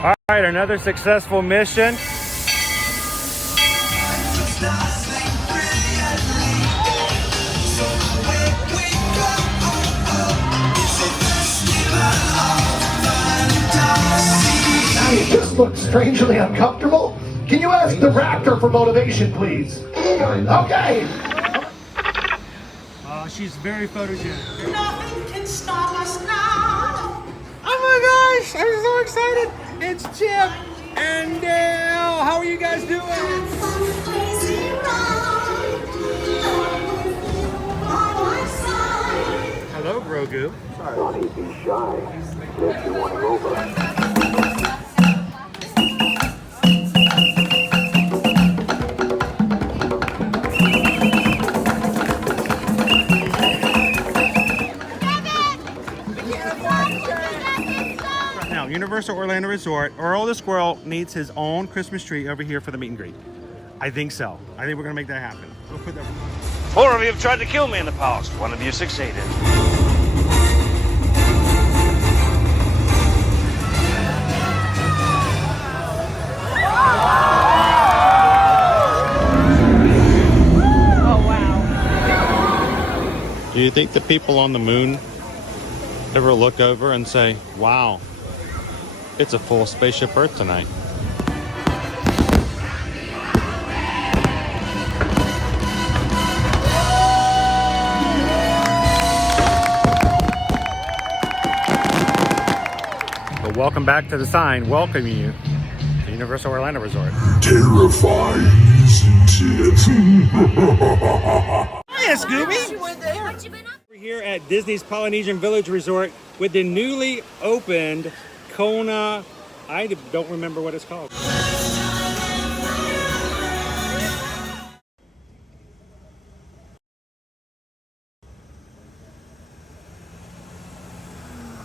All right, another successful mission. You just look strangely uncomfortable. Can you ask the raptor for motivation, please? Okay. She's very photogenic. Nothing can stop us now. Oh my gosh, I'm so excited. It's Chip and Dale. How are you guys doing? Hello, Grogu. Don't be shy. Makes you want to go over. Universal Orlando Resort. Earl the Squirrel needs his own Christmas tree over here for the meet and greet. I think so. I think we're gonna make that happen. We'll put that. 4 of you have tried to kill me in the past. 1 of you succeeded. Oh wow. Do you think the people on the moon ever look over and say, wow, it's a full spaceship Earth tonight? But welcome back to the sign welcoming you to Universal Orlando Resort. Terrifying, isn't it? Hiya, Scooby! We're here at Disney's Polynesian Village Resort with the newly opened Kona, I don't remember what it's called.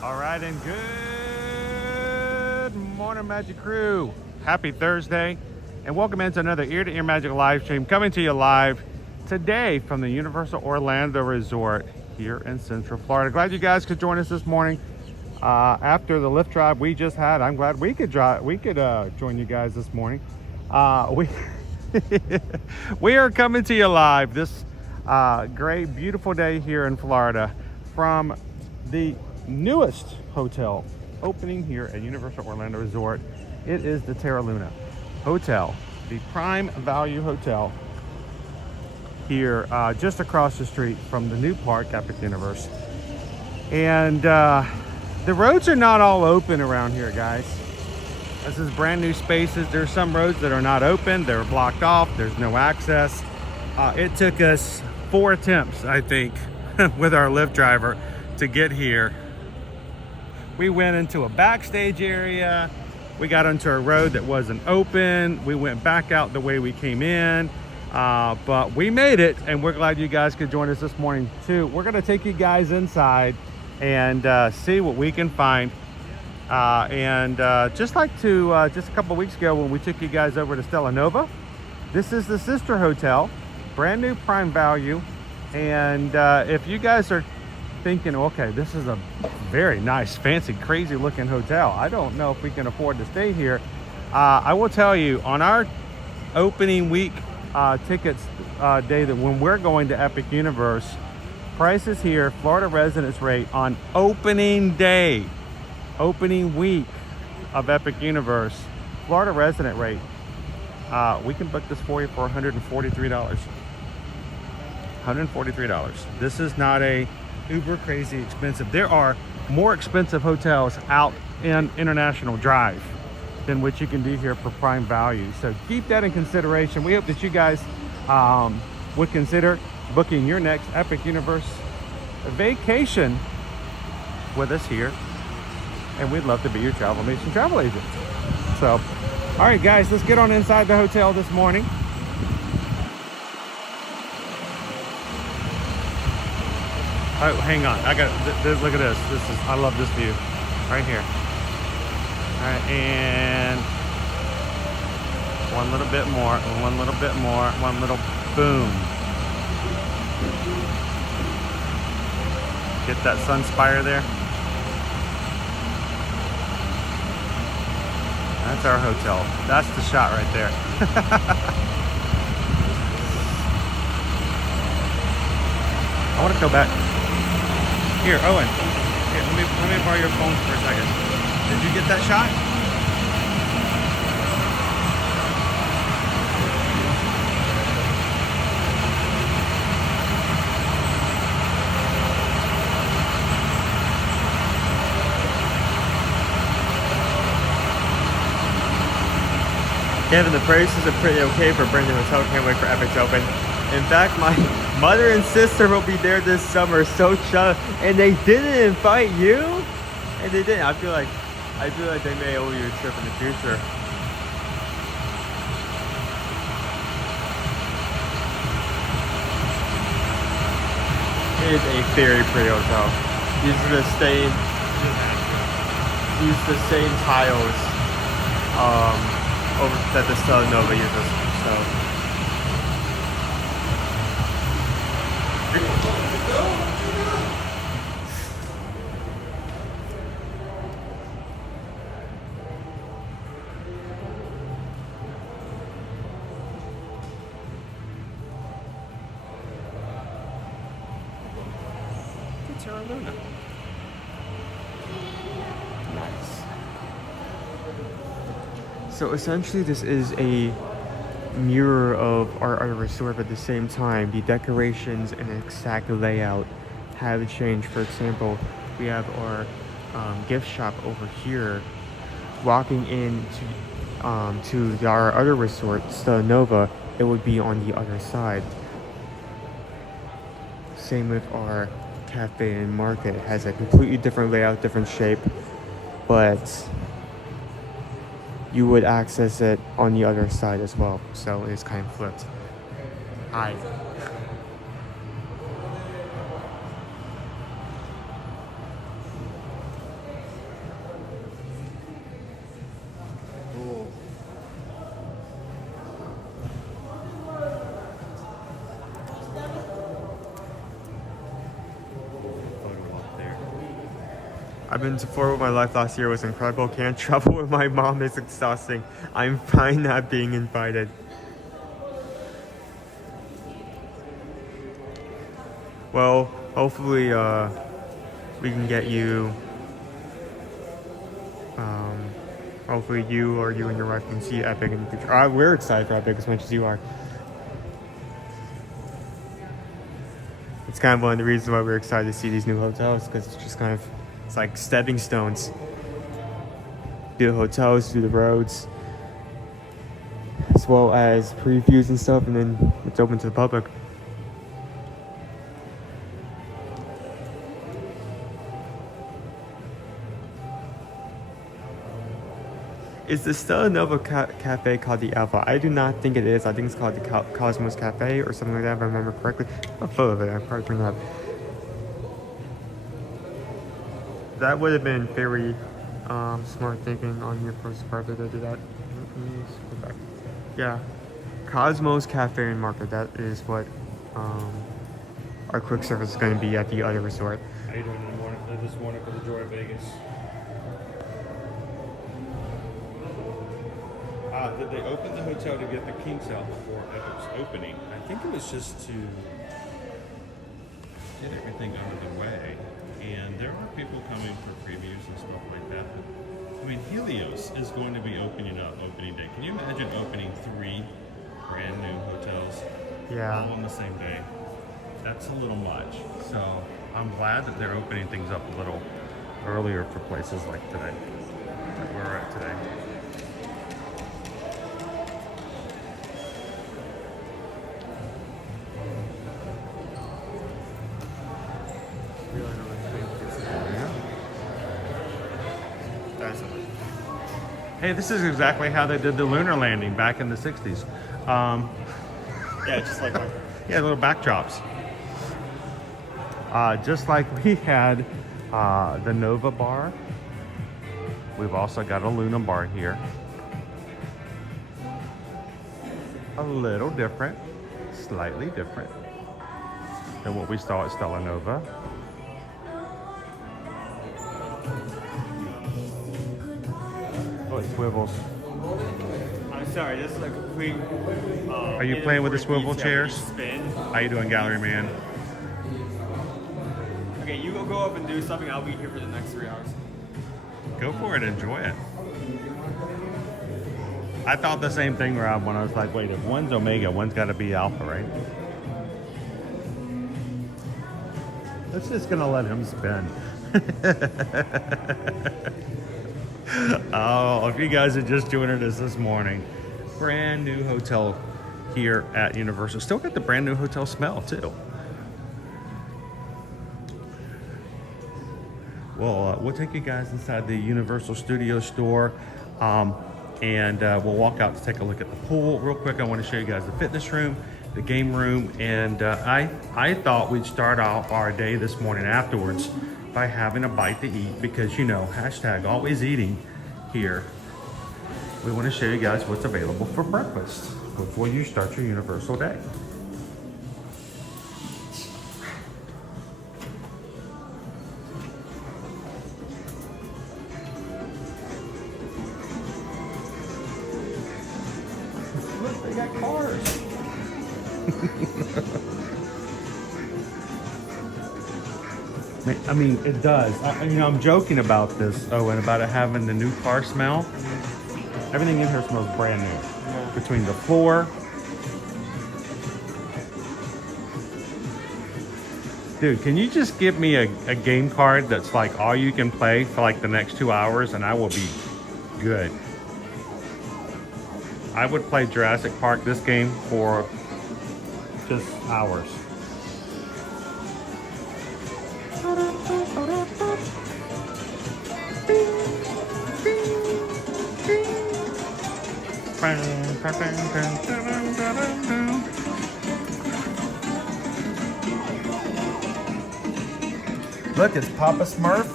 All right, and good morning, Magic Crew. Happy Thursday, and welcome into another Ear to Ear Magic live stream coming to you live today from the Universal Orlando Resort here in Central Florida. Glad you guys could join us this morning. After the lift drive we just had, I'm glad we could join you guys this morning. We are coming to you live this great, beautiful day here in Florida from the newest hotel opening here at Universal Orlando Resort. It is the Terra Luna Hotel, the Prime Value Hotel here just across the street from the new park, Epic Universe. And the roads are not all open around here, guys. This is brand new spaces. There's some roads that are not open. They're blocked off. There's no access. It took us 4 attempts, I think, with our Lyft driver to get here. We went into a backstage area. We got onto a road that wasn't open. We went back out the way we came in. But we made it, and we're glad you guys could join us this morning too. We're gonna take you guys inside and see what we can find. Just like just a couple weeks ago when we took you guys over to Stella Nova, this is the sister hotel, brand new Prime Value. And if you guys are thinking, okay, this is a very nice, fancy, crazy looking hotel, I don't know if we can afford to stay here. I will tell you, on our opening week tickets day, that when we're going to Epic Universe, prices here, Florida residence rate on opening day, opening week of Epic Universe, Florida resident rate, we can book this for you for $143. $143. This is not a uber crazy expensive. There are more expensive hotels out in International Drive than what you can do here for Prime Value. So keep that in consideration. We hope that you guys would consider booking your next Epic Universe vacation with us here, and we'd love to be your Travel Nation travel agent. So, all right, guys, let's get on inside the hotel this morning. Oh, hang on, I got this. Look at this. I love this view right here. All right, and one little bit more, one little bit more, one little boom. Get that sun spire there. That's our hotel. That's the shot right there. I want to go back. Here, Owen. Here, let me borrow your phone for a second. Did you get that shot? Kevin, the prices are pretty okay for Brandon Hotel. Can't wait for Epic to open. In fact, my mother and sister will be there this summer. So chuffed, and they didn't invite you, and they didn't. I feel like they may owe you a trip in the future. It is a very pretty hotel. These are the same tiles. That the Stella Nova uses. So it's Terra Luna. Nice. So essentially this is a mirror of our other resort, but at the same time the decorations and exact layout have changed. For example, we have our gift shop over here. Walking into to our other resort, Stella Nova, it would be on the other side. Same with our cafe and market. It has a completely different layout, different shape, but you would access it on the other side as well. So it's kind of flipped. Hi. Cool. I've been to Florida with my life last year. It was incredible. Can't travel with my mom. It's exhausting. I'm fine not being invited. Well, hopefully we can get you, hopefully you or you and your wife can see Epic in the future. We're excited for Epic as much as you are. It's kind of one of the reasons why we're excited to see these new hotels, because it's just kind of, it's like stepping stones. Do the hotels, do the roads, as well as previews and stuff, and then it's open to the public. Is the Stella Nova Cafe called the Alpha? I do not think it is. I think it's called the Cosmos Cafe or something like that, if I remember correctly. A photo of it, I'll probably bring it up. That would have been very smart thinking on your first part that I did that. Go back. Yeah, Cosmos Cafe and Market. That is what our quick service is going to be at the other resort. How you doing this morning for the Joy of Vegas? Did they open the hotel to get the kinks out before Epic's opening? I think it was just to get everything out of the way. And there are people coming for previews and stuff like that. I mean, Helios is going to be opening up opening day. Can you imagine opening 3 brand new hotels all on the same day? That's a little much. So I'm glad that they're opening things up a little earlier for places like today, like we're at today. Hey, this is exactly how they did the lunar landing back in the 60s. Yeah, just like yeah, little backdrops. Just like we had the Nova bar, we've also got a Luna bar here. A little different, slightly different than what we saw at Stella Nova. Oh, it swivels. I'm sorry, this is a complete. Are you playing with the swivel chairs? Spin. How you doing, gallery man? Okay, you go up and do something. I'll be here for the next 3 hours. Go for it. Enjoy it. I thought the same thing, Rob, when I was like, wait, if one's Omega, one's got to be Alpha, right? That's just going to let him spin. Oh, if you guys are just joining us this morning, brand new hotel here at Universal. Still got the brand new hotel smell, too. Well, we'll take you guys inside the Universal Studio store. And we'll walk out to take a look at the pool. Real quick, I want to show you guys the fitness room, the game room, and I thought we'd start off our day this morning afterwards by having a bite to eat because, you know, hashtag always eating here. We want to show you guys what's available for breakfast before you start your Universal day. Look, they got cars. I mean, it does. I'm joking about this, Owen, about it having the new car smell. Everything in here smells brand new. Yeah. Between the floor. Dude, can you just give me a game card that's like all you can play for like the next 2 hours and I will be good. I would play Jurassic Park this game for just hours. Look, it's Papa Smurf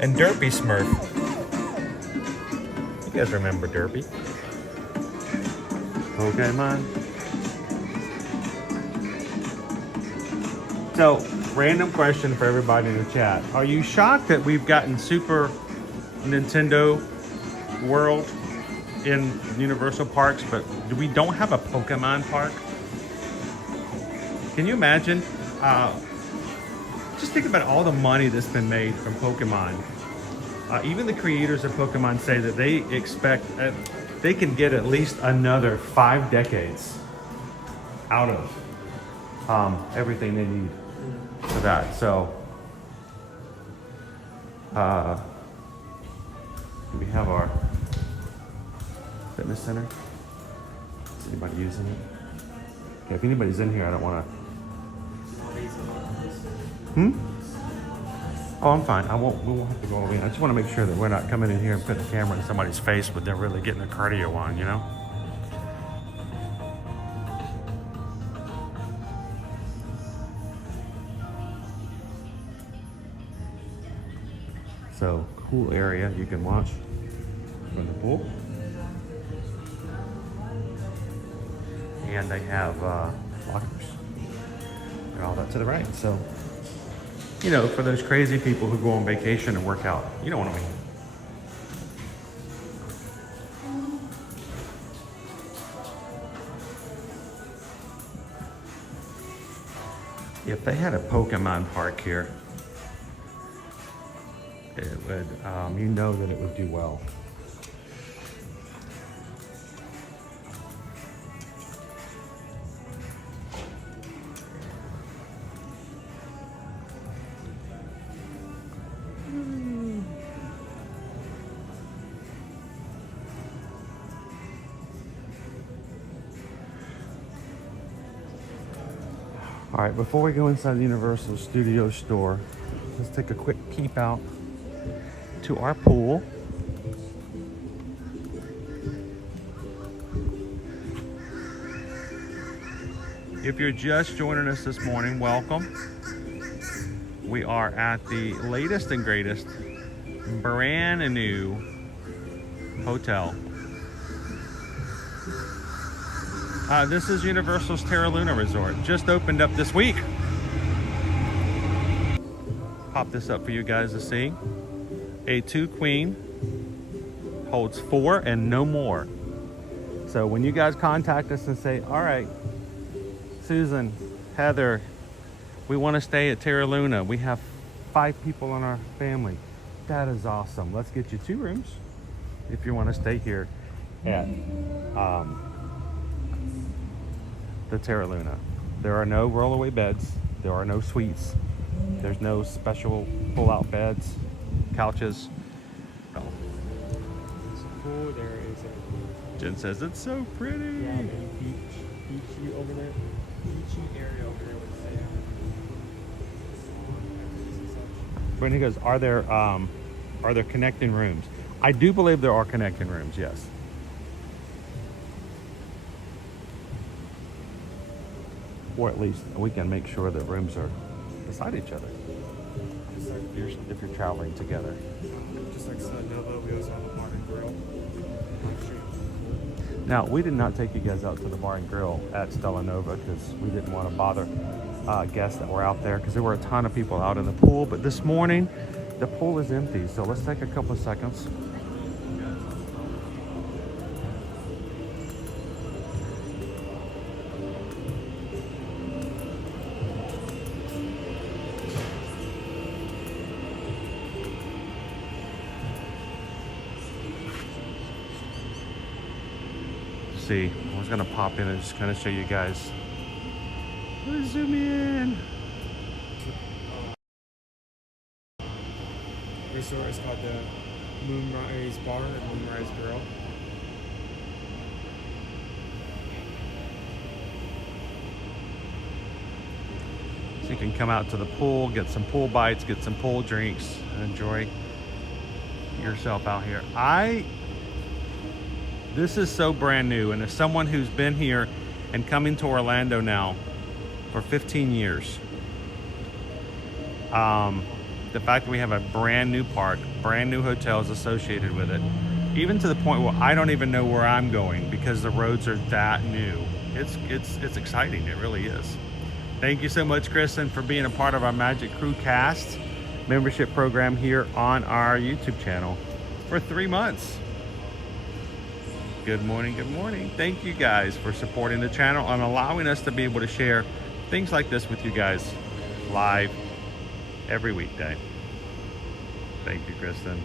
and Derpy Smurf. You guys remember Derpy? Pokemon. So, random question for everybody in the chat. Are you shocked that we've gotten Super Nintendo World in Universal Parks, but we don't have a Pokemon park? Can you imagine? Just think about all the money that's been made from Pokemon. Even the creators of Pokemon say that they expect they can get at least another 5 decades out of everything they need for that. So we have our fitness center. Is anybody using it? Okay, if anybody's in here, I don't want to. Oh, I'm fine. We won't have to go over in. I just want to make sure that we're not coming in here and putting the camera in somebody's face when they're really getting their cardio on, you know? So, cool area you can watch from the pool. And they have lockers and all that to the right. So, you know, for those crazy people who go on vacation and work out, you know what I mean. If they had a Pokemon park here, it would, you know that it would do well. All right, before we go inside the Universal Studio store, let's take a quick peep out to our pool. If you're just joining us this morning, welcome. We are at the latest and greatest brand new hotel. This is Universal's Terra Luna Resort. Just opened up this week. Pop this up for you guys to see. A 2 queen holds 4 and no more. So when you guys contact us and say, all right, Susan, Heather, we want to stay at Terra Luna. We have 5 people in our family. That is awesome. Let's get you 2 rooms if you want to stay here at the Terra Luna. There are no rollaway beds. There are no suites. There's no special pull-out beds, couches. Oh. Cool. There is a Jen says it's so pretty. beachy over there. Beachy area over there with sand. Brittany goes, are there connecting rooms? I do believe there are connecting rooms, yes. Or at least we can make sure that rooms are beside each other if you're traveling together. Just like Nova, we also have a bar and grill. Now, we did not take you guys out to the bar and grill at Stella Nova because we didn't want to bother guests that were out there because there were a ton of people out in the pool. But this morning, the pool is empty. So let's take a couple of seconds. See, I was gonna pop in and just kind of show you guys. Let's zoom in. Resort is called the Moonrise Bar and Moonrise Grill. So you can come out to the pool, get some pool bites, get some pool drinks, and enjoy yourself out here. This is so brand new, and as someone who's been here and coming to Orlando now for 15 years, the fact that we have a brand new park, brand new hotels associated with it, even to the point where I don't even know where I'm going because the roads are that new. It's exciting. It really is. Thank you so much, Kristen, for being a part of our Magic Crew Cast membership program here on our YouTube channel for 3 months. Good morning, good morning. Thank you guys for supporting the channel and allowing us to be able to share things like this with you guys live every weekday. Thank you, Kristen.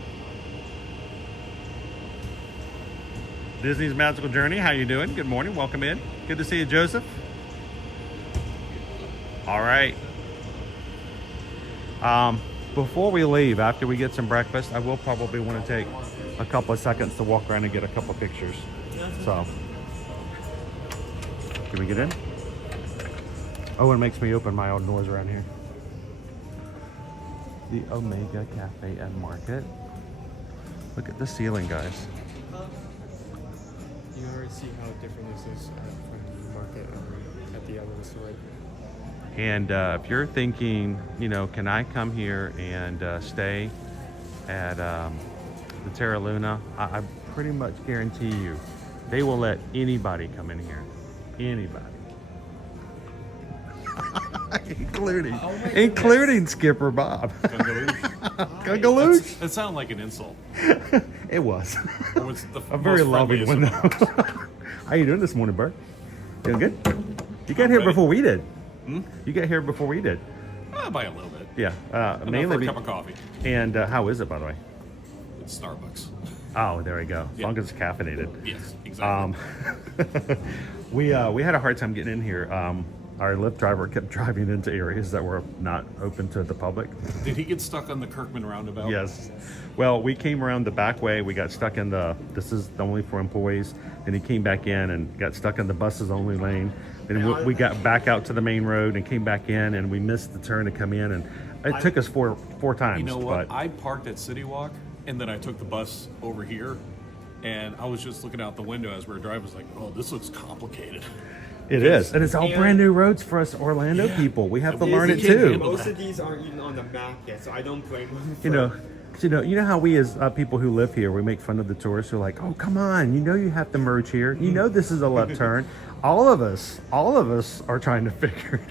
Disney's Magical Journey, how you doing? Good morning, welcome in. Good to see you, Joseph. All right. Before we leave, after we get some breakfast, I will probably want to take a couple of seconds to walk around and get a couple of pictures. So, can we get in? Owen makes me open my own doors around here. The Omega Cafe and Market. Look at the ceiling, guys. You already see how different this is from the market at the other resort. And if you're thinking, you know, can I come here and stay at the Terra Luna, I pretty much guarantee you they will let anybody come in here. Anybody. including Skipper Bob. Gungaloosh. That sounded like an insult. It was. Or was the A very most loving one. friendliest of ours. How you doing this morning, Bert? Doing good? You got here ready. before we did. You got here before we did. By a little bit. Yeah. Enough Mainly. for a cup of coffee. And how is it, by the way? It's Starbucks. Oh, there we go. As Yeah. long as it's caffeinated. Yes, exactly. We had a hard time getting in here. Our Lyft driver kept driving into areas that were not open to the public. Did he get stuck on the Kirkman roundabout? Yes. Well, we came around the back way. We got stuck in this is only for employees. Then he came back in and got stuck in the buses only lane. Then we got back out to the main road and came back in, and we missed the turn to come in. And it took us four times. You know what? But I parked at City Walk, and then I took the bus over here, and I was just looking out the window as we were driving. I was like, oh, this looks complicated. it is. And it's all brand new roads for us Orlando people. We have to learn it we can't too. handle Most of these aren't even on the map yet, so I don't blame them. You know how we as people who live here, we make fun of the tourists who are like, oh, come on, you have to merge here. You know this is a left turn. All of us are trying to figure it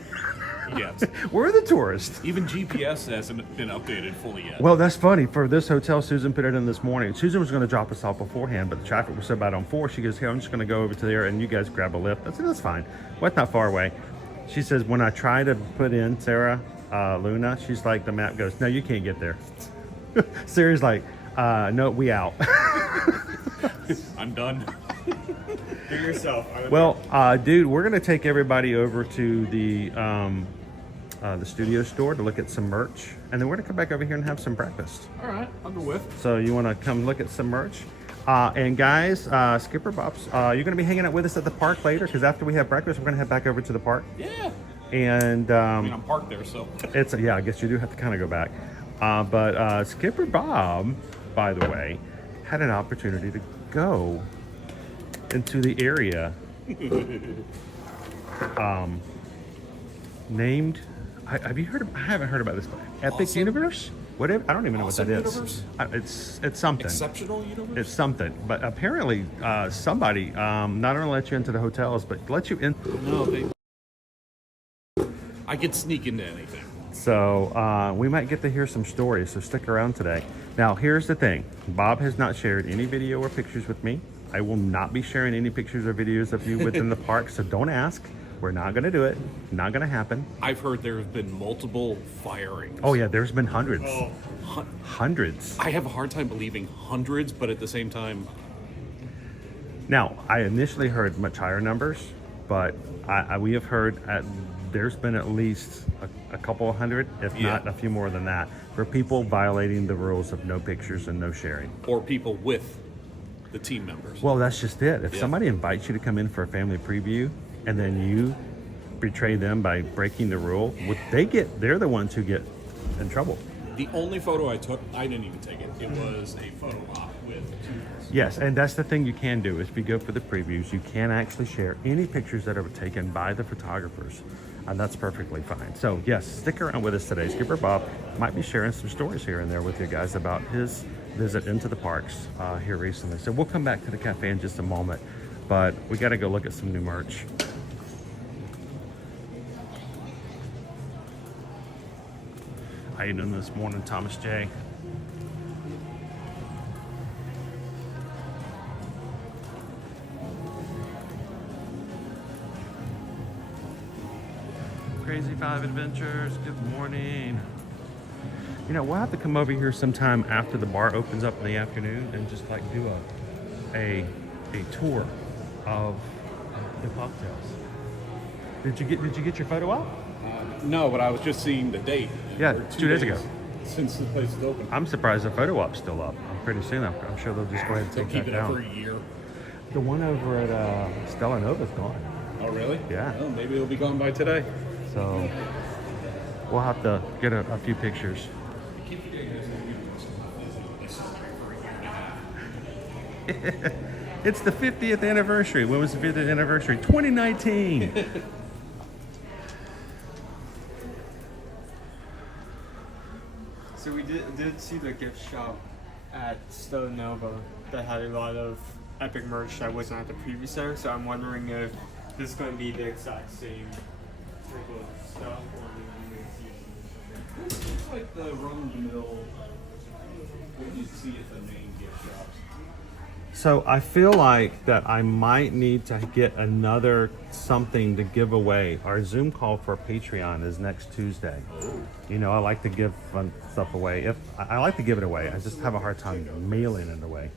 out. yet. We're the tourists. Even GPS hasn't been updated fully yet. Well, that's funny. For this hotel, Susan put it in this morning. Susan was going to drop us off beforehand, but the traffic was so bad on 4. She goes, "Here, I'm just going to go over to there and you guys grab a lift." I said, "That's fine. Well, it's not far away." She says, when I try to put in Sarah, Luna, she's like, the map goes, "No, you can't get there." Sarah's like, "No, we out." I'm done. Do yourself. Well, dude, we're going to take everybody over to the studio store to look at some merch, and then we're going to come back over here and have some breakfast. All right, I'll go with. So you want to come look at some merch? And guys, Skipper Bob's, you're going to be hanging out with us at the park later, because after we have breakfast, we're going to head back over to the park. Yeah. And I mean, I'm parked there, so. it's yeah, I guess you do have to kind of go back. But Skipper Bob, by the way, had an opportunity to go into the area named. Have you heard? I haven't heard about this. Epic Awesome. Universe. Whatever. I don't even know Awesome what that is. Universe? It's something. Exceptional universe? It's something. But apparently, somebody not only let you into the hotels, but let you in. No, I could sneak into anything. So we might get to hear some stories, so stick around today. Now, here's the thing. Bob has not shared any video or pictures with me. I will not be sharing any pictures or videos of you within the park, so don't ask. We're not going to do it. Not going to happen. I've heard there have been multiple firings. Oh, yeah, there's been hundreds. Hundreds. I have a hard time believing hundreds, but at the same time, Now, I initially heard much higher numbers, but we have heard there's been at least a couple of hundred, if not a few more than that, for people violating the rules of no pictures and no sharing. or people with the team members. Well, that's just it. If Yeah. somebody invites you to come in for a family preview and then you betray them by breaking the rule, they're the ones who get in trouble. The only photo I took, I didn't even take it. It was a photo op with two. Yes, and that's the thing you can do is if you go for the previews, you can actually share any pictures that are taken by the photographers, and that's perfectly fine. So yes, stick around with us today. Skipper Bob might be sharing some stories here and there with you guys about his visit into the parks here recently. So we'll come back to the cafe in just a moment, but we got to go look at some new merch. How you doing this morning, Thomas J? Crazy 5 Adventures, good morning. You know, we'll have to come over here sometime after the bar opens up in the afternoon and just like do a tour of the cocktails. Did you get your photo op? No, but I was just seeing the date. Yeah, We're 2 days ago. Since the place is open. I'm surprised the photo op's still up. Pretty soon, I'm sure they'll just go ahead and They'll take keep that it up down. for a year. The one over at Stella Nova's gone. Oh, really? Yeah. Oh, maybe it'll be gone by today. So we'll have to get a few pictures. It's the 50th anniversary. When was the 50th anniversary? 2019. So we did see the gift shop at Stella Nova that had a lot of epic merch that wasn't at the previous center. So I'm wondering if this is going to be the exact same type of stuff, or if we may see it. This looks like the run-of-the-mill, what you see at the main gift shops. So I feel like that I might need to get another something to give away. Our Zoom call for Patreon is next Tuesday. You know, I like to give fun stuff away. I like to give it away. I just have a hard time mailing it away.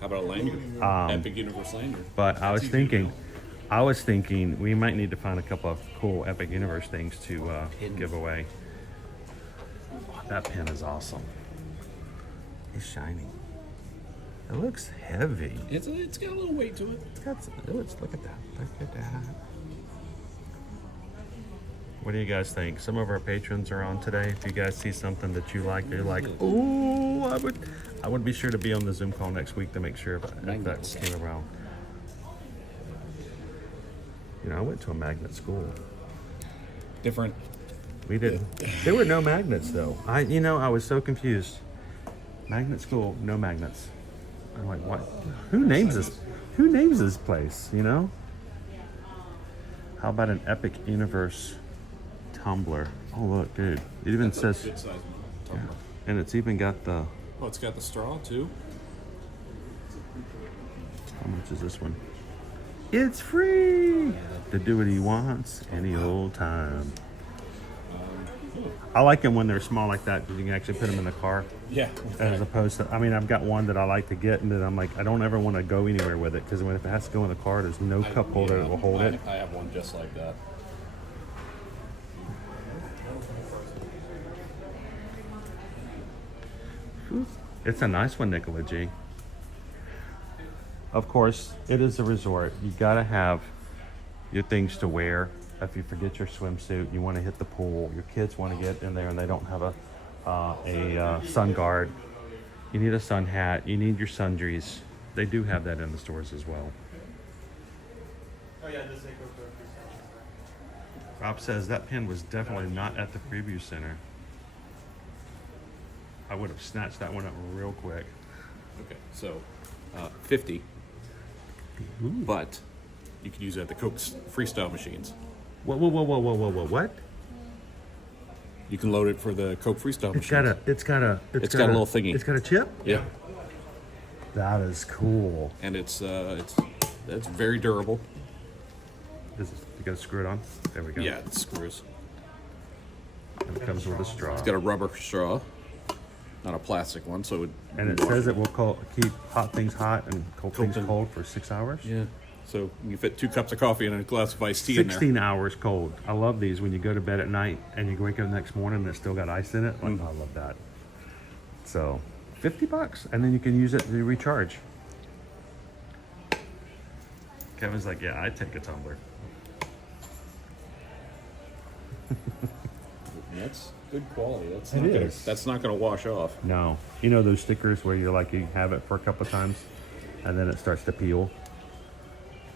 How about a lanyard? Epic Universe lanyard. But I was thinking we might need to find a couple of cool Epic Universe things to give away. Oh, that pen is awesome. It's shiny. It looks heavy. It's got a little weight to it. Look at that. Look at that. What do you guys think? Some of our patrons are on today. If you guys see something that you like, you're like, ooh, I would be sure to be on the Zoom call next week to make sure if that came around. You know, I went to a magnet school. Different. We did. There were no magnets though. I was so confused. Magnet school, no magnets. I'm like, what? Who names this? Who names this place? You know? How about an Epic Universe tumbler. Oh look, dude. It even That's a says, good size tumbler. and it's even got the. Oh, it's got the straw too. How much is this one? It's free to do what he wants any old time. I like them when they're small like that because you can actually put them in the car. Yeah. As opposed to, I mean, I've got one that I like to get, and then I'm like, I don't ever want to go anywhere with it because if it has to go in the car, there's no cup holder that will hold it. I have one just like that. It's a nice one, Nicola G. Of course, it is a resort. You gotta have your things to wear. If you forget your swimsuit, you want to hit the pool. Your kids want to get in there and they don't have a sun guard. You need a sun hat. You need your sundries. They do have that in the stores as well. Oh yeah, this they go for a Rob says that pin was definitely not at the preview center. I would have snatched that one up real quick. Okay, so 50. But you can use it at the Coke freestyle machines. Whoa, what? You can load it for the Coke freestyle It's machines. got a little thingy. It's got a chip? Yeah, That is cool. and it's very durable. You gotta screw it on? There we go. Yeah, it screws. And it comes with a straw. It's got a rubber straw, not a plastic one, so And it says it will keep hot things hot and cold things thing- cold for 6 hours? Yeah. So you can fit 2 cups of coffee and a glass of iced tea in there. 16 hours cold. I love these when you go to bed at night and you wake up the next morning and it's still got ice in it. Like, I love that. So, $50 and then you can use it to recharge. Kevin's like, yeah, I'd take a tumbler. That's good quality. That's It not gonna, is. that's not going to wash off. No. You know those stickers where you're like, you have it for a couple of times and then it starts to peel?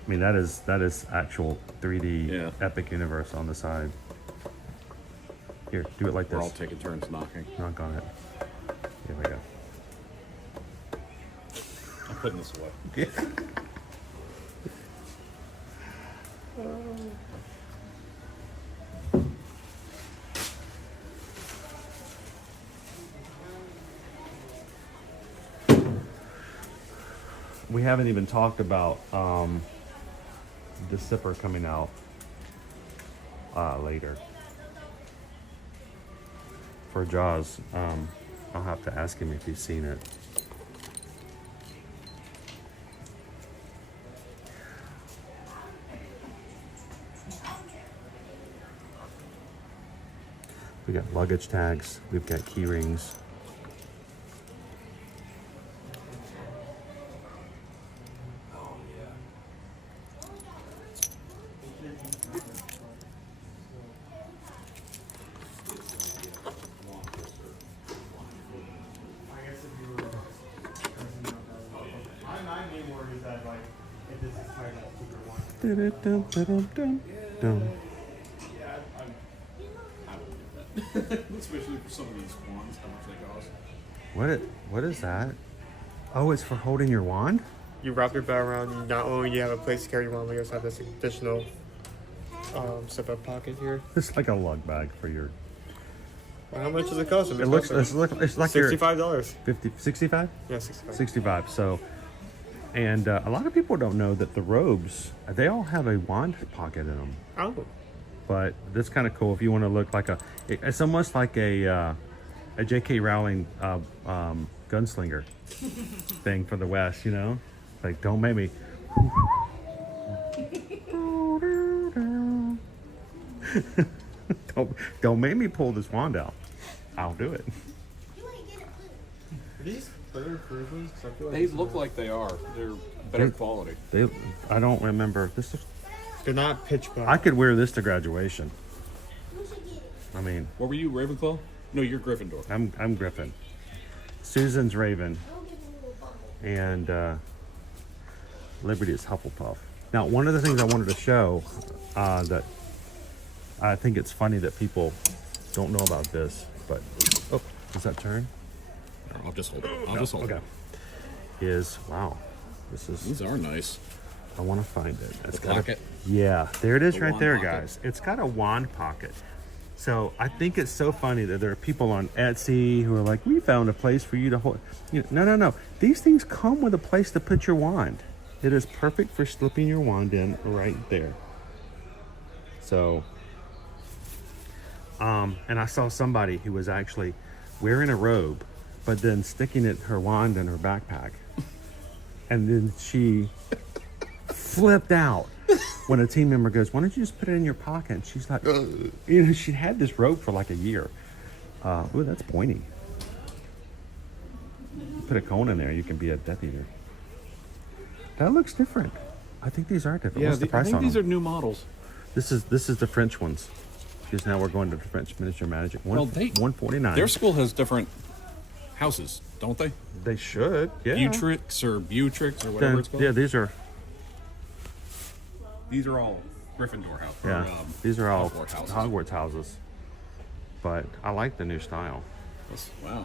I mean, that is actual 3D Yeah. Epic Universe on the side. Here, do it like We're all this. taking turns knocking. Knock on it. Here we go. I'm putting this away. We haven't even talked about the sipper coming out later. For Jaws, I'll have to ask him if he's seen it. We got luggage tags, we've got key rings. Especially for some of these wands, how much they cost. What is that? Oh, it's for holding your wand? You wrap your belt around, and not only do you have a place to carry your wand, but you also have this additional zip-up pocket here. It's like a lug bag for your. Well, how much does it cost? It's like your $65. 50, 65? Yeah, 65. 65. So, and a lot of people don't know that the robes, they all have a wand pocket in them. Oh. But that's kind of cool if you want to look like it's almost like a J.K. Rowling gunslinger thing for the West, you know? Like, don't make me. don't make me pull this wand out. I'll do it. Are these better versions? 'Cause I feel like They these look are- like they are. They're better quality. I don't remember. They're not pitch black. I could wear this to graduation. I mean, What were you, Ravenclaw? No, you're Gryffindor. I'm Griffin. Susan's Raven. And Liberty is Hufflepuff. Now, one of the things I wanted to show that I think it's funny that people don't know about this, but does that turn? I'll just hold it. I'll just hold Okay. it. Is wow, this is. These are nice. I want to find it. It's The got pocket. Yeah, there it is, The right wand there, pocket. guys. It's got a wand pocket. So I think it's so funny that there are people on Etsy who are like, we found a place for you to hold. No. These things come with a place to put your wand. It is perfect for slipping your wand in right there. So, and I saw somebody who was actually wearing a robe, but then sticking her wand in her backpack. And then she flipped out when a team member goes, why don't you just put it in your pocket? And she's like, she had this robe for like a year. Ooh, that's pointy. Put a cone in there, you can be a Death Eater. That looks different. I think these are different. Yeah, What's the price I think on these them? are new models. This is the French ones. Because now we're going to the French miniature magic. Well, $149. Their school has different houses, don't they? They should. Yeah. Butrix or whatever it's called. Yeah, these are all Gryffindor houses. Yeah, these are all Hogwarts houses. But I like the new style. Wow,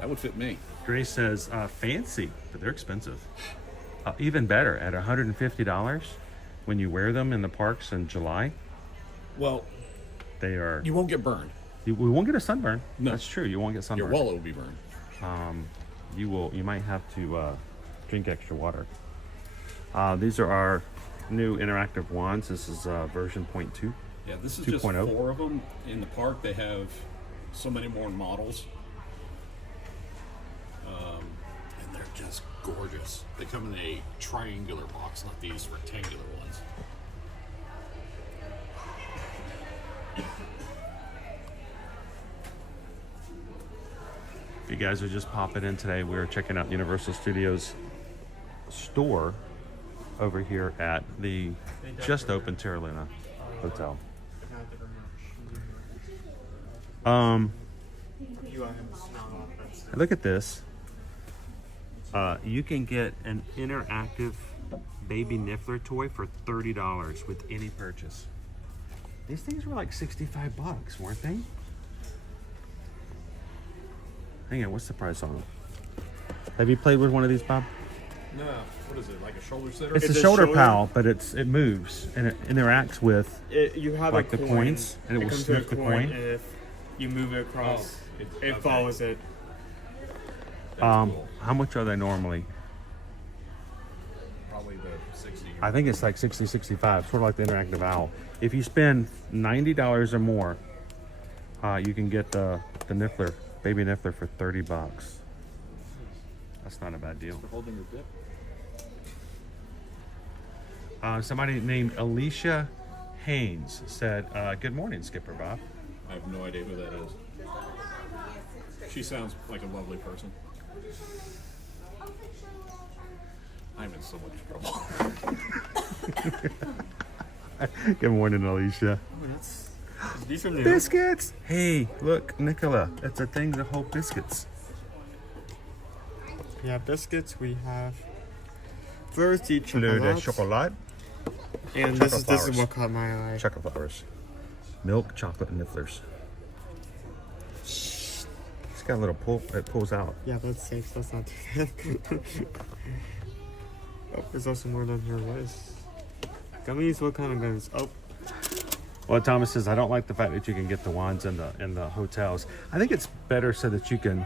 that would fit me. Grace says, fancy, but they're expensive. Even better, at $150 when you wear them in the parks in July. Well, they are. You won't get burned. We won't get a sunburn. No. That's true. You won't get sunburn. Your wallet will be burned. You might have to drink extra water. These are our new interactive wands. This is version 0.2. Yeah, this is 2.0. just 4 of them in the park. They have so many more models. And they're just gorgeous. They come in a triangular box, not these rectangular ones. If you guys are just popping in today, we're checking out Universal Studios store over here at the just opened Terra Luna Hotel. Look at this. You can get an interactive baby Niffler toy for $30 with any purchase. These things were like $65, weren't they? Hang on, what's the price on them? Have you played with one of these, Bob? No, what is it, like a shoulder sitter? It's a shoulder pal, but it moves and it interacts with you have like a the coin, coins, and it will comes with sniff the a coin. And if you move it across, it okay. follows it. Cool. How much are they normally? Probably the 60. I think it's like 60, 65, sort of like the interactive owl. If you spend $90 or more, you can get the Niffler, baby Niffler for $30. That's not a bad deal. For holding your dip. Somebody named Alicia Haynes said, good morning, Skipper Bob. I have no idea who that is. She sounds like a lovely person. I'm in so much trouble. Good morning, Alicia. These are new. Biscuits! Hey, look, Nicola, it's a thing to hold biscuits. We have biscuits. We have fleurs de Fleur de chocolat. chocolat. And this is what caught my eye. Chocolate flowers. Milk, chocolate, and nifflers. It's got a little pull, it pulls out. Yeah, that's safe. Let's not do that. Oh, there's also more down here. What is gummies? What kind of gummies? Oh, Well, Thomas says, I don't like the fact that you can get the wands in the hotels. I think it's better so that you can,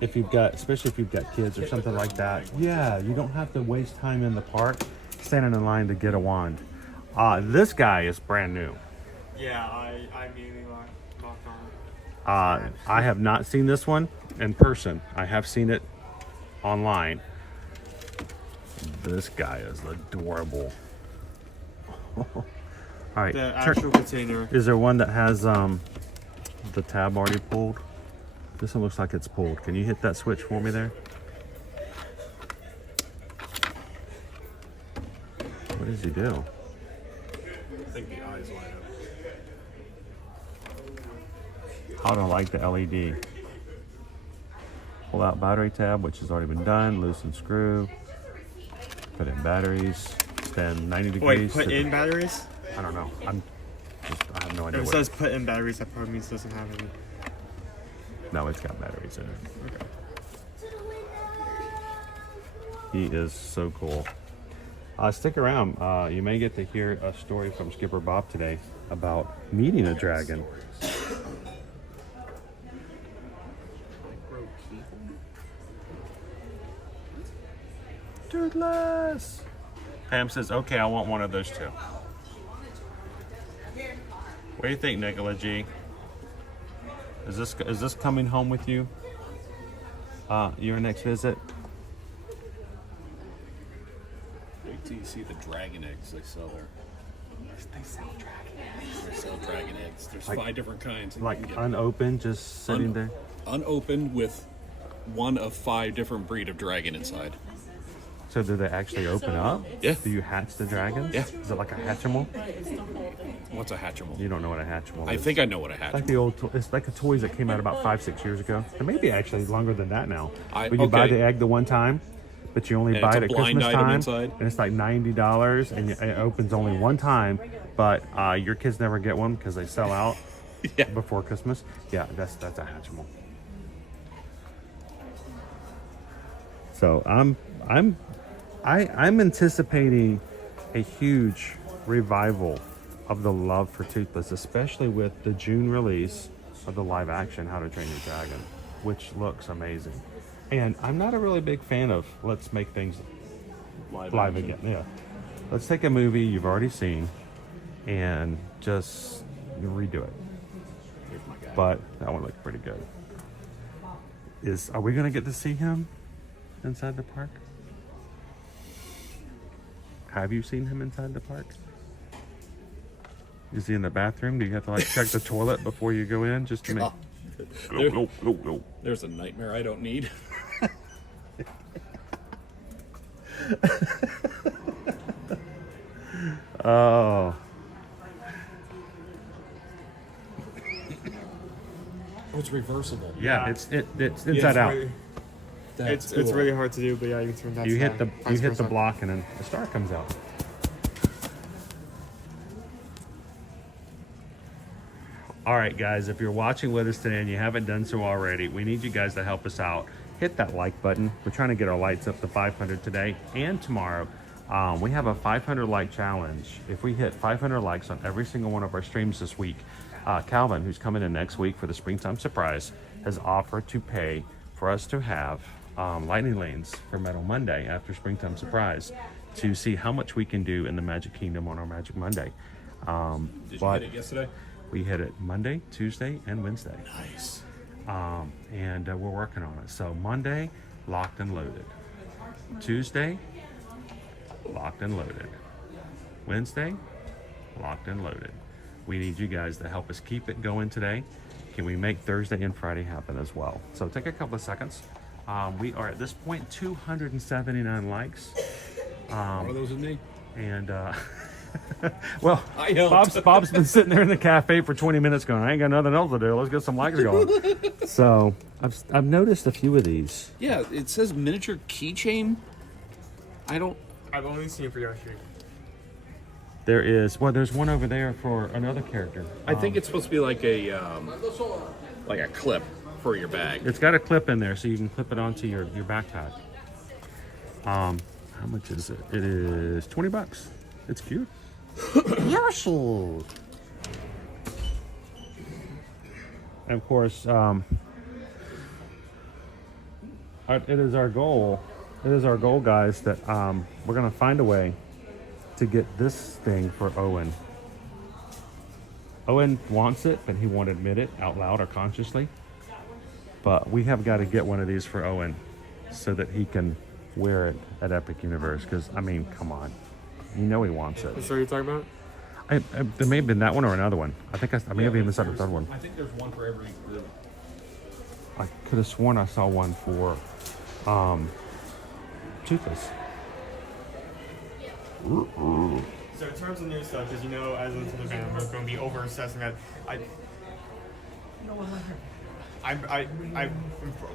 if you've got, especially if you've got kids or something like that. Yeah, you don't have to waste time in the park standing in line to get a wand. This guy is brand new. yeah. I immediately locked on it. I have not seen this one in person. I have seen it online. This guy is adorable. All right. The actual container. Is there one that has the tab already pulled? This one looks like it's pulled. Can you hit that switch for me there? What does he do? I think the eyes light up. I don't like the LED. Pull out battery tab, which has already been done. Loosen screw. Put in batteries. Stand 90 degrees. Wait, put in batteries? I don't know. I have no idea. If it What says put in batteries, that probably means it doesn't have any. No, it's got batteries in it. Okay. He is so cool. Stick around. You may get to hear a story from Skipper Bob today about meeting a dragon. Toothless. Pam says, okay, I want one of those too. What do you think, Nicola G? Is this coming home with you? Your next visit? Wait till you see the dragon eggs they sell there. They sell dragon eggs. They sell dragon eggs. There's Like- 5 different kinds. that you Like can get. unopened, just sitting there? Unopened with one of 5 different breed of dragon inside. So do they actually open up? Yeah. Do you hatch the dragons? Yeah. Is it like a Hatchimal? What's a Hatchimal? You don't know what a Hatchimal is. I think I know what a Like Hatchimal the old, it's like the toys that came out about 5-6 years ago. And maybe actually longer than that now. But you buy okay. the egg the one time, but you only And buy it's it a at blind Christmas item time, inside? and it's like $90, and it opens only one time. But your kids never get one because they sell out Yeah. before Christmas. Yeah, that's a Hatchimal. So I'm anticipating a huge revival of the love for Toothless, especially with the June release of the live action How to Train Your Dragon, which looks amazing. And I'm not a really big fan of let's make things live again. Yeah. Let's take a movie you've already seen and just redo it. Here's my guy. But that one looked pretty good. Are we gonna get to see him inside the park? Have you seen him inside the park? Is he in the bathroom? Do you have to like check the toilet before you go in just to make? There- There's a nightmare I don't need. Oh, Oh, it's reversible. yeah, it's Yeah, inside out. Really, That's it's cool. really hard to do, but yeah, you can turn that. You hit the vice you hit the versa. block and then the star comes out. All right, guys, if you're watching with us today and you haven't done so already, we need you guys to help us out. Hit that like button. We're trying to get our likes up to 500 today and tomorrow. We have a 500 like challenge. If we hit 500 likes on every single one of our streams this week, Calvin, who's coming in next week for the springtime surprise, has offered to pay for us to have lightning lanes for Metal Monday after springtime surprise to see how much we can do in the Magic Kingdom on our Magic Monday. Did you hit it yesterday? We hit it Monday, Tuesday, and Wednesday. Nice. And we're working on it. So Monday, locked and loaded. Tuesday, locked and loaded. Wednesday, locked and loaded. We need you guys to help us keep it going today. Can we make Thursday and Friday happen as well? So take a couple of seconds. We are at this point 279 likes. One of those is me. And well, I helped. Bob's been sitting there in the cafe for 20 minutes going, I ain't got nothing else to do. Let's get some likes going. So I've noticed a few of these. Yeah, it says miniature keychain. I've only seen it for Yoshi. There's one over there for another character. I think it's supposed to be like a clip for your bag. It's got a clip in there so you can clip it onto your backpack. How much is it? It is $20. It's cute. Yoshi. And of course, it is our goal. It is our goal, guys, that we're gonna find a way to get this thing for Owen. Owen wants it, but he won't admit it out loud or consciously. But we have got to get one of these for Owen so that he can wear it at Epic Universe. Because, I mean, come on. You know he wants it. You sure you're talking about? There may have been that one or another one. I think I may have even said the third one. I think there's one for every. I could have sworn I saw one for Toothless. So in terms of new stuff, because you know, as into the band, we're going to be over assessing that. I'm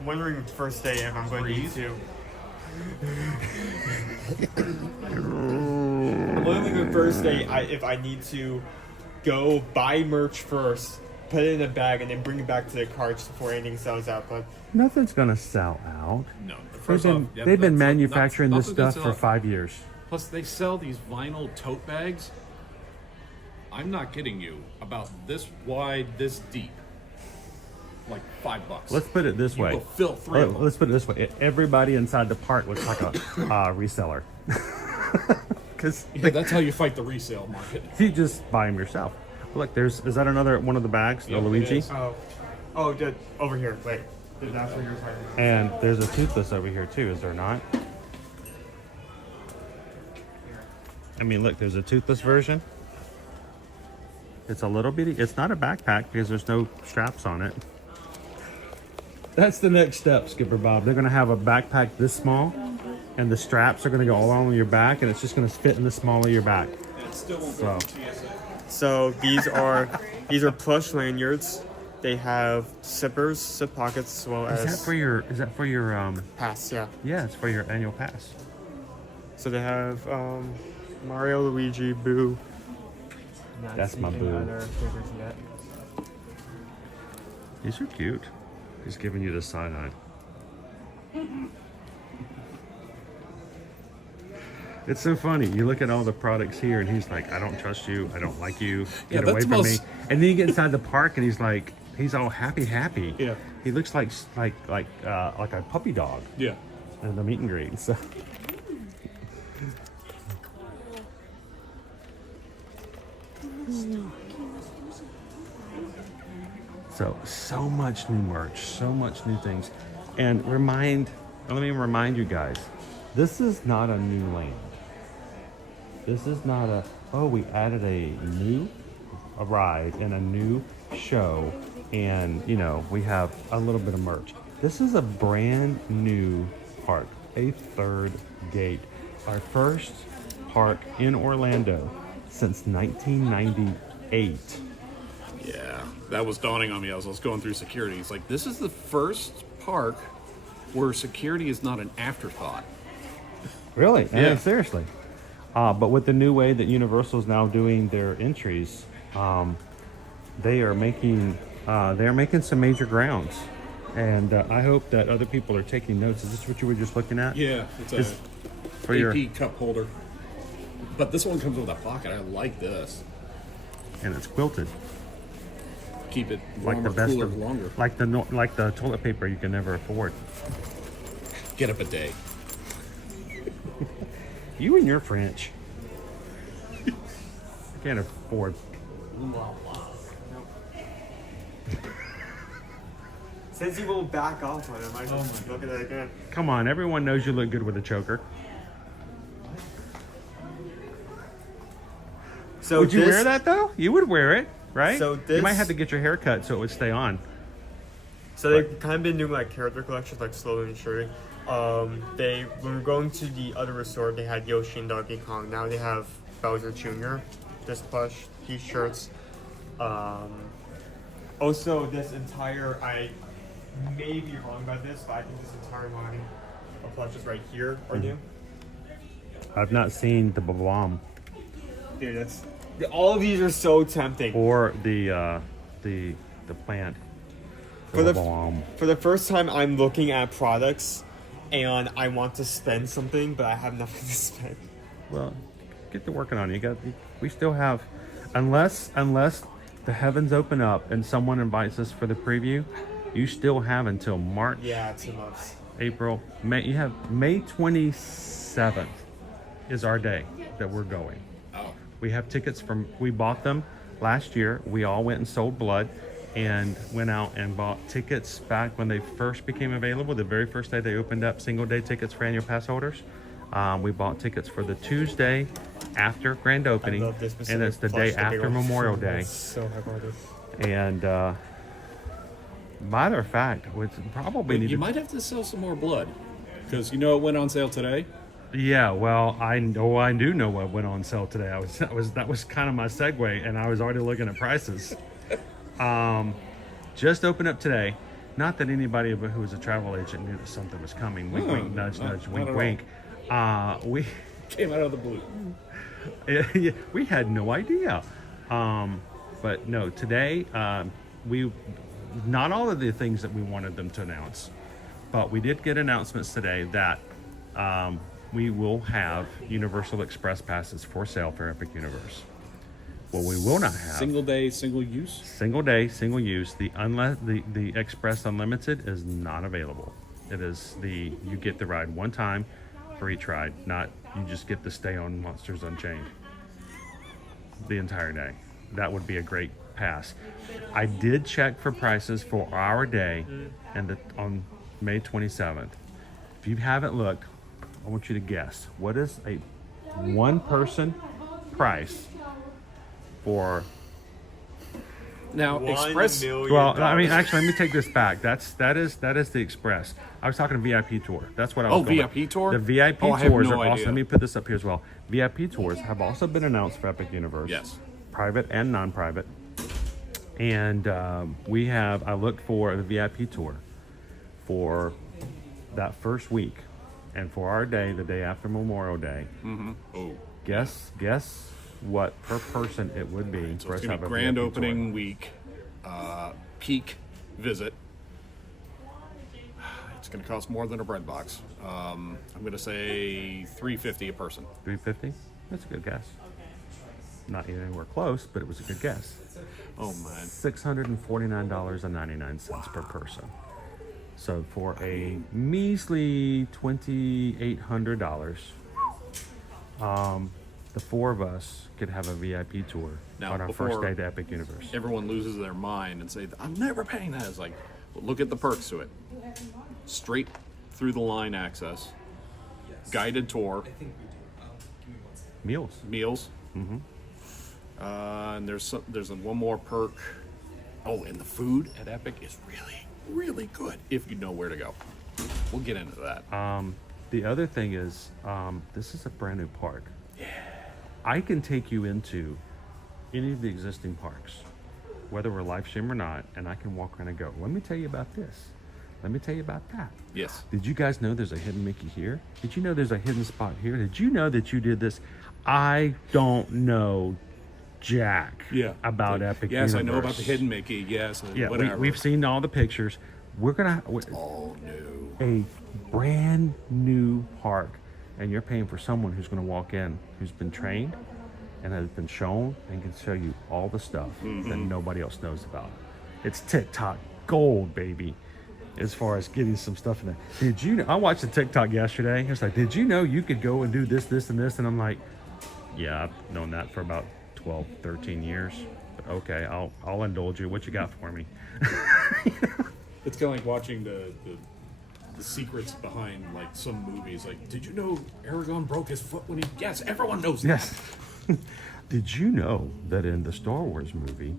wondering first day if I'm going to need to. I'm wondering the first day if I need to go buy merch first, put it in a bag, and then bring it back to the carts before anything sells out. But Nothing's gonna sell out. No. They've been manufacturing this stuff for 5 years. Plus, they sell these vinyl tote bags. I'm not kidding you. About this wide, this deep. Like $5. Let's put it this way. You will fill 3 of them. Let's put it this way. Everybody inside the park looks like a reseller. Because Yeah, that's how you fight the resale market. you just buy them yourself. Look, is that another one of the bags, the Yep, it Luigi? is. Over here. Wait, that's what you're talking about. And there's a toothless over here too, is there not? I mean, look, there's a toothless version. It's a little bitty. It's not a backpack because there's no straps on it. That's the next step, Skipper Bob. They're going to have a backpack this small, and the straps are going to go all along your back, and it's just going to fit in the small of your back. It still won't So, So these are plush lanyards. They have zippers, zip pockets, as well is as that for your pass. Yeah. yeah, it's for your annual pass. So they have Mario, Luigi, Boo. Not That's my speaking Boo. other figures yet. These are cute. He's giving you the side eye. It's so funny. You look at all the products here, and he's like, "I don't trust you. I don't like you. Yeah, Get away that's from me." most- And then you get inside the park, and he's all happy. Yeah. He looks like a puppy dog Yeah. in the meet and greet. So. So much new merch, so much new things. And let me remind you guys, this is not a new land. This is not we added a ride and a new show, and we have a little bit of merch. This is a brand new park, a third gate. Our first park in Orlando since 1998. Yeah, that was dawning on me as I was going through security. It's like, this is the first park where security is not an afterthought. Really? Yeah. Seriously. But with the new way that Universal is now doing their entries, they are making some major grounds, and I hope that other people are taking notes. Is this what you were just looking at? Yeah, it's a Is- for AP your cup holder. But this one comes with a pocket. I like this. and it's quilted Keep it like warmer, the best cooler of longer. like the toilet paper you can never afford. Get up a day. You and your French. I can't afford. Since you won't back off on him, I just look at it again. Come on, everyone knows you look good with a choker. So Would you wear that though? You would wear it, right? So you might this- have to get your hair cut so it would stay on. So they've kind of been doing like character collections, like slowly and surely. When we were going to the other resort, they had Yoshi and Donkey Kong. Now they have Bowser Jr. This plush T-shirts. Also, this entire I may be wrong about this, but I think this entire line of plushes right here are new. I've not seen the bomb Dude, all of these are so tempting. or the plant. For the Bomb. for the first time, I'm looking at products, and I want to spend something, but I have nothing to spend. Well, get to working on it. We still have, unless the heavens open up and someone invites us for the preview, you still have until March, Yeah, 2 months. April, May. You have May 27th is our day that we're going. Oh. We have tickets we bought them last year. We all went and sold blood and went out and bought tickets back when they first became available. The very first day they opened up single day tickets for annual pass holders. We bought tickets for the Tuesday after grand opening, I love this and it's the day specific plush, the big after one. Memorial Day. It's so high-quality. And matter of fact, which probably need You to, might have to sell some more blood. Because you know it went on sale today? yeah. Well, I do know what went on sale today. That was kind of my segue, and I was already looking at prices. Just opened up today. Not that anybody who was a travel agent knew that something was coming. Wink, wink, nudge, no, nudge, not wink, at all. wink. We Came out of the blue. yeah, we had no idea. But no, today we not all of the things that we wanted them to announce, but we did get announcements today that we will have Universal Express passes for sale for Epic Universe. What we will not have, Single day, single use. single day, single use. The Express Unlimited is not available. It is you get the ride one time for each ride, not you just get to stay on Monsters Unchained the entire day. That would be a great pass. I did check for prices for our day on May 27th. If you haven't looked, I want you to guess. What is a one-person price for... Now, Express. Well, I mean, actually, let me take this back. That is the Express. I was talking VIP tour. That's what I was. Oh, VIP tour. The VIP I have tours no are also. idea. Let me put this up here as well. VIP tours have also been announced for Epic Universe. Yes. Private and non-private. And we have. I looked for the VIP tour for that first week, and for our day, the day after Memorial Day. Mm-hmm. Oh. Guess what per person it would be. So for it's us to going to have be a grand VIP opening tour. week, peak visit. It's going to cost more than a bread box. I'm going to say $350 a person. $350? That's a good guess. Not anywhere close, but it was a good guess. Oh man. $649.99 per person. So for a measly $2,800, the four of us could have a VIP tour Now, on our before first day to Epic Universe. Everyone loses their mind and say, I'm never paying that. It's like, well, look at the perks to it. Straight through the line access, guided tour, Meals. meals. Mm-hmm. And there's one more perk. Oh, and the food at Epic is really, really good if you know where to go. We'll get into that. The other thing is, this is a brand new park. Yeah. I can take you into any of the existing parks, whether we're live stream or not, and I can walk around and go, let me tell you about this. Let me tell you about that. Yes. Did you guys know there's a hidden Mickey here? Did you know there's a hidden spot here? Did you know that you did this? I don't know jack about Epic Yes, Universe. I know about the hidden Mickey. Yes, Yeah, whatever. we've seen all the pictures. We're gonna all new. a brand new park, and you're paying for someone who's going to walk in, who's been trained and has been shown and can show you all the stuff that nobody else knows about. It's TikTok gold, baby, as far as getting some stuff in there. Did you know, I watched a TikTok yesterday. It's like, did you know you could go and do this, this, and this? And I'm like, yeah, I've known that for about 12, 13 years. But okay, I'll indulge you. What you got for me? It's kind of like watching the secrets behind like some movies. Like, did you know Aragorn broke his foot when he? Yes, everyone knows that. Yes. Did you know that in the Star Wars movie,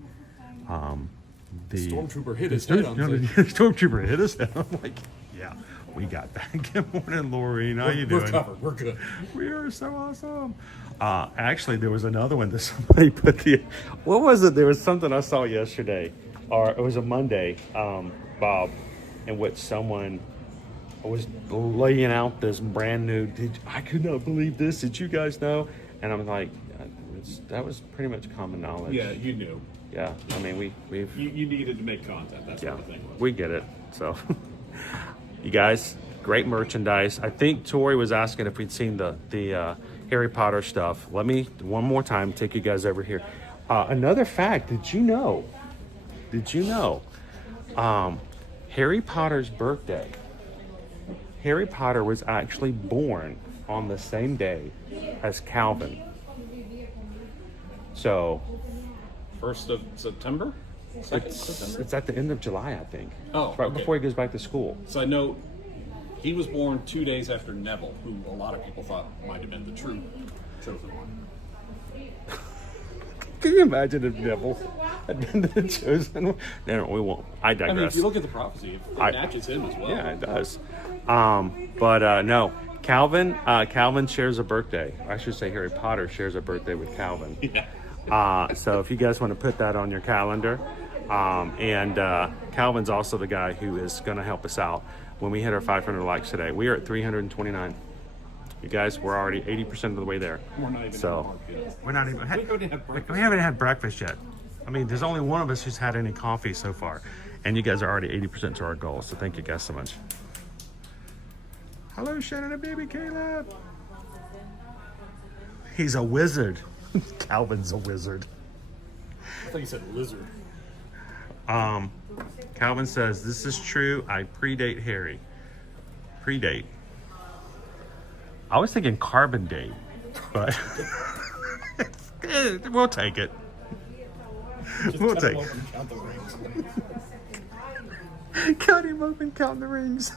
the Stormtrooper hit his head on the Stormtrooper hit his head? I'm like, yeah, we got that. Good morning, Lorraine. How you doing? We're covered. We're good. We are so awesome. Actually, there was another one that somebody put what was it? There was something I saw yesterday, or it was a Monday, Bob, in which someone was laying out this brand new. I could not believe this. Did you guys know? And I'm like, that was pretty much common knowledge. Yeah, you knew. Yeah, I mean, we've You needed to make content. That's yeah, what the thing was. we get it. So, you guys, great merchandise. I think Tori was asking if we'd seen the Harry Potter stuff. Let me one more time take you guys over here. Another fact: Did you know? Harry Potter's birthday. Harry Potter was actually born on the same day as Calvin. So 1st of September? it's at the end of July, I think. Oh, right okay. before he goes back to school. So I know he was born 2 days after Neville, who a lot of people thought might have been the true chosen one. Can you imagine if Neville had been the chosen one? No, we won't. I digress. I mean, if you look at the prophecy, it matches him as well. Yeah, it does. No, Calvin shares a birthday. I should say Harry Potter shares a birthday with Calvin. Yeah. So if you guys want to put that on your calendar, Calvin's also the guy who is going to help us out when we hit our 500 likes today. We are at 329. You guys, we're already 80% of the way there. We're not even So we're not even. We haven't had breakfast yet. I mean, there's only one of us who's had any coffee so far, and you guys are already 80% to our goal. So thank you guys so much. Hello, Shannon and baby Caleb. He's a wizard. Calvin's a wizard. I thought you said lizard. Calvin says, this is true. I predate Harry. Predate. I was thinking carbon date, but we'll take it. We'll take it. Count the rings. Cut him open, count the rings.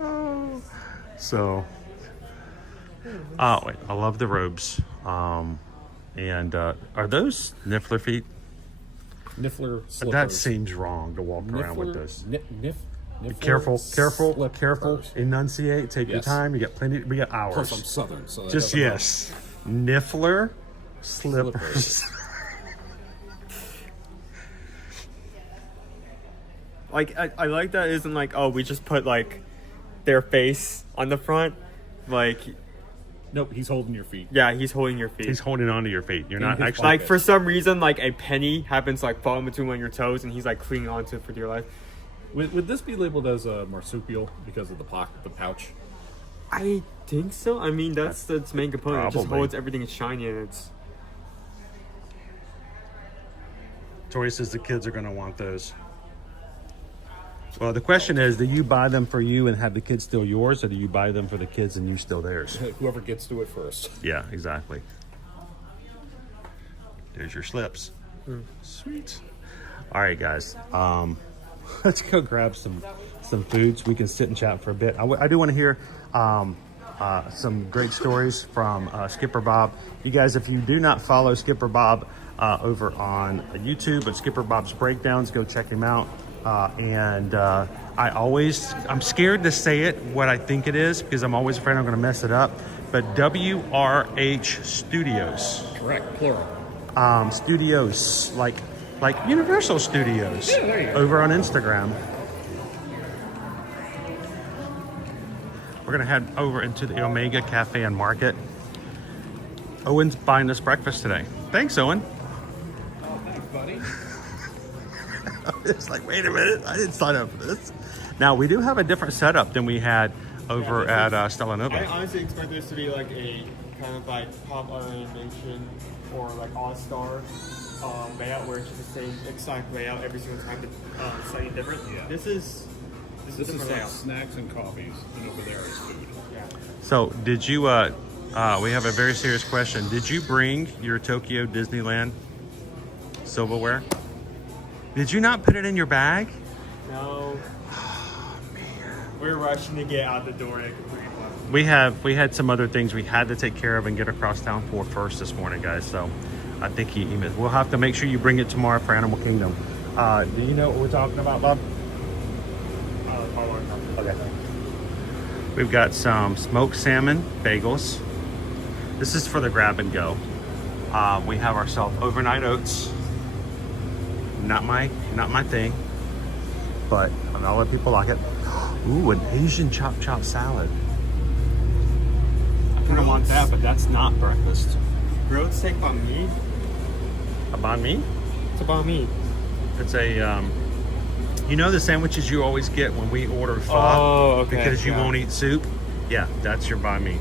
Oh, so. Oh, wait, I love the robes. And are those Niffler feet? Niffler slippers. That seems wrong to walk around with those. Niffler Careful, slippers. enunciate, take your Yes. time. We got hours. Plus, I'm Southern, so that Just doesn't yes. Niffler slippers. Like I like that it isn't like, oh, we just put like their face on the front. Like, Nope, he's holding your feet. yeah, he's holding your feet. He's holding onto your feet. You're not his actually. Like, for some reason, like a penny happens to like fall in between one of your toes, and he's like clinging onto it for dear life. Would this be labeled as a marsupial because of the pouch? I think so. I mean, that's its main component. It just Probably. holds everything shiny, and it's. Tori says the kids are going to want those. Well, the question is, do you buy them for you and have the kids steal yours, or do you buy them for the kids and you steal theirs? Whoever gets to it first. Yeah, exactly. There's your slips. Sweet. All right, guys. Let's go grab some foods. We can sit and chat for a bit. I do want to hear some great stories from Skipper Bob. You guys, if you do not follow Skipper Bob over on YouTube, but Skipper Bob's Breakdowns, go check him out. I'm scared to say it, what I think it is, because I'm always afraid I'm going to mess it up. But WRH Studios. Correct, plural. Studios, like Universal Studios, over on Instagram. We're gonna head over into the Omega Cafe and Market. Owen's buying us breakfast today. Thanks, Owen. Oh, thanks, buddy. It's like, wait a minute, I didn't sign up for this. Now, we do have a different setup than we had over at Stella Nova. I honestly expect this to be like a kind of like pop animation or like all-star layout where it's just the same exact layout every single time, but slightly different. Yeah. This is This different is like layout. snacks and coffees, and over there is food. Yeah. So, did you, we have a very serious question. Did you bring your Tokyo Disneyland silverware? Did you not put it in your bag? No. We're rushing to get out the door at a complete month. We had some other things we had to take care of and get across town for first this morning, guys. So I think he emailed. We'll have to make sure you bring it tomorrow for Animal Kingdom. Do you know what we're talking about, Bob? Okay. We've got some smoked salmon bagels. This is for the grab and go. We have ourselves overnight oats. Not my thing, but I'll let people like it. Ooh, an Asian chop salad. I kind of want that, but that's not breakfast. Grilled steak banh mi? A banh mi? It's a banh mi. It's a, you know the sandwiches you always get when we order pho? Oh, okay. Because you yeah. won't eat soup? Yeah, that's your banh mi.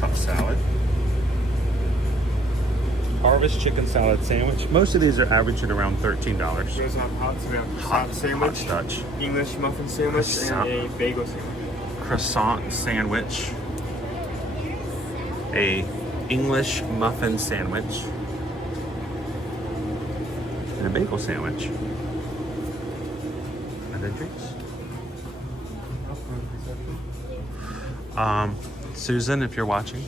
Top salad. Harvest chicken salad sandwich. Most of these are averaging around $13. We also have hot sandwich, Dutch. English muffin sandwich, Croissant. and a bagel sandwich. Croissant sandwich. A English muffin sandwich. And a bagel sandwich. And then drinks. Susan, if you're watching.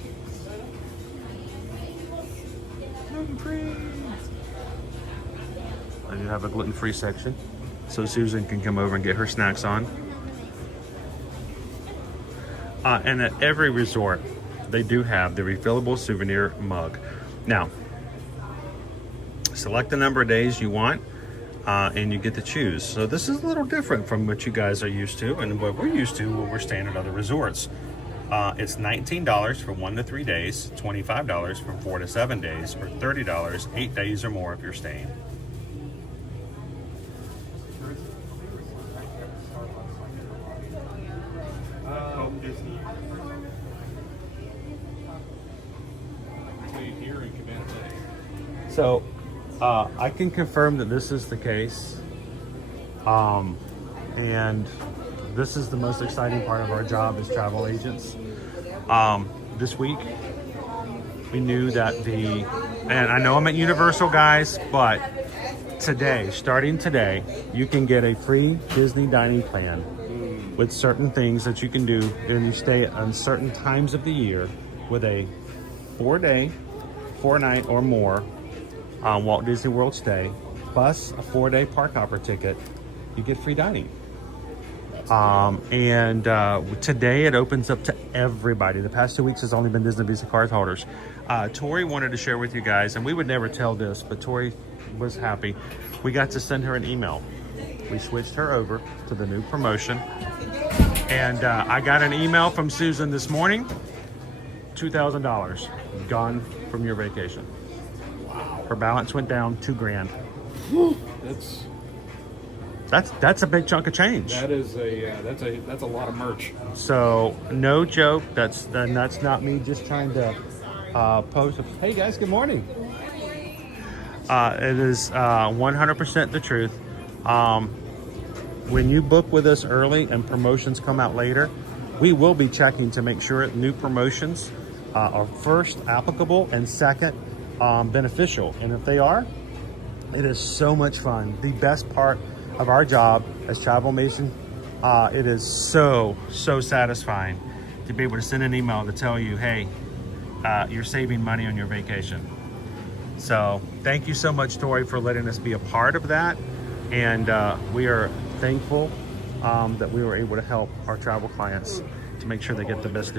I do have a gluten-free section, so Susan can come over and get her snacks on. And at every resort, they do have the refillable souvenir mug. Now, select the number of days you want, and you get to choose. So this is a little different from what you guys are used to and what we're used to when we're staying at other resorts. It's $19 for 1 to 3 days, $25 for 4 to 7 days, or $30 8 days or more if you're staying. So I can confirm that this is the case. And this is the most exciting part of our job as travel agents. This week, we knew that and I know I'm at Universal, guys, but today, starting today, you can get a free Disney dining plan with certain things that you can do during you stay on certain times of the year with a 4-day, 4-night or more Walt Disney World stay, plus a 4-day park hopper ticket. You get free dining. Today it opens up to everybody. The past 2 weeks has only been Disney Visa card holders. Tori wanted to share with you guys, and we would never tell this, but Tori was happy. We got to send her an email. We switched her over to the new promotion. And I got an email from Susan this morning. $2,000 gone from your vacation. Wow. Her balance went down $2,000. That's a big chunk of change. That is that's a lot of merch. So no joke. That's not me just trying to post. Hey guys, good morning. It is 100% the truth. When you book with us early and promotions come out later, we will be checking to make sure new promotions are first applicable and second beneficial. And if they are, it is so much fun. The best part of our job as Travel Mason, it is so satisfying to be able to send an email to tell you, hey, you're saving money on your vacation. So thank you so much, Tori, for letting us be a part of that. And we are thankful that we were able to help our travel clients to make sure they get the best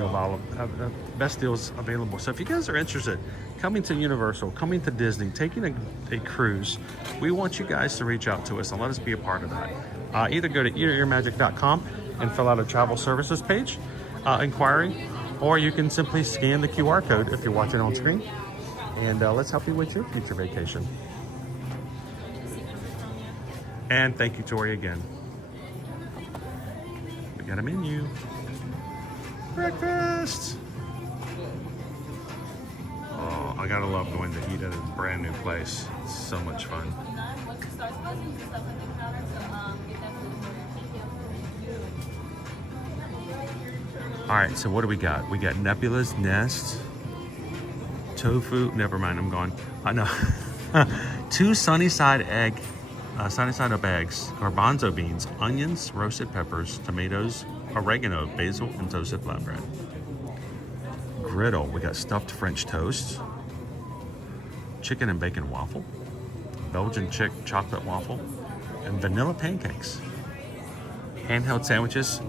deals available. So if you guys are interested, coming to Universal, coming to Disney, taking a cruise, we want you guys to reach out to us and let us be a part of that. Either go to eateryourmagic.com and fill out a travel services page inquiry, or you can simply scan the QR code if you're watching on screen, and let's help you with your future vacation. And thank you, Tori, again. We got a menu. Breakfast. Oh, I gotta love going to eat at a brand new place. It's so much fun. All right, so what do we got? We got Nebula's Nest, tofu. Never mind, I'm gone. No, 2 sunny side up eggs, garbanzo beans, onions, roasted peppers, tomatoes, oregano, basil, and toasted flatbread. Griddle, we got stuffed French toast, chicken and bacon waffle, Belgian chocolate waffle, and vanilla pancakes. Handheld sandwiches,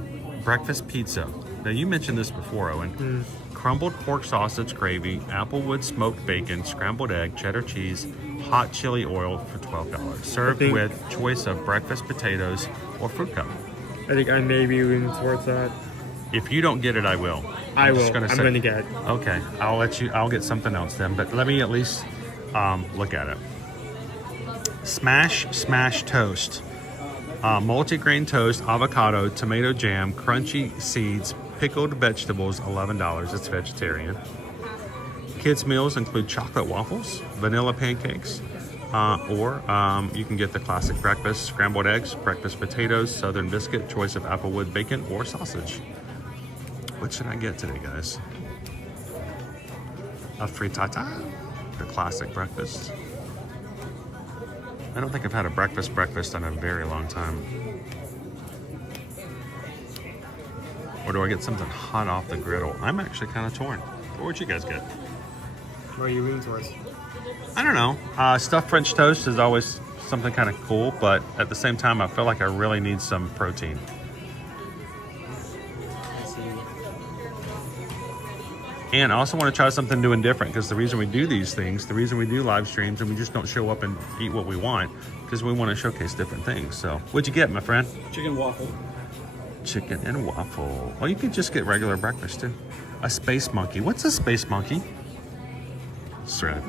breakfast pizza. Now you mentioned this before, Owen. Crumbled pork sausage gravy, applewood smoked bacon, scrambled egg, cheddar cheese, hot chili oil for $12. Served with choice of breakfast potatoes or fruit cup. I think I may be leaning towards that. If you don't get it, I will. I'm going to get it. Okay, I'll get something else then, but let me at least look at it. Smash toast. Multi-grain toast, avocado, tomato jam, crunchy seeds, pickled vegetables, $11. It's vegetarian. Kids' meals include chocolate waffles, vanilla pancakes, or you can get the classic breakfast, scrambled eggs, breakfast potatoes, southern biscuit, choice of applewood bacon or sausage. What should I get today, guys? A frittata, the classic breakfast. I don't think I've had a breakfast in a very long time. Or do I get something hot off the griddle? I'm actually kind of torn. What'd you guys get? What are you leaning towards? I don't know. Stuffed French toast is always something kind of cool, but at the same time, I feel like I really need some protein. And I also want to try something new and different, because the reason we do these things, the reason we do live streams and we just don't show up and eat what we want, because we want to showcase different things. So what'd you get, my friend? Chicken waffle. Chicken and waffle. Well, you could just get regular breakfast too. A space monkey. What's a space monkey? Shred.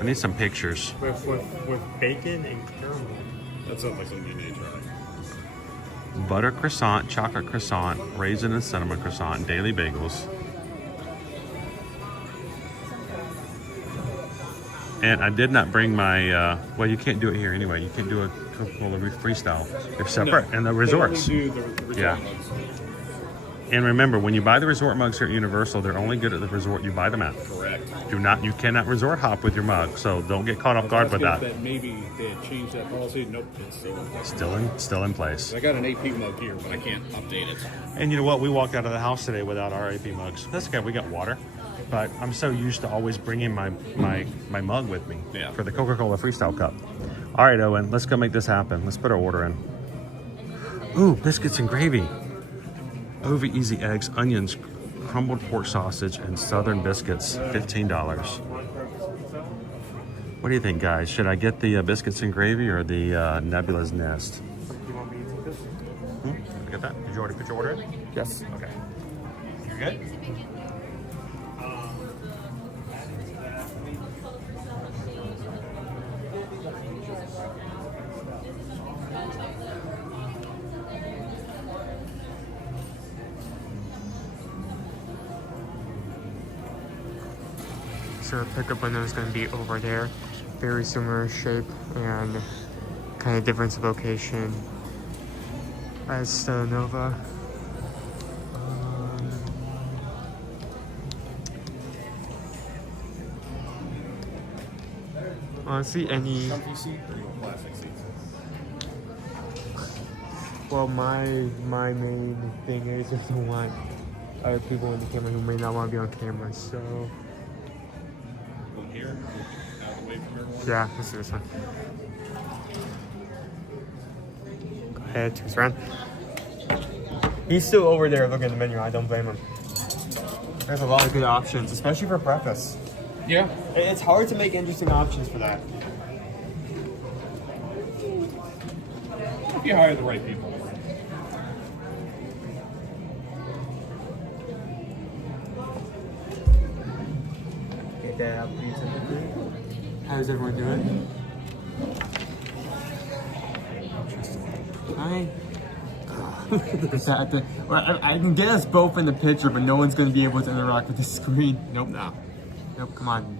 I need some pictures. With bacon and caramel. That sounds like something you need to try. Butter croissant, chocolate croissant, raisin and cinnamon croissant, daily bagels. And I did not bring my, well, you can't do it here anyway. You can't do a Coca-Cola freestyle. They're separate in the resorts. They only do the resort Yeah. mugs. And remember, when you buy the resort mugs here at Universal, they're only good at the resort you buy them at. Correct. You cannot resort hop with your mug, so don't get caught off guard with that. Maybe they had changed that policy. Nope, it's still in place. Still in place. I got an AP mug here, but I can't update it. And you know what? We walked out of the house today without our AP mugs. That's okay. We got water. But I'm so used to always bringing my mug with me for the Coca-Cola Freestyle Cup. All right, Owen, let's go make this happen. Let's put our order in. Ooh, biscuits and gravy. Over easy eggs, onions, crumbled pork sausage, and southern biscuits. $15. What do you think, guys? Should I get the biscuits and gravy or the Nebula's Nest? You want me to take this? Get that? Did you already put your order in? Yes. Okay. You're good? So the pickup window is going to be over there. Very similar shape and kind of different location as Stella Nova. Honestly, any. Comfy seat or you want plastic seats? Well, my main thing is I don't want other people in the camera who may not want to be on camera. So One here, out of the way from everyone. yeah, let's do this one. Go ahead, turn around. He's still over there looking at the menu. I don't blame him. There's a lot of good options, especially for breakfast. Yeah. It's hard to make interesting options for that. If you hire the right people. Get that out pizza. How's everyone doing? I can get us both in the picture, but no one's going to be able to interact with the screen. Nope. No. Nope, come on.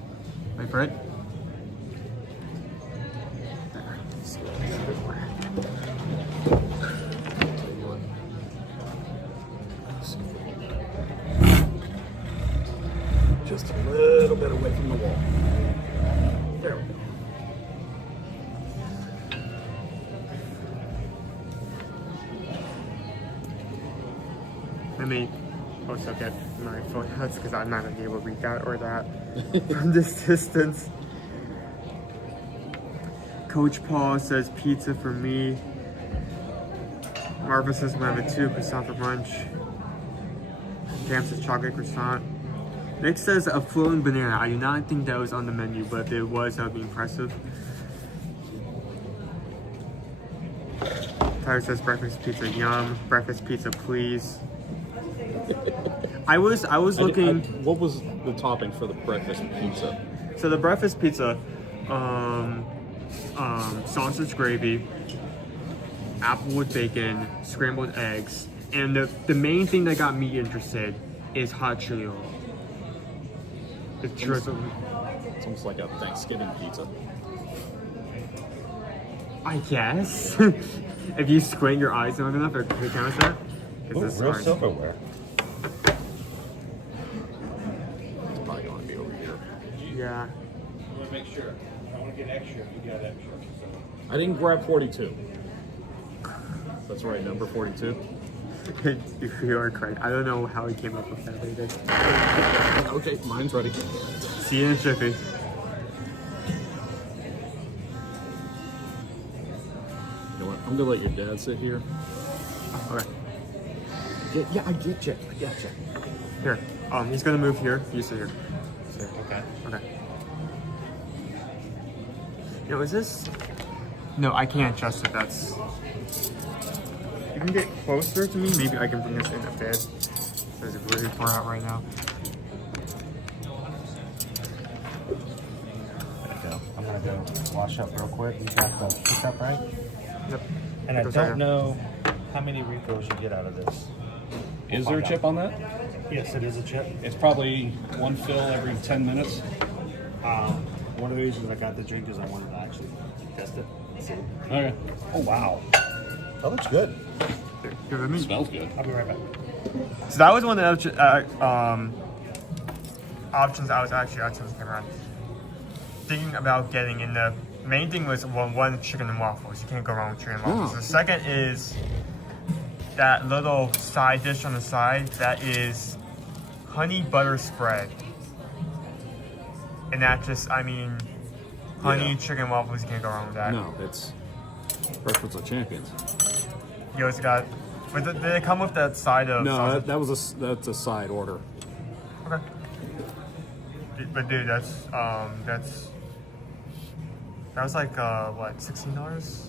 Wait for it. Just a little bit away from the wall. There we go. Let me also get my phone nuts because I'm not going to be able to read that or that from this distance. Coach Paul says pizza for me. Marva says I'm going to have a 2 croissant for lunch. Cam says chocolate croissant. Nick says a floating banana. I do not think that was on the menu, but if it was, that would be impressive. Tyler says breakfast pizza, yum. Breakfast pizza, please. I was looking. What was the topping for the breakfast pizza? So the breakfast pizza, sausage gravy, applewood bacon, scrambled eggs, and the main thing that got me interested is hot chili oil. It's almost like a Thanksgiving pizza. I guess. If you squint your eyes long enough, it counts that. Ooh, real silverware. It's probably going to be over here. Yeah. I want to make sure. I want to get extra. You got extra. I didn't grab 42. That's right, number 42. You are correct. I don't know how he came up with that, but he did. Okay, mine's ready. See you in Jiffy. You know what? I'm gonna let your dad sit here. Okay. Yeah, I get you. I get you. Here. He's gonna move here. You sit here. Sit here. Okay. Okay. Yo, is this? No, I can't adjust it. That's. You can get closer to me. Maybe I can bring this in a bit. So it's really far out right now. I'm gonna go wash up real quick. You got the pickup right? Yep. And I Goes don't right know how many refills you get out of this. Is there a chip on that? Yes, it is a chip. It's probably one fill every 10 minutes. One of the reasons I got the drink is I wanted to actually test it. See? Okay. Oh wow, that looks good. Give it me. Smells good. I'll be right back. So that was one of the options I was actually came around thinking about getting. And the main thing was one chicken and waffles. You can't go wrong with chicken and waffles. Oh. The second is that little side dish on the side that is honey butter spread. And that just, I mean, honey chicken waffles, you can't go wrong with that. No, it's breakfast of champions. You also got, but did it come with that side of No, sausage? that's a side order. Okay. But dude, that was like what, $16?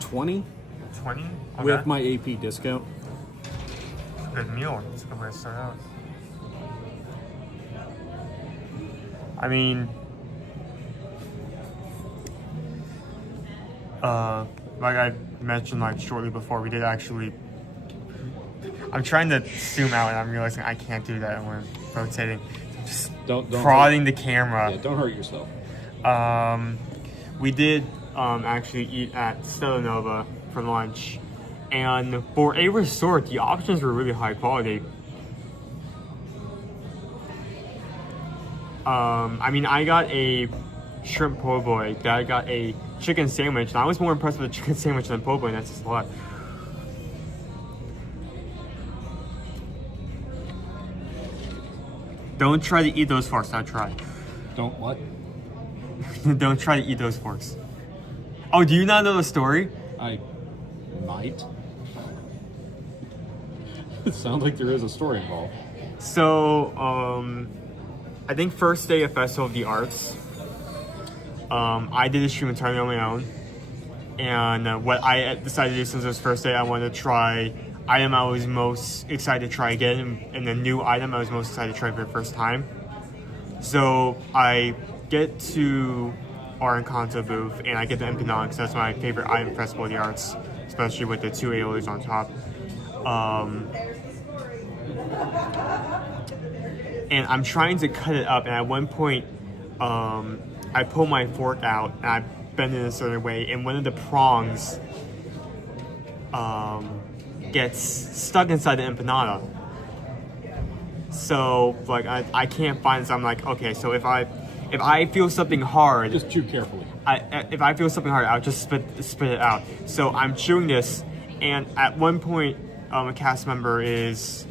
20 20? Okay. with my AP discount. It's a good meal. It's a good way to start out. I mean, like I mentioned like shortly before, we did actually. I'm trying to zoom out and I'm realizing I can't do that when rotating. Just Don't prodding the camera. Yeah, don't hurt yourself. We did actually eat at Stella Nova for lunch, and for a resort, the options were really high quality. I mean, I got a shrimp po' boy, Dad got a chicken sandwich, and I was more impressed with the chicken sandwich than po' boy, and that's just a lot. Don't try to eat those forks, not try. Don't what? Don't try to eat those forks. Oh, do you not know the story? I might. It sounds like there is a story involved. So, I think first day of Festival of the Arts, I did a stream entirely on my own. And what I decided to do since it was first day, I wanted to try item I was most excited to try again, and the new item I was most excited to try for the first time. So I get to our Encanto booth and I get the empanada because that's my favorite item, Festival of the Arts, especially with the 2 aiolis on top. And I'm trying to cut it up, and at one point, I pull my fork out and I bend it in a certain way, and one of the prongs gets stuck inside the empanada. So like I can't find it, so I'm like, okay, so if I feel something hard, Just chew carefully. if I feel something hard, I'll just spit it out. So I'm chewing this, and at one point, a cast member needs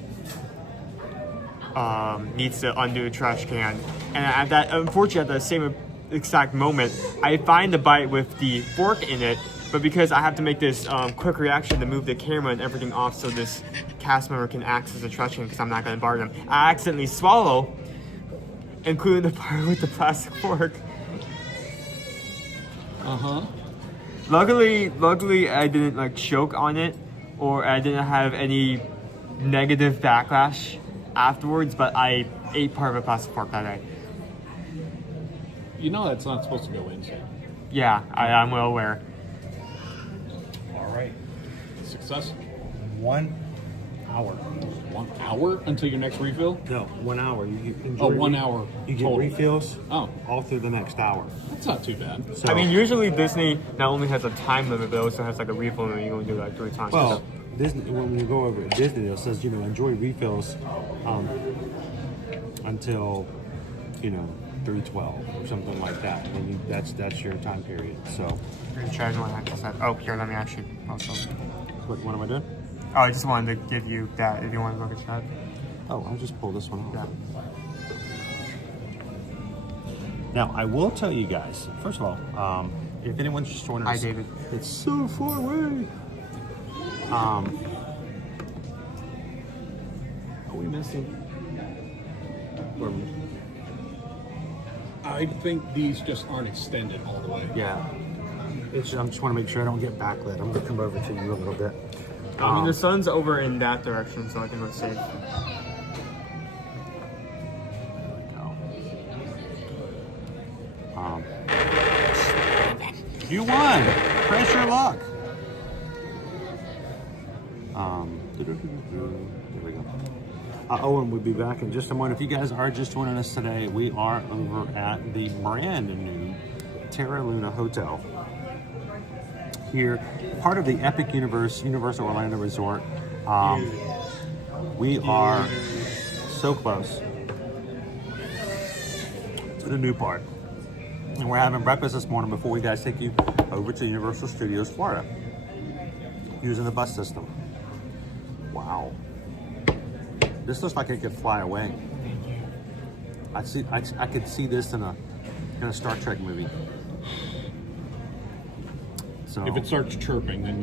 to undo a trash can, and unfortunately, at the same exact moment, I find the bite with the fork in it, but because I have to make this quick reaction to move the camera and everything off so this cast member can access the trash can because I'm not going to bar them, I accidentally swallow, including the part with the plastic fork. Luckily, I didn't like choke on it, or I didn't have any negative backlash afterwards, but I ate part of a plastic fork that day. You know that's not supposed to go in. Yeah, I'm well aware. All right, Success. 1 hour. 1 hour until your next refill? No, 1 hour. You enjoy. Oh, 1 hour You get total. refills. Oh. All through the next hour. That's not too bad. So, I mean, usually Disney not only has a time limit, but also has like a refill limit. You can do like 3 times. well, Disney, when you go over at Disney, it says enjoy refills until 3:12 or something like that. And that's your time period. So, You're in charge of what access that. Oh, here, let me actually also. what am I doing? Oh, I just wanted to give you that if you want to look at chat. Oh, I'll just pull this one off. Yeah. Now, I will tell you guys, first of all, if anyone's just joining us, Hi, David. it's so far away. Are we missing? Or, I think these just aren't extended all the way. yeah. I just want to make sure I don't get backlit. I'm going to come over to you a little bit. I mean, the sun's over in that direction, so I think we're safe. There we go. You won! Press your luck! There we go. Owen will be back in just a moment. If you guys are just joining us today, we are over at the brand new Terra Luna Hotel. Here, part of the Epic Universal Orlando Resort. We are so close to the new part. And we're having breakfast this morning before we guys take you over to Universal Studios Florida using the bus system. Wow. This looks like it could fly away. I could see this in a Star Trek movie. So If it starts chirping, then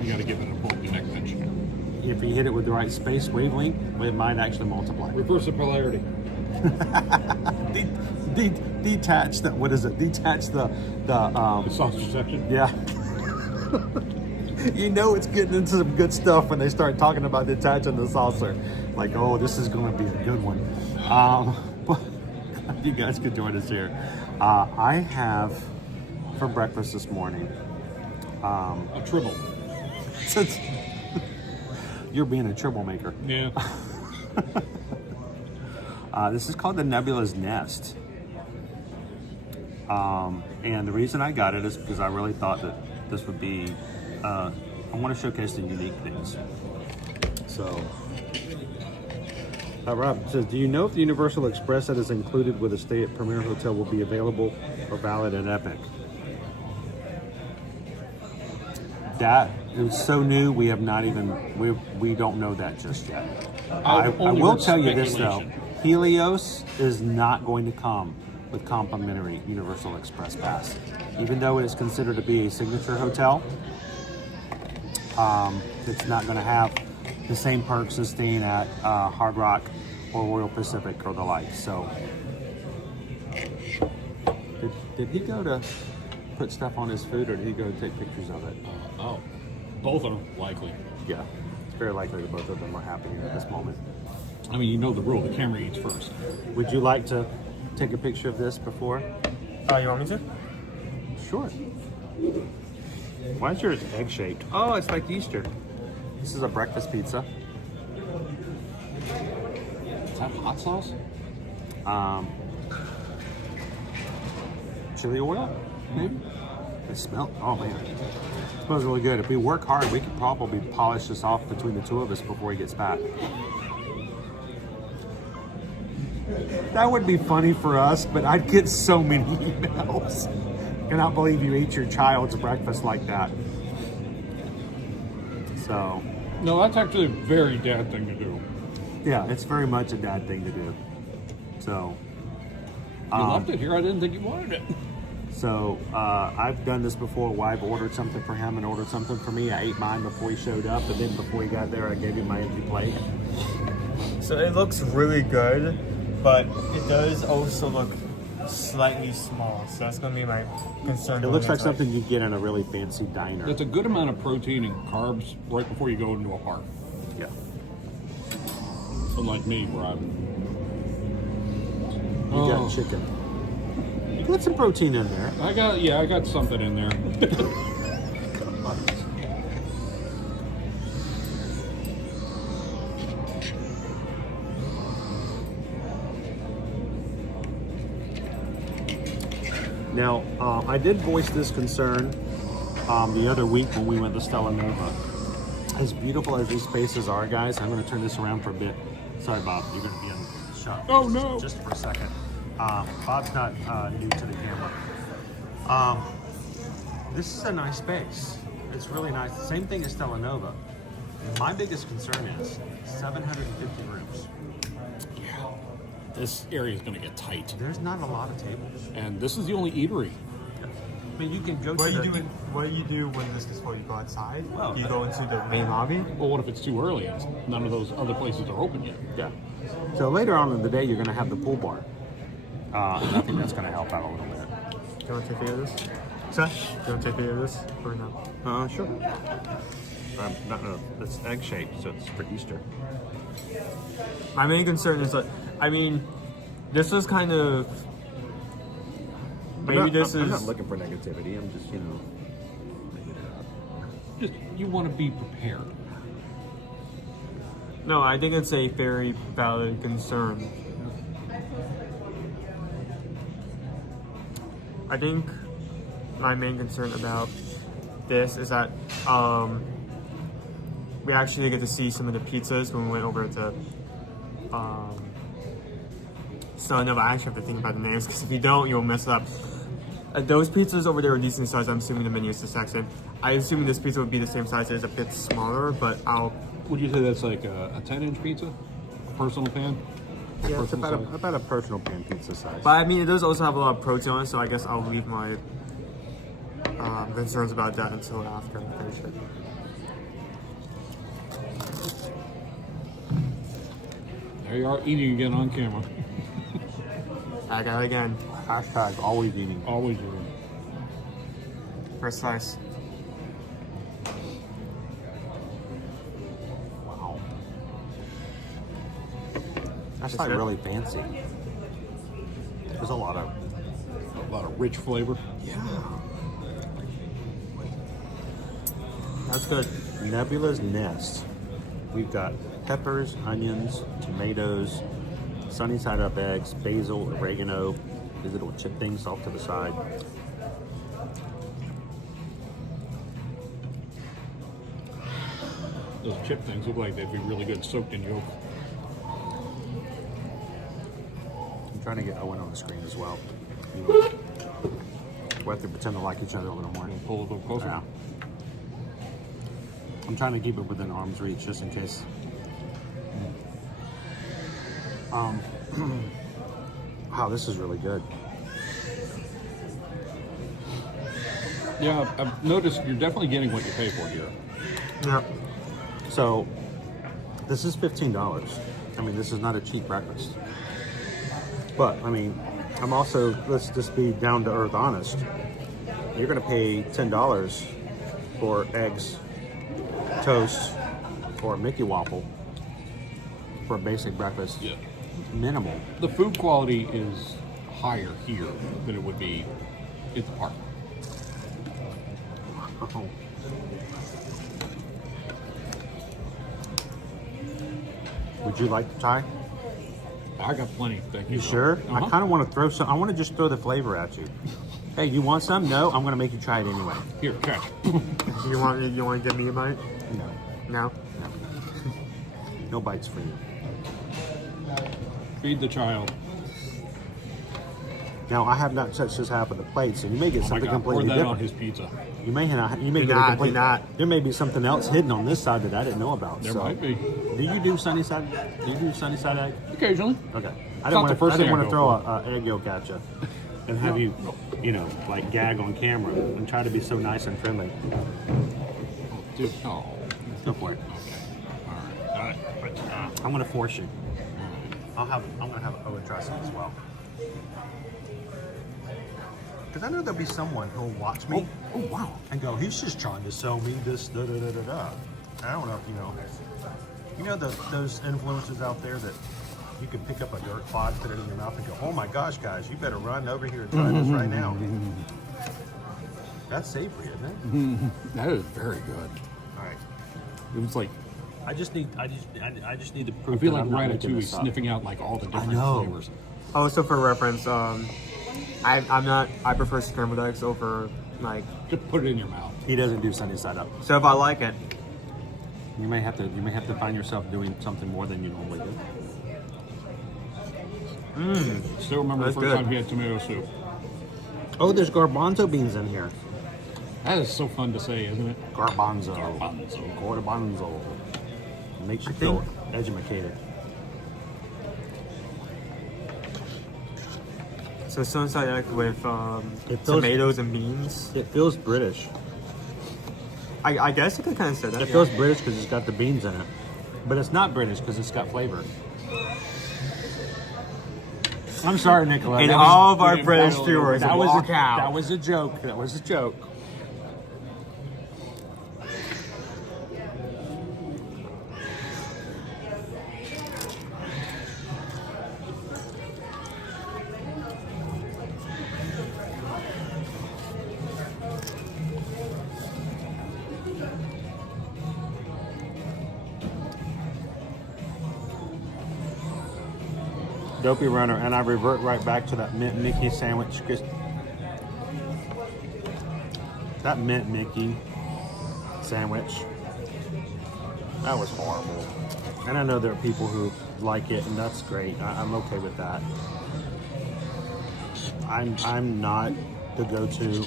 you got to give it a full connect pinch. if you hit it with the right space wavelength, it might actually multiply. Reverse the polarity. Detach the, what is it? Detach the Sausage section. yeah. You know it's getting into some good stuff when they start talking about detaching the saucer. Like, oh, this is going to be a good one. You guys could join us here. I have for breakfast this morning. A tribble. You're being a troublemaker. Yeah. This is called the Nebula's Nest. And the reason I got it is because I really thought that this would be, I want to showcase the unique things. So, Rob says, do you know if the Universal Express that is included with a stay at Premier Hotel will be available or valid at Epic? That is so new, we have not even, we don't know that just yet. I will tell you this though, Helios is not going to come with complimentary Universal Express Pass. Even though it is considered to be a signature hotel, it's not going to have the same perks as staying at Hard Rock or Royal Pacific or the like. So, did he go to put stuff on his food, or did he go to take pictures of it? Oh, both are likely. Yeah, it's very likely that both of them are happening at this moment. I mean, you know the rule. The camera eats first. Would you like to take a picture of this before? You want me to? Sure. Why is yours egg-shaped? Oh, it's like Easter. This is a breakfast pizza. Is that hot sauce? Chili oil, maybe? It smells, oh man. It smells really good. If we work hard, we could probably polish this off between the two of us before he gets back. That would be funny for us, but I'd get so many emails. I cannot believe you ate your child's breakfast like that. So. No, that's actually a very dad thing to do. Yeah, it's very much a dad thing to do. So. You left it here. I didn't think you wanted it. So I've done this before. I've ordered something for him and ordered something for me. I ate mine before he showed up, and then before he got there, I gave him my empty plate. So it looks really good, but it does also look slightly small. So that's going to be my concern. It looks like something you get in a really fancy diner. That's a good amount of protein and carbs right before you go into a park. Yeah. Unlike me, where I'm. You got chicken. You put some protein in there. I got something in there. Now, I did voice this concern the other week when we went to Stella Nova. As beautiful as these spaces are, guys, I'm going to turn this around for a bit. Sorry, Bob, you're going to be in the shot. Oh, no. Just for a second. Bob's not new to the camera. This is a nice space. It's really nice. Same thing as Stella Nova. My biggest concern is 750 rooms. Yeah. This area is going to get tight. There's not a lot of tables. And this is the only eatery. I mean, you can go What to do you do when this gets full? You go outside? Well, Do you go into the main lobby? Well, what if it's too early and none of those other places are open yet? Yeah. So later on in the day, you're going to have the pool bar. And I think that's going to help out a little bit. Do you want to take video of this? Sir? Do you want to take video of this? Or no? Sure. It's egg shaped, so it's for Easter. My main concern is that, I mean, this is kind of. Maybe I'm this not is. looking for negativity. I'm just, making it up. Just, you want to be prepared. No, I think it's a very valid concern. I think my main concern about this is that we actually get to see some of the pizzas when we went over to so no, I actually have to think about the names because if you don't, you'll mess it up. Those pizzas over there are decent size. I'm assuming the menu is the exact same. I'm assuming this pizza would be the same size. It's a bit smaller, but Would you say that's like a 10-inch pizza? A personal pan? Yeah, it's about a personal pan pizza size. But I mean, it does also have a lot of protein on it, so I guess I'll leave my concerns about that until after I finish it. There you are, eating again on camera. I got it again. Hashtag always eating. Always eating. First slice. Wow. That's Is like it? really fancy. There's a lot of Rich flavor. yeah. That's good. Nebula's Nest. We've got peppers, onions, tomatoes, sunny side up eggs, basil, oregano, these little chip things off to the side. Those chip things look like they'd be really good soaked in yolk. I'm trying to get Owen on the screen as well. You know, we have to pretend to like each other a little more. Pull it a little closer. Yeah. I'm trying to keep it within arm's reach just in case. Wow, this is really good. Yeah, I've noticed you're definitely getting what you pay for here. Yeah. So, this is $15. I mean, this is not a cheap breakfast. But, I mean, I'm also, let's just be down to earth honest. You're going to pay $10 for eggs, toast, or a Mickey waffle for a basic breakfast. Yeah. Minimal. The food quality is higher here than it would be at the park. Oh. Would you like to try? I got plenty, thank you. You sure? Uh-huh. I kind of want to throw some. I want to just throw the flavor at you. Hey, you want some? No, I'm going to make you try it anyway. Here, catch. You want to give me a bite? No, No. no bites for you. Feed the child. Now, I have not touched this half of the plate, so you may get Oh my something God, pour completely that different. on his pizza. You may not. You may Do get not, a complete. do not. There may be something else hidden on this side that I didn't know about. There so. might be. Do you do sunny side? Do you do sunny side egg? Occasionally. Okay. not I didn't want the to. first I didn't thing I want to go throw an egg yolk at you, and have you, like gag on camera and try to be so nice and friendly. Dude, no. Go for it. All right. I'm gonna force you. I'm gonna have Owen try some as well. Because I know there'll be someone who'll watch me. Oh wow! And go, he's just trying to sell me this da da da da da. I don't know if you know. You know those influencers out there that you can pick up a dirt clod, put it in your mouth, and go, oh my gosh, guys, you better run over here and try this right now. That's savory, isn't it? That is very good. All right. It was like, I just need to I prove. feel that like I'm not making Ratatouille this up. sniffing out like all the different know. flavors. Also, for reference, I prefer scrambled eggs over like. Just put it in your mouth. He doesn't do sunny side up. So if I like it, You may have to find yourself doing something more than you normally do. Still remember the That's first good. time we had tomato soup. Oh, there's garbanzo beans in here. That is so fun to say, isn't it? Garbanzo. Garbanzo. Garbanzo. It makes you think- feel educated. so sunside egg with It feels- tomatoes and beans. It feels British. I guess you could kind of say that. It feels British because it's got the beans in it. But it's not British because it's got flavor. I'm sorry, Nicola. And That was- all of our that British was- viewers that was walk a, out. that was a joke. That was a joke. Dopey Runner, and I revert right back to that Mint Mickey sandwich. That Mint Mickey sandwich, that was horrible. And I know there are people who like it, and that's great. I'm okay with that. I'm not the go-to.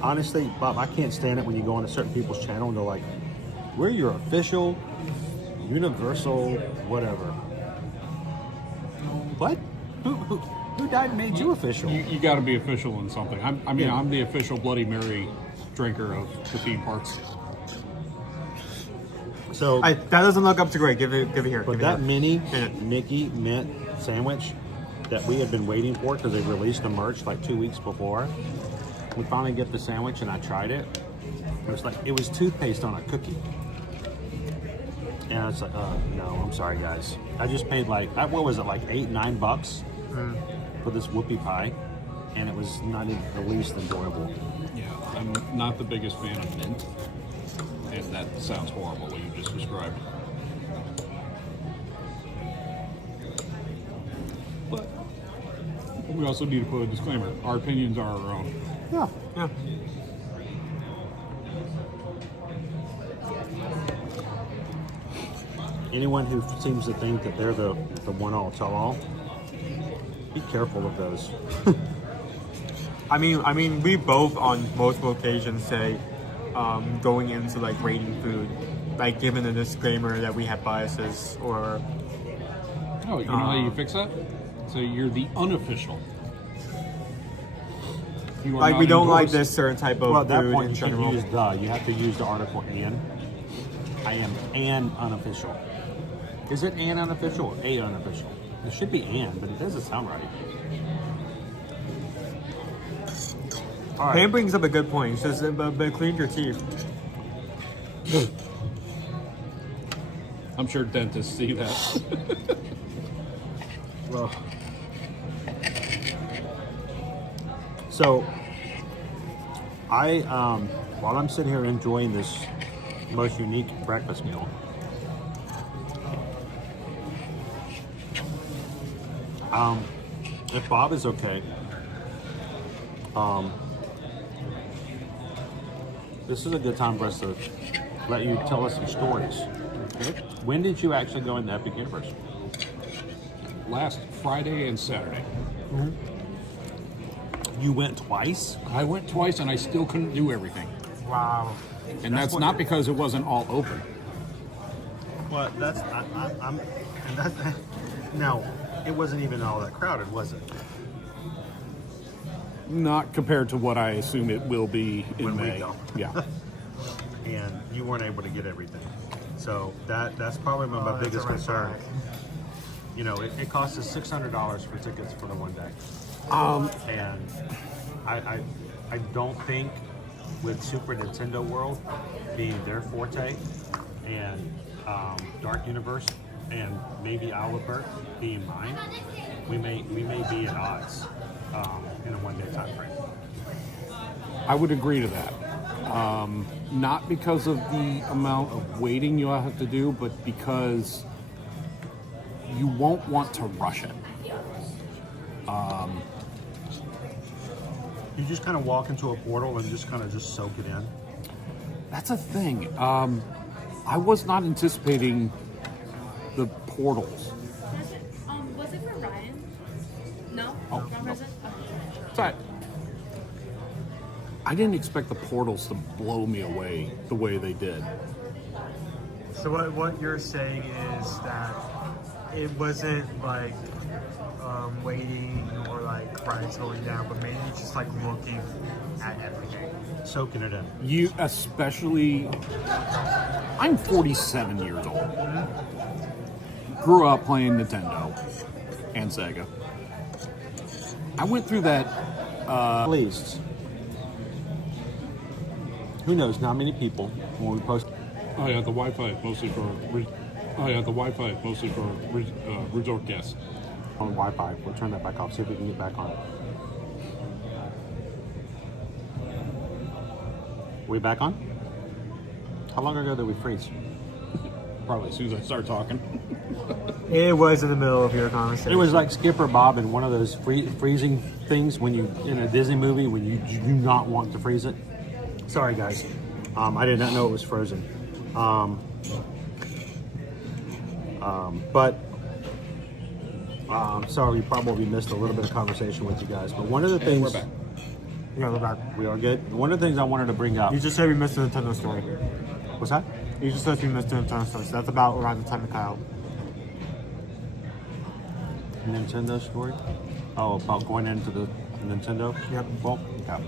Honestly, Bob, I can't stand it when you go on to certain people's channel and they're like, "We're your official, universal, whatever." What? Who died and made you official? You got to be official in something. I'm the official Bloody Mary drinker of the theme parks. So that doesn't look up to great. Give it here. But that mini Mickey Mint sandwich that we had been waiting for because they released the merch like 2 weeks before, we finally get the sandwich and I tried it. It was toothpaste on a cookie. And I was like, no, I'm sorry guys. I just paid like, what was it, like $8-9 for this whoopie pie, and it was not even the least enjoyable. Yeah, I'm not the biggest fan of mint, and that sounds horrible what you just described. But we also need to put a disclaimer. Our opinions are our own. Yeah. Yeah. Anyone who seems to think that they're the one all tell all, be careful of those. I mean, we both on multiple occasions say, going into like rating food, like giving a disclaimer that we have biases or. Oh, you know how you fix that? So you're the unofficial. You are Like not we don't like endorsed. this certain type of Well, at that food point, in you can't general. use the. You have to use the article "and." I am an unofficial. Is it an unofficial or a unofficial? It should be "and," but it doesn't sound right. All right. Pam brings up a good point. She says, but clean your teeth. I'm sure dentists see that. Well, so while I'm sitting here enjoying this most unique breakfast meal, if Bob is okay, this is a good time for us to let you tell us some stories. When did you actually go into Epic Universe? Last Friday and Saturday. You went twice? I went twice and I still couldn't do everything. Wow. And that's not because it wasn't all open. Well, now, it wasn't even all that crowded, was it? Not compared to what I assume it will be in When we May. go. Yeah. And you weren't able to get everything. So that's probably my biggest concern. You know, it costs us $600 for tickets for the one day. And I don't think with Super Nintendo World being their forte and Dark Universe and maybe Owlbert being mine, we may be at odds in a one-day time frame. I would agree to that. Not because of the amount of waiting you'll have to do, but because you won't want to rush it. You just kind of walk into a portal and just kind of soak it in. That's a thing. I was not anticipating the portals. Was it for Ryan? No? Oh, Wrong no. person? Sorry. I didn't expect the portals to blow me away the way they did. So what you're saying is that it wasn't like waiting or like cries going down, but mainly just like looking at everything. Soaking it in. You especially, I'm 47 years old. Grew up playing Nintendo and Sega. I went through that. At least. Who knows? Not many people when we post. Oh yeah, the Wi-Fi mostly for. Resort guests. On Wi-Fi. We'll turn that back off. See if we can get back on. We back on? How long ago did we freeze? probably as soon as I start talking. It was in the middle of your conversation. It was like Skipper Bob in one of those freezing things when you in a Disney movie when you do not want to freeze it. Sorry, guys. I did not know it was frozen. But sorry, we probably missed a little bit of conversation with you guys. But one of the things we're back. Yeah, we're back. we are good. One of the things I wanted to bring up. You just said we missed the Nintendo story. What's that? You just said we missed the Nintendo story. So that's about around the time it cut out. Nintendo story? Oh, about going into the Nintendo? Yep. Well, okay.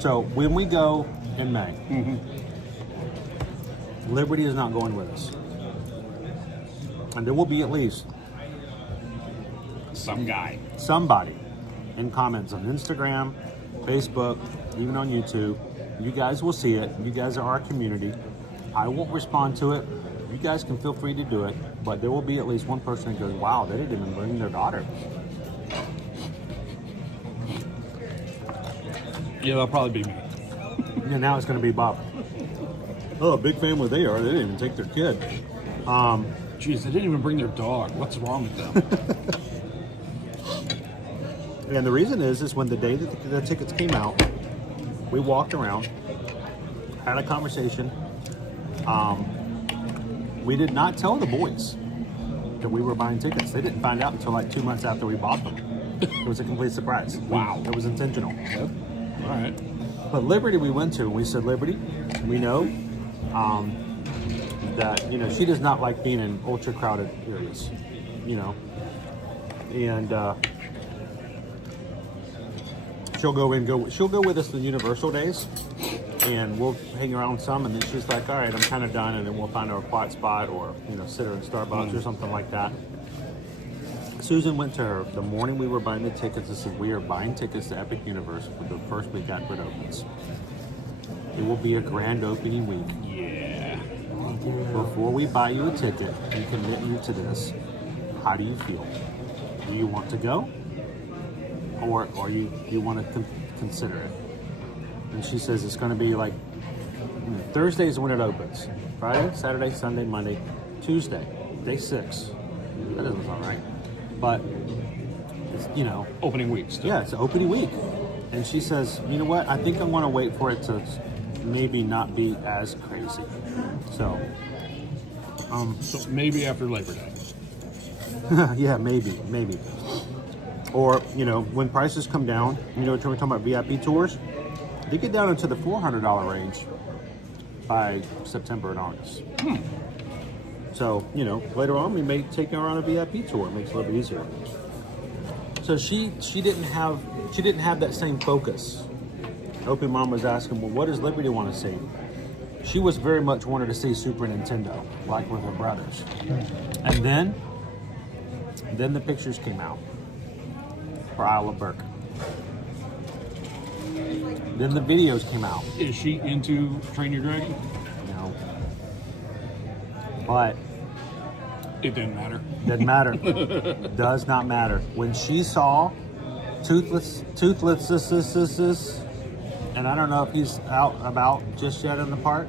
So when we go in May, Liberty is not going with us. And there will be at least somebody in comments on Instagram, Facebook, even on YouTube. You guys will see it. You guys are our community. I won't respond to it. You guys can feel free to do it, but there will be at least one person that goes, wow, they didn't even bring their daughter. Yeah, that'll probably be me. And now it's going to be Bob. Oh, big family they are. They didn't even take their kid. Jeez, they didn't even bring their dog. What's wrong with them? And the reason is when the day that the tickets came out, we walked around, had a conversation. We did not tell the boys that we were buying tickets. They didn't find out until like 2 months after we bought them. It was a complete surprise. Wow. It was intentional. Yep. All right. But Liberty we went to, and we said, Liberty, we know that, she does not like being in ultra crowded areas, and she'll go with us to the Universal days, and we'll hang around some, and then she's like, all right, I'm kind of done, and then we'll find our quiet spot or, sit her in Starbucks or something like that. Susan went to her the morning we were buying the tickets and said, we are buying tickets to Epic Universe for the first week after it opens. It will be a grand opening week. Yeah. Before we buy you a ticket and commit you to this, how do you feel? Do you want to go? Or you want to consider it? And she says it's going to be like Thursday's when it opens. Friday, Saturday, Sunday, Monday, Tuesday, day 6. That doesn't sound right. But it's, Opening week still. yeah, it's an opening week. And she says, you know what? I think I want to wait for it to maybe not be as crazy. So So maybe after Labor Day. yeah, maybe. Or, when prices come down, we're talking about VIP tours, they get down into the $400 range by September and August. So, later on we may take her on a VIP tour. It makes it a little bit easier. So she didn't have that same focus. Opie Mom was asking, well, what does Liberty want to see? She was very much wanted to see Super Nintendo, like with her brothers. And then the pictures came out for Isle of Burke. Then the videos came out. Is she into Train Your Dragon? No. But It didn't matter. doesn't matter. Does not matter. When she saw Toothless, and I don't know if he's out about just yet in the park.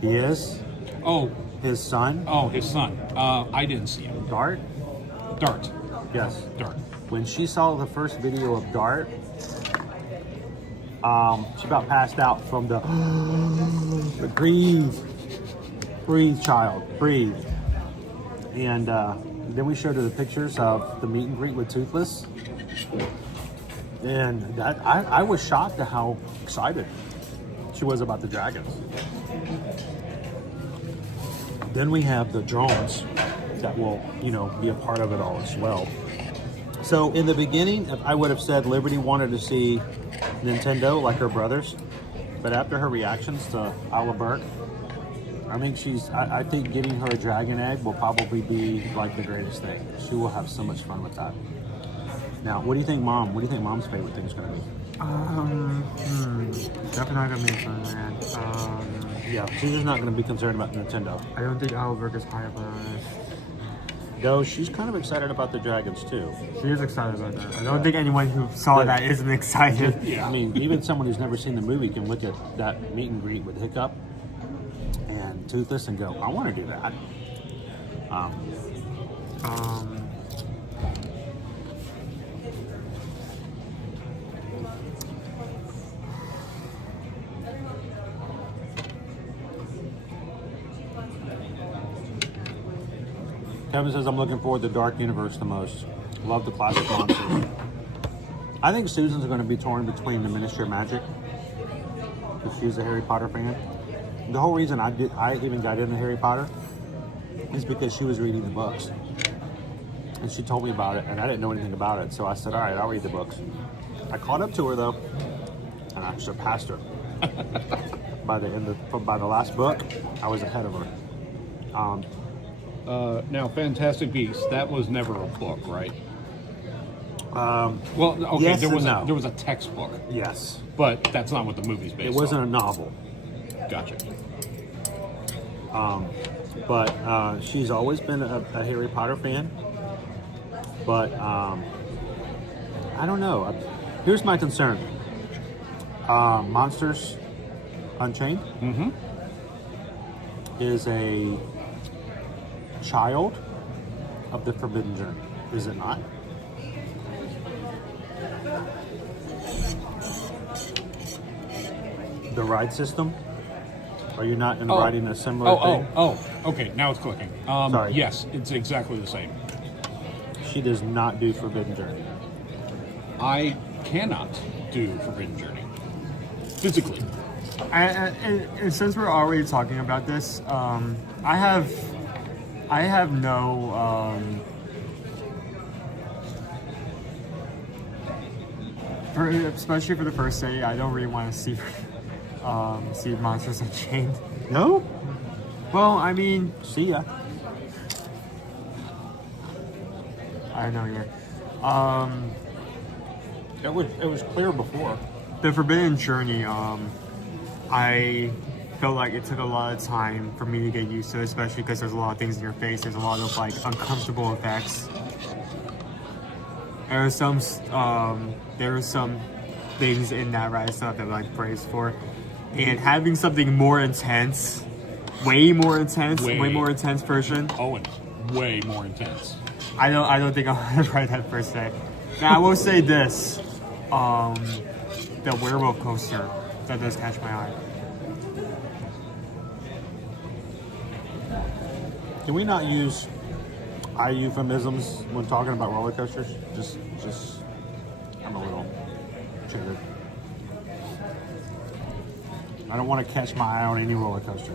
He is. Oh, His son, his son. I didn't see him. Dart. Dart. Yes. Dart. When she saw the first video of Dart, she about passed out from the breathe, child, breathe. And then we showed her the pictures of the meet and greet with Toothless, and I was shocked at how excited she was about the dragons. Then we have the drones that will, be a part of it all as well. So in the beginning, I would have said Liberty wanted to see Nintendo like her brothers, but after her reactions to Isle of Burke, I think getting her a dragon egg will probably be like the greatest thing. She will have so much fun with that. Now, what do you think, Mom? What do you think Mom's favorite thing is going to be? Definitely not gonna be fun, man. Yeah, she's just not going to be concerned about Nintendo. I don't think Albert is high up on Though she's kind of excited about the dragons too. She is excited about that. I don't think anyone who saw that isn't excited. Yeah. I mean, even someone who's never seen the movie can look at that meet and greet with Hiccup and Toothless and go, I want to do that. Kevin says, I'm looking forward to Dark Universe the most. Love the classic monsters. I think Susan's going to be torn between the Ministry of Magic, because she's a Harry Potter fan. The whole reason I even got into Harry Potter is because she was reading the books. And she told me about it, and I didn't know anything about it. So I said, all right, I'll read the books. I caught up to her, though, and I surpassed her. By the last book, I was ahead of her. Now, Fantastic Beasts, that was never a book, right? Well, okay, yes there and was a textbook. Yes. But that's not what the movie's based on. It wasn't a novel. Gotcha. But she's always been a Harry Potter fan. But I don't know. Here's my concern. Monsters Unchained is a child of the Forbidden Journey, is it not? The ride system? Are you not riding a similar thing? Okay, now it's clicking. Sorry. Yes, it's exactly the same. She does not do Forbidden Journey. I cannot do Forbidden Journey. Physically. And since we're already talking about this, I have no especially for the first day, I don't really want to see Monsters Unchained. No? Well, I mean, see ya. I know, yeah. It was clear before. The Forbidden Journey, I felt like it took a lot of time for me to get used to, especially because there's a lot of things in your face. There's a lot of like uncomfortable effects. There are some things in that ride stuff that I like praised for, and having something more intense, way more intense version. Owen, way more intense. I don't think I'll want to ride that first day. Now I will say this, the werewolf coaster, that does catch my eye. Can we not use euphemisms when talking about roller coasters? Just I'm a little triggered. I don't want to catch my eye on any roller coaster.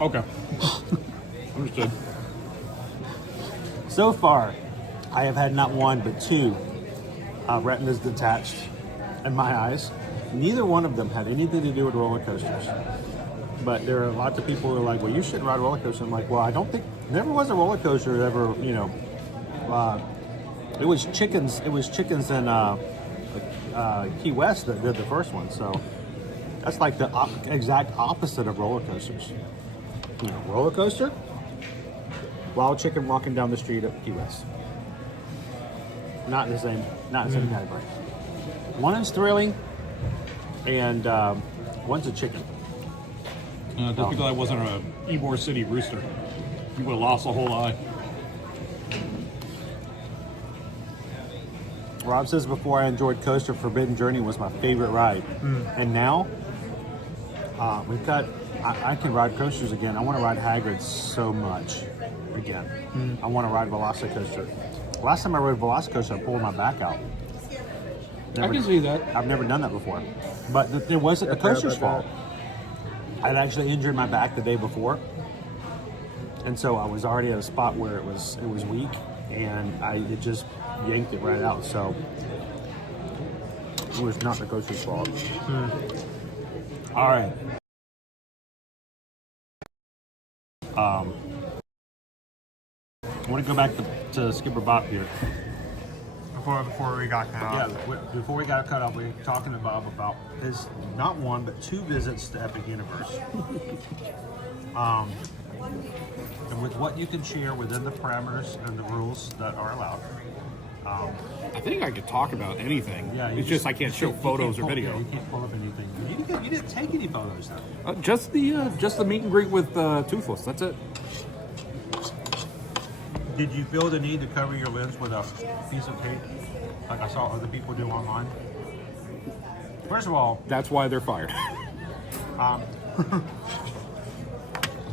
Okay. Understood. So far, I have had not one but two retinas detached in my eyes. Neither one of them had anything to do with roller coasters. But there are lots of people who are like, well, you should ride a roller coaster. I'm like, well, I don't think, never was a roller coaster that ever, it was chickens in Key West that did the first one. So that's like the exact opposite of roller coasters. Roller coaster, wild chicken walking down the street at Key West. Not the same category. One is thrilling, and one's a chicken. Just because I wasn't a Ybor City rooster, you would have lost a whole eye. Rob says, before I enjoyed Coaster, Forbidden Journey was my favorite ride. And now, I can ride coasters again. I want to ride Hagrid so much again. I want to ride Velocicoaster. Last time I rode Velocicoaster, I pulled my back out. I can see that. I've never done that before. But it wasn't the coaster's fault. I'd actually injured my back the day before. And so I was already at a spot where it was weak, and it just yanked it right out. So it was not the coaster's fault. All right. I want to go back to Skipper Bop here. Before we got cut off. Before we got cut off, we were talking to Bob about his not one but 2 visits to Epic Universe. And with what you can share within the parameters and the rules that are allowed. I think I could talk about anything. Yeah, it's just I can't show photos or video. Yeah, you can't pull up anything. You didn't take any photos though. Just the meet and greet with Toothless. That's it. Did you feel the need to cover your lens with a piece of tape, like I saw other people do online? First of all, that's why they're fired.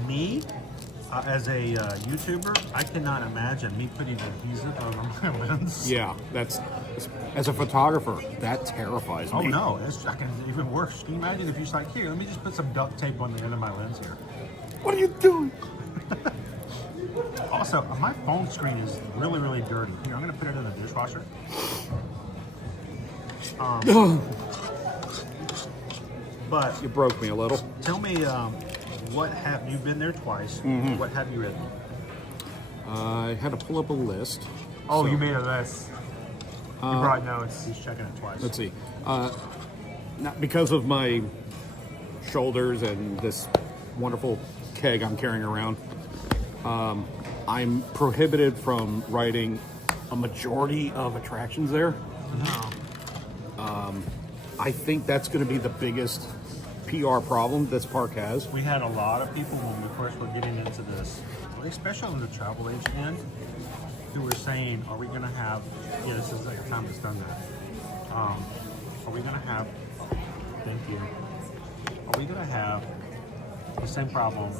Me, as a YouTuber, I cannot imagine me putting adhesive over my lens. Yeah, that's as a photographer, that terrifies me. Oh no, that's fucking even worse. Can you imagine if you're just like, here, let me just put some duct tape on the end of my lens here. What are you doing? Also, my phone screen is really, really dirty. Here, I'm gonna put it in the dishwasher. But you broke me a little. Tell me, what have you been there twice? Mm-hmm. What have you written? I had to pull up a list. Oh, you made a list. You brought notes. He's checking it twice. Let's see. Not because of my shoulders and this wonderful keg I'm carrying around. I'm prohibited from writing a majority of attractions there. I think that's going to be the biggest PR problem this park has. We had a lot of people when we first were getting into this, especially on the travel agent end, who were saying, are we going to have, this is like a time that's done that. Are we going to have, thank you, are we going to have the same problem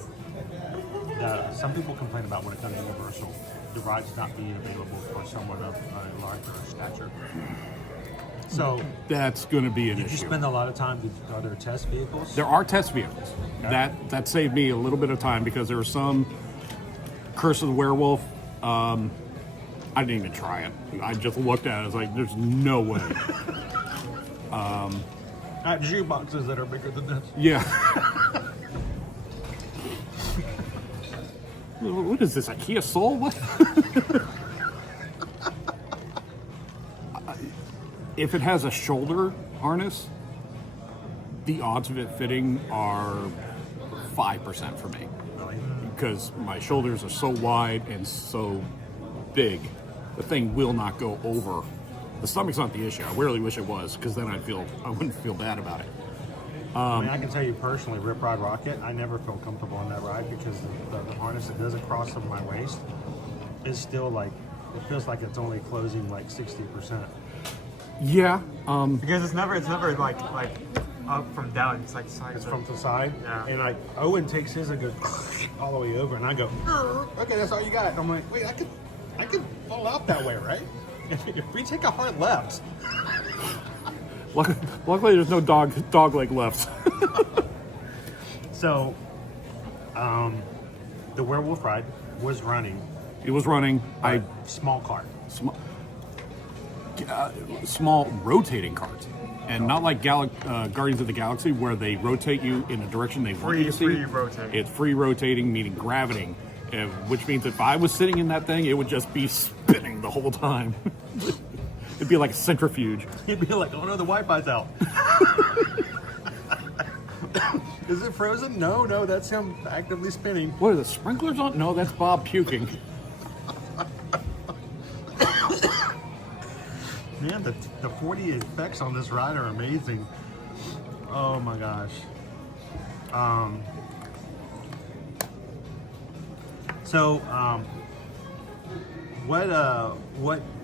that some people complain about when it comes to Universal, the rides not being available for someone of a larger stature? So that's going to be an issue. issue. You spend a lot of time. Are there test vehicles? There are test vehicles. Okay. That saved me a little bit of time because there was some Curse of the Werewolf. I didn't even try it. I just looked at it. I was like, "There's no way." Shoe boxes that are bigger than this. Yeah. What is this? IKEA Soul? What? If it has a shoulder harness, the odds of it fitting are 5% for me. Really? Because my shoulders are so wide and so big, the thing will not go over. The stomach's not the issue. I really wish it was, because then I wouldn't feel bad about it. I mean, I can tell you personally, Rip Ride Rocket, I never felt comfortable on that ride because the harness that doesn't cross over my waist is still like, it feels like it's only closing like 60%. Yeah. Because it's never like up from down. It's like side. It's from the side. Yeah. And Owen takes his and goes all the way over, and I go, okay, that's all you got. And I'm like, wait, I could fall out that way, right? If we take a hard left. Luckily, there's no dog leg left. So, the werewolf ride was running. It was running. Small cart. Small rotating carts, and not like Guardians of the Galaxy where they rotate you in a direction they want you to see. Free rotating. It's free rotating, meaning gravity, which means if I was sitting in that thing, it would just be spinning the whole time. It'd be like a centrifuge. You'd be like, oh no, the Wi-Fi's out. Is it frozen? No, that's him actively spinning. What are the sprinklers on? No, that's Bob puking. Man, the 40 effects on this ride are amazing. Oh my gosh.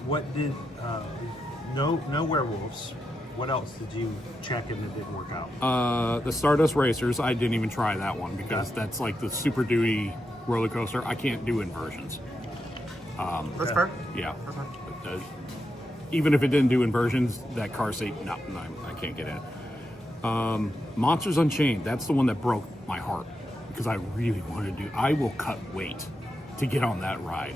What did no werewolves? What else did you check and it didn't work out? The Stardust Racers, I didn't even try that one because that's like the Super Duty roller coaster. I can't do inversions. That's fair. Yeah. Even if it didn't do inversions, that car seat, no, I can't get in. Monsters Unchained, that's the one that broke my heart because I really wanted to do. I will cut weight to get on that ride,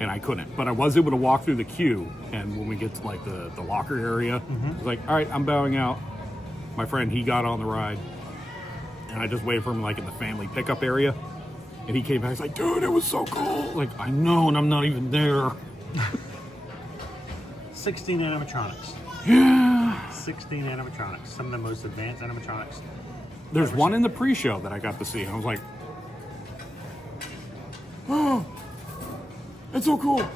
and I couldn't. But I was able to walk through the queue, and when we get to like the locker area, I was like, all right, I'm bowing out. My friend, he got on the ride, and I just waited for him like in the family pickup area, and he came back. He's like, dude, it was so cool. Like, I know, and I'm not even there. 16 animatronics. Yeah. 16 animatronics. Some of the most advanced animatronics. There's one in the pre-show that I got to see, and I was like, oh, that's so cool.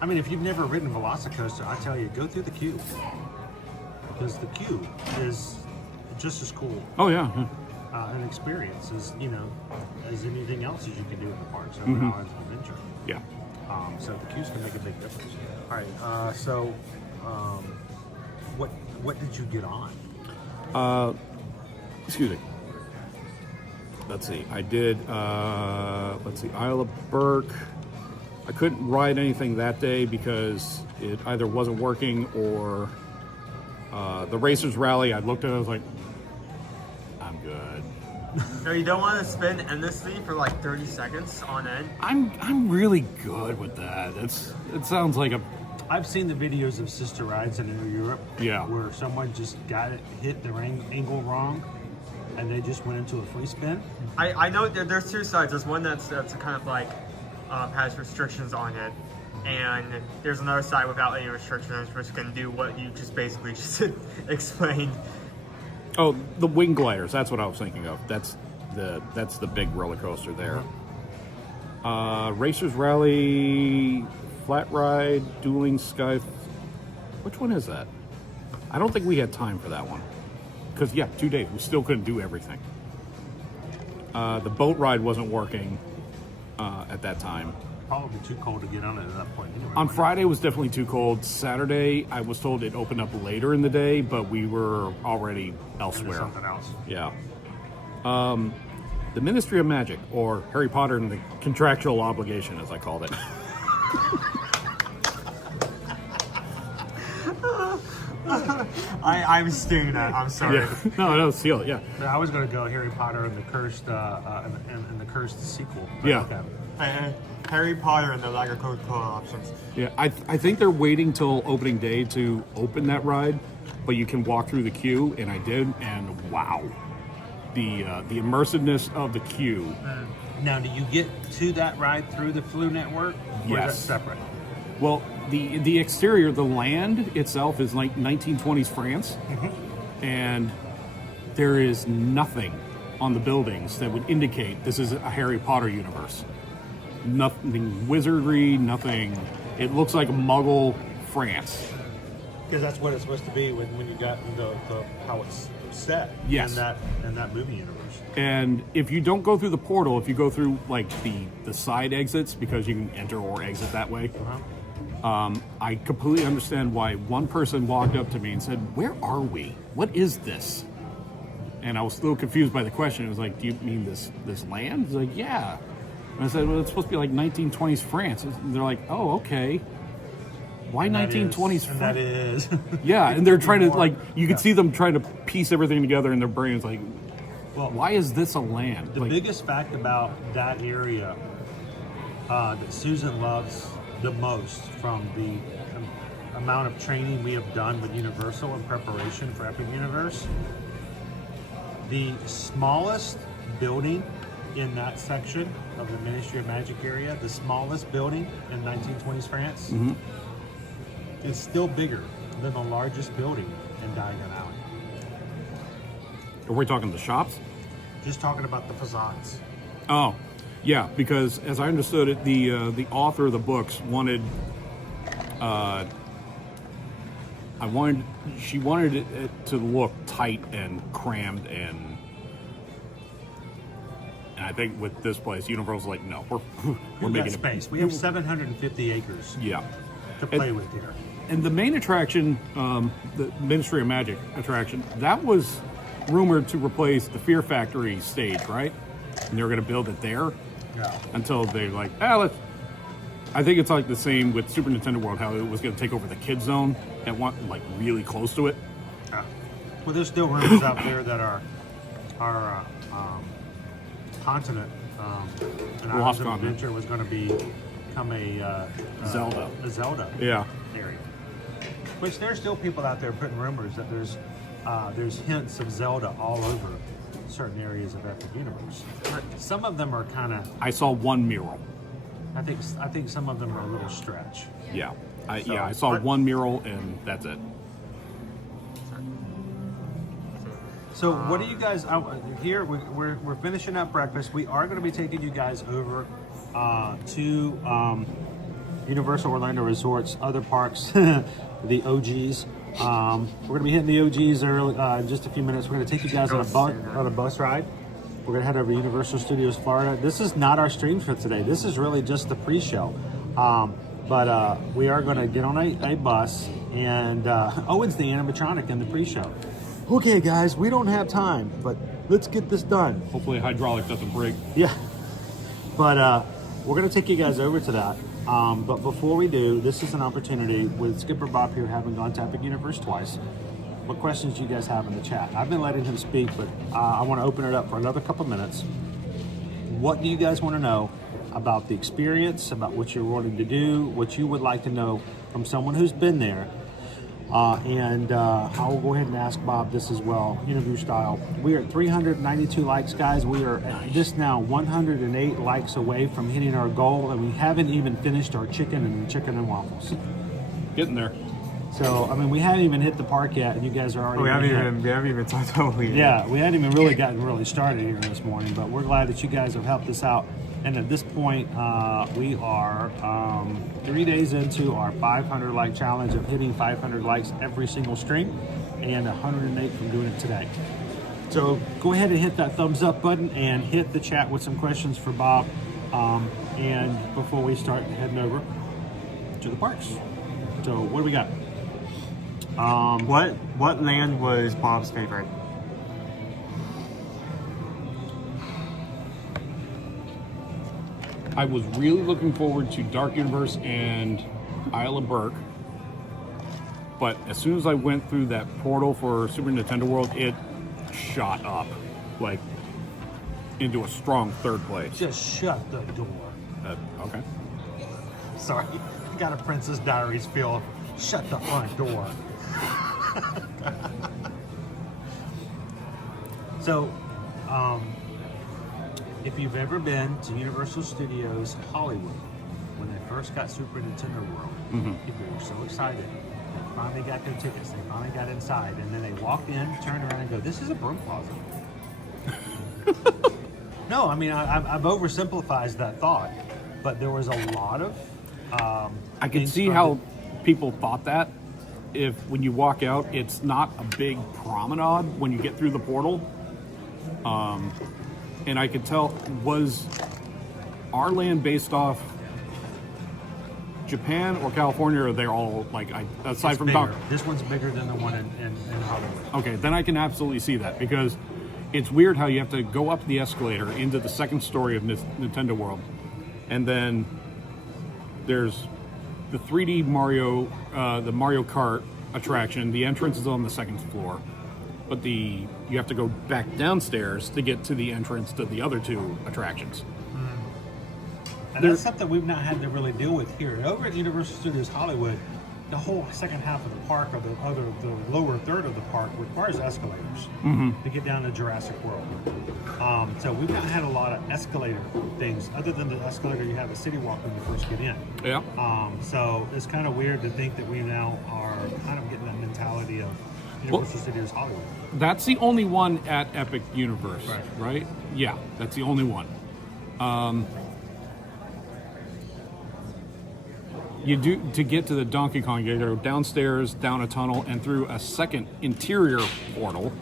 I mean, if you've never ridden Velocicoaster, I tell you, go through the queue. Because the queue is just as cool. Oh, yeah. An experience as, you know, as anything else as you can do in the parks. So it's an adventure. Yeah. So the queues can make a big difference. All right. What did you get on? Excuse me. Let's see. I did, Isle of Burke. I couldn't ride anything that day because it either wasn't working or the Racers Rally. I looked at it, I was like, I'm good. No, you don't want to spin endlessly for like 30 seconds on end. I'm really good with that. It sounds like a... I've seen the videos of sister rides in Air Europe. Yeah. Where someone just got it, hit the angle wrong, and they just went into a free spin. I know there's two sides. There's one that's kind of like has restrictions on it, and there's another side without any restrictions, which can do what you just basically just explained. Oh, the wing gliders. That's what I was thinking of. That's the big roller coaster there. Racers Rally, Flat Ride, Dueling Sky. Which one is that? I don't think we had time for that one. Because, 2 days. We still couldn't do everything. The boat ride wasn't working at that time. Probably too cold to get on it at that point. Anyway, on Friday was definitely too cold. Saturday, I was told it opened up later in the day, but we were already elsewhere. Something else. Yeah. The Ministry of Magic, or Harry Potter and the Contractual Obligation, as I called it. I'm staring at. I'm sorry. Yeah. No, seal it. Yeah. I was going to go Harry Potter and the Cursed and the Cursed sequel. Yeah. Okay. Harry Potter and the Lager Coca-Cola options. Yeah, I think they're waiting till opening day to open that ride, but you can walk through the queue, and I did, and wow, the immersiveness of the queue. Now, do you get to that ride through the Flu Network? Or Yes. is that separate? Well, the exterior, the land itself is like 1920s France, and there is nothing on the buildings that would indicate this is a Harry Potter universe. Nothing wizardry, nothing. It looks like Muggle France. Because that's what it's supposed to be when you got the how it's set Yes. in that movie universe. And if you don't go through the portal, if you go through like the side exits, because you can enter or exit that way, I completely understand why one person walked up to me and said, "Where are we? What is this?" And I was a little confused by the question. It was like, "Do you mean this land?" He's like, "Yeah." And I said, "Well, it's supposed to be like 1920s France." And they're like, "Oh, okay. Why 1920s France?" That is. Yeah, and they're trying to you can see them trying to piece everything together in their brains. Like, well, why is this a land? The biggest fact about that area that Susan loves the most from the amount of training we have done with Universal in preparation for Epic Universe, the smallest building in that section of the Ministry of Magic area, the smallest building in 1920s France, is still bigger than the largest building in Diagon Alley. Are we talking the shops? Just talking about the facades. Oh, yeah, because as I understood it, the author of the books wanted, she wanted it to look tight and crammed, and I think with this place, Universal's like, no, we're making space. We have 750 acres. Yeah. To play with here. And the main attraction, the Ministry of Magic attraction, that was rumored to replace the Fear Factory stage, right? And they were going to build it there. Yeah. Until they're like, I think it's like the same with Super Nintendo World, how it was going to take over the Kid Zone and want like really close to it. Yeah. Well, there's still rumors out there that our continent, an Islands of Adventure was going to become a Zelda. A Zelda. Yeah. Area. Which there's still people out there putting rumors that there's hints of Zelda all over certain areas of Epic Universe. Some of them are kind of... I saw one mural. I think some of them are a little stretch. Yeah, I saw one mural and that's it. So what do you guys here? We're finishing up breakfast. We are going to be taking you guys over to Universal Orlando Resort's other parks, the OGs. We're going to be hitting the OGs early, in just a few minutes. We're going to take you guys on a bus ride. We're going to head over to Universal Studios Florida. This is not our stream for today. This is really just the pre-show. But we are going to get on a bus, and Owen's the animatronic in the pre-show. Okay, guys, we don't have time, but let's get this done. Hopefully, hydraulic doesn't break. Yeah, but we're going to take you guys over to that. But before we do, this is an opportunity with Skipper Bob here, having gone to Epic Universe twice. What questions do you guys have in the chat? I've been letting him speak, but I want to open it up for another couple minutes. What do you guys want to know about the experience, about what you're wanting to do, what you would like to know from someone who's been there? And I will go ahead and ask Bob this as well, interview style. We are at 392 likes, guys. We are at this now 108 likes away from hitting our goal, and we haven't even finished our chicken and waffles. Getting there. So, I mean, we haven't even hit the park yet, and you guys are already... We haven't even talked about it. Yeah, we hadn't even really gotten started here this morning, but we're glad that you guys have helped us out. And at this point, we are 3 days into our 500 like challenge of hitting 500 likes every single stream, and 108 from doing it today. So go ahead and hit that thumbs up button and hit the chat with some questions for Bob. And before we start heading over to the parks. So what do we got? What land was Bob's favorite? I was really looking forward to Dark Universe and Isle of Berk, but as soon as I went through that portal for Super Nintendo World, it shot up, like, into a strong third place. Just shut the door. Okay. Sorry, I got a Princess Diaries feel. Shut the front door. So, if you've ever been to Universal Studios Hollywood, when they first got Super Nintendo World, people were so excited. They finally got their tickets. They finally got inside, and then they walked in, turned around, and go, "This is a broom closet." No, I mean I've oversimplified that thought, but there was a lot of. I can see how people thought that. If when you walk out, it's not a big promenade when you get through the portal. And I could tell, was our land based off Japan or California, or they're all like, aside It's from bigger. This one's bigger than the one in Hollywood. Okay, then I can absolutely see that, because it's weird how you have to go up the escalator into the second story of Nintendo World, and then there's the 3D Mario, the Mario Kart attraction. The entrance is on the second floor, but you have to go back downstairs to get to the entrance to the other two attractions. And that's something we've not had to really deal with here. Over at Universal Studios Hollywood, the whole second half of the park, or the lower third of the park, requires escalators to get down to Jurassic World. So we've not had a lot of escalator things, other than the escalator you have at City Walk when you first get in. Yeah. So it's kind of weird to think that we now are kind of getting that mentality of Universal Studios Hollywood. That's the only one at Epic Universe, right? Yeah, that's the only one. You do, to get to the Donkey Kong, you go downstairs, down a tunnel, and through a second interior portal.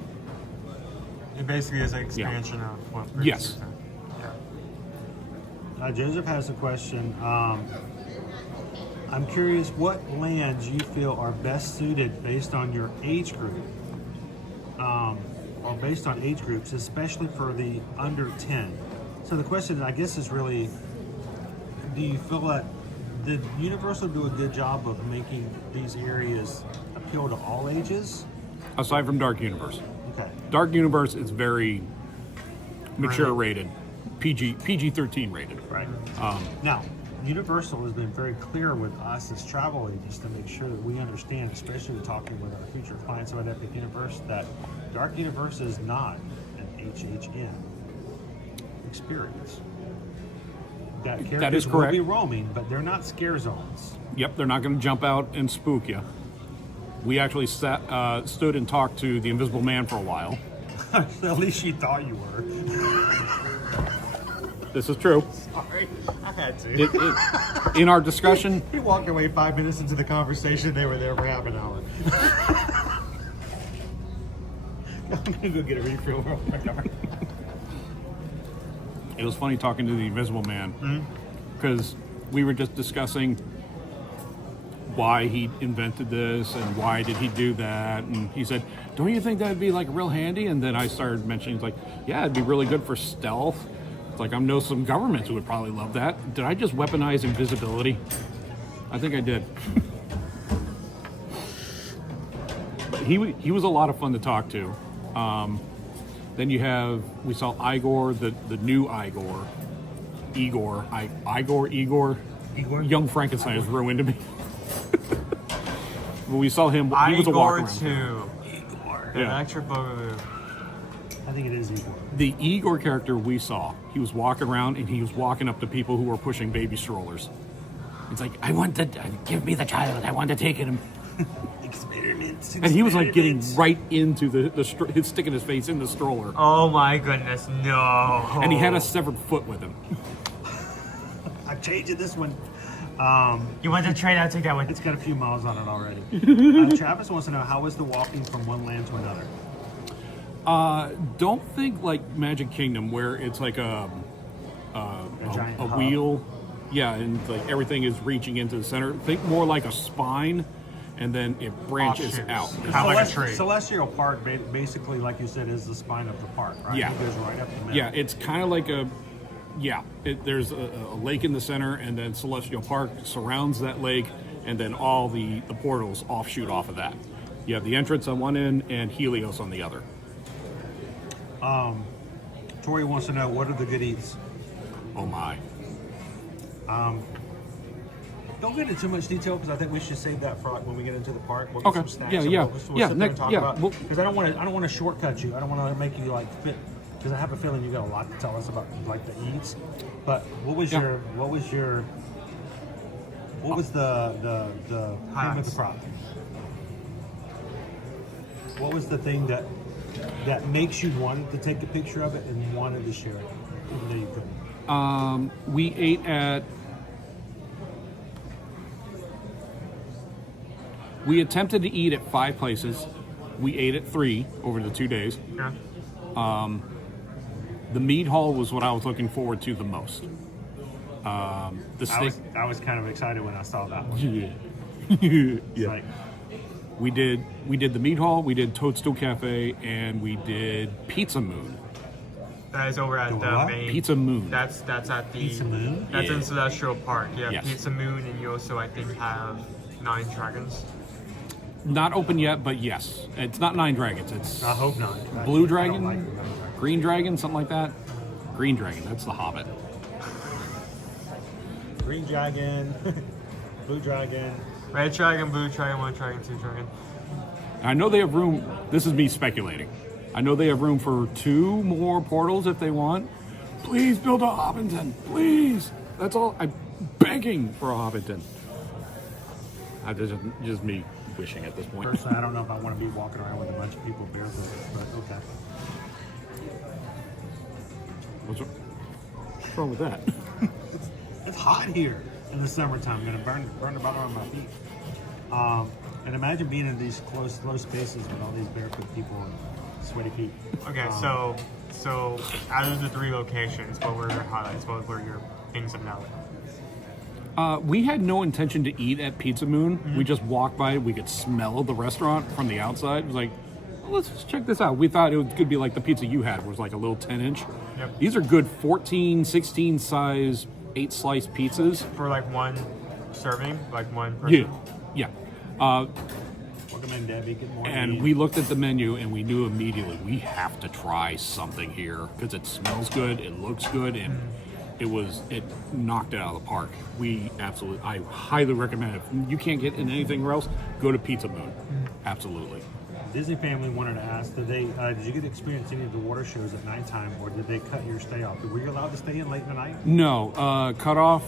It basically is an expansion of what previously Yes. was done. Yeah. Joseph has a question. I'm curious what lands you feel are best suited based on your age group, or based on age groups, especially for the under 10. So the question, I guess, is really, do you feel that did Universal do a good job of making these areas appeal to all ages? Aside from Dark Universe. Okay. Dark Universe is very mature rated, PG-13 rated. Right. Now, Universal has been very clear with us as travel agents to make sure that we understand, especially talking with our future clients about Epic Universe, that Dark Universe is not an HHN experience. that characters That is will correct. be roaming, but they're not scare zones. Yep, they're not going to jump out and spook you. We actually stood and talked to the Invisible Man for a while. At least she thought you were. This is true. Sorry, I had to. In our discussion, We walked away 5 minutes into the conversation. They were there for half an hour. I'm gonna go get a refill real quick. it was funny talking to the Invisible Man because we were just discussing why he invented this and why did he do that, and he said, don't you think that'd be like real handy? And then I started mentioning, like, yeah, it'd be really good for stealth. It's like, I know some governments who would probably love that. Did I just weaponize invisibility? I think I did. But he was a lot of fun to talk to. Then we saw Igor, the new Igor. Igor. Young Frankenstein has ruined me. But we saw him, he was a walk around. Igor. The Yeah. electric boogaloo. I think it is Igor. The Igor character we saw, he was walking around and he was walking up to people who were pushing baby strollers. It's like, I want to, give me the child, I want to take him. Experiments. And he was like getting right into his sticking his face in the stroller. Oh my goodness, no. And he had a severed foot with him. I'm changing this one. You want to trade? I'll take that one. It's got a few miles on it already. Travis wants to know, how is the walking from one land to another? Don't think like Magic Kingdom where it's like a giant hub. wheel. Yeah, and like everything is reaching into the center. Think more like a spine, and then it branches Offshoots. out. Kind of like a tree. Celestial Park, basically, like you said, is the spine of the park, right? Yeah. It goes right up the middle. Yeah, it's kind of like there's a lake in the center, and then Celestial Park surrounds that lake, and then all the portals offshoot off of that. You have the entrance on one end and Helios on the other. Tori wants to know, what are the good eats? Oh my. Don't get into too much detail because I think we should save that for when we get into the park. We'll Okay. get some snacks. Yeah, and yeah. We'll Yeah, sit there and next- talk yeah, about, we'll- because I don't want to shortcut you. I don't want to make you like fit, because I have a feeling you got a lot to tell us about like the eats. But what was the cream of the crop? What was the thing that makes you wanted to take a picture of it and wanted to share it, even though you couldn't? We ate at. We attempted to eat at 5 places. We ate at 3 over the 2 days. Yeah. The meat hall was what I was looking forward to the most. The steak. I was kind of excited when I saw that one. Yeah. Like, We did the meat hall. We did Toadstool Cafe, and we did Pizza Moon. That is over at The the what? main. Pizza Moon. That's at the Pizza Moon? That's Yeah. in Celestial Park. Yeah, Yes. Pizza Moon, and you also I think have 9 Dragons. Not open yet, but yes, it's not 9 Dragons. It's I hope not. Blue I Dragon, don't like the Dragon. Green Dragon, something like that. Green Dragon. That's the Hobbit. Green Dragon, Blue Dragon. Red Dragon, Blue Dragon, 1 Dragon, 2 Dragon. I know they have room. This is me speculating. I know they have room for 2 more portals if they want. Please build a Hobbiton, please. That's all. I'm begging for a Hobbiton. Just me wishing at this point. Personally, I don't know if I want to be walking around with a bunch of people barefoot, but okay. What's wrong with that? It's hot here in the summertime. I'm gonna burn the bottom of my feet. And imagine being in these close spaces with all these barefoot people and sweaty feet. Okay, so out of the 3 locations, what were your highlights? What were your things of note? We had no intention to eat at Pizza Moon. We just walked by. We could smell the restaurant from the outside. It was like, well, let's just check this out. We thought it could be like the pizza you had, was like a little 10-inch. Yep. These are good 14, 16 size, 8-slice pizzas. For like 1 serving, like 1 person. Yeah. Welcome in, Debbie. Good morning. And we looked at the menu and we knew immediately we have to try something here because it smells good, it looks good, and it knocked it out of the park. I highly recommend it. If you can't get in anything else, go to Pizza Moon. Absolutely. Disney family wanted to ask, did you get to experience any of the water shows at nighttime, or did they cut your stay off? Were you allowed to stay in late in the night? No, cutoff.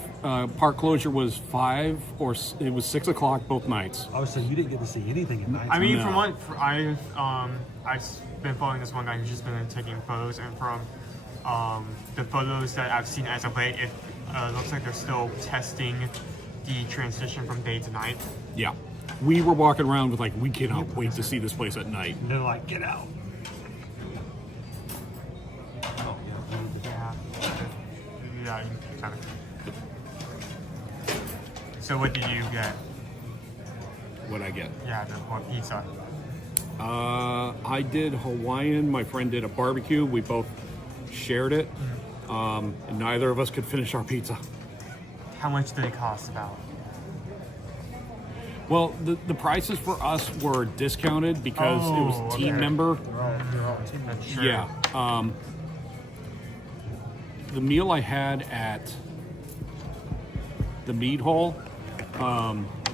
Park closure was 5 or it was 6 o'clock both nights. Oh, so you didn't get to see anything at night? I mean, No. from what I've been following this one guy who's just been taking photos, and from the photos that I've seen as of late, it looks like they're still testing the transition from day to night. Yeah. We were walking around with like, we cannot wait to see this place at night. And they're like, get out. Yeah, kind of. So what did you get? What'd I get? Yeah, what pizza? I did Hawaiian. My friend did a barbecue. We both shared it. And neither of us could finish our pizza. How much did it cost about? Well, the prices for us were discounted because it was team member. Team member. Sure. Yeah. The meal I had at the meat hall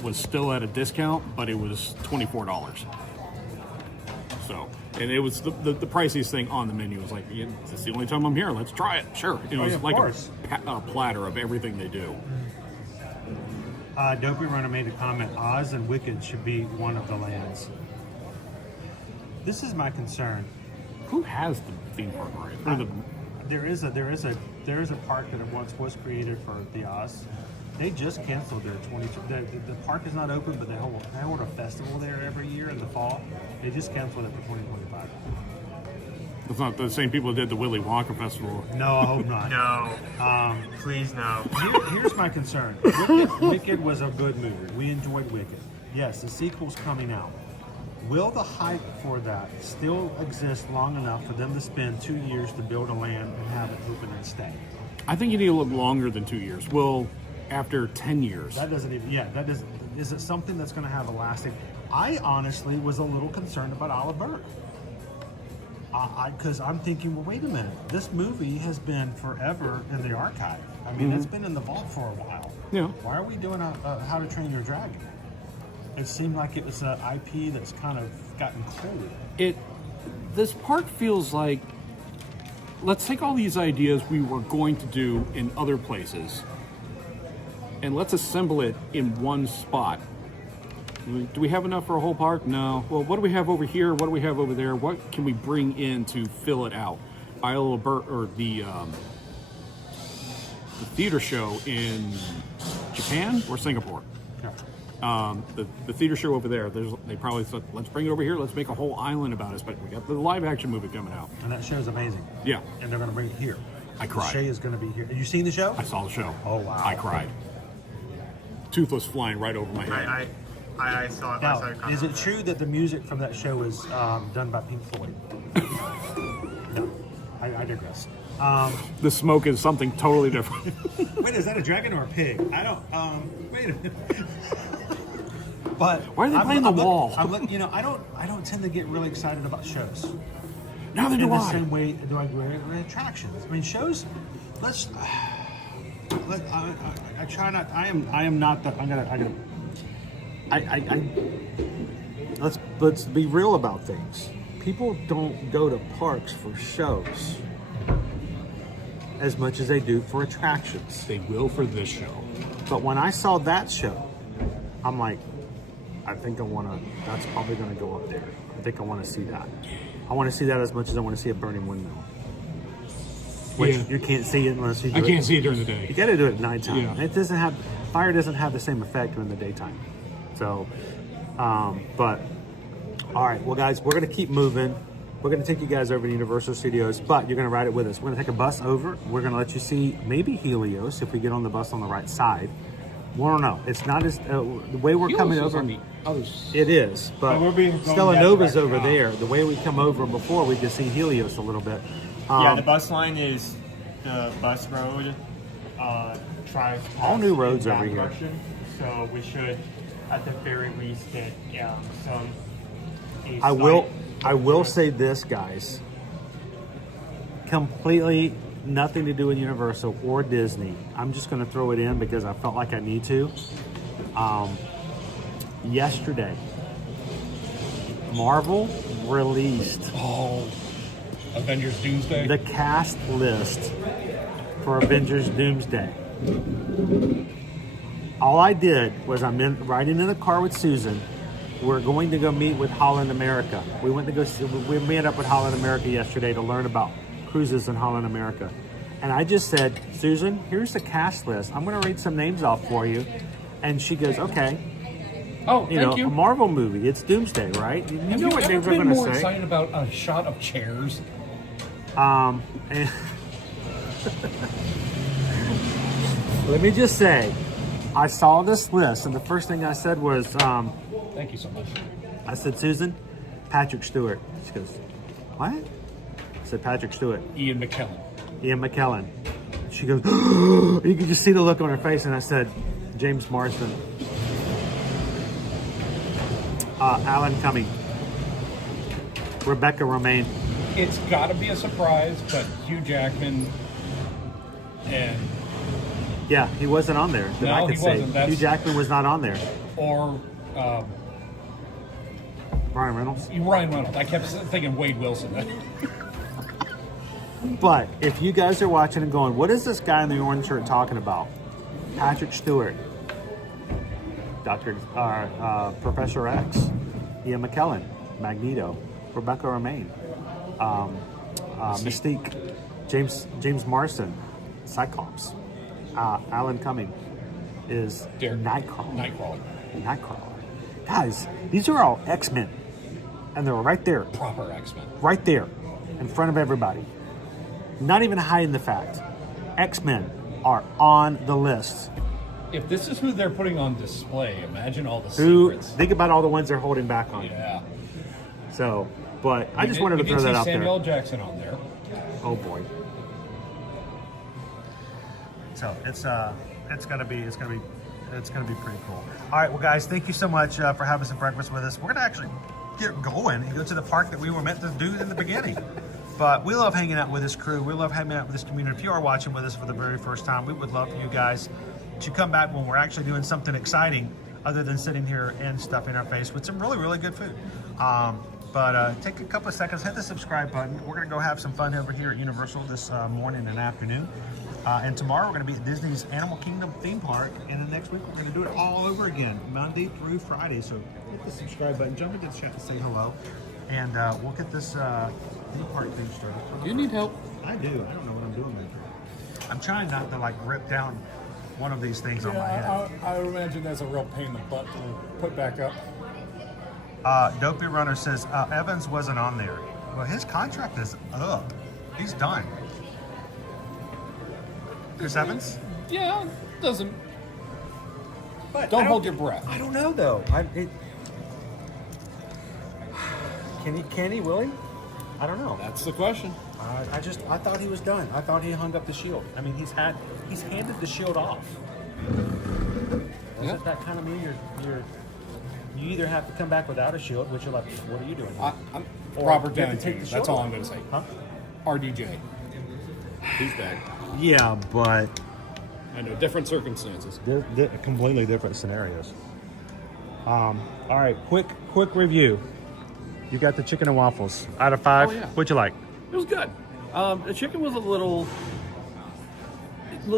was still at a discount, but it was $24. So, and it was the priciest thing on the menu. It was like, yeah, it's the only time I'm here. Let's try it. Sure. It was like a platter of everything they do. Dopey Runner made a comment, Oz and Wicked should be one of the lands. This is my concern. Who has the theme park right? There is a park that once was created for the Oz. They just canceled their 20. The park is not open, but they hold a festival there every year in the fall. They just canceled it for 2025. It's not the same people that did the Willy Wonka Festival. No, I hope not. No. Please no. Here's my concern. Wicked was a good movie. We enjoyed Wicked. Yes, the sequel's coming out. Will the hype for that still exist long enough for them to spend 2 years to build a land and have it open and stay? I think you need a little longer than 2 years. Well, after 10 years. That doesn't even, that doesn't, is it something that's going to have a lasting? I honestly was a little concerned about Olive Burke. Because I'm thinking, well, wait a minute. This movie has been forever in the archive. I mean, it's been in the vault for a while. Yeah. Why are we doing a How to Train Your Dragon? It seemed like it was an IP that's kind of gotten cold. This park feels like, let's take all these ideas we were going to do in other places and let's assemble it in one spot. Do we have enough for a whole park? No. Well, what do we have over here? What do we have over there? What can we bring in to fill it out? Isle of Burt, or the theater show in Japan or Singapore. The theater show over there. They probably thought, let's bring it over here. Let's make a whole island about us. But we got the live action movie coming out, and that show's amazing. Yeah, and they're going to bring it here. I cried. The Shay is going to be here. Have you seen the show? I saw the show. Oh wow! I cried. Toothless flying right over my head. I saw it. Now, I saw it is it true that the music from that show is done by Pink Floyd? No, I digress. The smoke is something totally different. Wait, is that a dragon or a pig? I don't. Wait a minute. But why are they playing the wall? I don't tend to get really excited about shows. Neither do In the I. same way do I with attractions. I mean, shows. I try not. I am not the. Let's be real about things. People don't go to parks for shows as much as they do for attractions. They will for this show. But when I saw that show, I'm like, I think I want to. That's probably going to go up there. I think I want to see that. I want to see that as much as I want to see a burning windmill. Which you can't see it unless you do I can't see it during the day. You got to do it at nighttime. Yeah. It doesn't have fire doesn't have the same effect in the daytime. So, but all right, well, guys, we're gonna keep moving. We're gonna take you guys over to Universal Studios, but you're gonna ride it with us. We're gonna take a bus over. We're gonna let you see maybe Helios if we get on the bus on the right side. We don't know. It's not as the way we're coming over. On the other side. It is, but Stella Nova's over there. The way we come over before, we can see Helios a little bit. Yeah, the bus line is the bus road. Tries all new roads over here. Direction, so we should, at the very least, get some. I will say this, guys. Completely nothing to do with Universal or Disney. I'm just going to throw it in because I felt like I need to. Yesterday, Marvel released Avengers Doomsday. the cast list for Avengers Doomsday. All I did was riding in the car with Susan. We're going to go meet with Holland America. We met up with Holland America yesterday to learn about cruises in Holland America. And I just said, Susan, here's the cast list. I'm going to read some names off for you. And she goes, okay. Oh, thank you. A Marvel movie. It's Doomsday, right? You know what names we're going to say. I'm more excited about a shot of chairs. And let me just say, I saw this list, and the first thing I said was, Thank you so much. I said, Susan, Patrick Stewart. She goes, what? I said, Patrick Stewart. Ian McKellen. Ian McKellen. She goes, you could just see the look on her face, and I said, James Marsden. Alan Cumming. Rebecca Romaine. It's got to be a surprise, but Hugh Jackman and... Yeah, he wasn't on there. That No, I could he say. wasn't. That's- Hugh Jackman was not on there. Or Ryan Reynolds. Ryan Reynolds. I kept thinking Wade Wilson. But if you guys are watching and going, what is this guy in the orange shirt talking about? Patrick Stewart, Professor X, Ian McKellen, Magneto, Rebecca Romaine, Mystique, James Marsden, Cyclops, Alan Cumming is Nightcrawler. Guys, these are all X-Men, and they're right there. Proper X-Men. Right there, in front of everybody. Not even hiding the fact. X-Men are on the list. If this is who they're putting on display, imagine all the secrets. secrets. Think about all the ones they're holding back on. Yeah. So, but I just wanted to throw that out there. Samuel L. Jackson on there. Oh boy. So it's gonna be pretty cool. All right, well guys, thank you so much for having some breakfast with us. We're gonna actually get going and go to the park that we were meant to do in the beginning. But we love hanging out with this crew. We love hanging out with this community. If you are watching with us for the very first time, we would love for you guys to come back when we're actually doing something exciting other than sitting here and stuffing our face with some really, really good food. But take a couple of seconds, hit the subscribe button. We're gonna go have some fun over here at Universal this morning and afternoon. And tomorrow we're gonna be at Disney's Animal Kingdom theme park. And then next week we're gonna do it all over again, Monday through Friday. So hit the subscribe button, jump into the chat to say hello. And we'll get this theme park thing started. Do you need help? I do. I don't know what I'm doing with it. I'm trying not to like rip down one of these things on my head. I imagine that's a real pain in the butt to put back up. Dopey Runner says Evans wasn't on there. Well, his contract is up. He's done. Chris Evans? Yeah, doesn't. But Don't hold your breath. I don't know though. Can he? Will he? I don't know. That's the question. I thought he was done. I thought he hung up the shield. I mean, he's handed the shield off. Is it that kind of me? You either have to come back without a shield, which you're like, what are you doing? I'm Robert Downey. That's all I'm going to say. Huh? RDJ. He's back. Yeah, but I know, different circumstances. they're completely different scenarios. All right, quick review. You got the chicken and waffles out of 5. Oh, yeah. What'd you like? It was good. The chicken was a little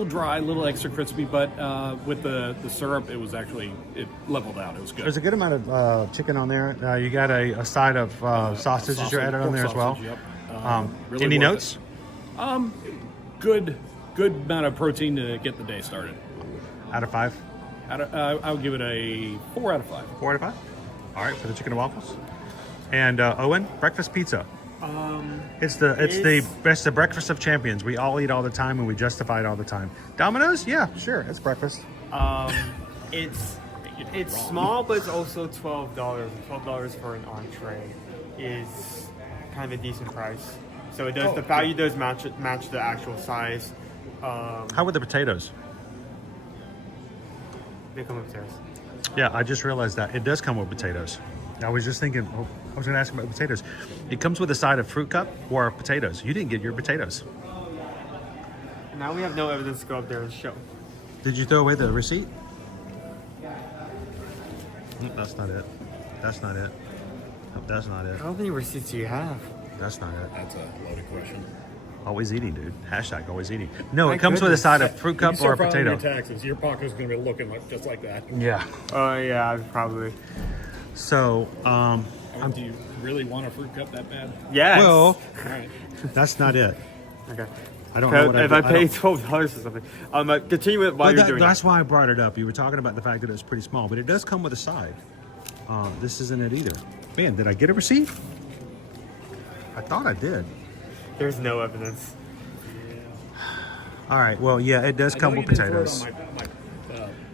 dry, a little extra crispy, but with the syrup, it leveled out. It was good. There's a good amount of chicken on there. You got a side of sausages you added on there as well. Yep. Really any notes? Good amount of protein to get the day started. Out of 5? I would give it a 4 out of 5. 4 out of 5? All right, for the chicken and waffles. And Owen, breakfast pizza. It's the breakfast of champions. We all eat all the time and we justify it all the time. Domino's? Yeah, sure, it's breakfast. It's small, but it's also $12. $12 for an entree is kind of a decent price. So it does. The value does match the actual size. How were the potatoes? They come upstairs. Yeah, I just realized that it does come with potatoes. I was just thinking, I was going to ask about potatoes. It comes with a side of fruit cup or potatoes. You didn't get your potatoes. Now we have no evidence to go up there and show. Did you throw away the receipt? That's not it. That's not it. That's not it. How many receipts do you have? That's not it. That's a loaded question. Always eating, dude. Hashtag always eating. No, My it comes with a goodness. side of fruit cup You or a start filing potato. Your taxes. Your pocket's going to be looking just like that. Yeah. Oh yeah, probably. So, Do you really want a fruit cup that bad? Yes. well, All right. that's not it. Okay. I don't know what if I I do- pay don't- $12 or something. Continue with why Well, you're doing that's that. why I brought it up. You were talking about the fact that it was pretty small, but it does come with a side. This isn't it either. Man, did I get a receipt? I thought I did. There's no evidence. All right. Well, yeah, it does I come know with you didn't throw it potatoes. on my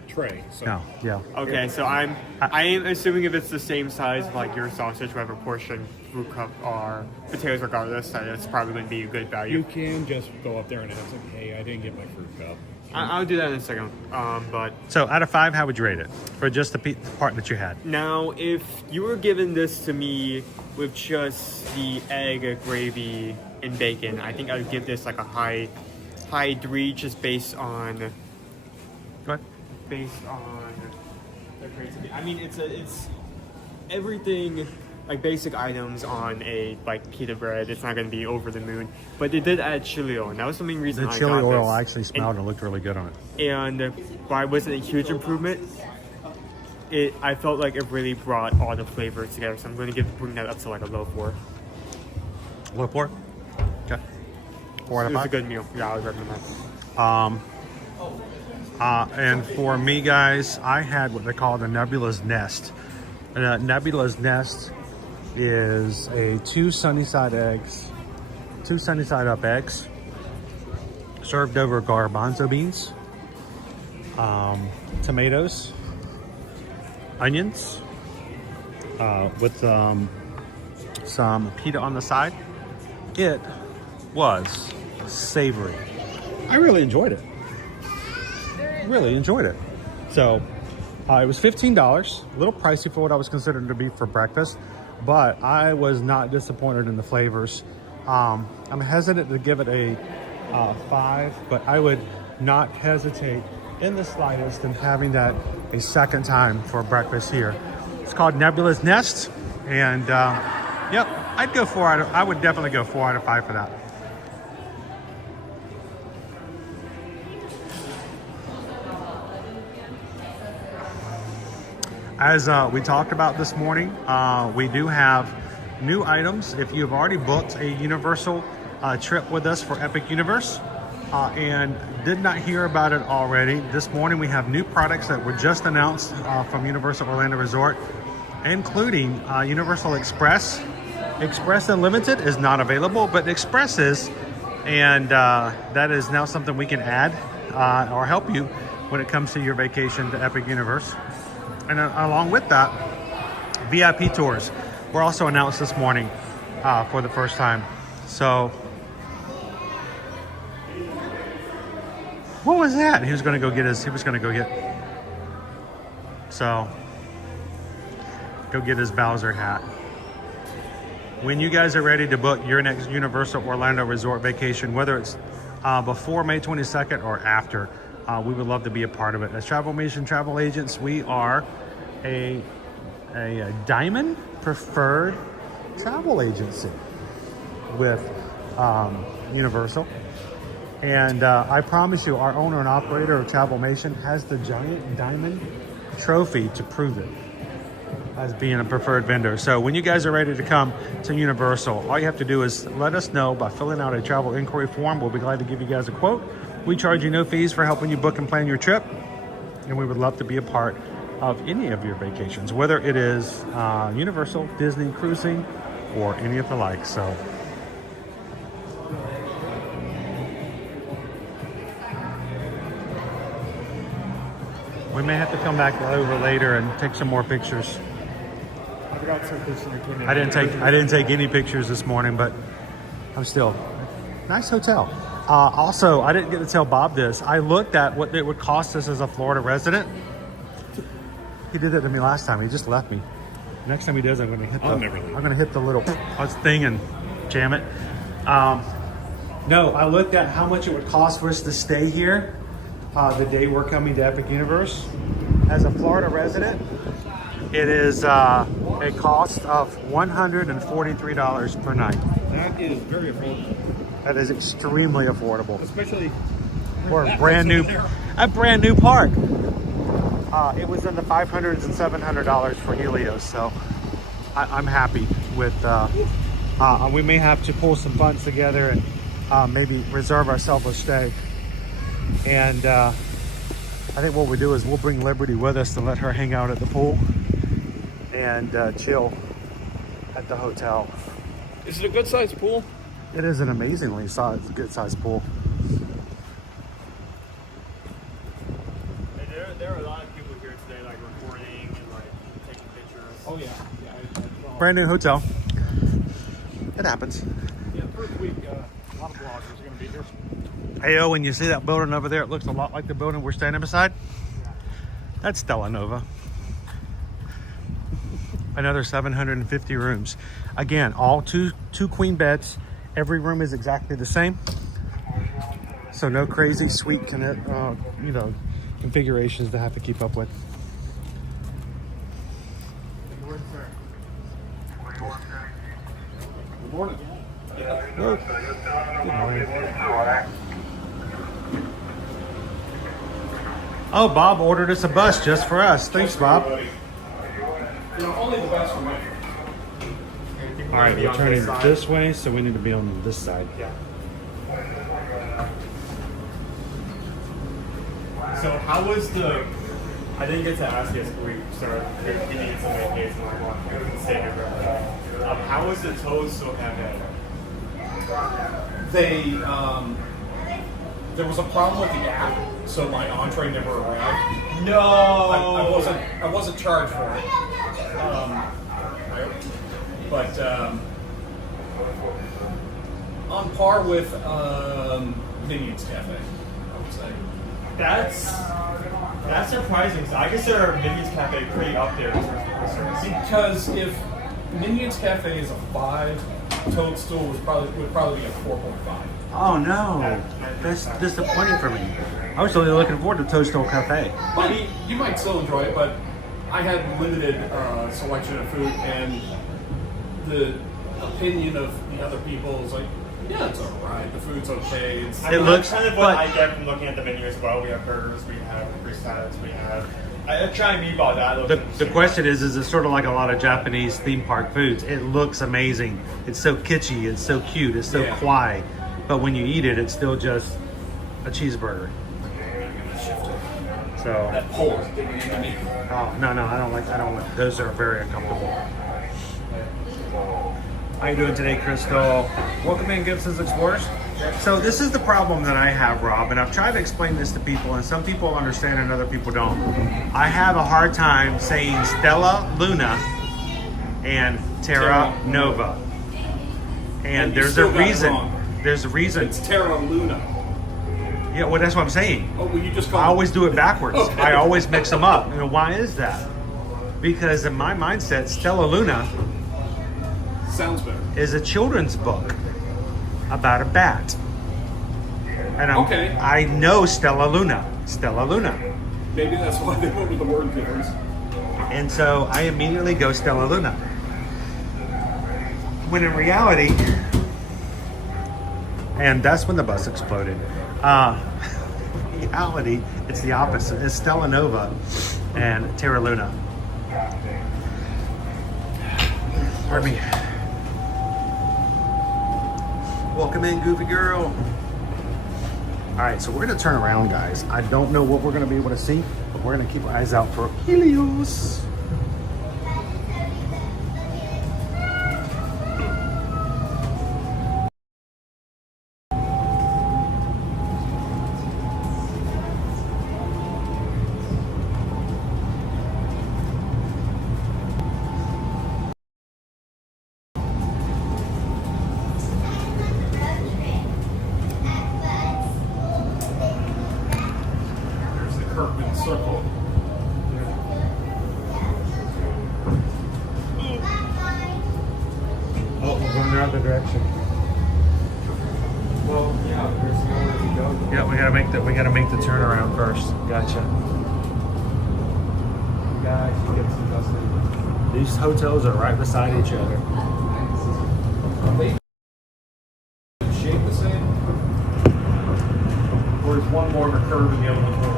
tray. So. No. Yeah. Okay, so I am assuming if it's the same size like your sausage, whatever portion, fruit cup or potatoes, regardless, that it's probably going to be a good value. You can just go up there and ask them, hey, I didn't get my fruit cup. I'll do that in a second. But So, out of 5, how would you rate it for just the part that you had? now, if you were given this to me with just the egg, gravy, and bacon, I think I would give this like a high 3, just based on Go ahead. the crazy. I mean, it's everything. Like basic items on a like pita bread, it's not going to be over the moon. But they did add chili oil, and that was the main reason The I chili got oil this. actually smelled and looked really good on it. And why it wasn't a huge improvement, I felt like it really brought all the flavors together. So I'm going to bring that up to like a low 4. Low 4? Okay. 4 out It of was a 5? good meal. Yeah, I would recommend that. And for me, guys, I had what they call the Nebula's Nest. Nebula's Nest is 2 sunny side up eggs, served over garbanzo beans, tomatoes, onions, with some pita on the side. It was savory. I really enjoyed it. So it was $15, a little pricey for what I was considering to be for breakfast, but I was not disappointed in the flavors. I'm hesitant to give it a 5, but I would not hesitate in the slightest in having that a second time for breakfast here. It's called Nebula's Nest, and yep, I would definitely go 4 out of 5 for that. As we talked about this morning, we do have new items. If you've already booked a Universal trip with us for Epic Universe and did not hear about it already, this morning we have new products that were just announced from Universal Orlando Resort, including Universal Express. Express Unlimited is not available, but Express is, and that is now something we can add or help you when it comes to your vacation to Epic Universe. And along with that, VIP tours were also announced this morning for the first time. So, what was that? He was going to go get his Bowser hat. When you guys are ready to book your next Universal Orlando Resort vacation, whether it's before May 22nd or after, we would love to be a part of it. As Travelmation Travel Agents, we are a Diamond preferred travel agency with Universal. And I promise you, our owner and operator of Travelmation has the giant diamond trophy to prove it as being a preferred vendor. So when you guys are ready to come to Universal, all you have to do is let us know by filling out a travel inquiry form. We'll be glad to give you guys a quote. We charge you no fees for helping you book and plan your trip, and we would love to be a part of any of your vacations, whether it is Universal, Disney, cruising, or any of the like. So we may have to come back over later and take some more pictures. I forgot some pictures that came in. I didn't take any pictures this morning, but I'm still nice hotel. Also, I didn't get to tell Bob this. I looked at what it would cost us as a Florida resident. He did it to me last time. He just left me. Next time he does, I'm going to hit the little thing and jam it. No, I looked at how much it would cost for us to stay here the day we're coming to Epic Universe. As a Florida resident, It is a cost of $143 per night. That is very affordable. That is extremely affordable. Especially for a brand new park. It was in the $500s and $700 for Helios, so I'm happy with. We may have to pull some funds together and maybe reserve ourselves a stay. And I think what we'll do is we'll bring Liberty with us to let her hang out at the pool and chill at the hotel. Is it a good sized pool? It is an amazingly good sized pool. There are a lot of people here today, like recording and like taking pictures. Oh yeah. Brand new hotel. It happens. Yeah, first week, a lot of bloggers are going to be here. Hey, Owen, you see that building over there? It looks a lot like the building we're standing beside. That's Stella Nova. Another 750 rooms. Again, all two queen beds. Every room is exactly the same. So no crazy suite configurations to have to keep up with. Good morning. Good morning. Oh, Bob ordered us a bus just for us. Thanks, Bob. You know, only the best for me. All right, we're turning this way, so we need to be on this side. Yeah. So how was the? I didn't get to ask you before we started getting into some vacation and like stay here for how was the toast so cafe? They, there was a problem with the app, so my entree never arrived. No, I wasn't charged for it. But on par with Minions Cafe, I would say. that's surprising. So I consider Minions Cafe pretty up there in terms of service. Because if Minions Cafe is a 5, Toadstool would probably be a 4.5. Oh no, that's disappointing for me. I was really looking forward to Toadstool Cafe. But you might still enjoy it, but I had limited selection of food, and the opinion of the other people is like, yeah, it's alright, the food's okay. It looks kind of what I get from looking at the menu as well. We have burgers, we have free salads, we have. I try meatball. The question is it sort of like a lot of Japanese theme park foods? It looks amazing. It's so kitschy. It's so cute. It's so kawaii. But when you eat it, it's still just a cheeseburger. So. That pole. Oh no, I don't like. Those are very uncomfortable. How you doing today, Crystal? Welcome in, Gibson's Explorers. So this is the problem that I have, Rob, and I've tried to explain this to people, and some people understand and other people don't. I have a hard time saying Stella Luna and Terra Nova. And there's a reason. There's a reason. It's Terra Luna. Yeah, well, that's what I'm saying. Oh, well, you just call I always do it backwards. Okay. I always mix them up. You know, why is that? Because in my mindset, Stella Luna sounds better. Is a children's book about a bat. And I know Stella Luna. Maybe that's why they went with the word difference. And so I immediately go Stella Luna. When in reality, and that's when the bus exploded. In reality, it's the opposite. It's Stella Nova and Terra Luna. Pardon me. Welcome in, Goofy Girl. All right, so we're gonna turn around, guys. I don't know what we're gonna be able to see, but we're gonna keep our eyes out for Helios. Circle. Oh, we're going the other direction. Well, yeah, there's nowhere to go. Yeah, we gotta make the turnaround first. Gotcha. guys should get some dust. These hotels are right beside each other. Are they shape the same? Or is one more of a curve and the other one more?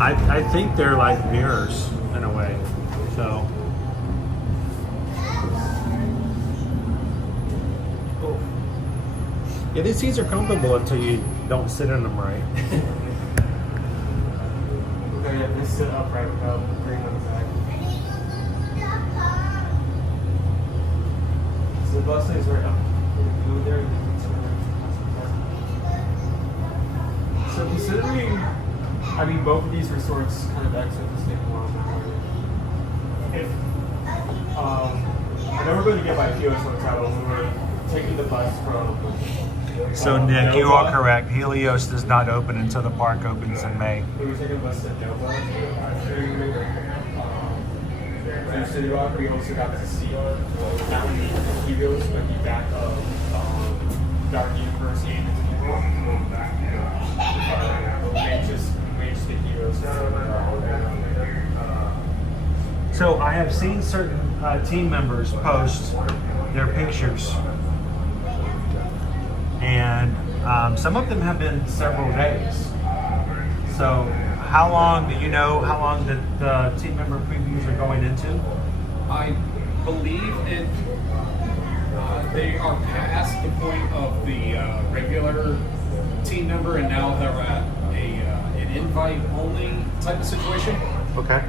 I think they're like mirrors in a way. So. Oh. Yeah, these seats are comfortable until you don't sit in them right. Okay, yeah, this sit upright without bringing on the back. So the bus stays right up. Go there. So considering, I mean, both of these resorts kind of exit the state along that way. If, I know we're going to get by Helios Hotel, when we're taking the bus from. So Nick, you are correct. Helios does not open until the park opens in May. We were taking a bus to Nova through City Rock. We also got to see not only Helios, but the back of Dark Universe and we just did Helios. So I have seen certain team members post their pictures, and some of them have been several days. So how long, do you know how long the team member previews are going into? I believe it. They are past the point of the regular team member, and now they're at an invite-only type of situation. Okay.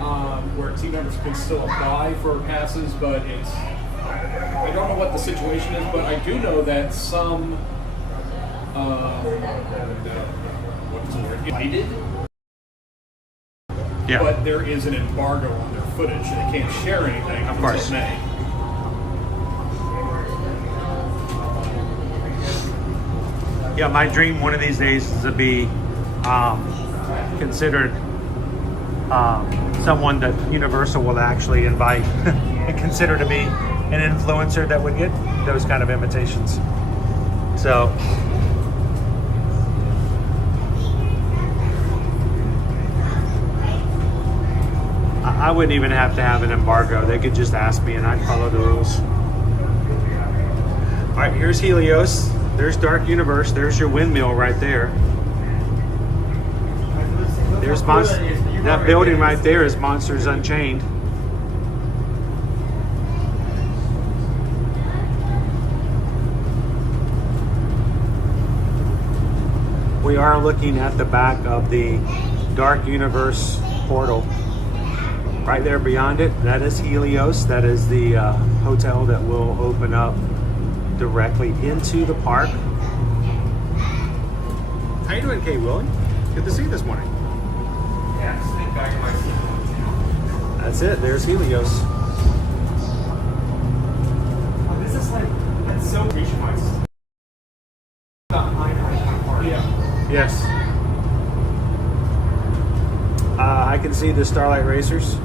Where team members can still apply for passes, but it's. I don't know what the situation is, but I do know that some. What's the word? Invited. Yeah. But there is an embargo on their footage. They can't share anything Of course. until May. Yeah, my dream one of these days is to be considered someone that Universal will actually invite and consider to be an influencer that would get those kind of invitations. So. I wouldn't even have to have an embargo. They could just ask me and I'd follow the rules. All right, here's Helios. There's Dark Universe. There's your windmill right there. There's that building right there is Monsters Unchained. We are looking at the back of the Dark Universe portal. Right there beyond it, that is Helios. That is the hotel that will open up directly into the park. How you doing, Kay Willie? Good to see you this morning. Yeah, sitting back in my seat. That's it. There's Helios. Oh, this is like, that's so regionalized. Yeah. Yes. I can see the Starlight Racers.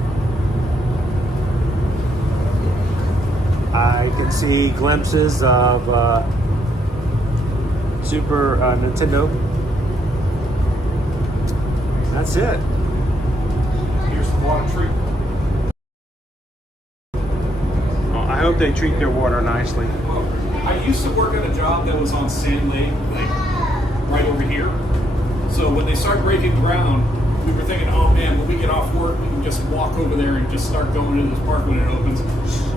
I can see glimpses of Super Nintendo. That's it. Here's some water treatment. Well, I hope they treat their water nicely. I used to work at a job that was on Sand Lake, like right over here. So when they started breaking ground, we were thinking, oh man, when we get off work, we can just walk over there and just start going into this park when it opens.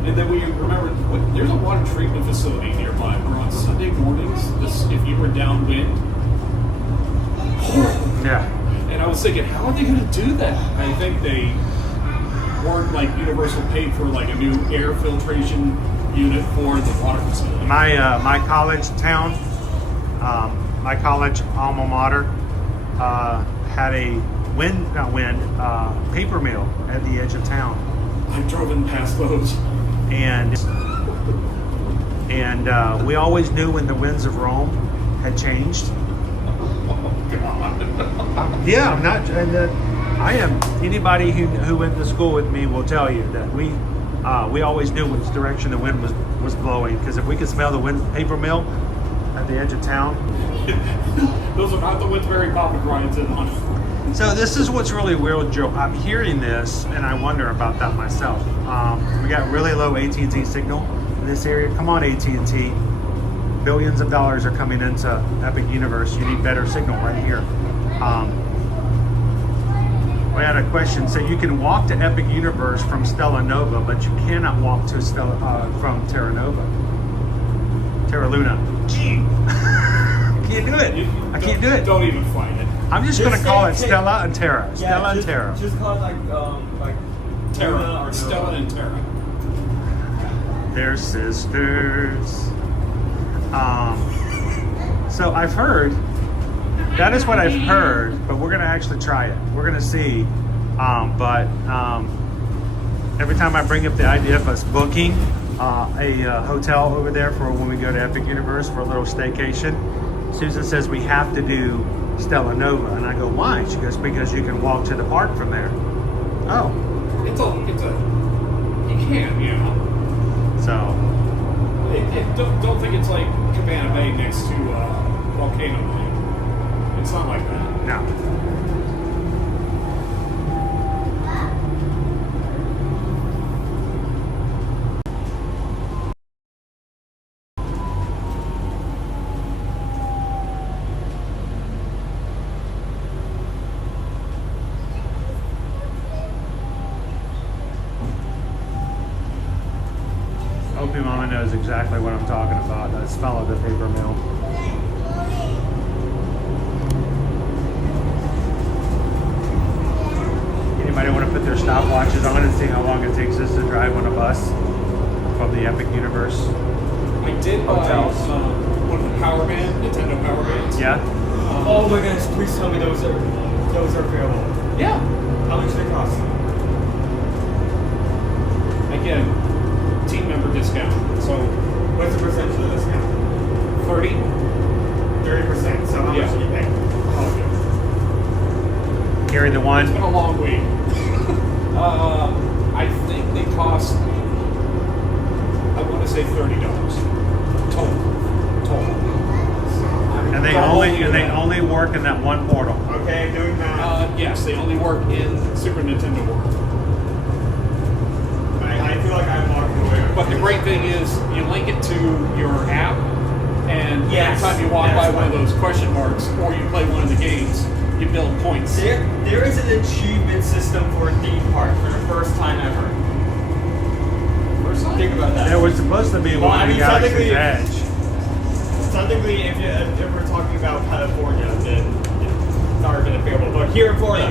And then we remembered, there's a water treatment facility nearby where on Sunday mornings, if you were downwind, Yeah. and I was thinking, how are they going to do that? I think they weren't like Universal paid for like a new air filtration unit for the water facility. My college town, my college alma mater, had a paper mill at the edge of town. I've driven past those. And we always knew when the winds of Rome had changed. Yeah, I'm not. I am. Anybody who went to school with me will tell you that we always knew which direction the wind was blowing, because if we could smell the paper mill at the edge of town. Those are not the winds Mary Papa grinds in on. So this is what's really weird, Joe. I'm hearing this, and I wonder about that myself. We got really low AT&T signal in this area. Come on, AT&T. Billions of dollars are coming into Epic Universe. You need better signal right here. We had a question. So you can walk to Epic Universe from Stella Nova, but you cannot walk to from Terra Nova. Terra Luna. Gee. Can't do it. I can't do it. Don't even fight it. I'm just going to call it Stella and Terra. Stella and Terra. Just call it like Terra. or Stella and Terra. They're sisters. So I've heard, that is what I've heard, but we're going to actually try it. We're going to see. Every time I bring up the idea of us booking a hotel over there for when we go to Epic Universe for a little staycation, Susan says we have to do Stella Nova. And I go, why? She goes, because you can walk to the park from there. Oh. You can, yeah. So. Don't think it's like Cabana Bay next to Volcano Bay. It's not like that. No. Hope your mama knows exactly what I'm talking about. The smell of the paper mill. Anybody want to put their stopwatches on and see how long it takes us to drive on a bus from the Epic Universe? I did Hotels. buy one of the Nintendo Power Bands. Yeah. Oh my goodness! Please tell me those are available. Yeah. How much do they cost? Again, team member discount. So What's the percentage of the discount? 30%. So how much did you pay? Carry the one. It's been a long week. I think they cost, I want to say $30 total. And they only work in that one portal. Okay, doing that. Yes, they only work in Super Nintendo World. I feel like I'm walking away. But the great thing is, you link it to your app, and Yes, every time you walk that's by one of those question marks, or you play one of the games, you build points. There is an achievement system for a theme park for the first time ever. First time? Think about that. There was supposed to be one in Galaxy's Edge. Technically, if we're talking about California, then it's already been available. But here in Florida,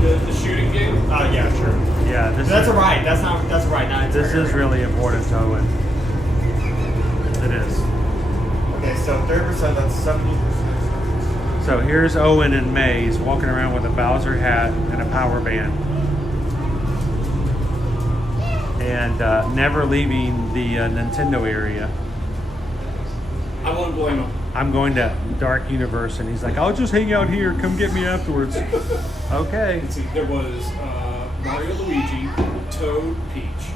the shooting game. Oh yeah, sure. Yeah, That's a ride. That's a ride. Not This is really important to Owen. It is. Okay, so 30%. That's 70%. So here's Owen in May. He's walking around with a Bowser hat and a power band. And never leaving the Nintendo area. I won't blame him. I'm going to Dark Universe, and he's like, I'll just hang out here. Come get me afterwards. Okay. Let's see, there was Mario, Luigi, Toad, Peach.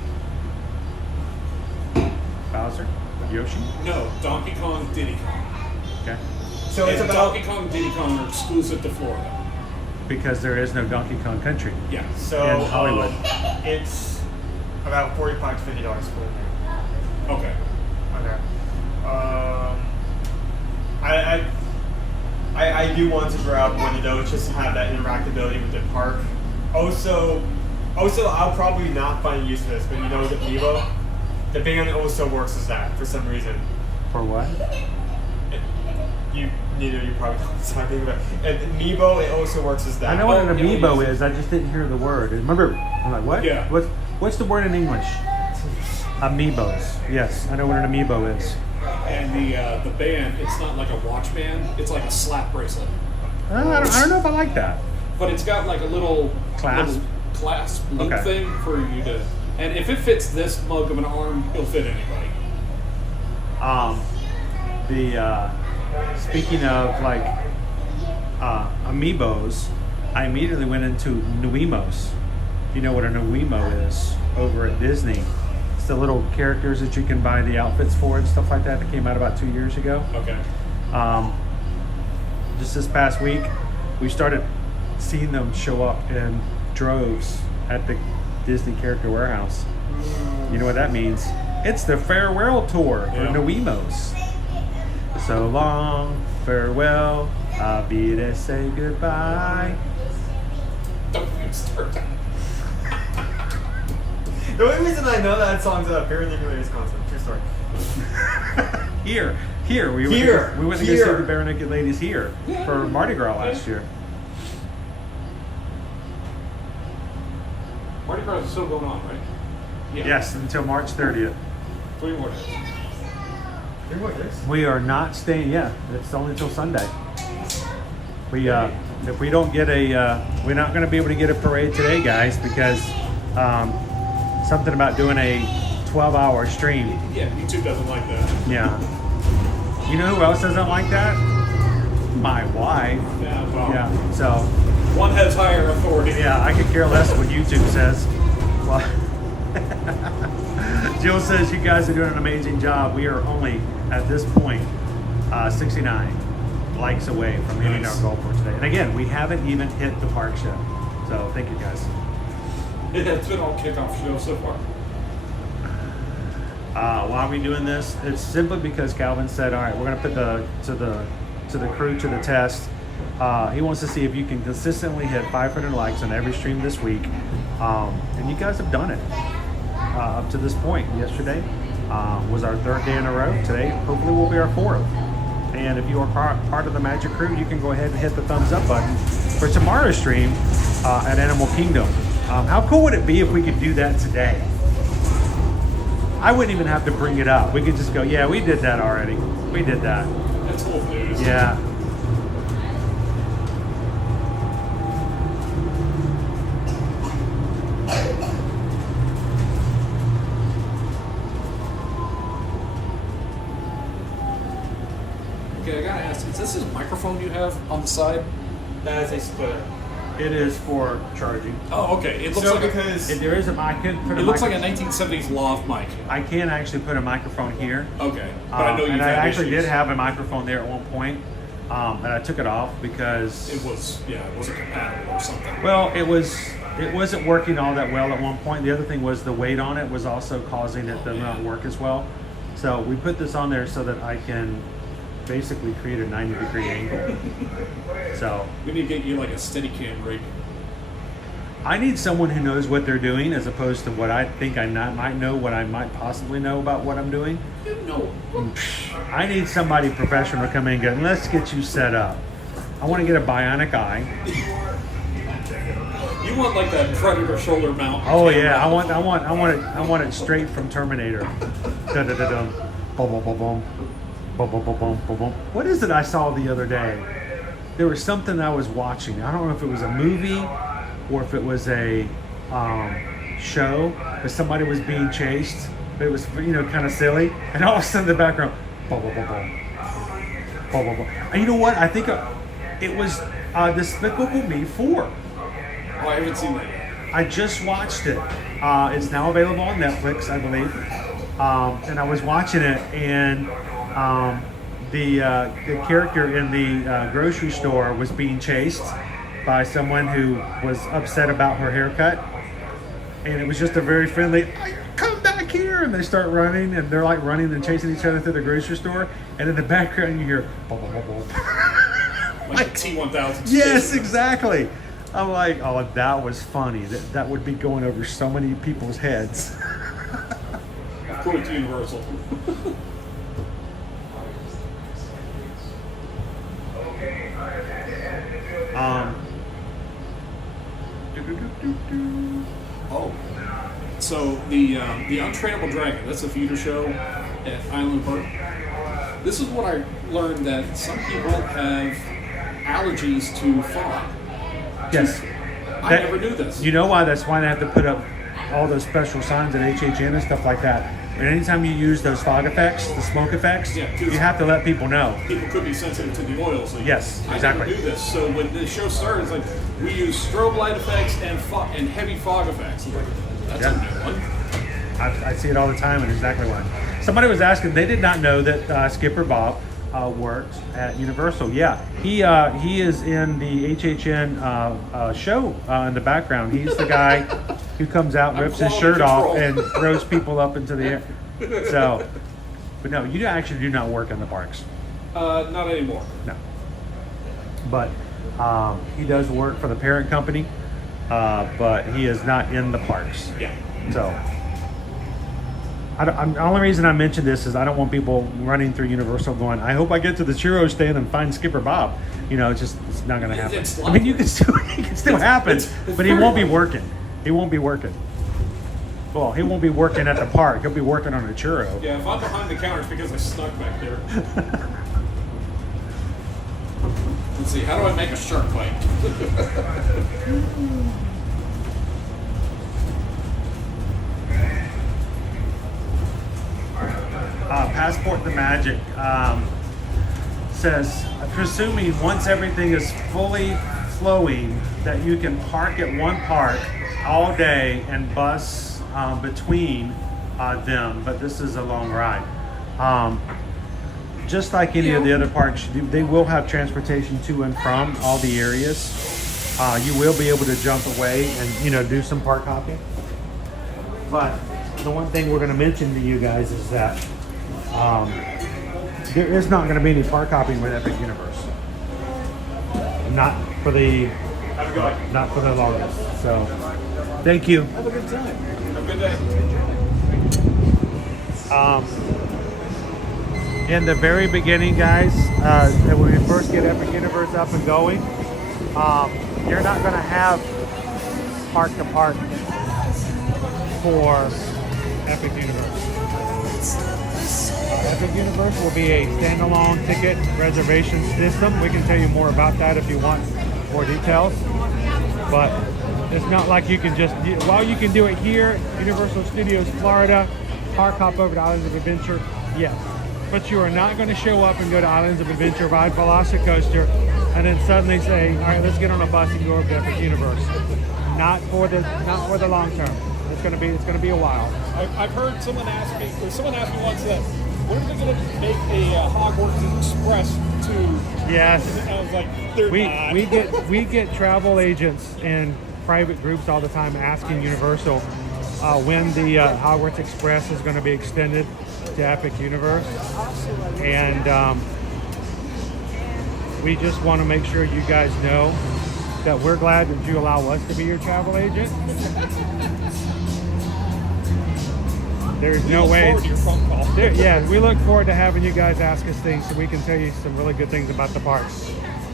Bowser? Yoshi? No, Donkey Kong, Diddy Kong. Okay. So it's And about Donkey Kong and Diddy Kong are exclusive to Florida. Because there is no Donkey Kong Country. Yeah. so in Hollywood. It's about $45 to $50 per day. Okay. Okay. I do want to grab one of those just to have that interactability with the park. Also, I'll probably not find use for this, but you know the Amiibo? The band also works as that for some reason. For what? You probably know what I'm talking about. And Amiibo, it also works as that. I know what an amiibo is. I just didn't hear the word. Remember? I'm like, what? Yeah. What's the word in English? Amiibos. Yes, I know what an amiibo is. And the band, it's not like a watch band, it's like a slap bracelet. I don't know if I like that. But it's got like a little Clasp? loop Okay. thing for you to, and if it fits this mug of an arm, it'll fit anybody. Speaking of like amiibos, I immediately went into Nuimos. You know what a Nuimo is over at Disney. It's the little characters that you can buy the outfits for and stuff like that came out about 2 years ago. Okay. Just this past week, we started seeing them show up in droves at the Disney Character Warehouse. You know what that means? It's the farewell tour for Nuimos. So long, farewell, I'll be there, say goodbye. Don't even start that. The only reason I know that song's a Barry Nicoletti's concert. True story. Here. We went to go see the Bare Naked Ladies here for Mardi Gras last year. Mardi Gras is still going on, right? Yeah. Yes, until March 30th. 3 more days. 3 more days? We are not staying. Yeah, it's only until Sunday. We if we don't get we're not going to be able to get a parade today, guys, because something about doing a 12-hour stream. Yeah, YouTube doesn't like that. Yeah. You know who else doesn't like that? My wife. Yeah, well, Yeah. So. one has higher authority. Yeah, I could care less what YouTube says. Well, Jill says you guys are doing an amazing job. We are only at this point 69 likes away from hitting our goal for today. And again, we haven't even hit the park yet. So thank you guys. It has been all kickoff show so far. Why are we doing this? It's simply because Calvin said, all right, we're going to put the crew to the test. He wants to see if you can consistently hit 500 likes on every stream this week. And you guys have done it up to this point. Yesterday was our 3rd day in a row. Today, hopefully, will be our 4th. And if you are part of the Magic Crew, you can go ahead and hit the thumbs up button for tomorrow's stream at Animal Kingdom. How cool would it be if we could do that today? I wouldn't even have to bring it up. We could just go, yeah, we did that already. We did that. That's old news. Yeah. Okay, I gotta ask, is this a microphone you have on the side? That is a splitter. It is for charging. Oh, okay. It looks So like because If there is I can put it looks like a 1970s loft mic. I can actually put a microphone here. Okay, but I know you and I had actually issues. did have a microphone there at one point, and I took it off because It wasn't compatible or something. well, it wasn't working all that well at one point. The other thing was the weight on it was also causing it to not work as well. So we put this on there so that I can basically create a 90-degree angle. So We need to get you like a Steadicam rig. I need someone who knows what they're doing as opposed to what I think I might know what I might possibly know about what I'm doing. You know. I need somebody professional to come in and go, let's get you set up. I want to get a bionic eye. You want like that Predator shoulder mount? Oh yeah, I want it straight from Terminator. Da da da dum. Boom boom boom boom. Boom boom boom boom boom boom. What is it I saw the other day? There was something I was watching. I don't know if it was a movie or if it was a show, but somebody was being chased. But it was kind of silly, and all of a sudden in the background, boom boom boom boom. Boom boom boom. And you know what? I think it was Despicable Me 4. Oh, I haven't seen that yet. I just watched it. It's now available on Netflix, I believe. And I was watching it, and the character in the grocery store was being chased by someone who was upset about her haircut. And it was just a very friendly, come back here! And they start running, and they're like running and chasing each other through the grocery store. And in the background, you hear, boom, boom, boom, boom. Like a T-1000. Yes, exactly. I'm like, oh, that was funny. That would be going over so many people's heads. According to Universal. Oh, so the Untrainable Dragon, that's a feeder show at Island Park. This is what I learned, that some people have allergies to fog. Yes. I never knew this. You know why? That's why they have to put up all those special signs at HHN and stuff like that. And anytime you use those fog effects, the smoke effects, Yeah, you have to let people know. People could be sensitive to the oil. So Yes, I exactly. never knew this. So when the show started, it's like we use strobe light effects and heavy fog effects. I'm like, that's a new one. I see it all the time, and exactly why. Somebody was asking, they did not know that Skipper Bob works at Universal. Yeah, he is in the HHN show in the background. He's the guy who comes out, rips his shirt off, and throws people up into the air. So, but no, you actually do not work in the parks. Not anymore. No. But he does work for the parent company, but he is not in the parks. Yeah. So, the only reason I mention this is I don't want people running through Universal going, I hope I get to the churro stand and find Skipper Bob. You know, it's not going to happen. I mean, it can still happen, but he won't be working. He won't be working. Well, he won't be working at the park. He'll be working on a churro. Yeah, if I'm behind the counter, it's because I snuck back there. Let's see, how do I make a shark bite? Passport the Magic says, presuming once everything is fully flowing, that you can park at one park all day and bus between them, but this is a long ride. Just like any of the other parks, they will have transportation to and from all the areas. You will be able to jump away and do some park hopping. But the one thing we're going to mention to you guys is that there is not going to be any park hopping with Epic Universe. Not for the longest. So, thank you. Have a good time. Have a good day. In the very beginning, guys, when we first get Epic Universe up and going, you're not going to have park to park for Epic Universe. Epic Universe will be a standalone ticket reservation system. We can tell you more about that if you want more details. But it's not like you can just, while you can do it here, Universal Studios Florida, park hop over to Islands of Adventure, yes. But you are not going to show up and go to Islands of Adventure, ride Velocicoaster, and then suddenly say, all right, let's get on a bus and go over to Epic Universe. Not for the long term. It's going to be a while. I've heard someone ask me once that, when are they going to make a Hogwarts Express to? Yes. And I was like, they're not. we get travel agents and private groups all the time asking Universal when the Hogwarts Express is going to be extended to Epic Universe, and we just want to make sure you guys know that we're glad that you allow us to be your travel agent. There's no way. Yeah, we look forward to having you guys ask us things so we can tell you some really good things about the parks.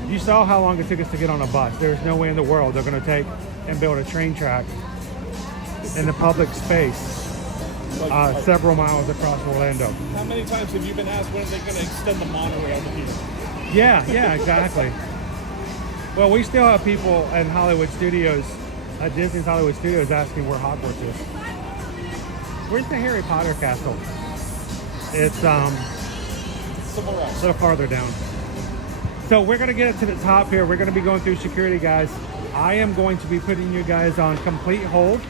You saw how long it took us to get on a bus. There's no way in the world they're going to take and build a train track in the public space several miles across Orlando. How many times have you been asked when are they going to extend the monorail to here? Yeah, exactly. Well, we still have people in Hollywood Studios, at Disney's Hollywood Studios, asking where Hogwarts is. Where's the Harry Potter castle? It's somewhere else. A little farther down. So we're gonna get it to the top here. We're gonna be going through security, guys. I am going to be putting you guys on complete hold,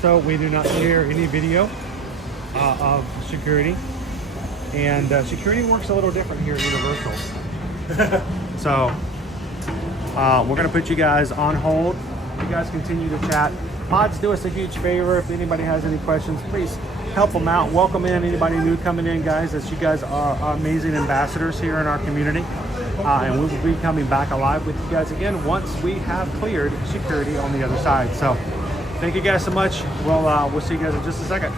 so we do not hear any video of security. And security works a little different here at Universal. So we're gonna put you guys on hold. You guys continue to chat. Mods, do us a huge favor. If anybody has any questions, please help them out. Welcome in anybody new coming in, guys, as you guys are amazing ambassadors here in our community. And we will be coming back alive with you guys again once we have cleared security on the other side. So thank you guys so much. We'll see you guys in just a second.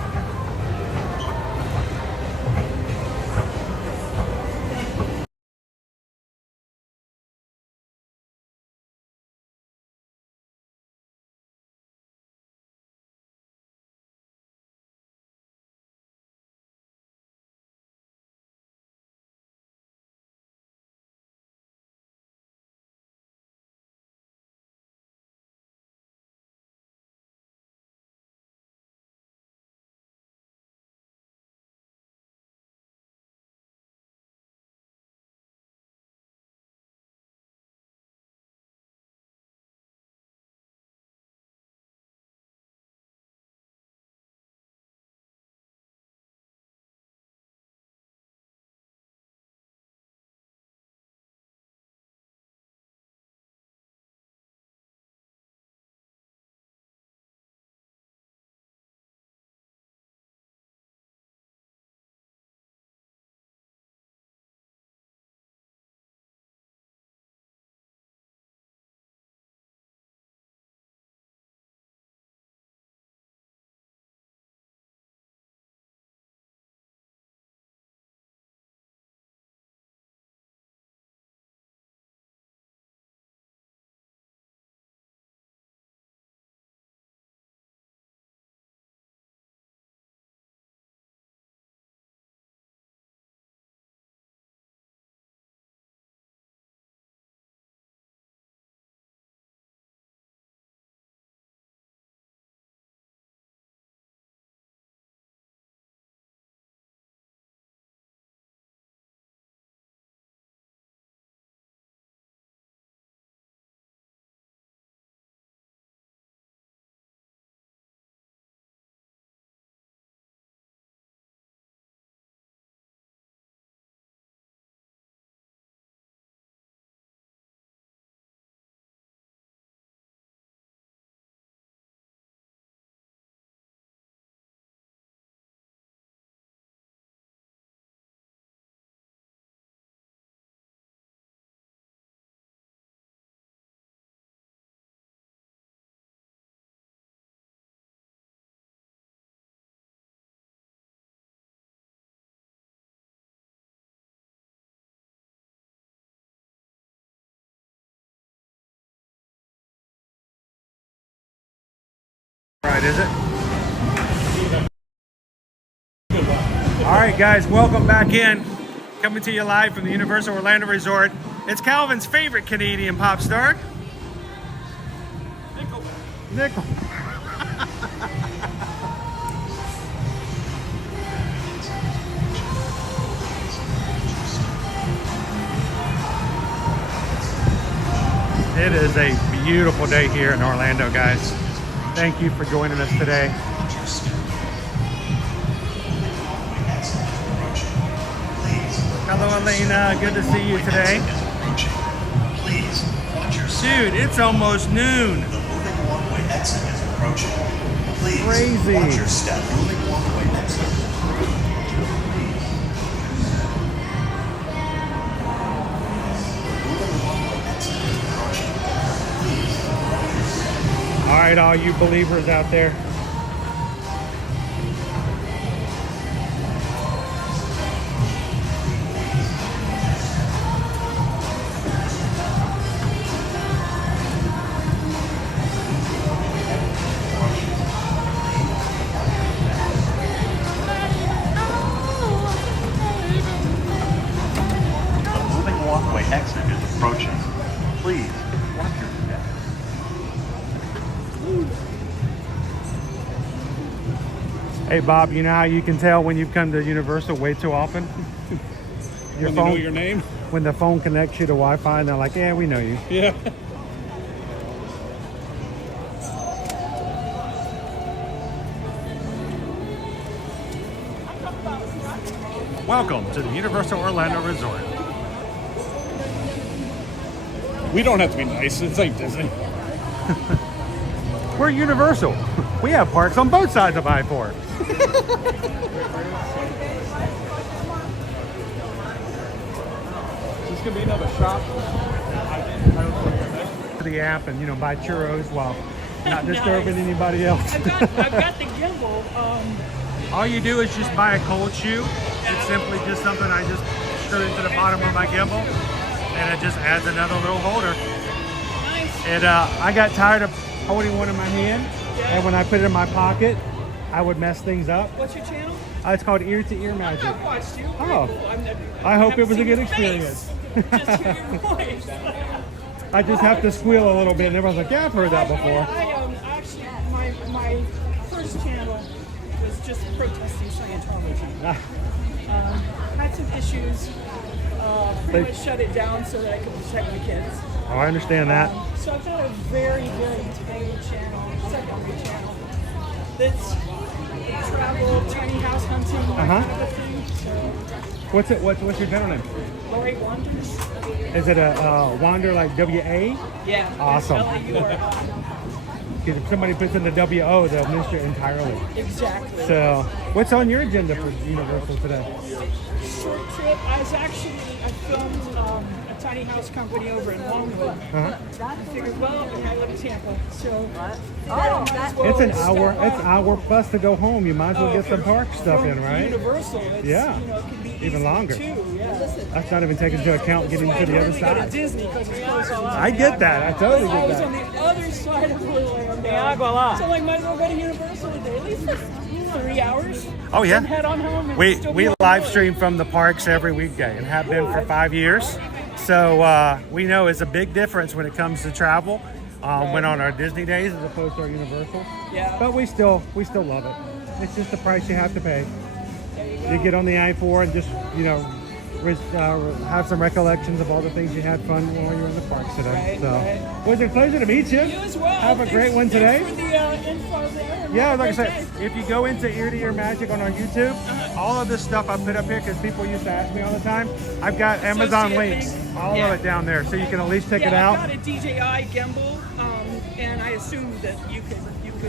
right, is it? All right, guys, welcome back in. Coming to you live from the Universal Orlando Resort. It's Calvin's favorite Canadian pop star. Nickel. It is a beautiful day here in Orlando, guys. Thank you for joining us today. Hello, Elena. Good to see you today. Dude, it's almost noon. Crazy. All right, all you believers out there. Exit is approaching. Please watch your step. Hey Bob, you know how you can tell when you've come to Universal way too often? When they know your name? When the phone connects you to Wi-Fi and they're like, yeah, we know you. Yeah. Welcome to the Universal Orlando Resort. We don't have to be nice. It's like Disney. We're Universal. We have parks on both sides of I-4. This could be another shop. The app and buy churros while not disturbing anybody else. I've got the gimbal. All you do is just buy a cold shoe. It's simply just something I just screw into the bottom of my gimbal, and it just adds another little holder. Nice. And I got tired of holding one in my hand, and when I put it in my pocket, I would mess things up. What's your channel? It's called Ear to Ear Magic. I've watched you. Oh. Cool. I hope it was a seen good your experience. face. Just hear your voice. I just have to squeal a little bit, and everyone's like, yeah, I've heard that before. Actually, my first channel was just protesting Scientology. Had some issues. Pretty much shut it down so that I could protect my kids. Oh, I understand that. So I've got a very, very tiny channel, secondary channel, that's travel, tiny house hunting, kind of a thing. So, What's your channel name? Lori Wanders. Is it a Wander like W-A? Yeah. Awesome. L-A-U-R. Because if somebody puts in the W-O, they'll miss it entirely. Exactly. So, what's on your agenda for Universal today? Short trip. I filmed a tiny house company over in Longwood. I figured, well, and I live in Tampa, so It's an hour plus to go home. You might as well get some park stuff in, right? Universal. It's, Yeah. it can be Even easy longer. Too, yeah. That's not even taking into account getting to the other Go to side. Disney because it's closer. I get that. I totally I get was that. on the other side of Orlando. So I might as well go to Universal today, at least for 3 hours. Oh yeah. Then head on home. And We still be on live the road. stream from the parks every weekday and have been for 5 years. So we know it's a big difference when it comes to travel. When on our Disney days as opposed to our Universal. Yeah. But we still love it. It's just the price you have to pay. You get on the I-4 and just have some recollections of all the things you had fun while you were in the parks today. Was it a pleasure to meet you? You as well. Have a great one today. Thanks for the info there. Yeah, like I said, if you go into Ear to Ear Magic on our YouTube, all of this stuff I put up here because people used to ask me all the time. I've got Amazon links, all of it down there, so you can at least check it out. I've got a DJI gimbal, and I assume that you could.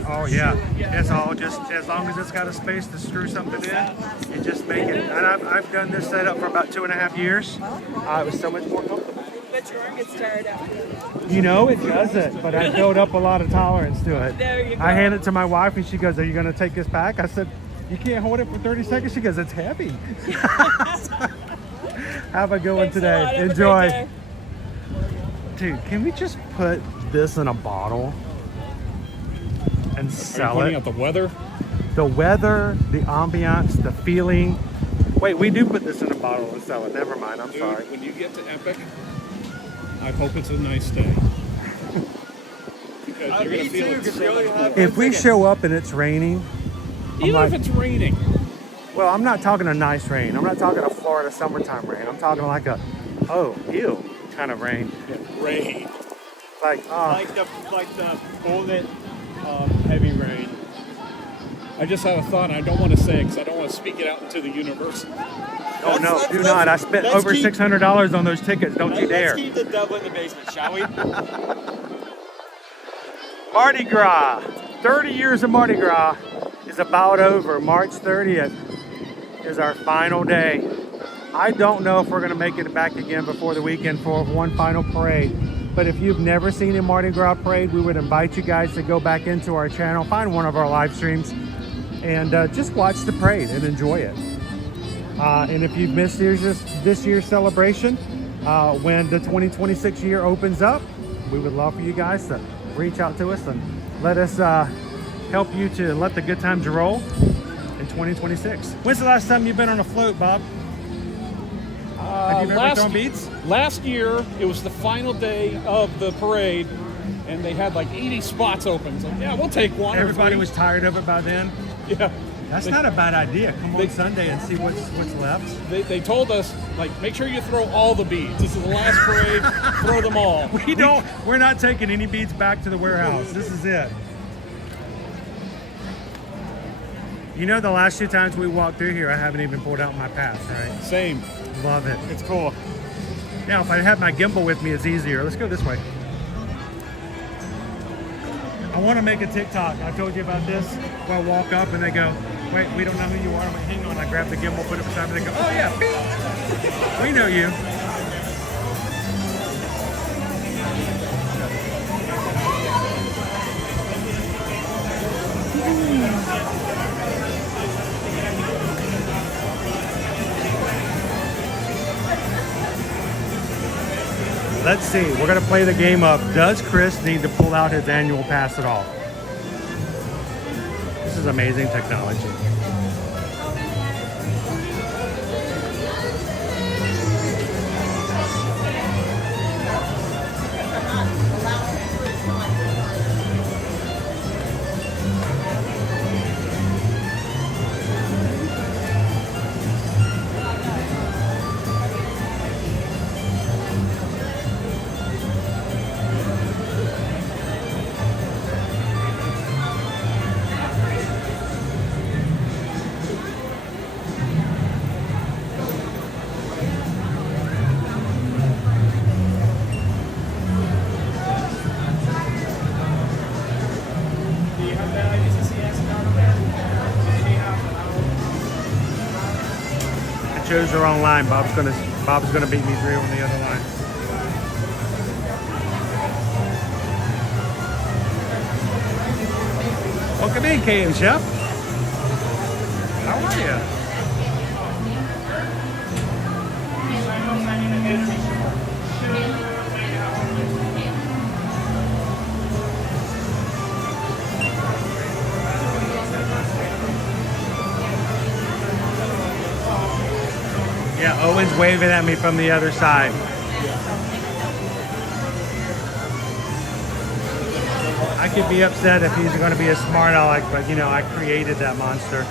Oh yeah, it's all just as long as it's got a space to screw something in, you just make it. And I've done this setup for about 2.5 years. It was so much more comfortable. Bet your arm gets tired after. It doesn't, but I built up a lot of tolerance to it. There you go. I hand it to my wife and she goes, "Are you going to take this back?" I said, "You can't hold it for 30 seconds." She goes, "It's heavy." Have a good one today. Have a Enjoy. great day. Dude, can we just put this in a bottle and and Are you sell pointing it. out the weather? The weather, the ambiance, the feeling. Wait, we do put this in a bottle and sell it. Never mind, I'm Dude, sorry. when you get to Epic, I hope it's a nice day. Because you're going to feel it so much more. If we show up and it's raining, I'm Even like, if it's raining. well, I'm not talking a nice rain. I'm not talking a Florida summertime rain. I'm talking like a, oh, ew, kind of rain. Rain. Like, oh, Like the bullet heavy rain. I just had a thought, and I don't want to say it because I don't want to speak it out into the universe. oh no, do not. I spent let's over keep- $600 on those tickets. Don't you dare. Let's keep the devil in the basement, shall we? Mardi Gras. 30 years of Mardi Gras is about over. March 30th is our final day. I don't know if we're going to make it back again before the weekend for one final parade. But if you've never seen a Mardi Gras parade, we would invite you guys to go back into our channel, find one of our live streams, and just watch the parade and enjoy it. And if you've missed this year's celebration, when the 2026 year opens up, we would love for you guys to reach out to us and let us help you to let the good times roll in 2026. When's the last time you've been on a float, Bob? Have you ever thrown beads? Last year, it was the final day of the parade, and they had like 80 spots open. It's like, yeah, we'll take one. Everybody was tired of it by then. Yeah. That's not a bad idea. Come on Sunday and see what's left. They told us, like, make sure you throw all the beads. This is the last parade. Throw them all. We're not taking any beads back to the warehouse. This is it. You know, the last 2 times we walked through here, I haven't even pulled out my pass, right? Same. Love it. It's cool. Now, if I had my gimbal with me, it's easier. Let's go this way. I want to make a TikTok. I told you about this. Where I walk up and they go, wait, we don't know who you are. I'm like, hang on. I grab the gimbal, put it beside me, and they go, oh yeah, beep. We know you. Let's see, we're gonna play the game of, does Chris need to pull out his annual pass at all? This is amazing technology. I chose the wrong line. Bob's gonna beat me through on the other line. Welcome in, KM Chef. How are you? Yeah, Owen's waving at me from the other side. I could be upset if he's going to be a smart aleck, but you know, I created that monster.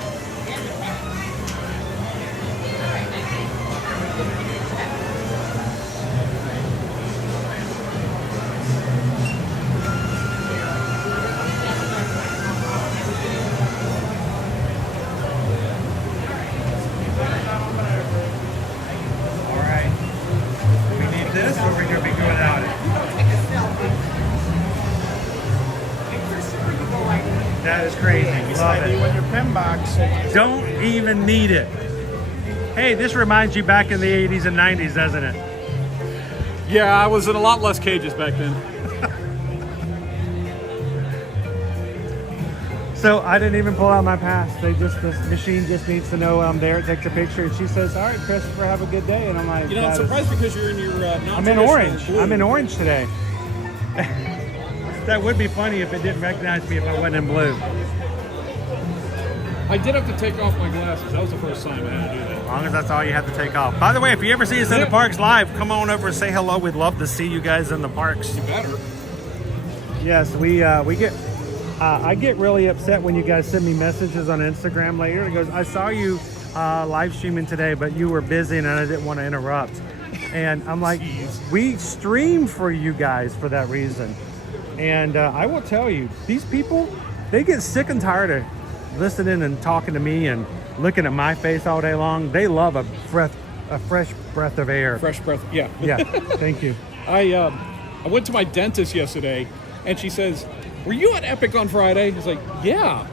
This, or we're gonna be good without it. That is crazy. Love it. When your pen box. Don't even need it. Hey, this reminds you back in the 80s and 90s, doesn't it? Yeah, I was in a lot less cages back then. So I didn't even pull out my pass. This machine just needs to know I'm there. It takes a picture, and she says, "All right, Christopher, have a good day." And I'm like, You know, I'm surprised because you're in your I'm in orange. blue. I'm in orange today. That would be funny if it didn't recognize me if I wasn't in blue. I did have to take off my glasses. That was the first time I had to do that. As long as that's all you have to take off. By the way, if you ever see us in the parks live, come on over and say hello. We'd love to see you guys in the parks. You better. Yes, we get. I get really upset when you guys send me messages on Instagram later. It goes, I saw you live streaming today, but you were busy and I didn't want to interrupt. And I'm like, we stream for you guys for that reason. And I will tell you, these people, they get sick and tired of listening and talking to me and looking at my face all day long. They love a fresh breath of air. Fresh breath, yeah. Yeah, thank you. I went to my dentist yesterday, and she says, "Were you at Epic on Friday?" I was like, "Yeah."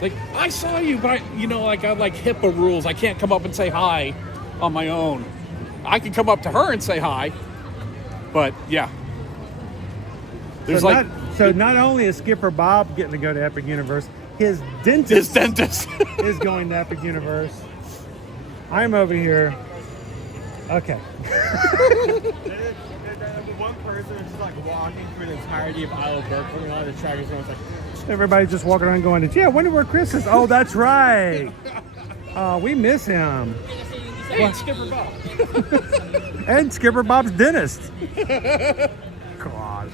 Like, I saw you, but I got like HIPAA rules. I can't come up and say hi on my own. I can come up to her and say hi, but yeah. There's So not only is Skipper Bob getting to go to Epic Universe, his dentist is going to Epic Universe. I'm over here. Okay. One person is just like walking through the entirety of Isle of Berkeley and all the trackers going like. Everybody's just walking around going, "Yeah, I wonder where Chris is." Oh, that's right. Oh, we miss him. Hey, Skipper Bob. And Skipper Bob's dentist. God.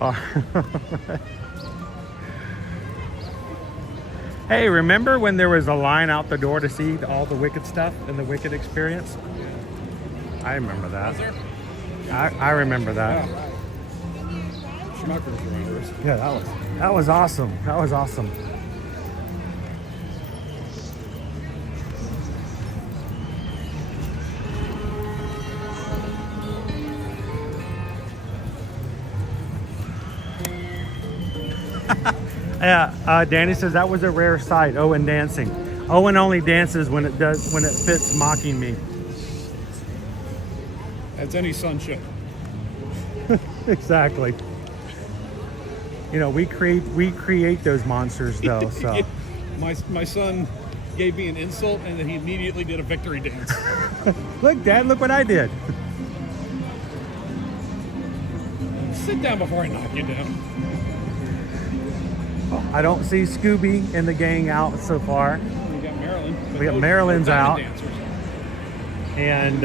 Oh. Hey, remember when there was a line out the door to see all the Wicked stuff in the Wicked experience? I remember that. I remember that. Schmuckers remembers. Yeah, that was awesome. That was awesome. Yeah, Danny says that was a rare sight. Owen dancing. Owen only dances when it fits mocking me. As any son should. Exactly. We create those monsters though. So my son gave me an insult and then he immediately did a victory dance. Look, Dad, look what I did. Sit down before I knock you down. I don't see Scooby and the gang out so far. We got Marilyn. We got Marilyn's out. Dancers. And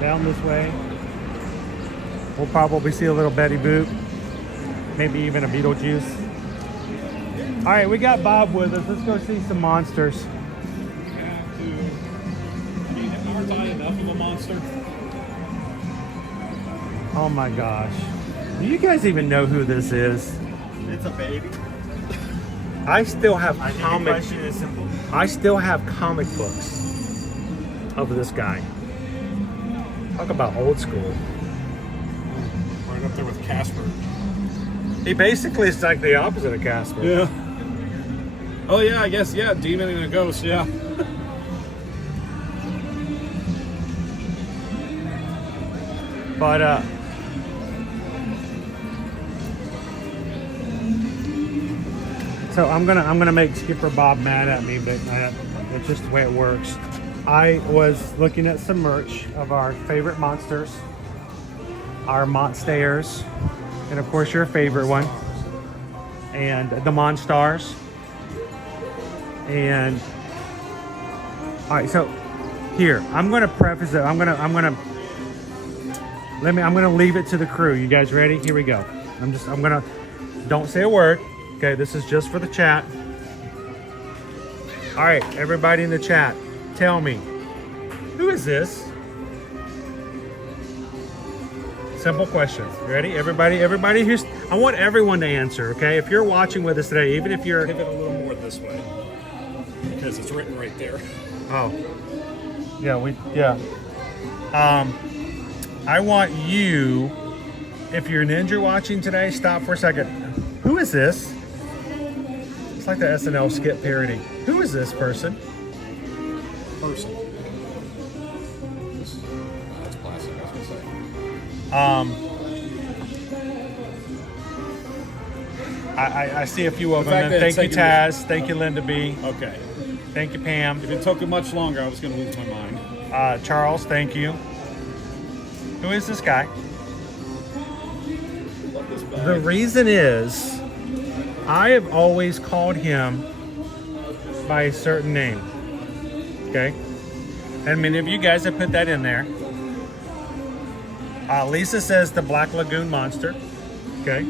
down this way, we'll probably see a little Betty Boop. Maybe even a Beetlejuice. All right, we got Bob with us. Let's go see some monsters. Aren't I enough of a monster? Oh my gosh. Do you guys even know who this is? It's a baby. I still have The question is simple. I still have comic books of this guy. Talk about old school. Right up there with Casper. He basically is like the opposite of Casper. Yeah. Oh yeah, I guess, yeah, demon and a ghost, yeah. But so I'm gonna make Skipper Bob mad at me, but it's just the way it works. I was looking at some merch of our favorite monsters, our Monsters, and of course your favorite one, and the Monstars. And all right, so here I'm gonna preface it. I'm gonna leave it to the crew. You guys ready? Here we go. Don't say a word. Okay, this is just for the chat. All right, everybody in the chat, tell me, who is this? Simple question. Ready? Everybody who's, I want everyone to answer, okay? If you're watching with us today, even if you're... Pivot a little more this way. Because it's written right there. Oh. Yeah, I want you, if you're Ninja watching today, stop for a second. Who is this? It's like the SNL skit parody. Who is this person? That's classic, I was gonna say. I see a few of them. And thank you, Taz. Thank you, Linda B. Okay. Thank you, Pam. If it took much longer, I was going to lose my mind. Charles, thank you. Who is this guy? The reason is, I have always called him by a certain name. Okay? And many of you guys have put that in there. Lisa says the Black Lagoon Monster. Okay?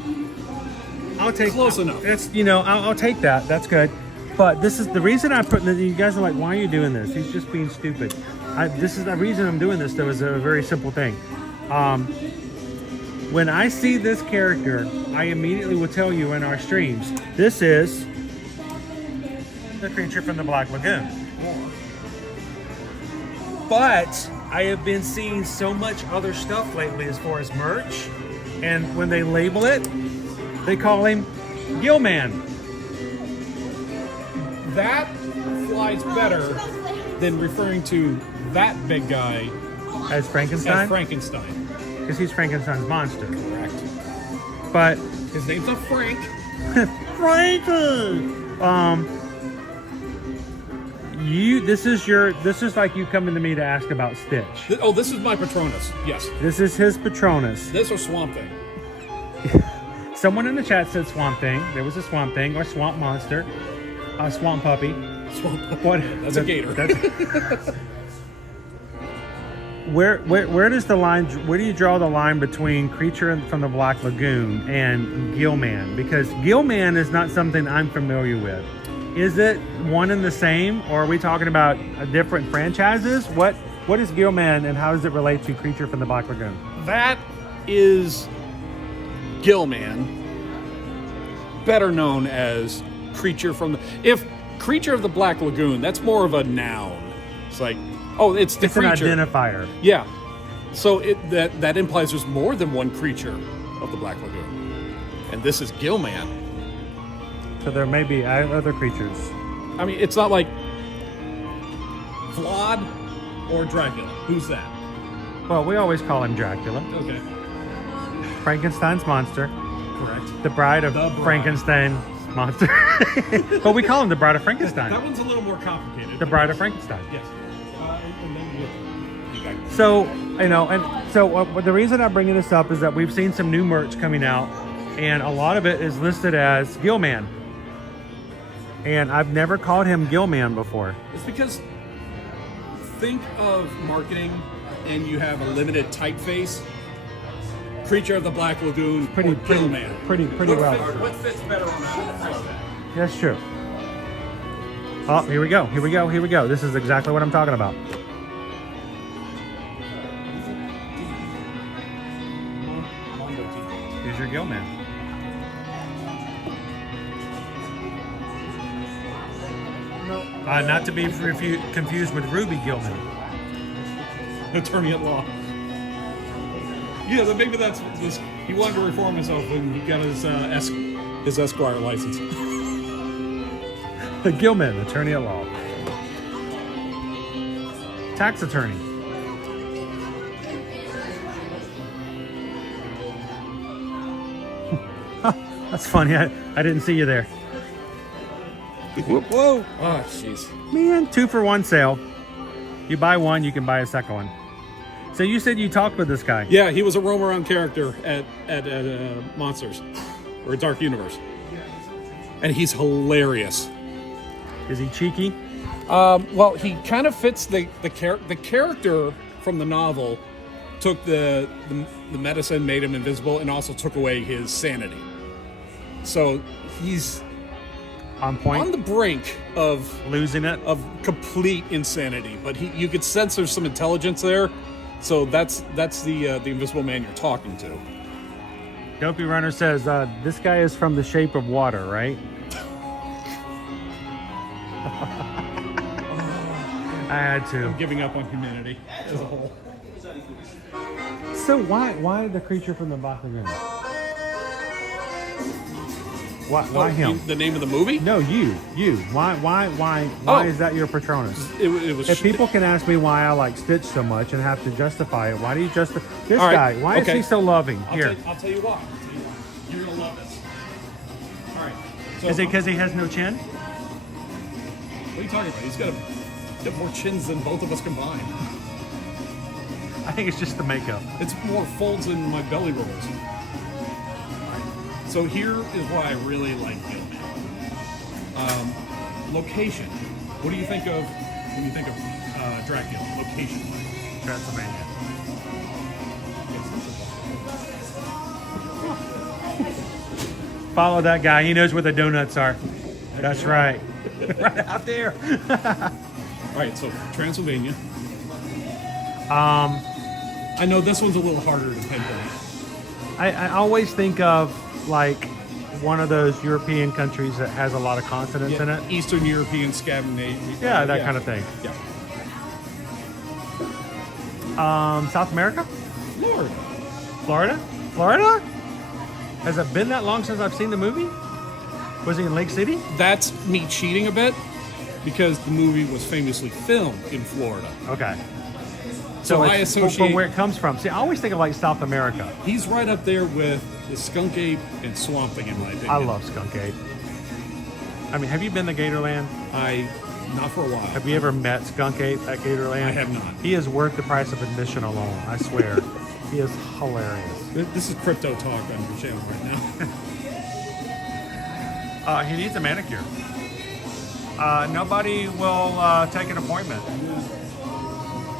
I'll take Close enough. It's, you know, I'll take that. That's good. But this is the reason I put. You guys are like, why are you doing this? He's just being stupid. This is the reason I'm doing this. Though is a very simple thing. When I see this character, I immediately will tell you in our streams. This is the creature from the Black Lagoon. But I have been seeing so much other stuff lately as far as merch, and when they label it, they call him Gilman. That flies better than referring to that big guy As Frankenstein? as Frankenstein. Because he's Frankenstein's monster. Correct. But His name's a Frank. Frankie! This is like you coming to me to ask about Stitch. Oh, this is my Patronus. Yes. This is his Patronus. This or Swamp Thing. Someone in the chat said Swamp Thing. There was a Swamp Thing or Swamp Monster. Swamp Puppy. Swamp Puppy. What? That's a gator. Where does the line? Where do you draw the line between Creature from the Black Lagoon and Gilman? Because Gilman is not something I'm familiar with. Is it one and the same, or are we talking about different franchises? What is Gilman, and how does it relate to Creature from the Black Lagoon? That is Gilman, better known as Creature from the... If Creature of the Black Lagoon, that's more of a noun. It's like, oh, it's the creature. An identifier. Yeah. So that implies there's more than one creature of the Black Lagoon. And this is Gilman. So there may be other creatures. I mean, it's not like Vlad or Dracula. Who's that? Well, we always call him Dracula. Okay. Frankenstein's monster. Correct. The bride of The bride. Frankenstein monster. But we call him the Bride of Frankenstein. That one's a little more complicated. The Bride of Frankenstein. Yes. And then you got... So, you know, and so the reason I'm bringing this up is that we've seen some new merch coming out, and a lot of it is listed as Gilman. And I've never called him Gilman before. It's because think of marketing and you have a limited typeface. Creature of the Black Lagoon, Pretty Gilman. pretty well. What fits better on that? That's true. Oh, here we go. This is exactly what I'm talking about. Here's your Gilman. Not to be confused with Ruby Gilman. Attorney at law. Yeah, then maybe that's this. He wanted to reform himself when he got his Esquire license. Gilman, attorney at law. Tax attorney. That's funny. I didn't see you there. Whoa. Oh, jeez. Man, 2-for-1 sale. You buy one, you can buy a second one. So you said you talked with this guy. Yeah, he was a roam around character at Monsters or Dark Universe, and he's hilarious. Is he cheeky? Well, he kind of fits the character from the novel. Took the medicine, made him invisible, and also took away his sanity. So he's on point, on the brink of losing it, of complete insanity. But you could sense there's some intelligence there. So that's the Invisible Man you're talking to. Dopey Runner says this guy is from The Shape of Water, right? I had to. I'm giving up on humanity as a whole. So why the Creature from the Black Lagoon? Why him? The name of the movie? No, you. Why is that your Patronus? It was. If people can ask me why I like Stitch so much and have to justify it, why do you justify this All guy? right, Why is he so loving? Here. I'll tell you why. You're gonna love this. All right. So, Is it because he has no chin? What are you talking about? He's got more chins than both of us combined. I think it's just the makeup. It's more folds in my belly rolls. So here is why I really like Gilman. Location. What do you think of when you think of Dracula? Location. Transylvania. Follow that guy. He knows where the donuts are. That's right. Right out there. All right, so Transylvania. I know this one's a little harder to pinpoint. I always think of like one of those European countries that has a lot of consonants in it. Eastern European, Scandinavian. Yeah, that kind of thing. Yeah. South America? Florida. Florida? Florida? Has it been that long since I've seen the movie? Was he in Lake City? That's me cheating a bit because the movie was famously filmed in Florida. Okay. So I it's associate from where it comes from. See, I always think of like South America. He's right up there with the skunk ape and swamp thing, in my opinion. I love skunk ape. I mean, have you been to Gatorland? Not for a while. Have you ever met skunk ape at Gatorland? I have not. He is worth the price of admission alone. I swear. He is hilarious. This is crypto talk on your channel right now. He needs a manicure. Nobody will take an appointment.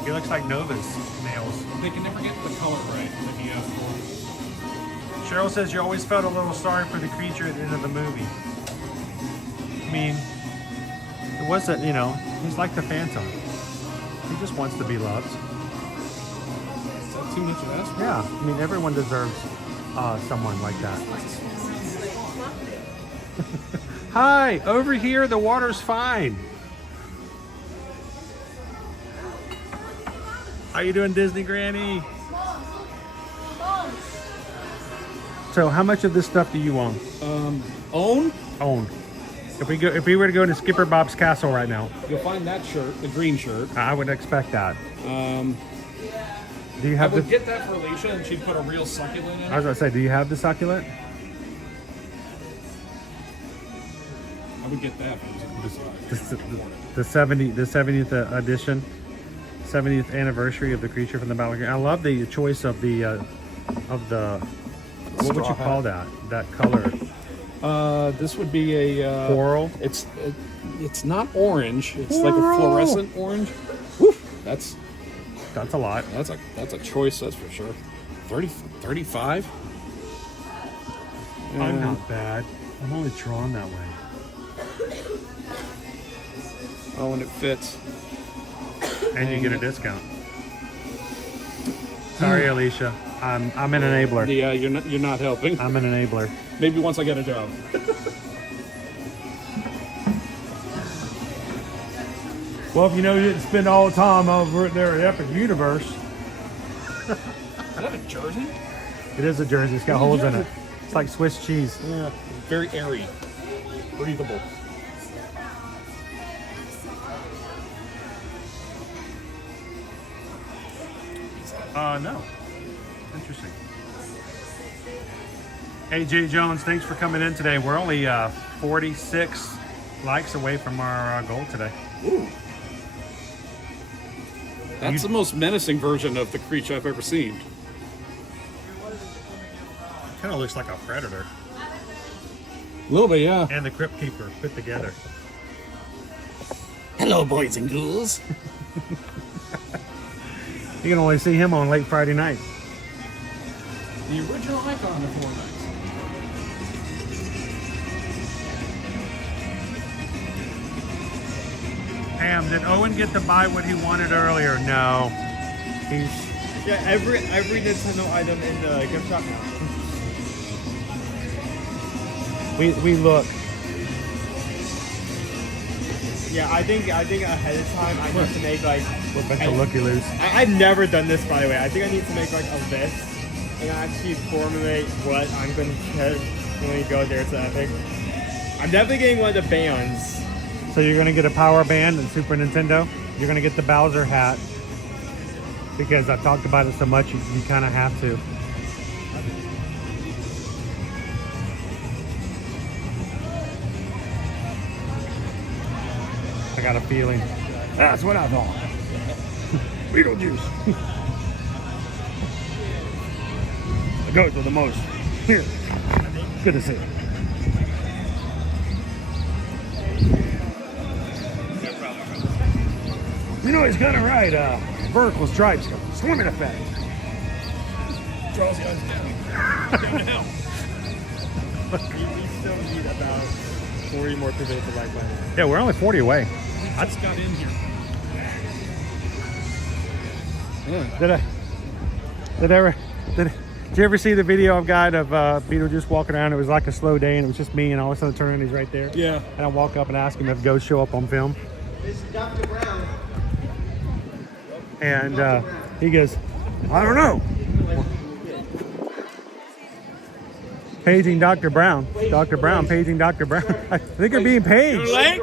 He looks like Nova's nails. They can never get the color right that he asked for. Cheryl says you always felt a little sorry for the creature at the end of the movie. I mean, it wasn't, you know, he's like the Phantom. He just wants to be loved. Is that too much to ask for? Yeah, I mean, everyone deserves someone like that. Hi, over here, the water's fine. How you doing, Disney Granny? So, how much of this stuff do you own? Own? Own. If we were to go to Skipper Bob's Castle right now, You'll find that shirt, the green shirt. I would expect that. Do you I have would the? get that for Alicia, and she'd put a real succulent in I was it. gonna say, do you have the succulent? I would get that. The 70th edition, 70th anniversary of the creature from the Battle. I love the choice of the what would you call that? That color? This would be a Coral. It's not orange. It's like a fluorescent orange. Woof, that's a lot. That's a choice. That's for sure. 35. I'm not bad. I'm only drawn that way. Oh, and it fits. And you get a discount. Sorry, Alicia. I'm an enabler. Yeah, you're not helping. I'm an enabler. Maybe once I get a job. Well, if you know you didn't spend all the time over there at Epic Universe. Is that a jersey? It is a jersey. It's got holes in it. It's like Swiss cheese. Yeah, very airy, breathable. No. Interesting. AJ Jones, thanks for coming in today. We're only 46 likes away from our goal today. Ooh. That's the most menacing version of the creature I've ever seen. Kind of looks like a predator. A little bit, yeah. And the Crypt Keeper put together. Hello, boys and ghouls. You can only see him on late Friday night. The original icon of Horror Nights. Pam, did Owen get to buy what he wanted earlier? No. He's... Yeah, every Nintendo item in the gift shop now. We look. Yeah, I think ahead of time I need to make like We're a bunch of looky-loos. I've never done this, by the way. I think I need to make like a list and actually formulate what I'm going to get when we go there to Epic. I'm definitely getting one of the bands. So you're going to get a power band and Super Nintendo. You're going to get the Bowser hat. Because I've talked about it so much, you kind of have to. I got a feeling. That's what I thought. Beetlejuice. The goats are the most. Here. Good to see you. You know he's gonna ride vertical stripes, swimming effect. Charles Young's down the hill. We still need about 40 more people to like by. Yeah, we're only 40 away. I just got in here. Did you ever see the video I've got of Beetlejuice walking around? It was like a slow day, and it was just me, and all of a sudden I turn around, he's right there. Yeah. And I walk up and ask him if ghosts show up on film. This is Dr. Brown. And he goes, I don't know. Paging Dr. Brown. Dr. Brown paging Dr. Brown. I think you're being paged. You're late?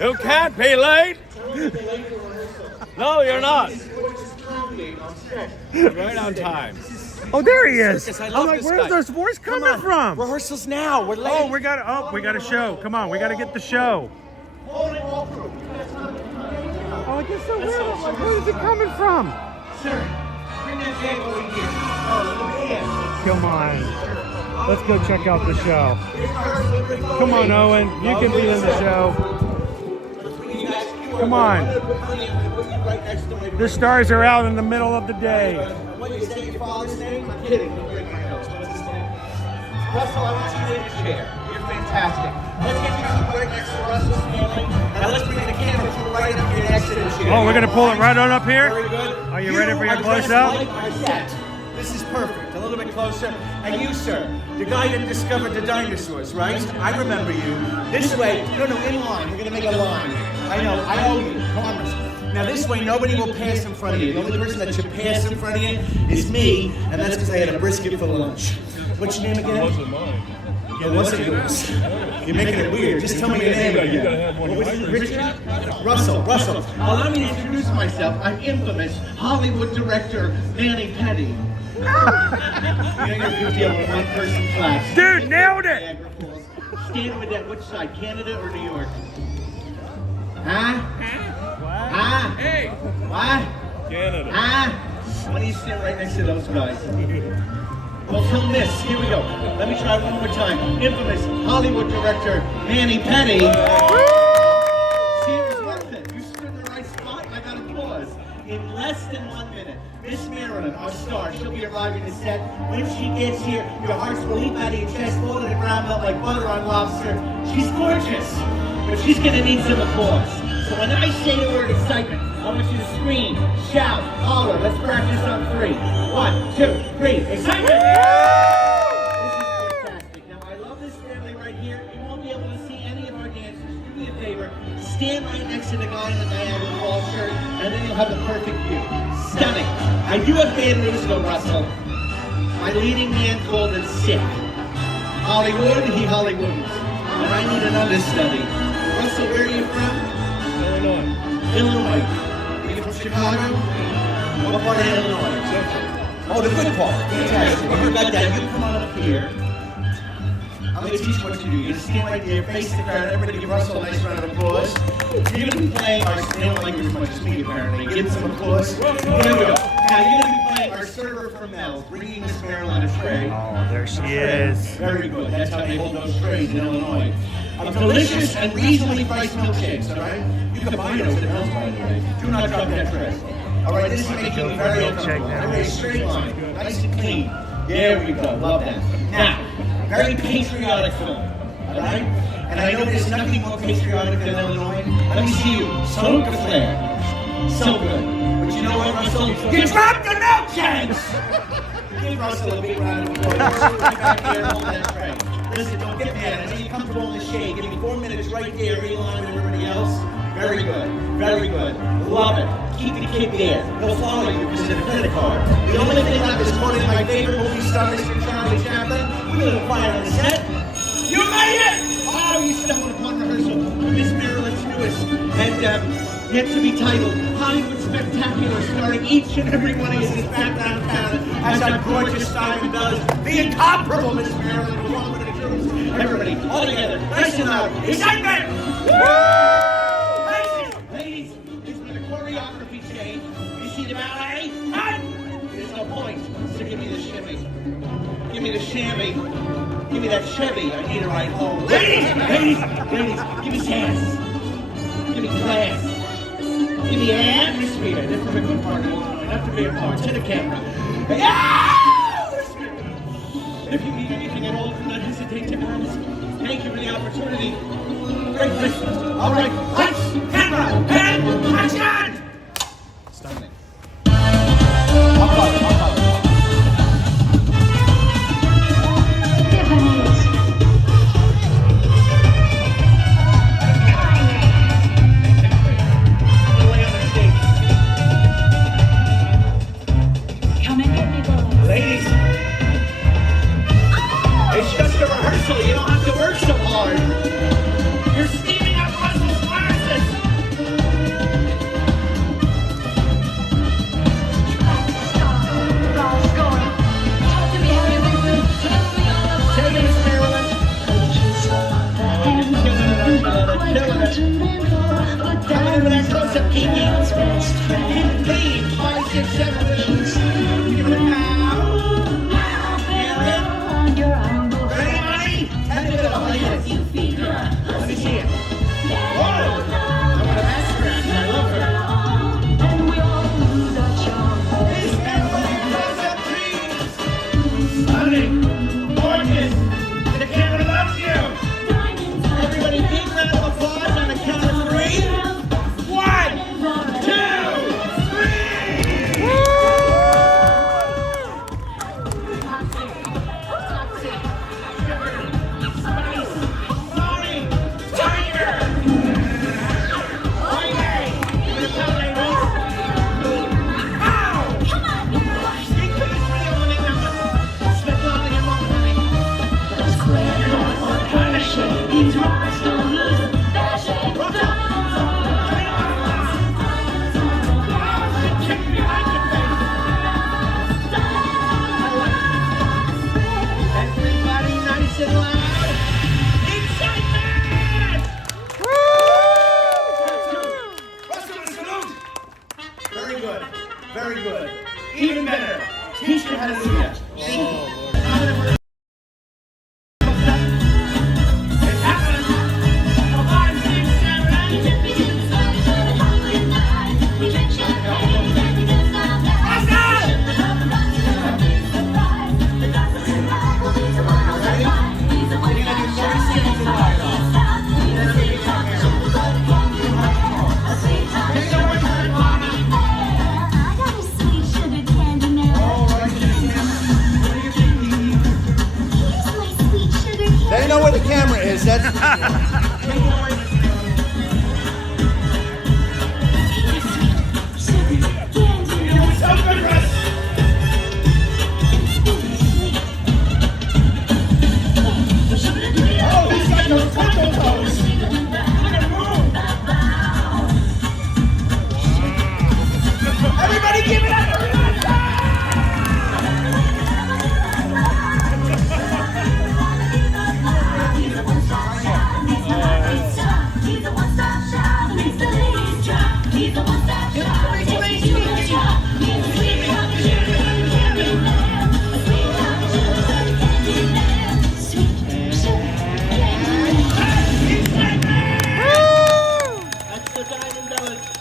You can't be late. No, you're not. Right on time. Oh, there he is. Circus, I I'm love like, this where's guy. this voice coming from? Rehearsals now. We're late. Oh, we got a show. Come on, we got to get the show. Oh, I get so weird. I'm like, where is it coming from? Sir, bring that bag over here. Oh, yes. Come on. Let's go check out the show. Come on, Owen. You can be in the show. Come on. The stars are out in the middle of the day. What is that, your father's name? I'm kidding. Don't break my nose. What's his name? Russell, I want you in the chair. You're fantastic. Let's get you right next to Russell's family. Now let's bring the camera to right up here next to the chair. Oh, we're going to pull it right on up here? Very good. Are you ready for your close-up? This is perfect. A little bit closer. And you, sir, the guy that discovered the dinosaurs, right? I remember you. This way. No, in line. We're going to make a line. I know. I owe you. Promise. Now this way, nobody will pass in front of you. The only person that should pass in front of you is me, and that's because I had a brisket for lunch. What's your name again? It wasn't mine. Yeah, it wasn't yours. You're making it weird. Just tell me your name again. You gotta have one. What was it? Richard? Russell. Allow me to introduce myself. I'm infamous Hollywood director Manny Petty. You know you're a good deal with one person class. Dude, nailed it! Stand with that. Which side? Canada or New York? Huh? Huh? Hey. What? Canada. Huh? Why don't you stand right next to those guys? Well, film this. Here we go. Let me try one more time. Infamous Hollywood director Manny Petty. See, it was worth it. You stood in the right spot. I got applause. In less than 1 minute, Miss Marilyn, our star, she'll be arriving to set. When she gets here, your hearts will leap out of your chest, fall to the ground, melt like butter on lobster. She's gorgeous, but she's gonna need some applause. So when I say the word excitement, I want you to scream, shout, holler. Let's practice on 3. 1, 2, 3. Excitement! This is fantastic. Now, I love this family right here. You won't be able to see any of our dancers. Do me a favor. Stand right next to the guy in the Niagara Falls shirt, and then you'll have the perfect view. Stunning. I do have bad news, though, Russell. My leading man called it sick. Hollywood, he Hollywoods. And I need an understudy. Russell, where are you from? Illinois. You from Chicago? What part of Illinois? Oh, the good part. Fantastic. You got that. You come on up here. I'm going to teach you what to do. You're going to stand right there, face the crowd. Everybody give Russell a nice round of applause. You're going to be playing our... They don't like you as much as me, apparently. Give him some applause. Here we go. Now, you're going to be playing our server from Mel, bringing Miss Marilyn a tray. Oh, there she is. Very good. That's how they hold those trays in Illinois. Delicious and reasonably priced milkshakes, all right? You can buy those at Mel's, by the way. Do not drop that tray. All right, this is making you very uncomfortable. Very straight line, nice and clean. There we go. Love that. Now, very patriotic film, all right? And I know there's nothing more patriotic than Illinois. Let me see you. Salute the flag. So good. But you know what, Russell? You dropped the milkshakes! Give Russell a big round of applause. Right back there, hold that tray. Listen, don't get mad. I know you're comfortable in the shade. Give me 4 minutes right there, realign with everybody else. Very good. Very good. Love it. Keep the kid there. He'll follow you because it's a credit card. The only thing left is quoting my favorite movie star, Mr. Charlie Chaplin. We're a little quiet on the set. You made it! Oh, you stumbled upon rehearsal. Miss Marilyn's newest. And yet to be titled Hollywood Spectacular, starring each and every one of you in this background talent as our gorgeous Simon does. The incomparable Miss Marilyn, along with the troops. Everybody, all together, nice and loud. Excitement! Ladies, this is the choreography change. You see the ballet? Cut! There's no point. So give me the shimmy. Give me the chamois. Give me that Chevy. I need a ride home. Ladies, give me sass. Give me class. Give me atmosphere. This is a good part of it. Not to be a part. To the camera. If you need anything at all, do not hesitate to ask. Thank you for the opportunity. Great Christmas. All right, lights, camera, and action! Stunning. Ladies, it's just a rehearsal. You don't have to work so hard. You're steaming up Russell's glasses. Take it, Miss Marilyn. Come in with that close-up Kiki. Lead, 5, 6, 7. Give it a pow. Ready, money? Let me see it. Whoa! I want a back scratch. I love her. Miss Marilyn, close-up, please. Stunning. Gorgeous. The camera loves you. Everybody, big round of applause on the count of 3. 1, 2, 3. Everybody nice and loud. Excitement! Russell, salute! Very good. Very good. Even better. Teach me how to do that. It's happening. 5, 6, 7, 8. They know where the camera is. That's. Oh, he's got those taco toes. Look at him move. Everybody give it up.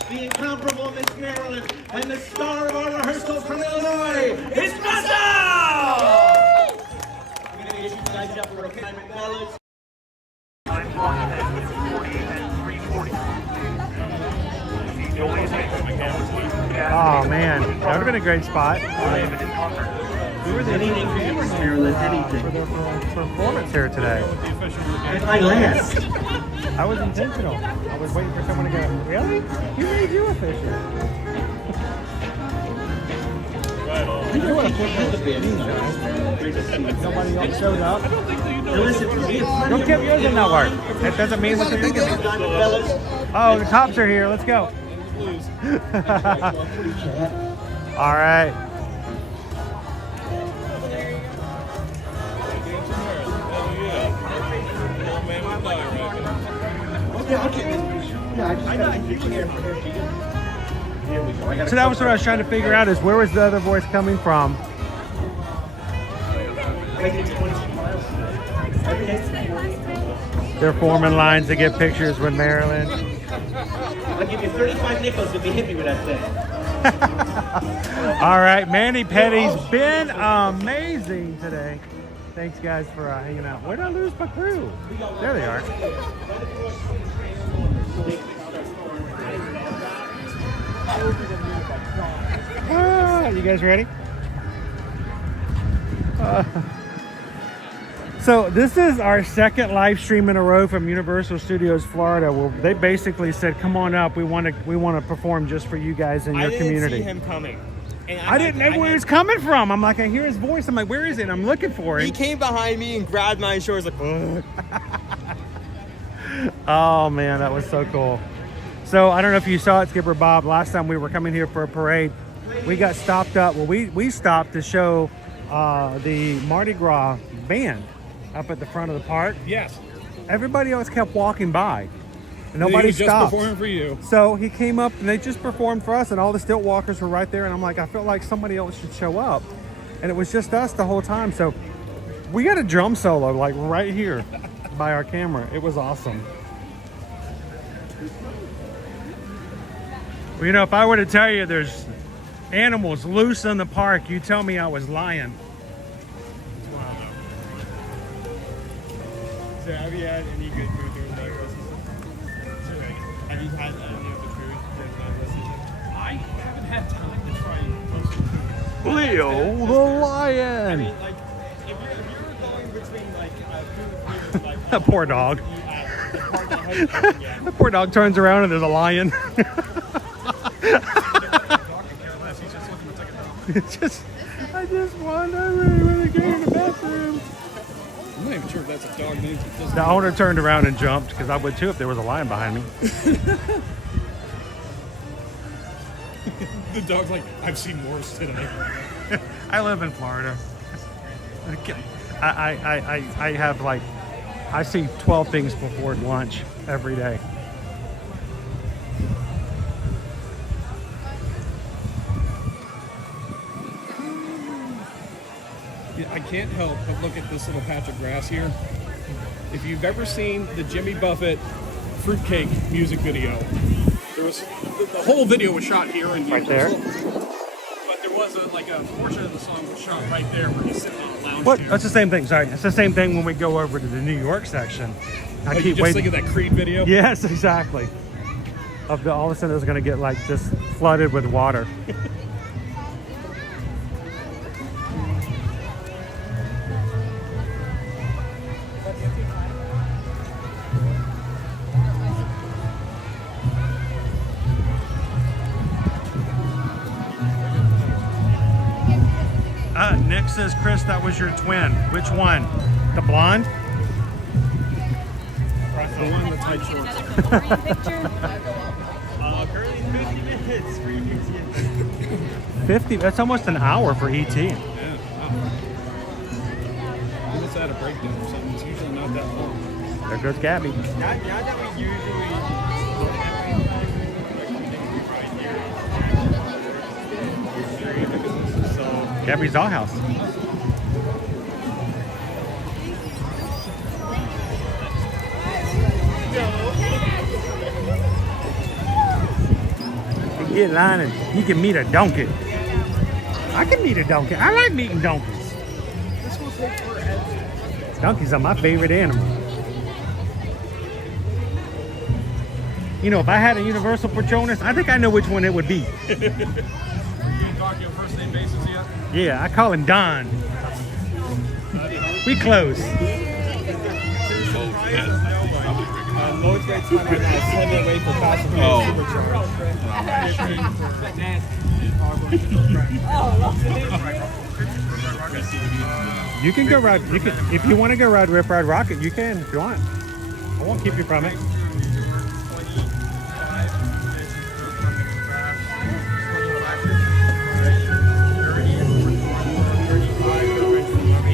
The incomparable Miss Marilyn and the star of our rehearsal from Illinois, it's Russell! We're going to get you guys up for a time and balance. Oh man, that would have been a great spot. Anything for you, Miss Marilyn, anything. For the performance here today. At my last. I was intentional. I was waiting for someone to go, really? Who made you official? You know what? Nobody else showed up. Now listen, Don't give yours in that work. That doesn't mean what you think of me. Oh, the cops are here. Let's go. All right. So that was what I was trying to figure out, is where was the other voice coming from? They're forming lines to get pictures with Marilyn. I'll give you 35 nickels if you hit me with that thing. All right, Manny Petty's been amazing today. Thanks, guys, for hanging out. Where did I lose my crew? There they are. You guys ready? So this is our second live stream in a row from Universal Studios Florida, where they basically said, "Come on up, we want to perform just for you guys in your community." I didn't see him coming. And I didn't know where he was coming from. I'm like, I hear his voice. I'm like, where is it? I'm looking for him. He came behind me and grabbed my shoulders like, ugh. Oh man, that was so cool. So I don't know if you saw it, Skipper Bob. Last time we were coming here for a parade, we got stopped up. Well, we stopped to show the Mardi Gras band up at the front of the park. Yes. Everybody else kept walking by. And nobody just stopped. performing for you. So he came up and they just performed for us, and all the stilt walkers were right there. And I'm like, I felt like somebody else should show up, and it was just us the whole time. So we got a drum solo like right here by our camera. It was awesome. Well, you know, if I were to tell you there's animals loose in the park, you tell me I was lying. So have you had any good food during the season? Have you had any of the food during the season? I haven't had time to try most of the food. Leo the lion. I mean, like, if you're going between like food, like That poor dog. yeah. That poor dog turns around and there's a lion. I just wonder, I really want to go in the bathroom. I'm not even sure if that's a dog name. The owner turned around and jumped, because I would too if there was a lion behind me. The dog's like, I've seen worse today. I live in Florida. I have like, I see 12 things before lunch every day. I can't help but look at this little patch of grass here. If you've ever seen the Jimmy Buffett Fruitcake music video, there was the whole video was shot here in Right there. but there was a portion of the song was shot right there where he's sitting on a lounge What? chair. That's the same thing. Sorry, it's the same thing when we go over to the New York section. I You keep just waiting. think of that Creed video? Yes, exactly. All of a sudden, it's going to get like just flooded with water. Nick says, Chris, that was your twin. Which one? The blonde? The one in the tight shorts. Currently 50 minutes for you to 50? That's almost an hour for ET. Yeah. Wow. We must have had a breakdown or something. It's usually not that long. There goes Gabby. Now that we usually Gabby's dollhouse. You get in line and you can meet a donkey. I can meet a donkey. I like meeting donkeys. Donkeys are my favorite animal. You know, if I had a Universal Patronus, I think I know which one it would be. You didn't talk to your first name basis yet? Yeah, I call him Don. We close. lowest rate time right now is 7 away for passenger supercharged. You can go ride. You can if you want to go ride Rip Ride Rocket. You can if you want. I won't keep you from it.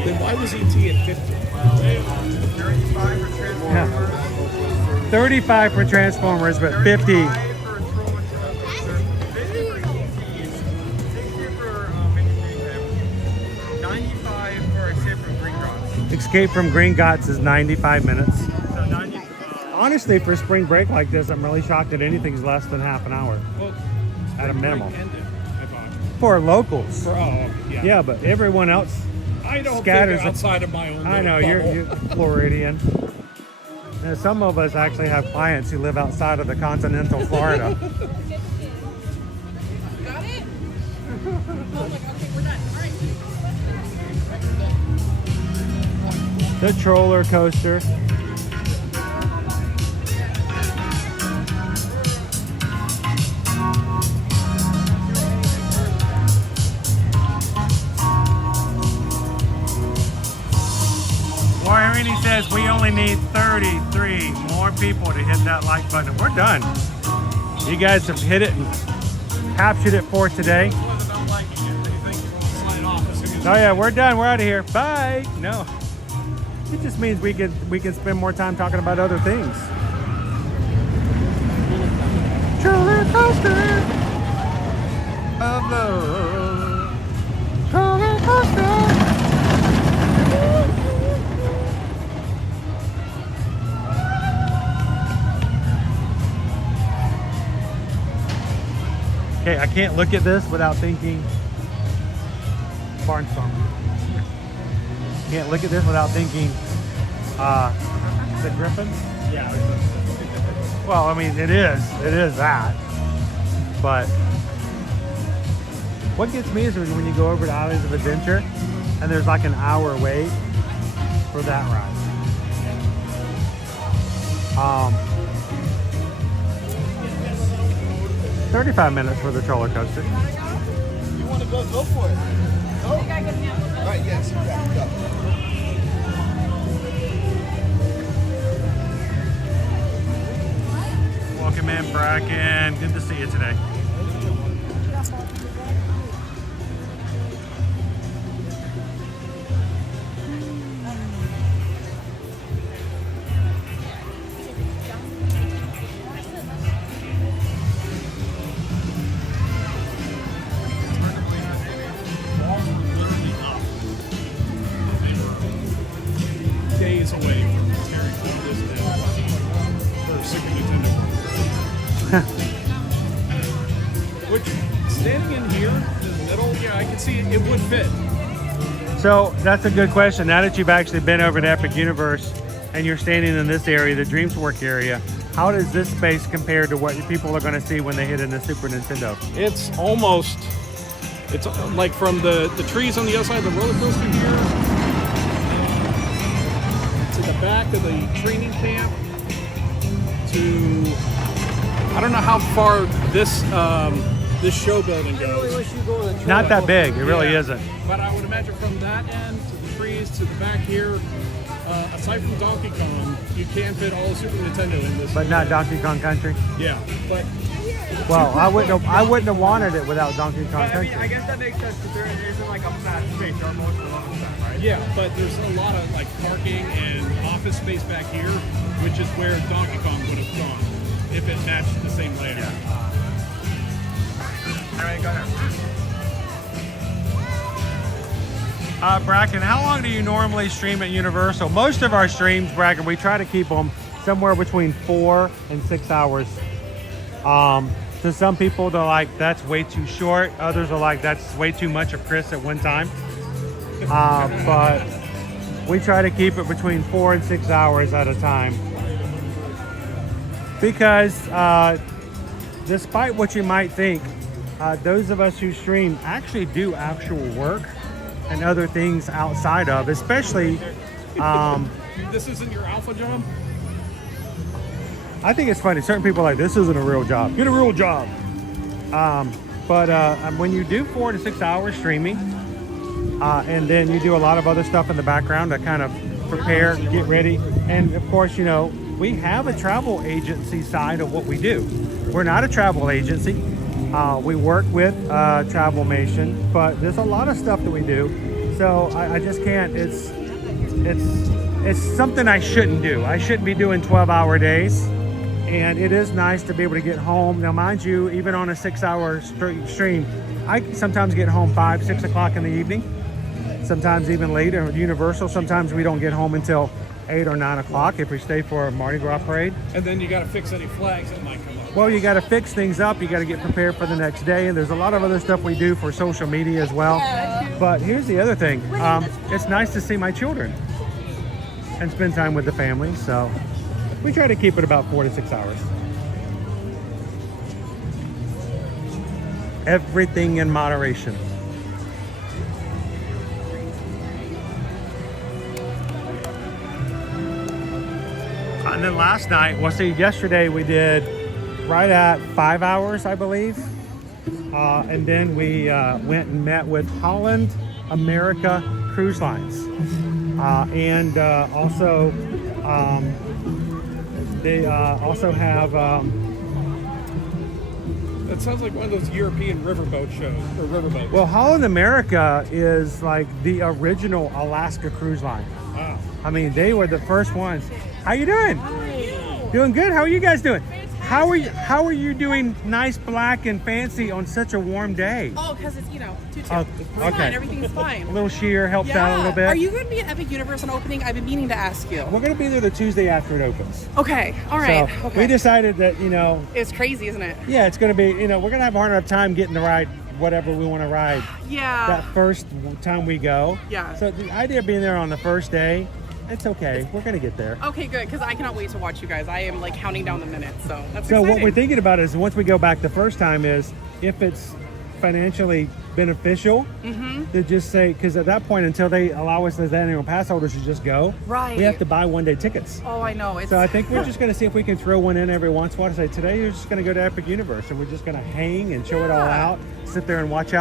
Then why was ET at 50? 35 for Transformers, but 50. Escape from Green Gots is 95 minutes. Honestly, for spring break like this, I'm really shocked that anything's less than half an hour Well, at a minimum. I thought. For locals. Yeah. Yeah, but everyone else I don't scatters think outside of my own. I know, little you're bubble. Floridian. Now, some of us actually have clients who live outside of the continental Florida. Got it? Oh my God, okay, we're done. All right. The roller coaster. Warren he says we only need 33 more people to hit that like button. We're done. You guys have hit it and captured it for today. Oh yeah, we're done. We're out of here. Bye. No, it just means we can spend more time talking about other things. Roller coaster of love. Roller coaster. Okay, I can't look at this without thinking Barnstormer. Can't look at this without thinking the Griffin. Yeah. Well, I mean, it is that. But what gets me is when you go over to Islands of Adventure and there's like an hour wait for that ride. 35 minutes for the roller coaster. You want to go for it. Go. All right, yes, go. Welcome in, Bracken. Good to see you today. Days away from tearing all this down for Super Nintendo. Which, standing in here in the middle, yeah, I can see it would fit. So that's a good question. Now that you've actually been over to Epic Universe and you're standing in this area, the Dreamswork area, how does this space compare to what people are going to see when they hit in the Super Nintendo? It's almost, it's like from the trees on the other side of the roller coaster here to the back of the training camp to, I don't know how far this this show building goes. Not that big. It really isn't. But I would imagine from that end to the trees to the back here, aside from Donkey Kong, you can fit all of Super Nintendo in this. But not Donkey Kong Country? Yeah, but well, I wouldn't have wanted it without Donkey Kong Country. I guess that makes sense because there isn't like a flat space. There are most of them, right? Yeah, but there's a lot of like parking and office space back here, which is where Donkey Kong would have gone if it matched the same layout. Yeah. All right, go ahead. Bracken, how long do you normally stream at Universal? Most of our streams, Bracken, we try to keep them somewhere between 4 and 6 hours. To some people, they're like, that's way too short. Others are like, that's way too much of Chris at one time. But we try to keep it between 4 and 6 hours at a time. Because despite what you might think, those of us who stream actually do actual work and other things outside of, especially This isn't your alpha job? I think it's funny. Certain people are like, this isn't a real job. Get a real job. But when you do 4 to 6 hours streaming, and then you do a lot of other stuff in the background to kind of prepare, get ready. And of course, you know, we have a travel agency side of what we do. We're not a travel agency. We work with Travelmation, but there's a lot of stuff that we do. So I just can't, it's something I shouldn't do. I shouldn't be doing 12-hour days. And it is nice to be able to get home. Now, mind you, even on a 6-hour stream, I sometimes get home 5, 6 o'clock in the evening. sometimes even later. At Universal, sometimes we don't get home until 8 or 9 o'clock if we stay for a Mardi Gras parade. And then you got to fix any flags that might come up. Well, you got to fix things up. You got to get prepared for the next day. And there's a lot of other stuff we do for social media as well. But here's the other thing. It's nice to see my children and spend time with the family. So we try to keep it about 4 to 6 hours. Everything in moderation. And then last night, yesterday we did right at 5 hours, I believe. And then we went and met with Holland America Cruise Lines. And also, they also have... That sounds like one of those European riverboat shows, or riverboats. Well, Holland America is like the original Alaska cruise line. Wow. I mean, they were the first ones. How you doing? Hi. Doing good. How are you guys doing? How are you doing nice, black, and fancy on such a warm day? Oh, because it's, tutu. Oh, It's okay. fine. Everything's fine. A little sheer helps out a little bit. Are you going to be at Epic Universe on opening? I've been meaning to ask you. We're going to be there the Tuesday after it opens. Okay. All right. So okay. we decided that, It's crazy, isn't it? yeah, it's going to be, we're going to have a hard enough time getting to ride whatever we want to ride Yeah. that first time we go. Yeah. So the idea of being there on the first day, it's okay. We're going to get there. Okay, good, because I cannot wait to watch you guys. I am like counting down the minutes, so that's So exciting. what we're thinking about is once we go back the first time is if it's financially beneficial to just say, because at that point until they allow us as annual pass holders to just go, Right. we have to buy one-day tickets. Oh, I know. It's So I think we're just going to see if we can throw one in every once in a while to say, today you're just going to go to Epic Universe and we're just going to hang and show it all out, sit there and watch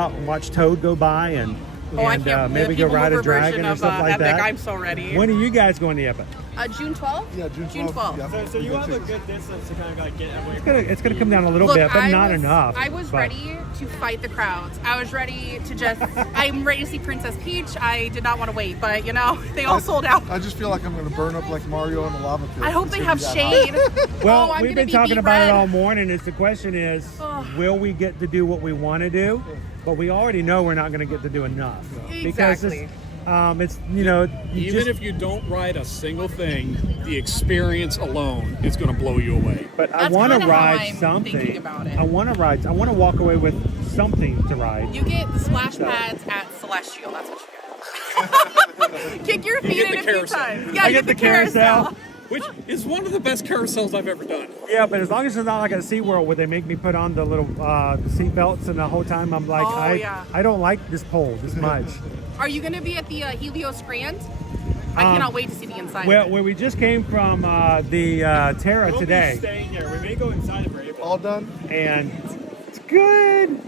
Toad go by and I can't maybe the go People ride a Mover dragon version or of, something like Epic. that. I'm so ready. When are you guys going to Epic? June 12th? Yeah, June 12th. Yeah. So you have a good distance to kind of like get away. It's gonna come down a little Look, bit, but not was, enough. I was but- ready to fight the crowds. I was ready to just, I'm ready to see Princess Peach. I did not want to wait, but they all sold out. I just feel like I'm going to burn up like Mario in the lava pit. I hope It's they gonna have be that shade. hot. Well, I'm we've gonna been be talking beet about red. it all morning. The question is, will we get to do what we want to do? But we already know we're not going to get to do enough. Because Exactly. it's you Even if you don't ride a single thing, the experience alone is going to blow you away. But I That's want to kinda how ride I'm something. thinking about it. I want to ride. I want to walk away with something to ride. You get the splash pads at Celestial. That's what you get. Kick your feet get in the a few carousel. times. Yeah, I you get the carousel. Which is one of the best carousels I've ever done. Yeah, but as long as it's not like at SeaWorld where they make me put on the little seat belts and the whole time I'm like, Oh, yeah. I don't like this pole this much. Are you going to be at the Helios Grand? I cannot wait to see the inside. Well, where we just came from the Terra We'll today. be staying here. We may go inside if we're able. All done? And it's good.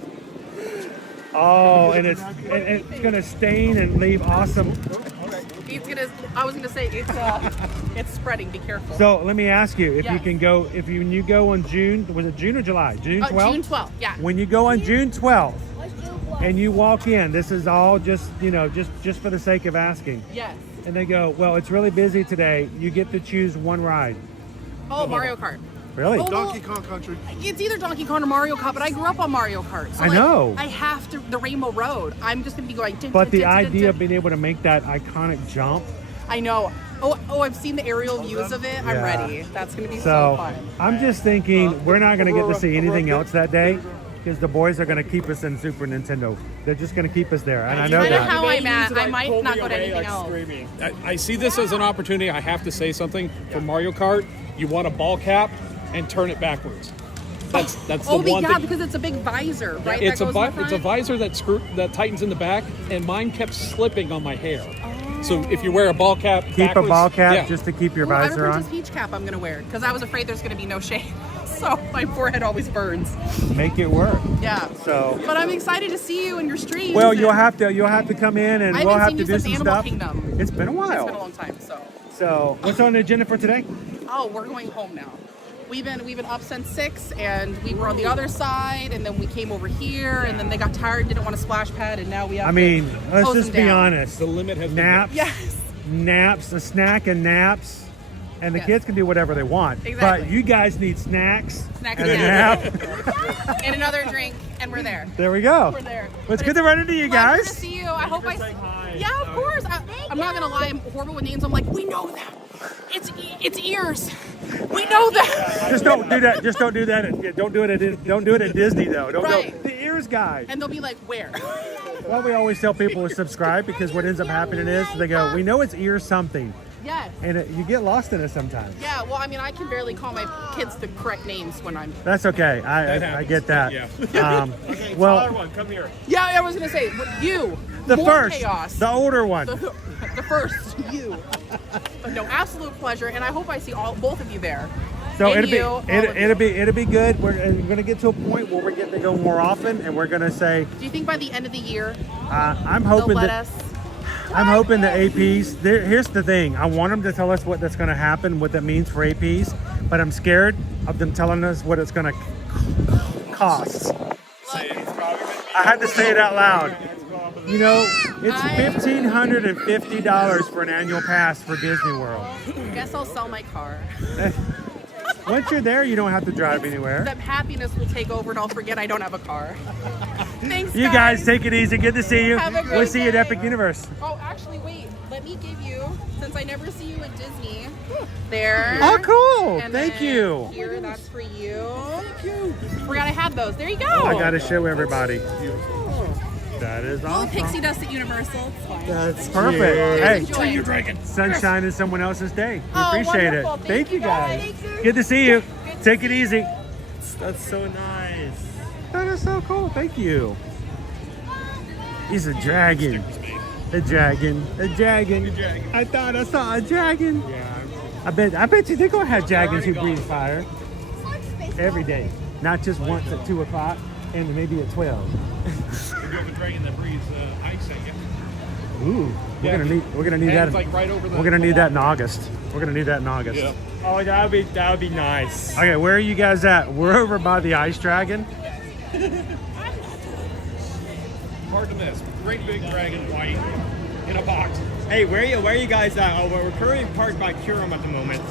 Oh, and it's gonna stain and leave awesome. I was gonna say it's spreading. Be careful. So let me ask you, if you Yes. can go, when you go on June, was it June or July? June 12th? June 12th. Yeah. When you go on June 12th and you walk in, this is all just just for the sake of asking. Yes. And they go, well, it's really busy today. You get to choose one ride. Oh, Mario Kart. Really? Oh, Donkey Kong Country. It's either Donkey Kong or Mario Kart, but I grew up on Mario Kart. So I know. I have to the Rainbow Road. I'm just gonna be going. Dun, But dun, the dun, dun, idea dun. of being able to make that iconic jump. I know. Oh, I've seen the aerial views of it. I'm Yeah. ready. That's gonna be so So fun. I'm just thinking we're not going to get to see anything else that day because the boys are going to keep us in Super Nintendo. They're just going to keep us there, and I know I know that. how I'm at. Like, I might pull not me go to away, anything like, else. screaming. I see this as an opportunity. I have to say something for Mario Kart. You want a ball cap and turn it backwards. That's the Oh, one yeah, thing. because it's a big visor, right? It's that a goes in the it's a front? visor that tightens in the back, and mine kept slipping on my hair. So if you wear a ball cap, Keep backwards, a ball cap yeah. just to keep your Well, I have a visor on. Princess Peach cap I'm gonna wear because I was afraid there's gonna be no shade, so my forehead always burns. Make it work. Yeah. So. But I'm excited to see you in your streams. Well, and you'll have to come in and I we'll haven't have to seen do you some since Animal stuff. Kingdom. It's been a while. It's been a long time, so. So what's on the agenda for today? Oh, we're going home now. We've been up since 6, and we were on the other side, and then we came over here, and then they got tired, and didn't want a splash pad, and now we have. I mean, to let's hose just them be down. honest. The limit has been Naps. Yes. Naps, a snack and naps and the Yes. kids can do whatever they want. Exactly. But you guys need snacks, Snacks and a and nap. and another drink, and we're there. There we go. We're there. Well, it's good to run into you Pleasure guys. to see you. I hope Yeah, of course. I'm not gonna lie. I'm horrible with names. I'm like, we know that. It's ears. We know that. Just don't do that. Just don't do that. Don't do it at Disney though. Don't Right. go. The ears guy. And they'll be like, where? Well, we always tell people to subscribe because what ends up happening is they go, we know it's ear something, Yes. and you get lost in it sometimes. Yeah. Well, I mean, I can barely call my kids the correct names when I'm. That's okay. I get that. Okay, well, taller one, come here. Yeah, I was gonna say you. the more first, chaos. the older one. The first, you. But no, absolute pleasure, and I hope I see both of you there. So And it'll be good. We're going to get to a point where we're getting to go more often, and we're going to say. Do you think by the end of the year I'm hoping they'll let that. us? I'm hoping the APs. Here's the thing. I want them to tell us what that's going to happen, what that means for APs, but I'm scared of them telling us what it's going to cost. I had to say it out loud. You know, it's $1,550 for an annual pass for Disney World. Guess I'll sell my car. Once you're there, you don't have to drive anywhere. That happiness will take over, and I'll forget I don't have a car. Thanks, You guys take it easy. Good to see you. Have a great We'll see you at day. Epic Universe. Oh, actually, wait. Let me give you, since I never see you at Disney. There. Oh, cool. And Thank then you. Here, that's for you. Thank you. Forgot I had those. There you go. I got to show everybody. That is Little awesome. pixie dust at Universal. It's fine. That's perfect. Hey, Enjoy it. sunshine is someone else's day. We Oh, appreciate wonderful. it. Thank you guys. Good to see you. Take it easy. That's so nice. That is so cool. Thank you. He's a dragon. A dragon. A dragon. I thought I saw a dragon. Yeah. I bet you they're gonna have dragons who breathe fire every day, not just once at 2 o'clock and maybe at 12. You have a dragon that breathes ice at you. Ooh, we're gonna need that. Hands, like, right over the- We're gonna need that in August. We're gonna need that in August. Yeah. Oh, that would be nice. Okay, where are you guys at? We're over by the ice dragon. Hard to miss. Great big dragon, white, in a box. Hey, where are you guys at? Oh, we're currently parked by Curum at the moment.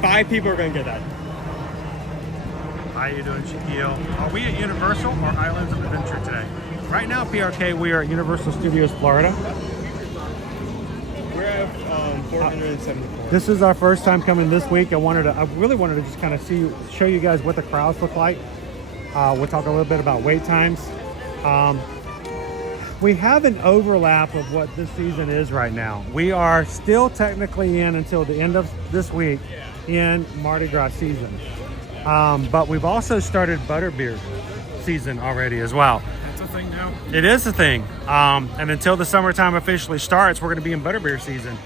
5 people are gonna get that. How you doing, Shaquille? Are we at Universal or Islands of Adventure today? Right now, PRK, we are at Universal Studios Florida. We're at 474. This is our first time coming this week. I really wanted to just kind of show you guys what the crowds look like. We'll talk a little bit about wait times. We have an overlap of what this season is right now. We are still technically in until the end of this week in Mardi Gras season. But we've also started Butterbeer season already as well. That's a thing now. It is a thing. And until the summertime officially starts, we're going to be in Butterbeer season.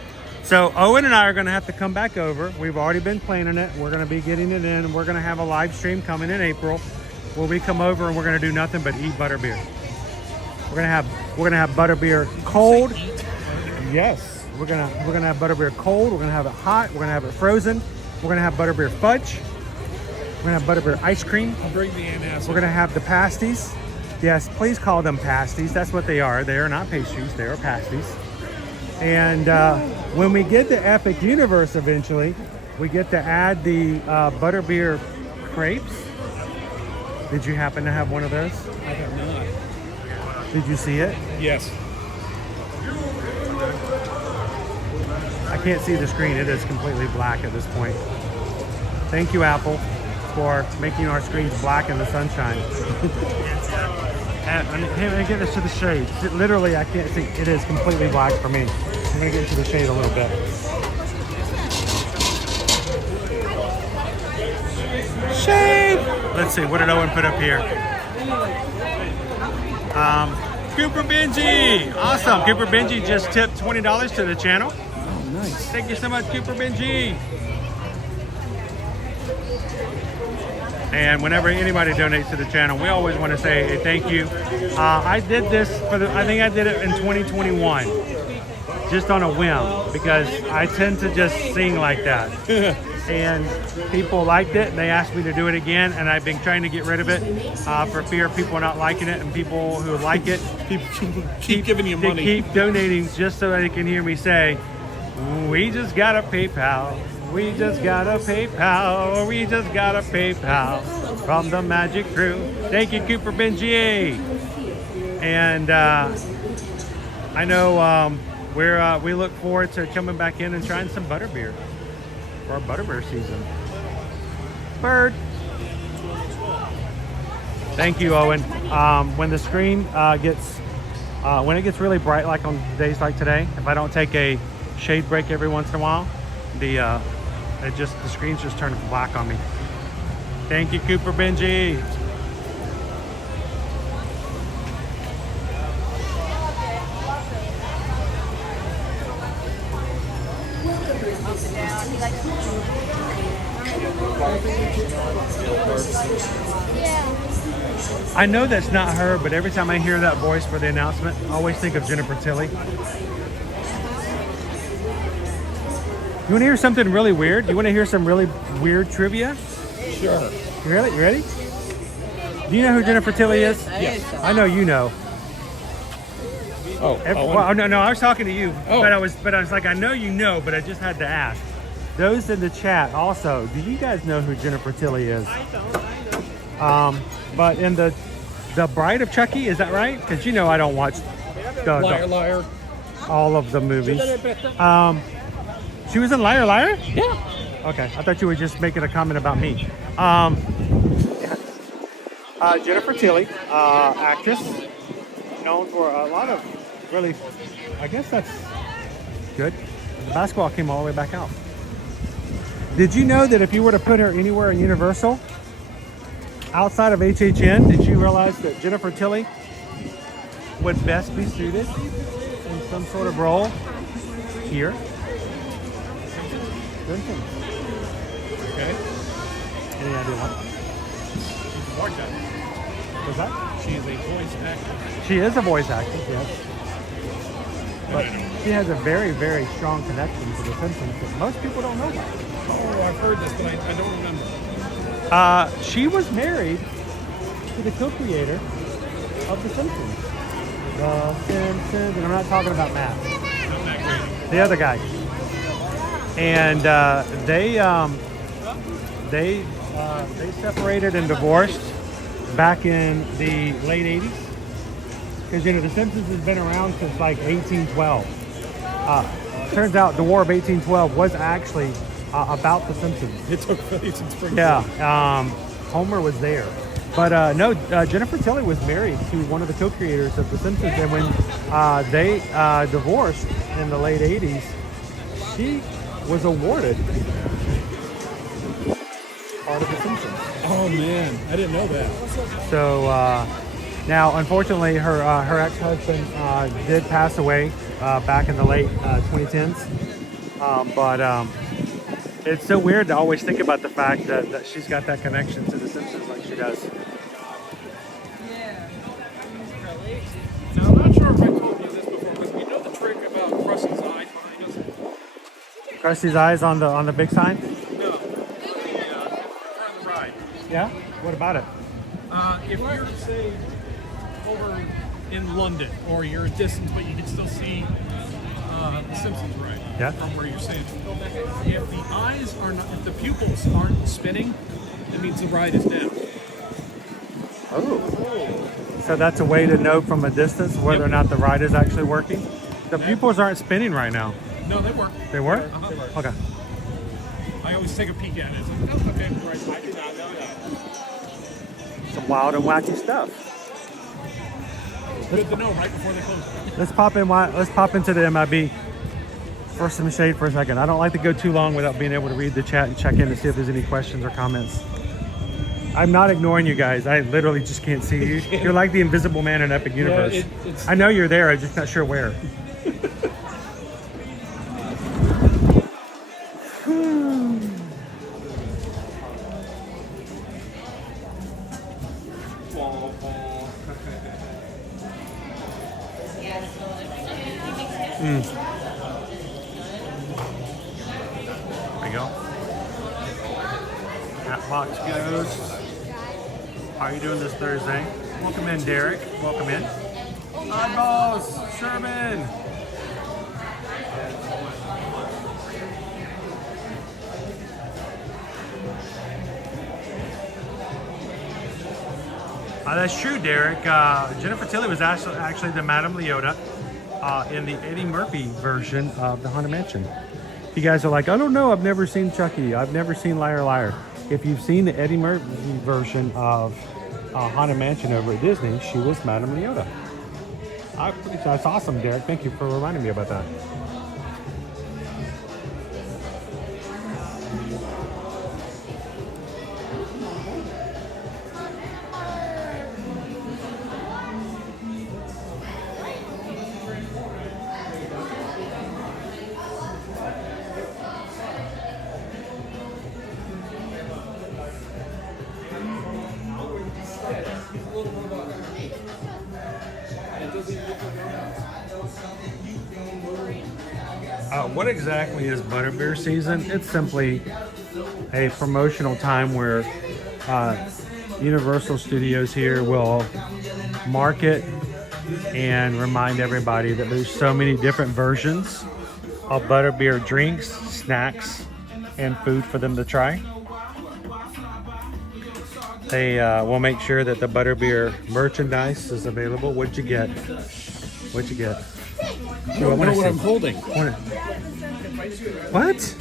So Owen and I are going to have to come back over. We've already been planning it. We're going to be getting it in, and we're going to have a live stream coming in April where we come over and we're going to do nothing but eat butterbeer. We're going to have butterbeer cold. Yes, we're going to have butterbeer cold. We're going to have it hot. We're going to have it frozen. We're going to have butterbeer fudge. We're going to have butterbeer ice cream. Bring the antacid. We're going to have the pasties. Yes, please call them pasties. That's what they are. They are not pastries. They are pasties. And when we get to Epic Universe eventually, we get to add the butterbeer crepes. Did you happen to have one of those? I have not. Did you see it? Yes. I can't see the screen. It is completely black at this point. Thank you, Apple, for making our screens black in the sunshine. And I'm going to get this to the shade. Literally, I can't see. It is completely black for me. I'm going to get into the shade a little bit. Shade! Let's see, what did Owen put up here? Cooper Benji! Awesome! Cooper Benji just tipped $20 to the channel. Oh, nice. Thank you so much, Cooper Benji. And whenever anybody donates to the channel, we always want to say a thank you. I did this I think I did it in 2021, just on a whim, because I tend to just sing like that. And people liked it, and they asked me to do it again, and I've been trying to get rid of it for fear of people not liking it, and people who like it Keep giving you money. keep donating just so they can hear me say, "We just got a PayPal." We just got a PayPal. We just got a PayPal from the Magic Crew. Thank you, Cooper Benjier. And I know we look forward to coming back in and trying some butterbeer for our butterbeer season. Bird. Thank you, Owen. When the screen when it gets really bright, like on days like today, if I don't take a shade break every once in a while, the screen's just turning black on me. Thank you, Cooper Benji. I know that's not her, but every time I hear that voice for the announcement, I always think of Jennifer Tilly. You want to hear something really weird? You want to hear some really weird trivia? Sure. You ready? Do you know who Jennifer Tilly is? Yes. I know you know. Oh, Well, no, I was talking to you. Oh. But I was like, I know you know, but I just had to ask. Those in the chat also, do you guys know who Jennifer Tilly is? I don't. But in the Bride of Chucky, is that right? Because you know I don't watch Liar. all of the movies. She was in Liar Liar? Yeah. Okay, I thought you were just making a comment about me. Jennifer Tilly, actress, known for a lot of really, I guess that's good. The basketball came all the way back out. Did you know that if you were to put her anywhere in Universal, outside of HHN, did you realize that Jennifer Tilly would best be suited in some sort of role here? Simpsons. Okay. Any idea what? She's a voice actor. What's that? She is a voice actor. She is a voice actress, yes. But she has a very, very strong connection to The Simpsons that most people don't know about. Oh, I've heard this, but I don't remember. She was married to the co-creator of The Simpsons. The Simpsons, and I'm not talking about Matt. Not that great. The other guy. And they separated and divorced back in the late 80s. Because, you know, The Simpsons has been around since like 1812. Turns out the War of 1812 was actually about The Simpsons. It took place in Springfield. Yeah, Homer was there. But no, Jennifer Tilly was married to one of the co-creators of The Simpsons. And when they divorced in the late 80s, she was awarded part of The Simpsons. Oh, man. I didn't know that. So now, unfortunately, her ex-husband did pass away back in the late 2010s. But it's so weird to always think about the fact that she's got that connection to The Simpsons like she does. Yeah. Really? Now, I'm not sure if I told you this before, but we know the trick about Krusty's eyes behind us. Krusty's eyes on the big sign? No. On the ride. Yeah? What about it? If you're, say, over in London, or you're a distance, but you can still see the Simpsons ride from where you're standing. If the eyes are not, if the pupils aren't spinning, it means the ride is down. Oh. So that's a way to know from a distance whether or not the ride is actually working? The pupils aren't spinning right now. No, they work. They work? Okay. I always take a peek at it. It's like, oh, okay, right. I did not know that. Some wild and wacky stuff. Good to know right before they close. Let's pop into the MIB for some shade for a second. I don't like to go too long without being able to read the chat and check in to see if there's any questions or comments. I'm not ignoring you guys. I literally just can't see you. You're like the invisible man in Epic Universe. Yeah, I know you're there. I'm just not sure where. There you go. That box goes. How are you doing this Thursday? Welcome in, Derek. Welcome in. Eyeballs, Sherman. That's true, Derek. Jennifer Tilly was actually the Madame Leota in the Eddie Murphy version of the Haunted Mansion. You guys are like, I don't know, I've never seen Chucky. I've never seen Liar Liar. If you've seen the Eddie Murphy version of Haunted Mansion over at Disney, she was Madame Leota. That's awesome, Derek. Thank you for reminding me about that. What exactly is Butterbeer season? It's simply a promotional time where Universal Studios here will market and remind everybody that there's so many different versions of Butterbeer drinks, snacks, and food for them to try. They will make sure that the Butterbeer merchandise is available. What'd you get? What'd you get? I don't know what I'm holding. What?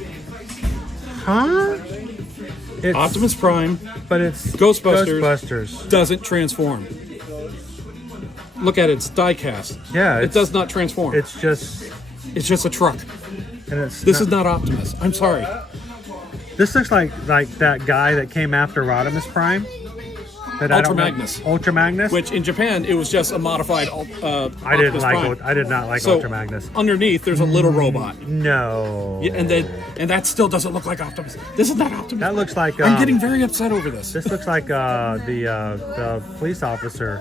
Huh? It's Optimus Prime, but it's Ghostbusters. Doesn't transform. Look at it, it's die cast. Yeah, it does not transform. It's just a truck. And this is not Optimus. I'm sorry. This looks like that guy that came after Rodimus Prime. Ultra Magnus. Ultra Magnus. Which in Japan it was just a modified. I did not like Ultra Magnus. Underneath there's a little robot. No. Yeah, and that still doesn't look like Optimus. This is not Optimus. That looks like. I'm getting very upset over this. This looks like the police officer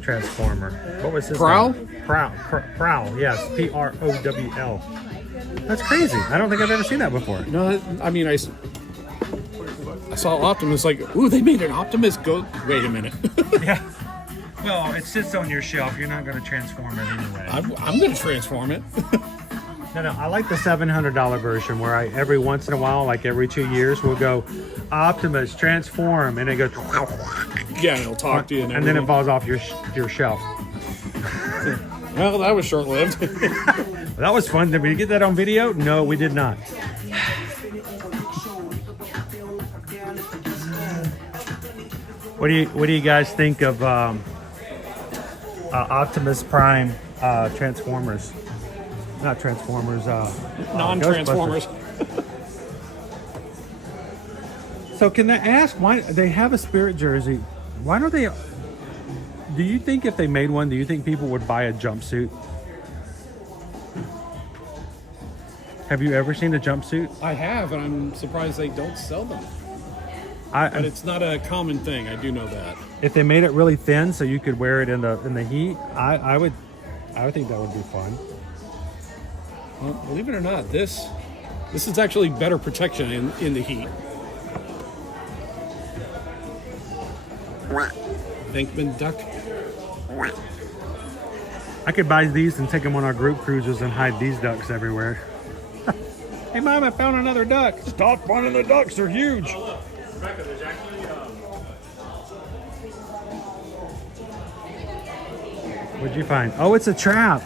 transformer. What was his Prowl? name? Prowl. Yes. Prowl. That's crazy. I don't think I've ever seen that before. No, I mean I saw Optimus like, ooh, they made an Optimus go. Wait a minute. Yeah. Well, it sits on your shelf. You're not going to transform it anyway. I'm going to transform it. No. I like the $700 version where every once in a while, like every 2 years, we'll go Optimus transform, and it goes. Yeah, and it'll talk to you, and then it falls off your shelf. Well, that was short-lived. That was fun. Did we get that on video? No, we did not. What do you guys think of Optimus Prime Transformers? Not Transformers. Non-Transformers. So can I ask why they have a Spirit jersey? Why don't they? Do you think if they made one, do you think people would buy a jumpsuit? Have you ever seen a jumpsuit? I have, and I'm surprised they don't sell them. But it's not a common thing. I do know that. If they made it really thin so you could wear it in the heat, I would think that would be fun. Well, believe it or not, this is actually better protection in the heat. Venkman Duck. I could buy these and take them on our group cruises and hide these ducks everywhere. Hey, Mom, I found another duck. Stop finding the ducks. They're huge. What'd you find? Oh, it's a trap.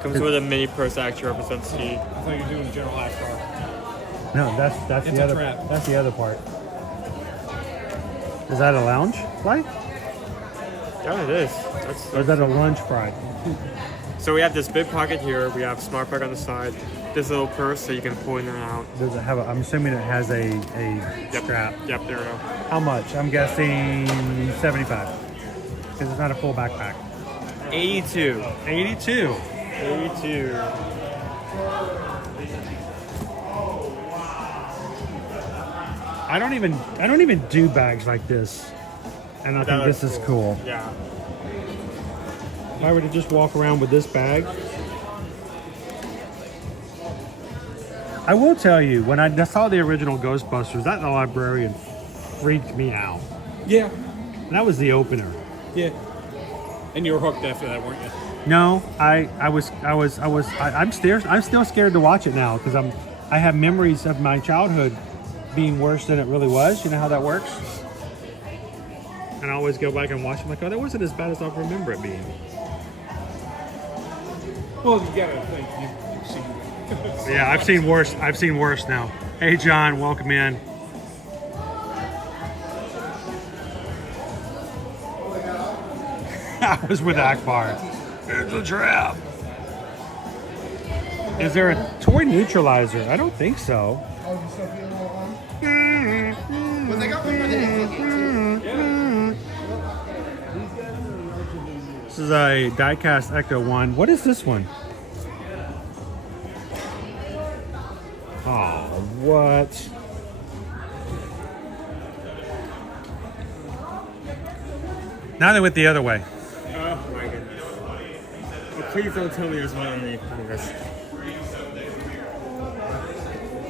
Comes with a mini purse that actually represents the. I thought you were doing General Ashcroft. No, that's It's the a other. trap. That's the other part. Is that a lounge flight? Yeah, it is. Or is that a lunch fry? So we have this big pocket here. We have smart plug on the side. This little purse so you can pull in and out. Does it have I'm assuming it has a strap. Yep, there we go. How much? I'm guessing 75. Because it's not a full backpack. 82. 82. 82. I don't even do bags like this. And I think this is cool. Yeah. If I were to just walk around with this bag, I will tell you, when I saw the original Ghostbusters, that librarian freaked me out. Yeah. That was the opener. Yeah. And you were hooked after that, weren't you? No, I'm still scared to watch it now because I have memories of my childhood being worse than it really was. You know how that works? And I always go back and watch. I'm like, oh, that wasn't as bad as I remember it being. Well, you gotta think you've seen. Yeah, I've seen worse. I've seen worse now. Hey, John, welcome in. I was with Akbar. It's a trap. Is there a toy neutralizer? I don't think so. This is a die-cast Ecto 1. What is this one? Oh, what? Now they went the other way. Oh my goodness. Well, please don't tell me there's one underneath this.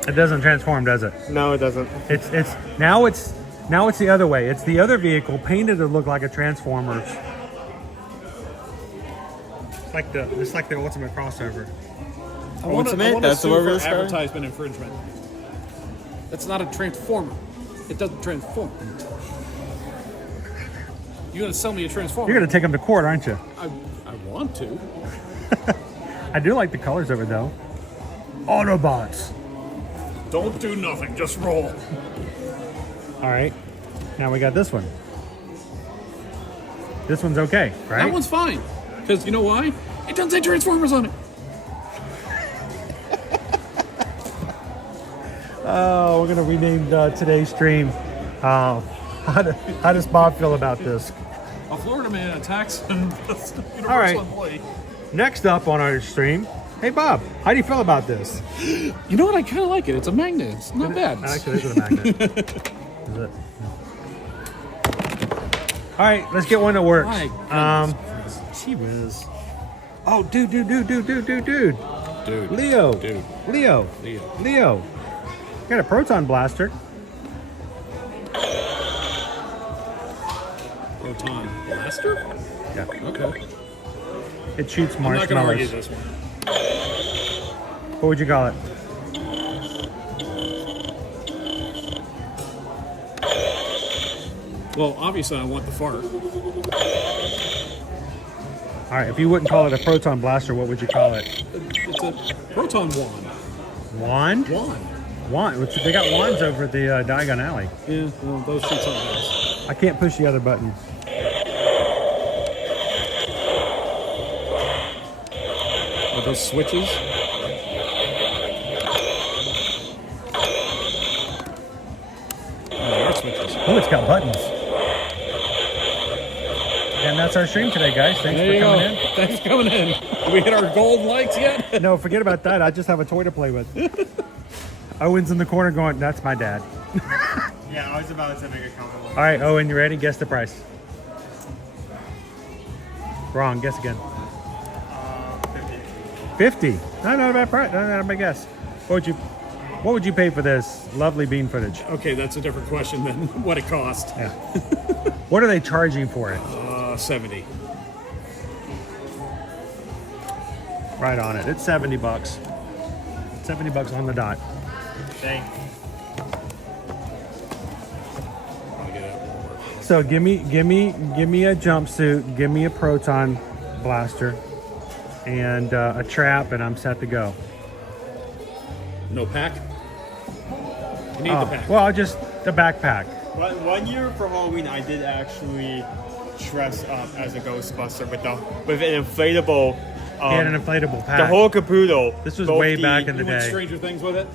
It doesn't transform, does it? No, it doesn't. It's now it's the other way. It's the other vehicle painted to look like a Transformers. It's like the ultimate crossover. I want to sue for advertisement infringement. That's not a transformer. It doesn't transform. You're going to sell me a transformer? You're going to take them to court, aren't you? I want to. I do like the colors of it, though. Autobots. Don't do nothing. Just roll. All right. Now we got this one. This one's okay, right? That one's fine. Because you know why? It doesn't say Transformers on it. Oh, we're going to rename today's stream. How does Bob feel about this? A Florida man attacks an Universal All right. employee. Next up on our stream, hey Bob, how do you feel about this? You know what? I kind of like it. It's a magnet. It's not bad. Actually, it is a magnet. Is it? All right, let's get one that works. Gee whiz. Oh, dude. Leo. Got a proton blaster. Proton blaster? Yeah. Okay. It shoots I'm not going to argue marshmallows. this one. What would you call it? Well, obviously, I want the fart. All right, if you wouldn't call it a proton blaster, what would you call it? It's a proton wand. Wand? Wand. Which they got wands over at the Diagon Alley. Yeah, well, those shoot something else. I can't push the other button. Are those switches? They are switches. Oh, it's got buttons. And that's our stream today, guys. Thanks for coming in. Thanks for coming in. Did we hit our gold likes yet? No, forget about that. I just have a toy to play with. Owen's in the corner going, that's my dad. Yeah, I was about to make a comment. All right, Owen, you ready? Guess the price. Wrong. Guess again. 50. Not a bad price. Not a bad guess. What would you pay for this lovely bean footage? Okay, that's a different question than what it cost. Yeah. What are they charging for it? 70. Right on it. It's $70. $70 on the dot. Dang. So give me a jumpsuit, give me a proton blaster, and a trap, and I'm set to go. No pack? You need the pack. Well, just the backpack. One year for Halloween, I did actually dress up as a Ghostbuster with an inflatable. He had an inflatable pack. The whole caboodle. This was way back in the You went day. Stranger Things with it?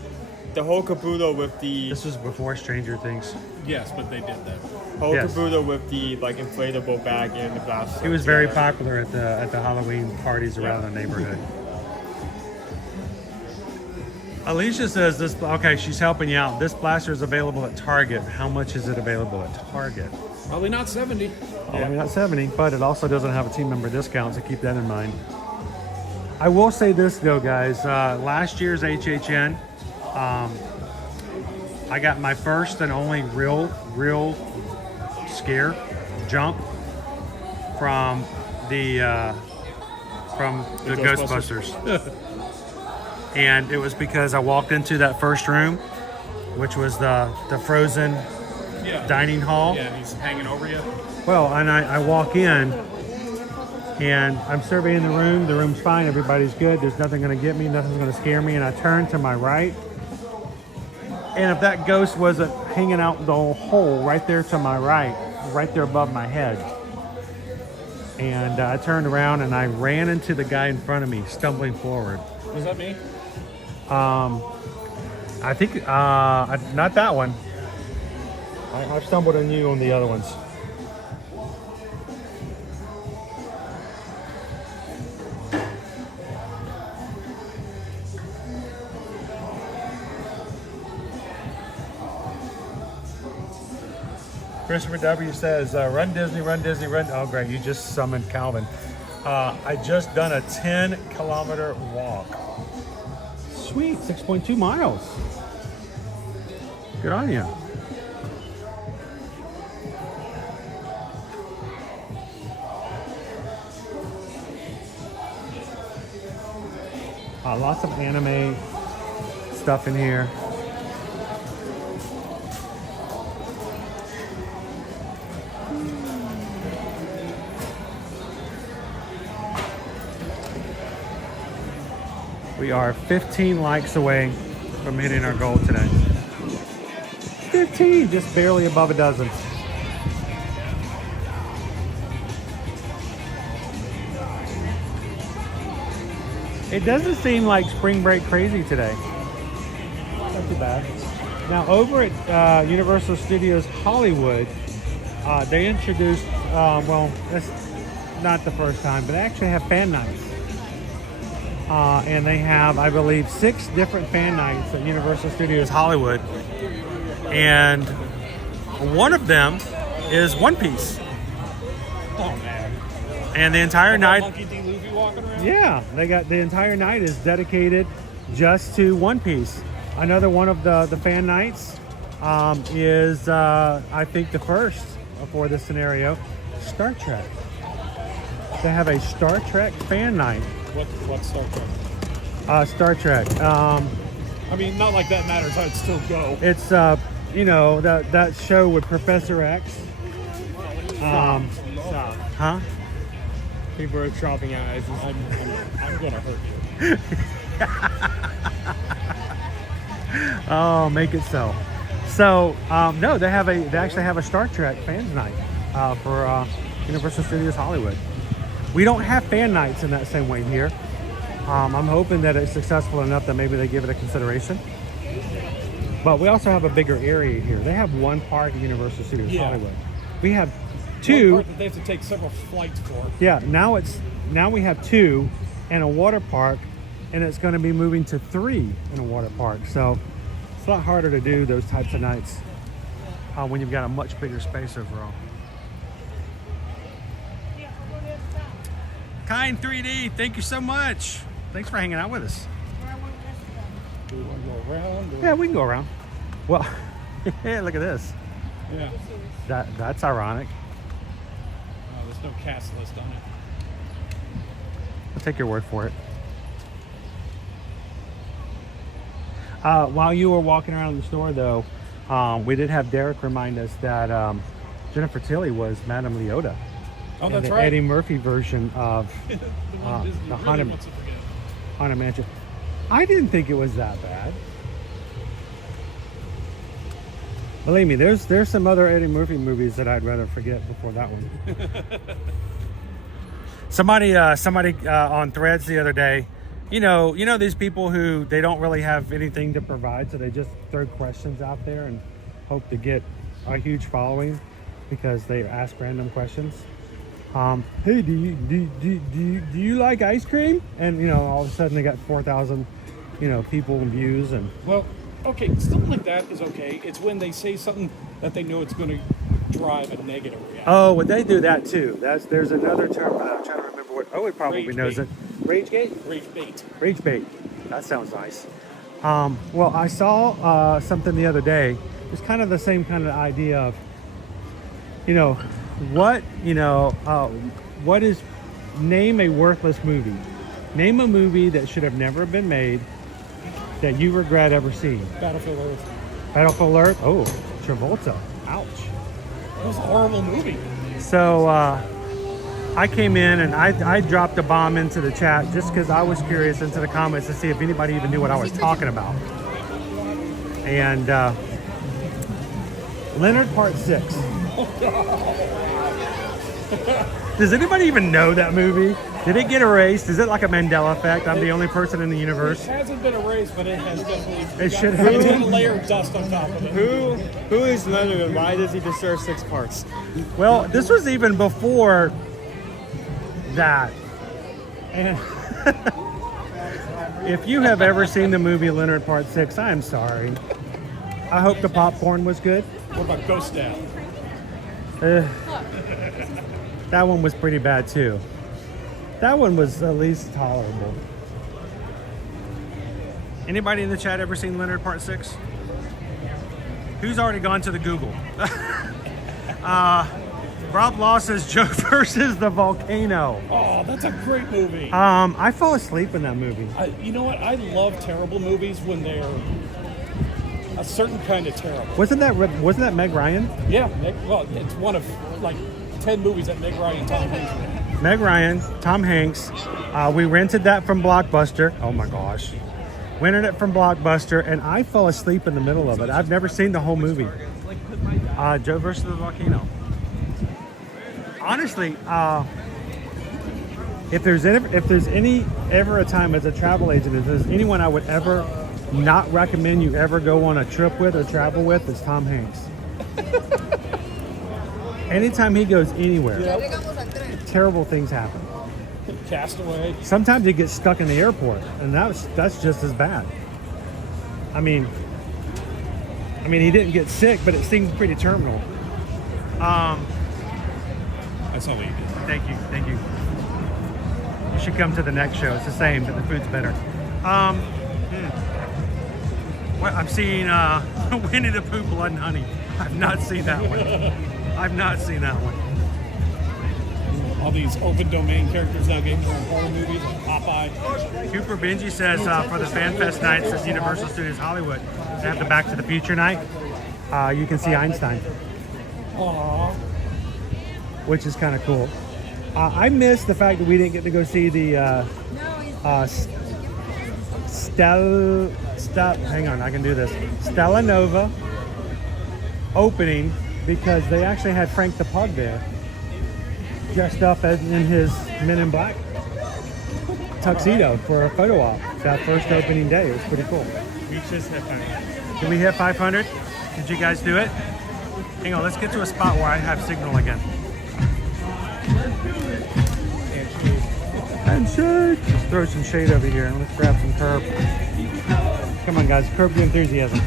The whole caboodle with the. This was before Stranger Things. Yes, but they did that. Whole Yes. caboodle with the inflatable bag and the blaster. He was very popular at the Halloween parties around the neighborhood. Alicia says this. Okay, she's helping you out. This blaster is available at Target. How much is it available at Target? Probably not 70. Probably not 70, but it also doesn't have a team member discount, so keep that in mind. I will say this though, guys. Last year's HHN, I got my first and only real scare jump from the Ghostbusters. And it was because I walked into that first room which was the Frozen Yeah. dining hall. Yeah, he's hanging over you. Well, and I walk in, and I'm surveying the room. The room's fine. Everybody's good. There's nothing going to get me. Nothing's going to scare me. And I turn to my right, and if that ghost wasn't hanging out the hole right there to my right, right there above my head, and I turned around and I ran into the guy in front of me, stumbling forward. Was that me? I think not that one. I've stumbled on you on the other ones. Christopher W says, run Disney, run Disney, run. Oh, great. You just summoned Calvin. I just done a 10-kilometer walk. Sweet, 6.2 miles. Good on you. Lots of anime stuff in here. We are 15 likes away from hitting our goal today. 15, just barely above a dozen. It doesn't seem like spring break crazy today. Not too bad. Now over at Universal Studios Hollywood, they introduced, well, that's not the first time, but they actually have fan nights. And they have, I believe, 6 different fan nights at Universal Studios Hollywood. And one of them is One Piece. Oh, man. And the entire night... Monkey D. Luffy walking around? Yeah, they got the entire night is dedicated just to One Piece. Another one of the fan nights is, I think, the first for this scenario, Star Trek. They have a Star Trek fan night. What Star Trek? Star Trek. I mean, not like that matters. I'd still go. It's you know, that show with Professor X. Stop. Huh? People are dropping eyes. I'm gonna hurt you. Oh, make it so. So no, they actually have a Star Trek fans night for Universal Studios Hollywood. We don't have fan nights in that same way here. I'm hoping that it's successful enough that maybe they give it a consideration. But we also have a bigger area here. They have one park at Universal Studios Hollywood. We have 2. One part that they have to take several flights for. Yeah, now we have 2 and a water park, and it's going to be moving to 3 in a water park. So it's a lot harder to do those types of nights when you've got a much bigger space overall. Kind 3D, thank you so much. Thanks for hanging out with us. Do we want to go around? Yeah, we can go around. Well, yeah, look at this. Yeah. That's ironic. Oh, there's no cast list on it. I'll take your word for it. While you were walking around the store, though, we did have Derek remind us that Jennifer Tilly was Madame Leota. Oh, in that's the right. Eddie Murphy version of the Haunted Mansion. I didn't think it was that bad. Believe me, there's some other Eddie Murphy movies that I'd rather forget before that one. Somebody on Threads the other day, you know these people who they don't really have anything to provide, so they just throw questions out there and hope to get a huge following because they ask random questions. Hey, do you like ice cream? And all of a sudden they got 4,000 people and views. And well, okay, stuff like that is okay. It's when they say something that they know it's going to drive a negative reaction. Oh, well, they do that too. There's another term for that. I'm trying to remember what. Oh, it probably Rage knows bait. it. Ragegate? Rage bait. Rage bait. That sounds nice. Well, I saw something the other day. It's kind of the same kind of idea of, what is, name a worthless movie. Name a movie that should have never been made that you regret ever seeing. Battlefield Earth. Battlefield Alert. Oh, Travolta. Ouch. It was a horrible movie. So I came in and I dropped a bomb into the chat just because I was curious into the comments to see if anybody even knew what I was talking about. And Leonard Part 6. Does anybody even know that movie? Did it get erased? Is it like a Mandela effect? I'm the only person in the universe. It hasn't been erased, but it has definitely. It should have. Got a layer of dust on top of it. Who is Leonard and why does he deserve 6 parts? Well, this was even before that. And if you have ever seen the movie Leonard Part 6, I'm sorry. I hope the popcorn was good. What about Ghost Dad? That one was pretty bad too. That one was at least tolerable. Anybody in the chat ever seen Leonard Part 6? Who's already gone to the Google? Rob Law says Joe versus the volcano. Oh, that's a great movie. I fall asleep in that movie. You know what? I love terrible movies when they're a certain kind of terrible. Wasn't that Meg Ryan? Yeah, well, it's one of like 10 movies that Meg Ryan and Tom Hanks were in. Meg Ryan, Tom Hanks. We rented that from Blockbuster. Oh my gosh. Rented it from Blockbuster, and I fell asleep in the middle of it. I've never seen the whole movie. Joe versus the volcano. Honestly, if there's ever a time as a travel agent, if there's anyone I would ever not recommend you ever go on a trip with or travel with, it's Tom Hanks. Anytime he goes anywhere, terrible things happen. Castaway. Sometimes he gets stuck in the airport, and that's just as bad. I mean, he didn't get sick, but it seemed pretty terminal. That's all we did. Thank you. You should come to the next show. It's the same, but the food's better. Well, I'm seeing Winnie the Pooh, Blood and Honey. I've not seen that one. All these open domain characters now getting their own horror movies, like Popeye. Cooper Benji says for the Fan Fest nights at Universal Studios Hollywood, they have the Back to the Future night. You can see Einstein. Aww. Which is kind of cool. I missed the fact that we didn't get to go see the Stella Nova opening, because they actually had Frank the Pug there, dressed up in his Men in Black tuxedo for a photo op. That first opening day, it was pretty cool. We just hit 500. Did we hit 500? Did you guys do it? Hang on, let's get to a spot where I have signal again. Handshake. Let's throw some shade over here and let's grab some curb. Come on, guys, curb the enthusiasm.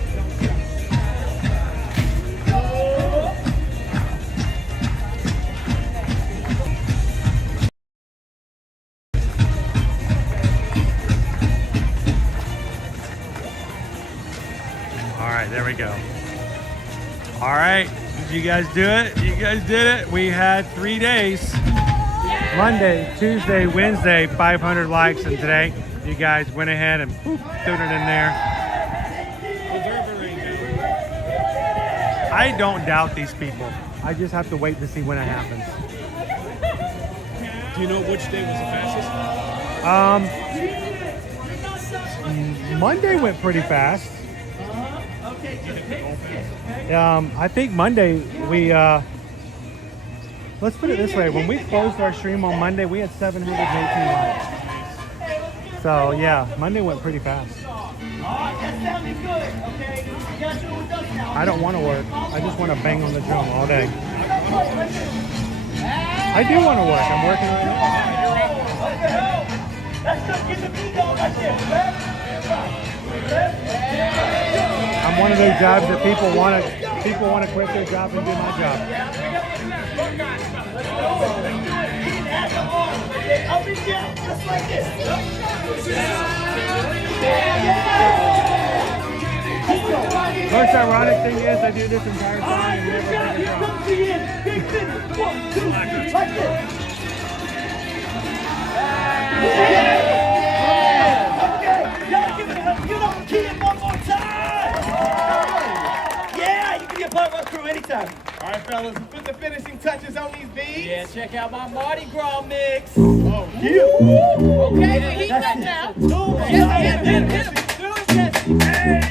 All right, there we go. All right, did you guys do it? You guys did it. We had 3 days. Monday, Tuesday, Wednesday, 500 likes, and today you guys went ahead and threw it in there. I don't doubt these people. I just have to wait to see when it happens. Do you know which day was the fastest? Monday went pretty fast. I think Monday we let's put it this way, when we closed our stream on Monday, we had 718 likes. So yeah, Monday went pretty fast. I don't want to work. I just want to bang on the drum all day. I do want to work. I'm working right now. I'm one of those jobs that people want to quit their job and do my job. Most ironic thing is I do this entire time and never take a job. time. All right, fellas, put the finishing touches on these beads. Yeah, check out my Mardi Gras mix. Oh, yeah. Okay, we heat that now. Hit him. Hey!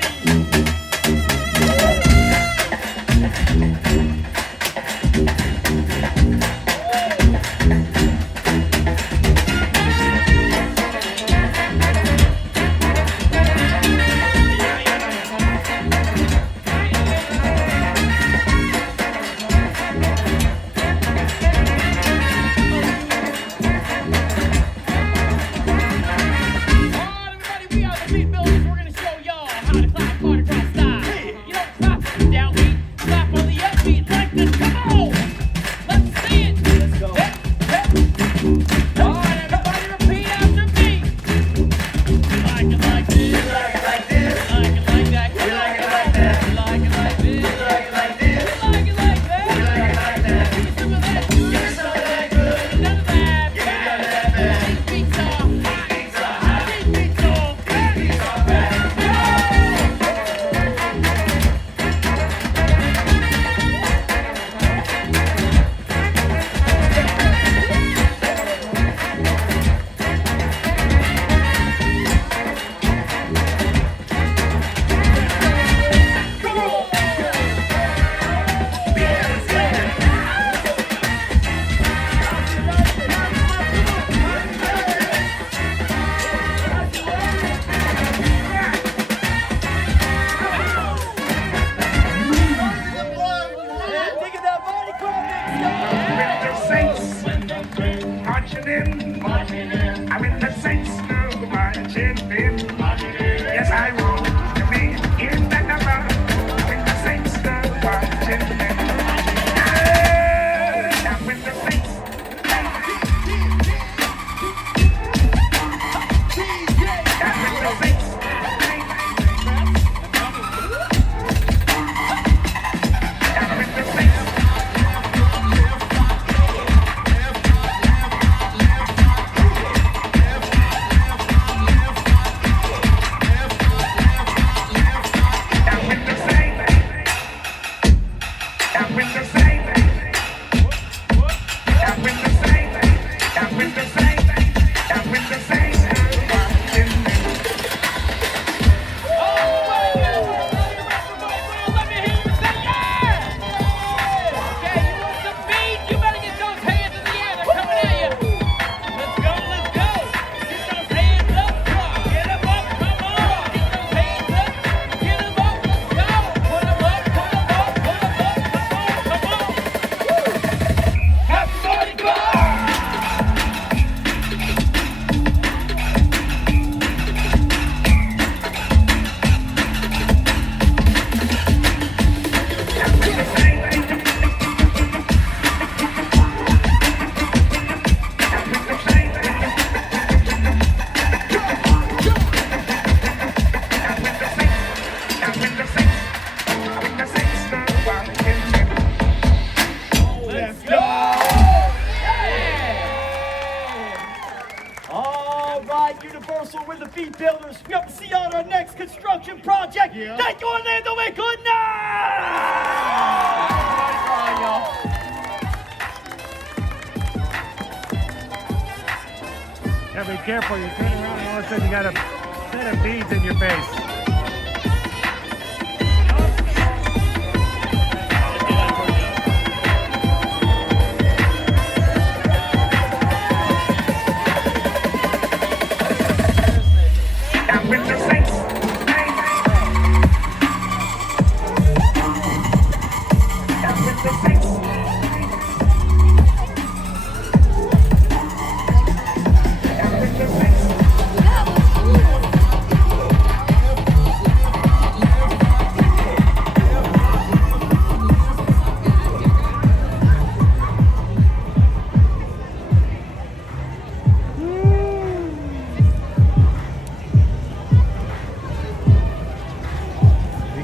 Universal with the feet builders. We hope to see you on our next construction project. Yeah. Thank you, Orlando. Good night! Yeah, be careful. You turn around and all of a sudden you got a set of beads in your face.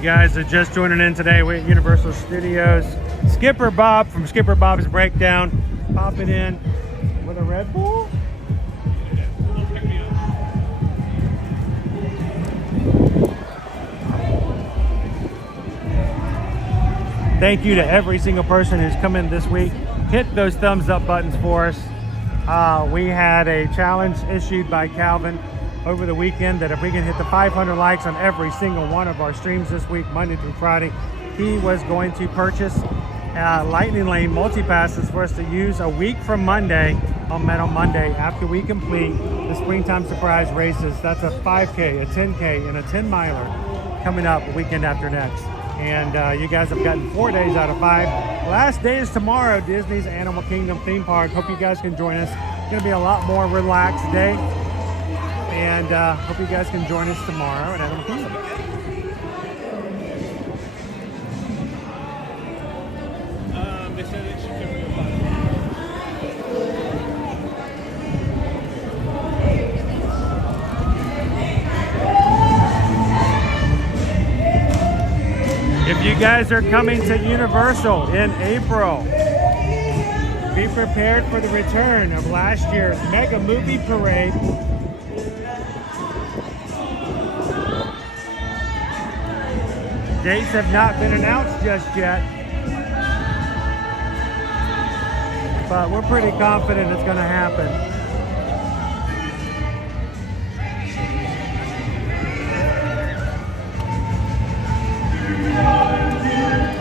Guys are just joining in today. We're at Universal Studios. Skipper Bob from Skipper Bob's Breakdown popping in with a Red Bull. Thank you to every single person who's come in this week. Hit those thumbs up buttons for us. We had a challenge issued by Calvin over the weekend that if we can hit the 500 likes on every single one of our streams this week, Monday through Friday, he was going to purchase Lightning Lane multi-passes for us to use a week from Monday on Metal Monday after we complete the Springtime Surprise races. That's a 5K, a 10K, and a 10 miler coming up the weekend after next. And you guys have gotten 4 days out of 5. Last day is tomorrow, Disney's Animal Kingdom theme park. Hope you guys can join us. It's going to be a lot more relaxed day. And hope you guys can join us tomorrow at Animal Kingdom. They said it should come If you guys are coming to Universal in April, be prepared for the return of last year's Mega Movie Parade. Dates have not been announced just yet, but we're pretty confident it's going to happen.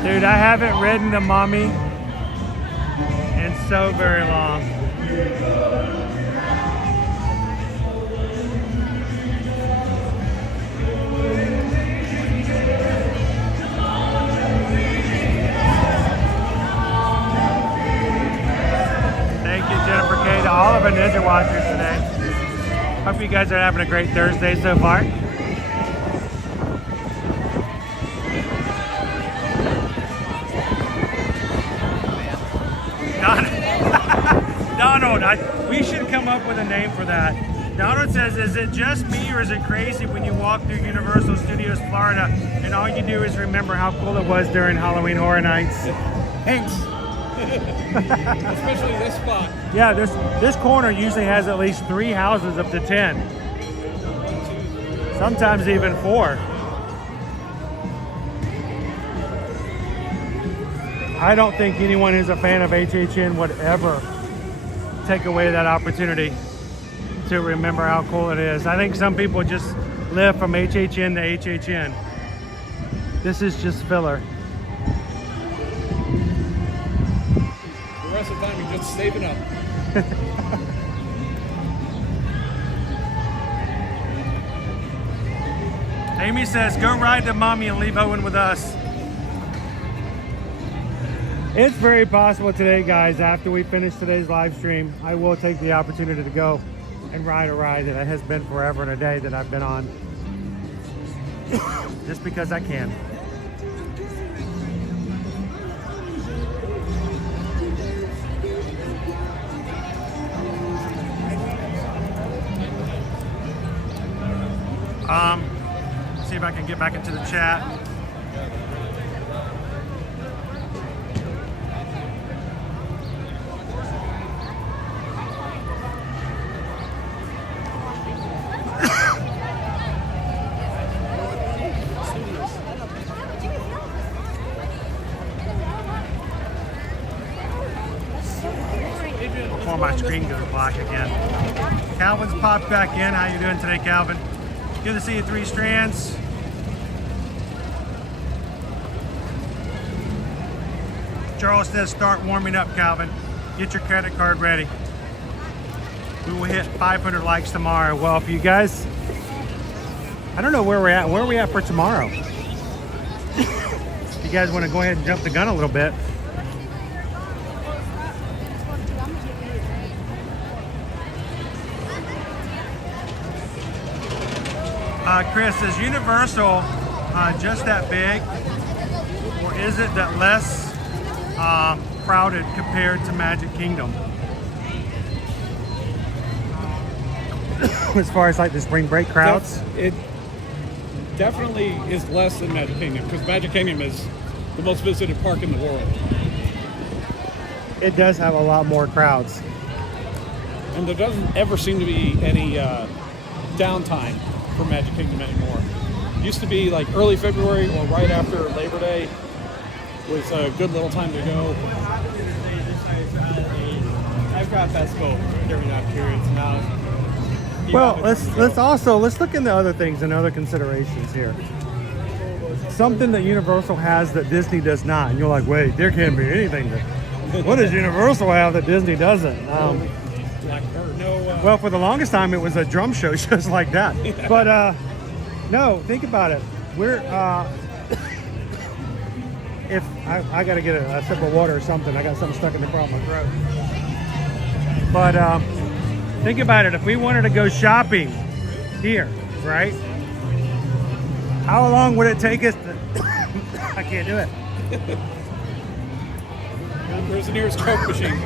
Dude, I haven't ridden the Mummy in so very long. Thank you, Jennifer K, to all of our Ninja Watchers today. Hope you guys are having a great Thursday so far. Donald, we should come up with a name for that. Donald says, is it just me or is it crazy when you walk through Universal Studios Florida and all you do is remember how cool it was during Halloween Horror Nights? Thanks. Especially this spot. Yeah, this corner usually has at least 3 houses up to 10. Sometimes even 4. I don't think anyone who's a fan of HHN would ever take away that opportunity to remember how cool it is. I think some people just live from HHN to HHN. This is just filler. The rest of the time you're just saving up. Amy says, go ride the Mommy and leave Owen with us. It's very possible today, guys, after we finish today's live stream, I will take the opportunity to go and ride a ride that has been forever and a day that I've been on. Just because I can. See if I can get back into the chat. Before my screen goes black again. Calvin's popped back in. How you doing today, Calvin? Good to see you, 3 Strands. Charles says start warming up, Calvin. Get your credit card ready. We will hit 500 likes tomorrow. Well, if you guys, I don't know where we're at. Where are we at for tomorrow? If you guys want to go ahead and jump the gun a little bit. Chris, is Universal just that big, or is it that less crowded compared to Magic Kingdom? As far as like the spring break crowds? It definitely is less than Magic Kingdom, because Magic Kingdom is the most visited park in the world. It does have a lot more crowds. And there doesn't ever seem to be any downtime for Magic Kingdom anymore. It used to be like early February or right after Labor Day. was a good little time to go. I've festival during that period. So now. Well, let's look into other things and other considerations here. Something that Universal has that Disney does not, and you're like, wait, there can't be anything that. What does Universal have that Disney doesn't? Well, for the longest time, it was a drum show just like that. But no, think about it. We're if I got to get a sip of water or something, I got something stuck in the front of my throat. But think about it. If we wanted to go shopping here, right? How long would it take us to? I can't do it. Where's the nearest Coke machine?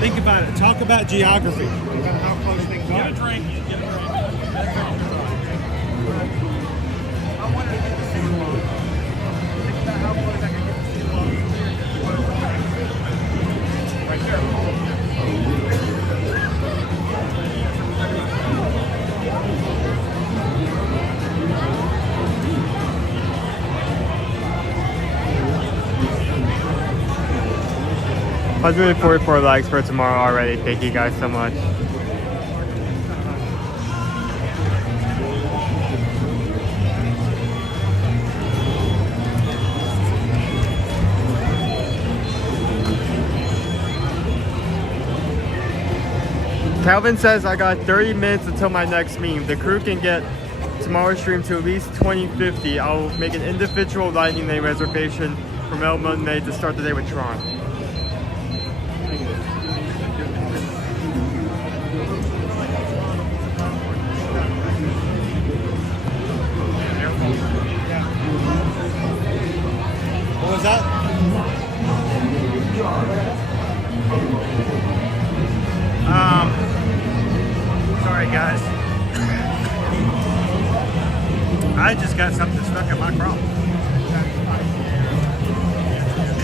Think about it. Talk about geography. How close things are. Get a drink. Get a drink. I wanted to get the same one. Think about how close I can get the same one. Right there. I was really 44 likes for tomorrow already. Thank you guys so much. Calvin says I got 30 minutes until my next meme. The crew can get tomorrow's stream to at least 2050. I'll make an individual Lightning Lane reservation from El Monday to start the day with Tron. What was that? Sorry guys. I just got something stuck in my crop.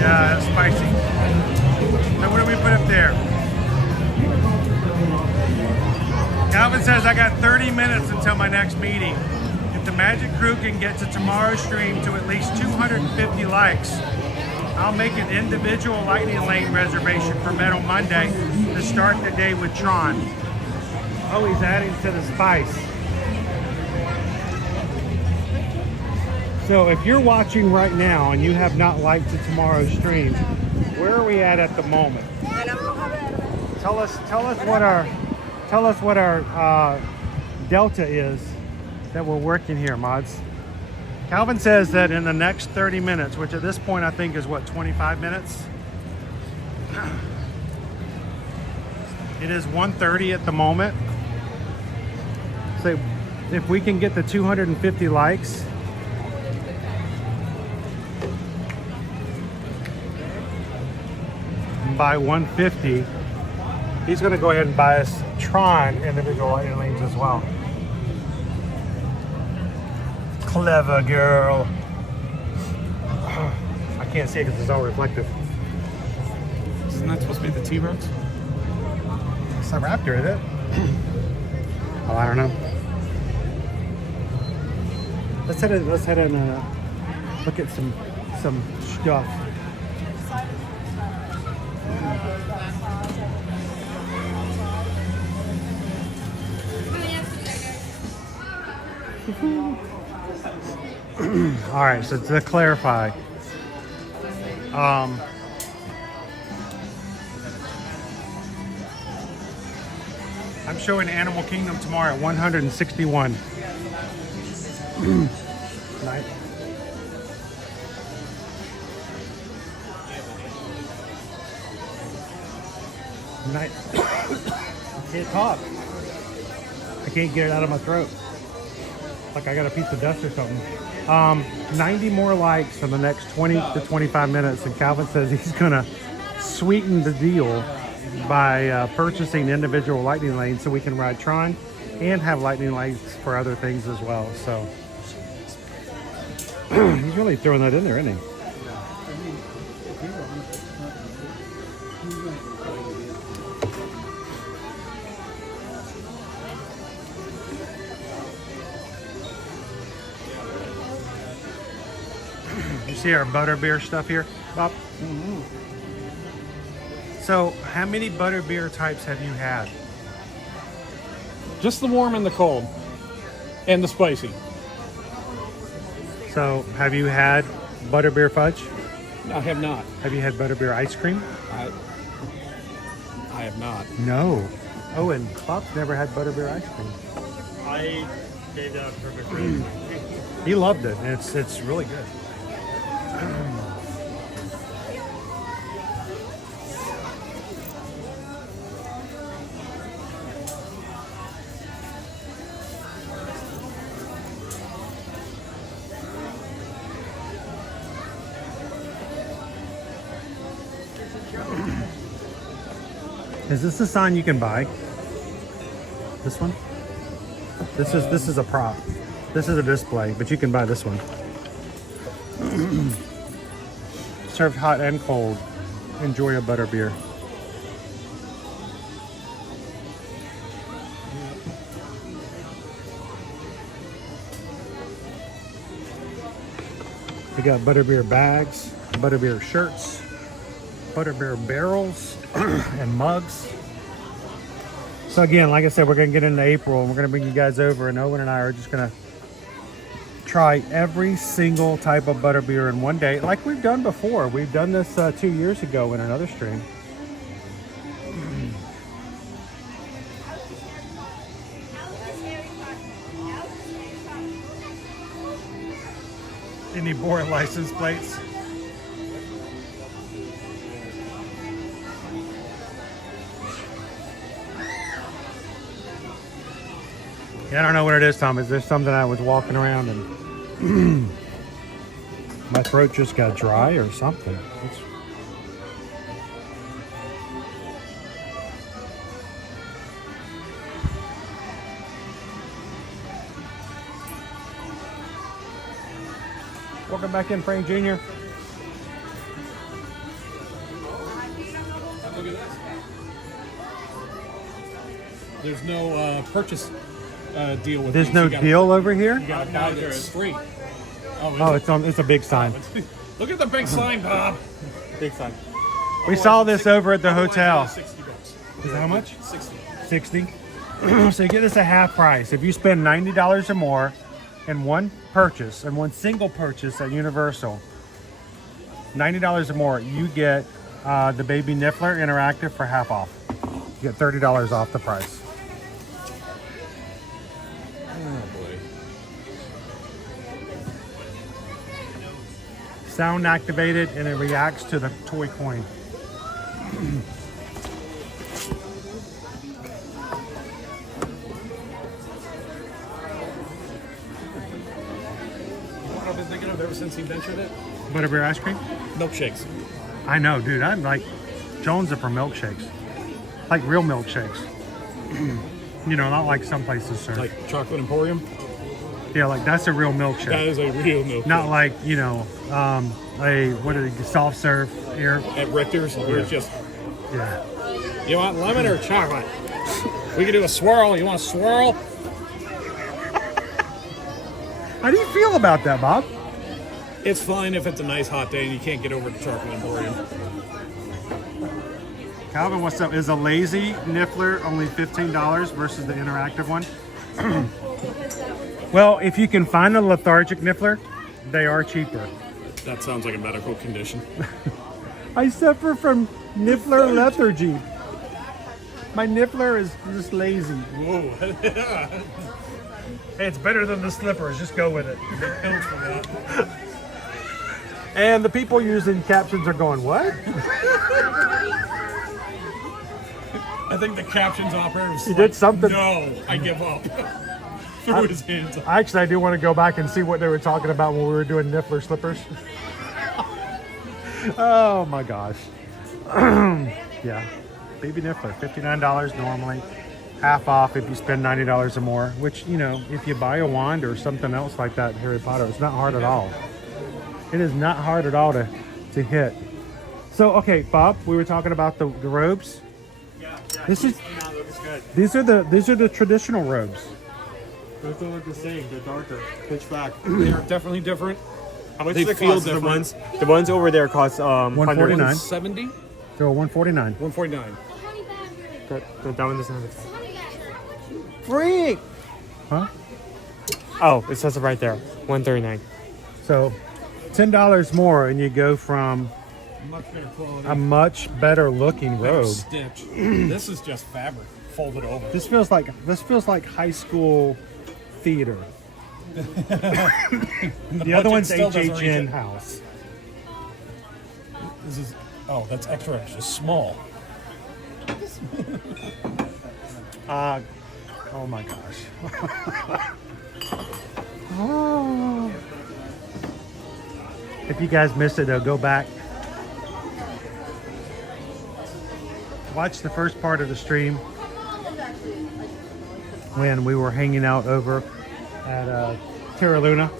Yeah, it's spicy. So what do we put up there? Calvin says I got 30 minutes until my next meeting. If the Magic Crew can get to tomorrow's stream to at least 250 likes, I'll make an individual Lightning Lane reservation for Metal Monday to start the day with Tron. Oh, he's adding to the spice. So if you're watching right now and you have not liked tomorrow's stream, where are we at the moment? Tell us what our delta is that we're working here, mods. Calvin says that in the next 30 minutes, which at this point I think is what, 25 minutes? It is 1:30 at the moment. So if we can get the 250 likes, by 150, he's going to go ahead and buy us Tron individual Lightning Lanes as well. Clever girl. I can't see it because it's all reflective. Isn't that supposed to be the T-Rex? It's a raptor, is it? Oh, I don't know. Let's head and look at some stuff. All right, so to clarify, I'm showing Animal Kingdom tomorrow at 161. Nice. Nice. I can't talk. I can't get it out of my throat. Like I got a piece of dust or something. 90 more likes in the next 20 to 25 minutes, and Calvin says he's gonna sweeten the deal by purchasing individual Lightning Lanes so we can ride Tron and have Lightning Lanes for other things as well. So he's really throwing that in there, isn't he? see our butterbeer stuff here, Bob? So, how many butterbeer types have you had? Just the warm and the cold, and the spicy. So, have you had butterbeer fudge? I have not. Have you had butterbeer ice cream? I have not. No. Oh, and Bob's never had butterbeer ice cream. I gave that a perfect rating. He loved it, and it's really good. Is this the sign you can buy? This one? This is a prop. This is a display, but you can buy this one. Served hot and cold. Enjoy a butterbeer. You got butterbeer bags, butterbeer shirts, butterbeer barrels, and mugs. So again, like I said, we're gonna get into April and we're gonna bring you guys over, and Owen and I are just gonna try every single type of butterbeer in one day, like we've done before. We've done this 2 years ago in another stream. Any board license plates? Yeah, I don't know what it is, Tom. Is there something I was walking around and my throat just got dry or something? Welcome back in, Frank Jr. Look at this. There's no purchase deal with There's these. no You gotta- deal over here? You got to buy this free. Oh, it's a big sign. Look at the big sign, Bob. Big sign. We saw this over at the hotel. $60. Is that how much? 60. 60. So you get this at half price. If you spend $90 or more in one purchase, and one single purchase at Universal, $90 or more, you get the Baby Niffler Interactive for half off. You get $30 off the price. Oh boy. Sound activated, and it reacts to the toy coin. What I've been thinking of ever since he ventured it? Butterbeer ice cream? Milkshakes. I know, dude. I'm like Jonesing for milkshakes. Like real milkshakes. You know, not like some places serve. Like Chocolate Emporium? Yeah, like that's a real milkshake. That is a real milkshake. Not like, you know, what are they, soft serve here? At Richter's, where it's just, yeah. You want lemon or chocolate? We can do a swirl. You want a swirl? How do you feel about that, Bob? It's fine if it's a nice hot day and you can't get over to Chocolate Emporium. Calvin, what's up? Is a lazy Niffler only $15 versus the interactive one? Well, if you can find a lethargic Niffler, they are cheaper. That sounds like a medical condition. I suffer from Niffler lethargy. My Niffler is just lazy. Whoa. Hey, it's better than the slippers. Just go with it. And the people using captions are going, what? I think the captions operator was He did something. No, I give up. Threw his hands up. Actually, I do want to go back and see what they were talking about when we were doing Niffler slippers. Oh my gosh. Yeah. Baby Niffler, $59 normally. Half off if you spend $90 or more, which, you know, if you buy a wand or something else like that in Harry Potter, it's not hard at all. It is not hard at all to hit. So, okay, Bob, we were talking about the robes. This is these are the traditional robes. Those don't look the same. They're darker. Pitch black. They are definitely different. How much They does it feel cost? different. The ones over there cost 149. 70? So 149. 149. That one doesn't have it. Freak! Huh? Oh, it says it right there. 139. So $10 more and you go from Much better quality. a much better looking Better robe. stitch. This is just fabric folded over. This feels like high school theater. The other one's budget still doesn't reach HHN it. house. This is that's extra small. Oh my gosh. Oh. If you guys missed it, though, go back. Watch the first part of the stream when we were hanging out over at Terra Luna,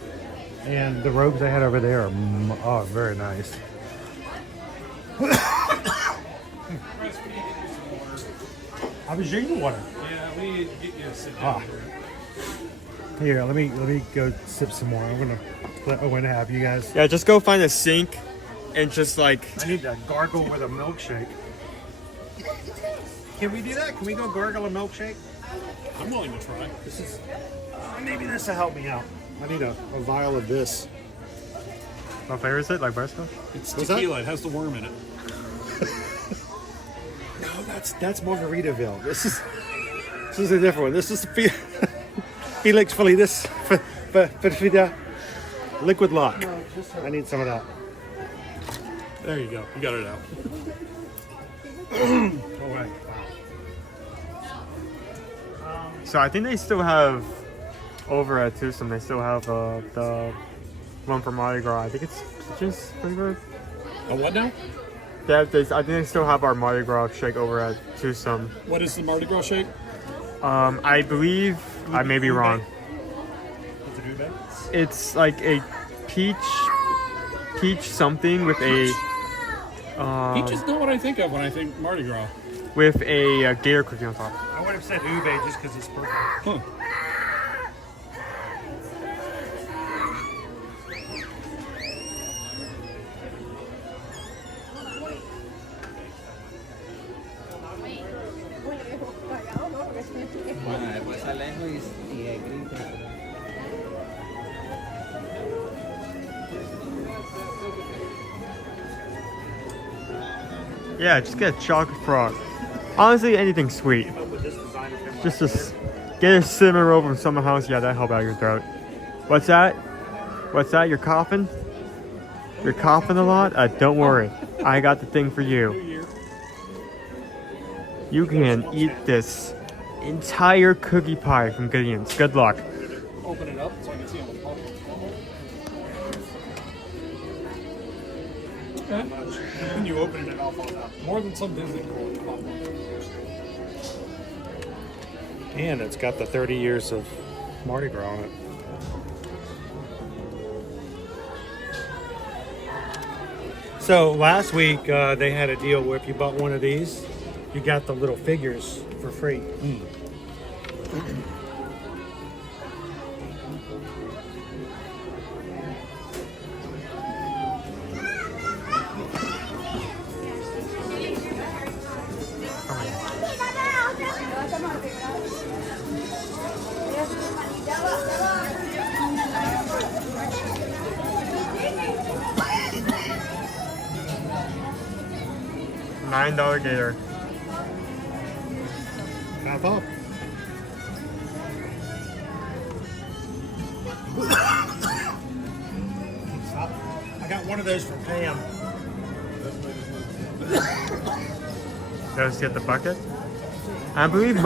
and the robes they had over there are very nice. I was drinking water. Yeah, we need to get you to sit Ah. down. Here, let me go sip some more. I'm gonna let Owen have you guys. Yeah, just go find a sink and just like. I need to gargle with a milkshake. Can we do that? Can we go gargle a milkshake? I'm willing to try. This is maybe this will help me out. I need a vial of this. What flavor is it? Like butterscotch? It's What's that? tequila. It has the worm in it. No, that's Margaritaville. This is a different one. This is Felix Felidas Fida Liquid Lock. I need some of that. There you go. You got it out. All right. So I think they still have over at Tucson. They still have the one from Mardi Gras. I think it's peaches flavor. A what now? I think they still have our Mardi Gras shake over at Tucson. What is the Mardi Gras shake? I believe I may be wrong. What's it, ube? It's like a peach something with a Peach is not what I think of when I think Mardi Gras. with a gator cookie on top. I would have said ube just because it's purple. Huh. Yeah, just get a chocolate frog. Honestly, anything sweet. Just get a cinnamon roll from someone's house. Yeah, that help out your throat. What's that? What's that? You're coughing? You're coughing a lot? Don't worry. I got the thing for you. You can eat this entire cookie pie from Gideon's. Good luck. Open it up so I can see how much pop. When you open it, I'll fall out. More than some Disney pop. And it's got the 30 years of Mardi Gras on it. So last week they had a deal where if you bought one of these, you got the little figures for free. $9 gator. Half off. Stop. I got one of those from Pam. Let's get the bucket. I believe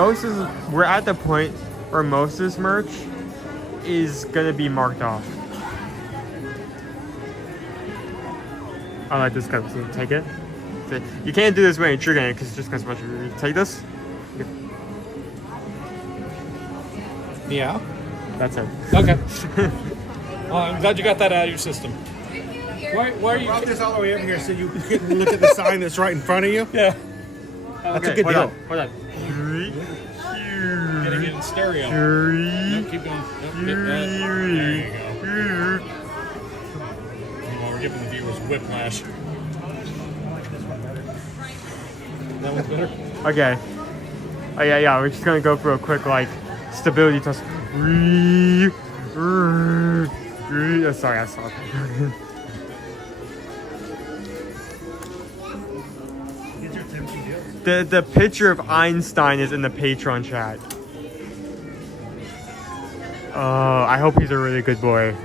we're at the point where most of this merch is gonna be marked off. I like this cup. So take it. You can't do this when you're triggering it because it's just gonna much. Take this. Yeah. That's it. Okay. Well, I'm glad you got that out of your system. Why are you? I brought this all the way over here so you can look at the sign that's right in front of you. Yeah. That's a good deal. Hold on. Getting it in stereo. No, keep going. Nope, there you go. was Whiplash. That one's better. Okay. Oh yeah. We're just gonna go through a quick like stability test. Sorry, I saw that. The picture of Einstein is in the Patreon chat. I hope he's a really good boy.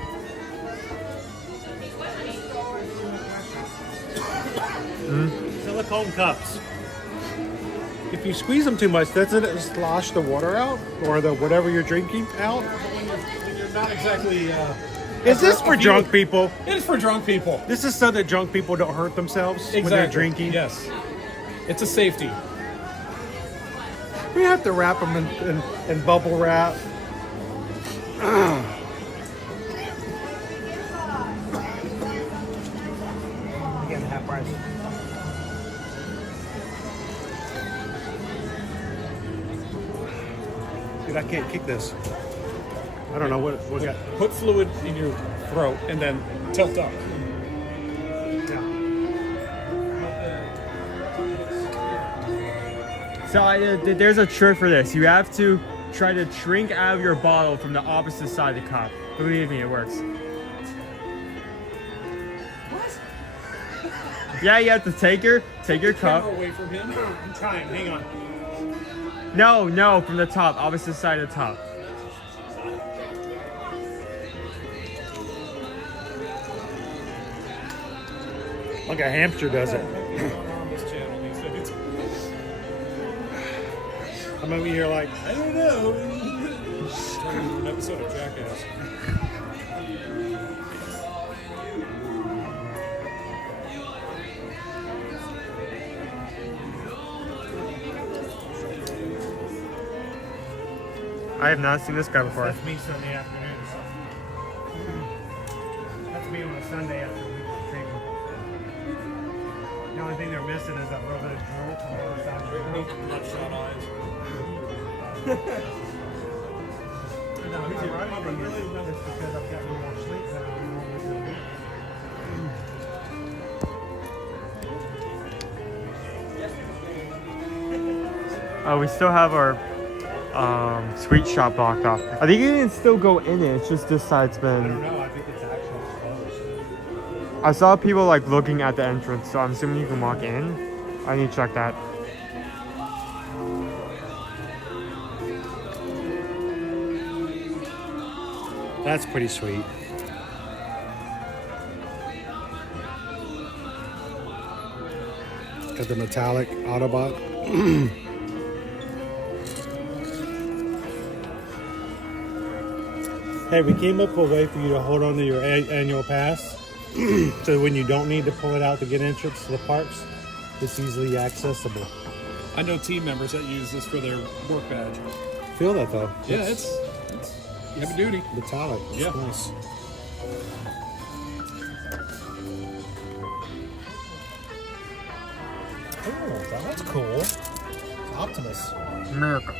Silicone cups. If you squeeze them too much, doesn't it slosh the water out or the whatever you're drinking out? When you're not exactly. Is this for drunk people? It is for drunk people. This is so that drunk people don't hurt themselves when they're drinking. Yes, it's a safety. We have to wrap them in bubble wrap. Again, half price. Dude, I can't kick this. I don't know what got. Put fluid in your throat and then tilt up. So there's a trick for this. You have to try to drink out of your bottle from the opposite side of the cup. Believe me, it works. What? Yeah, you have to take your cup. Away from him. I'm trying. Hang on. No, from the top, opposite side of the top. Like a hamster does it. On this channel, he said it's. I'm over here like, I don't know. Turn into an episode of Jackass. I have not seen this guy before. That's me Sunday afternoons. That's me on a Sunday after we do treatment. The only thing they're missing is that little bit of drool from the other side of the Bloodshot eyes. No, he's right. I'm really it's because I've got more sleep than I normally do. Oh, we still have our sweet shop blocked off. I think you can still go in it. It's just this side's been. I don't know. I think it's actually closed. I saw people like looking at the entrance, so I'm assuming you can walk in. I need to check that. That's pretty sweet. Got the metallic Autobot. Hey, we came up with a way for you to hold on to your annual pass. So when you don't need to pull it out to get entrance to the parks, it's easily accessible. I know team members that use this for their work badge. Feel that though. Yeah, it's heavy duty. Metallic. It's Yeah. nice. Oh, that's cool. Optimus. America.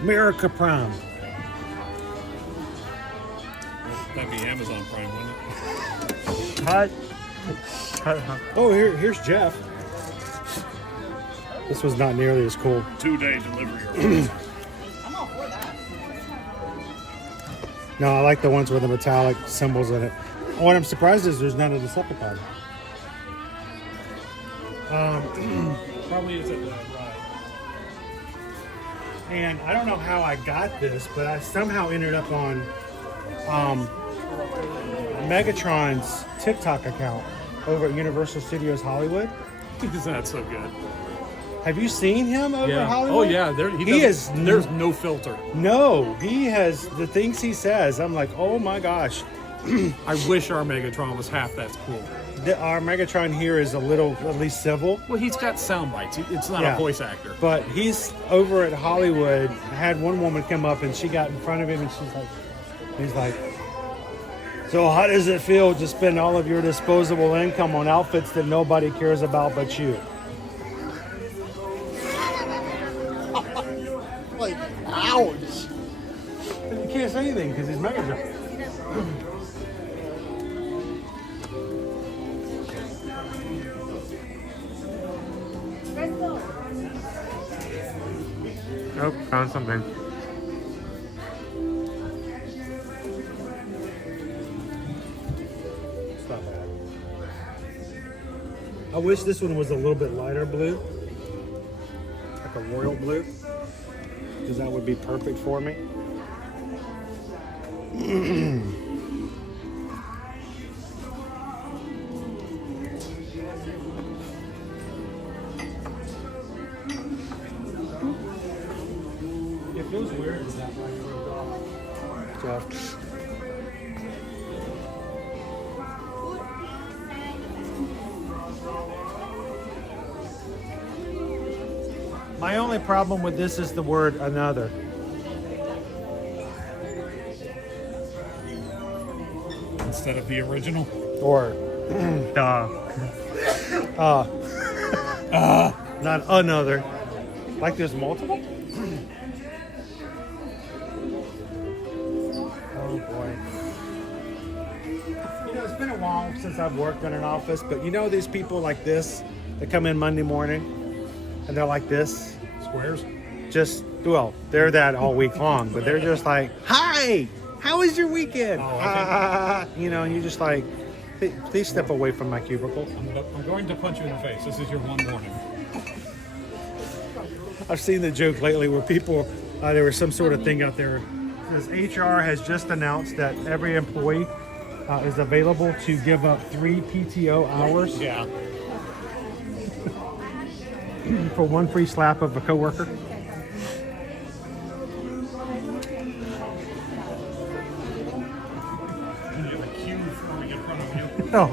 America Prime. That'd be Amazon Prime, wouldn't it? Cut. Shut up. Oh, here's Jeff. This was not nearly as cool. 2-day delivery. I'm all for that. No, I like the ones with the metallic symbols in it. What I'm surprised is there's none of the Decepticon. Probably is at the ride. And I don't know how I got this, but I somehow ended up on Megatron's TikTok account over at Universal Studios Hollywood. Is that so good? Have you seen him over at Hollywood? Oh yeah, there's no filter. No, he has the things he says. I'm like, oh my gosh. I wish our Megatron was half that cool. Our Megatron here is a little, at least civil. Well, he's got sound bites. It's not a voice actor. But he's over at Hollywood. Had one woman come up and she got in front of him and he's like, so how does it feel to spend all of your disposable income on outfits that nobody cares about but you? Like, ouch. And you can't say anything because he's Megatron. Oh, found something. It's not bad. I wish this one was a little bit lighter blue, like a royal blue, because that would be perfect for me. It feels weird. Is that why you wrote off? Jeff. My only problem with this is the word another. Instead of the original? Or not another. Like there's multiple? Oh boy. You know, it's been a while since I've worked in an office, but you know these people like this that come in Monday morning and they're like this? Squares? Just, well, they're that all week long, but they're just like, hi, how was your weekend? You know, and you're just like, please step away from my cubicle. I'm going to punch you in the face. This is your one warning. I've seen the joke lately where people, there was some sort of thing out there. Says HR has just announced that every employee is available to give up 3 PTO hours. Yeah. For one free slap of a coworker. Can you have a cue before we get in front of you?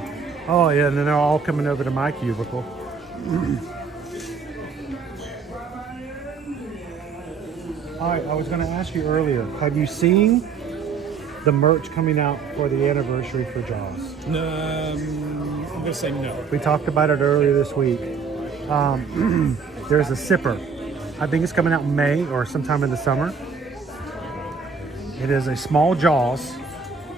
Oh yeah, and then they're all coming over to my cubicle. All right, I was going to ask you earlier, have you seen the merch coming out for the anniversary for Jaws? I'm going to say no. We talked about it earlier this week. There's a sipper. I think it's coming out in May or sometime in the summer. It is a small Jaws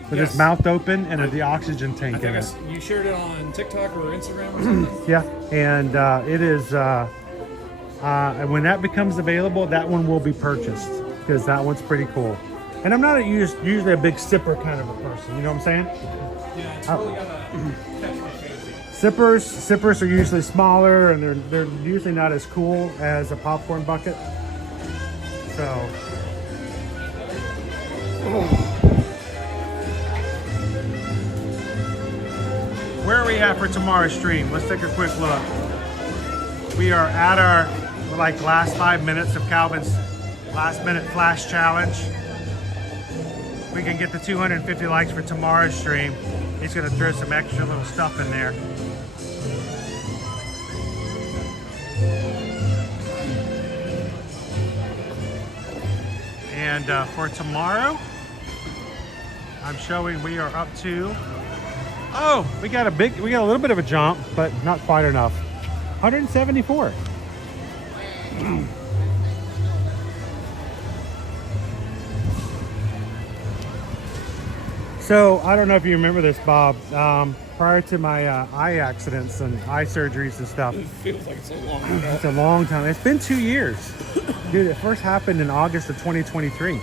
with its mouth open and the oxygen tank in it. You shared it on TikTok or Instagram or something? Yeah, and it is, and when that becomes available, that one will be purchased because that one's pretty cool. And I'm not usually a big sipper kind of a person, you know what I'm saying? Yeah, it's really got a catch my fancy. Sippers are usually smaller and they're usually not as cool as a popcorn bucket. So where are we at for tomorrow's stream? Let's take a quick look. We are at our last 5 minutes of Calvin's last minute flash challenge. We can get the 250 likes for tomorrow's stream. He's gonna throw some extra little stuff in there. And for tomorrow, I'm showing we are up to, we got a little bit of a jump, but not quite enough. 174. So I don't know if you remember this, Bob. Prior to my eye accidents and eye surgeries and stuff. It feels like it's a long time. It's a long time. It's been 2 years. Dude, it first happened in August of 2023.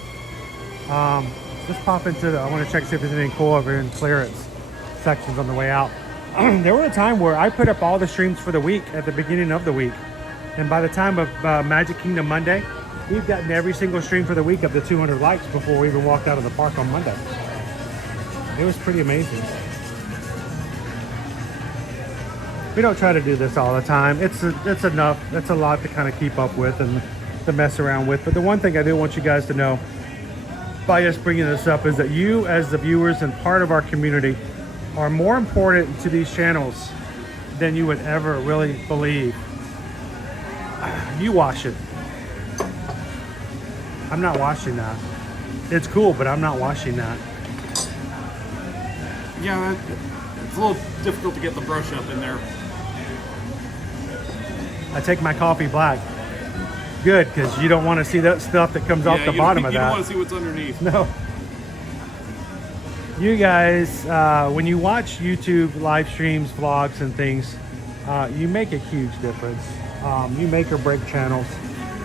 Let's pop into I want to check see if there's anything cool over in clearance sections on the way out. There was a time where I put up all the streams for the week at the beginning of the week. And by the time of Magic Kingdom Monday, we've gotten every single stream for the week up to 200 likes before we even walked out of the park on Monday. It was pretty amazing. We don't try to do this all the time. It's enough. It's a lot to kind of keep up with and to mess around with. But the one thing I do want you guys to know by us bringing this up is that you as the viewers and part of our community are more important to these channels than you would ever really believe. You watch it. I'm not watching that. It's cool, but I'm not watching that. Yeah, it's a little difficult to get the brush up in there. I take my coffee black. Good, because you don't want to see that stuff that comes off the bottom of that. You don't want to see what's underneath. No. You guys, when you watch YouTube live streams, vlogs, and things, you make a huge difference. You make or break channels.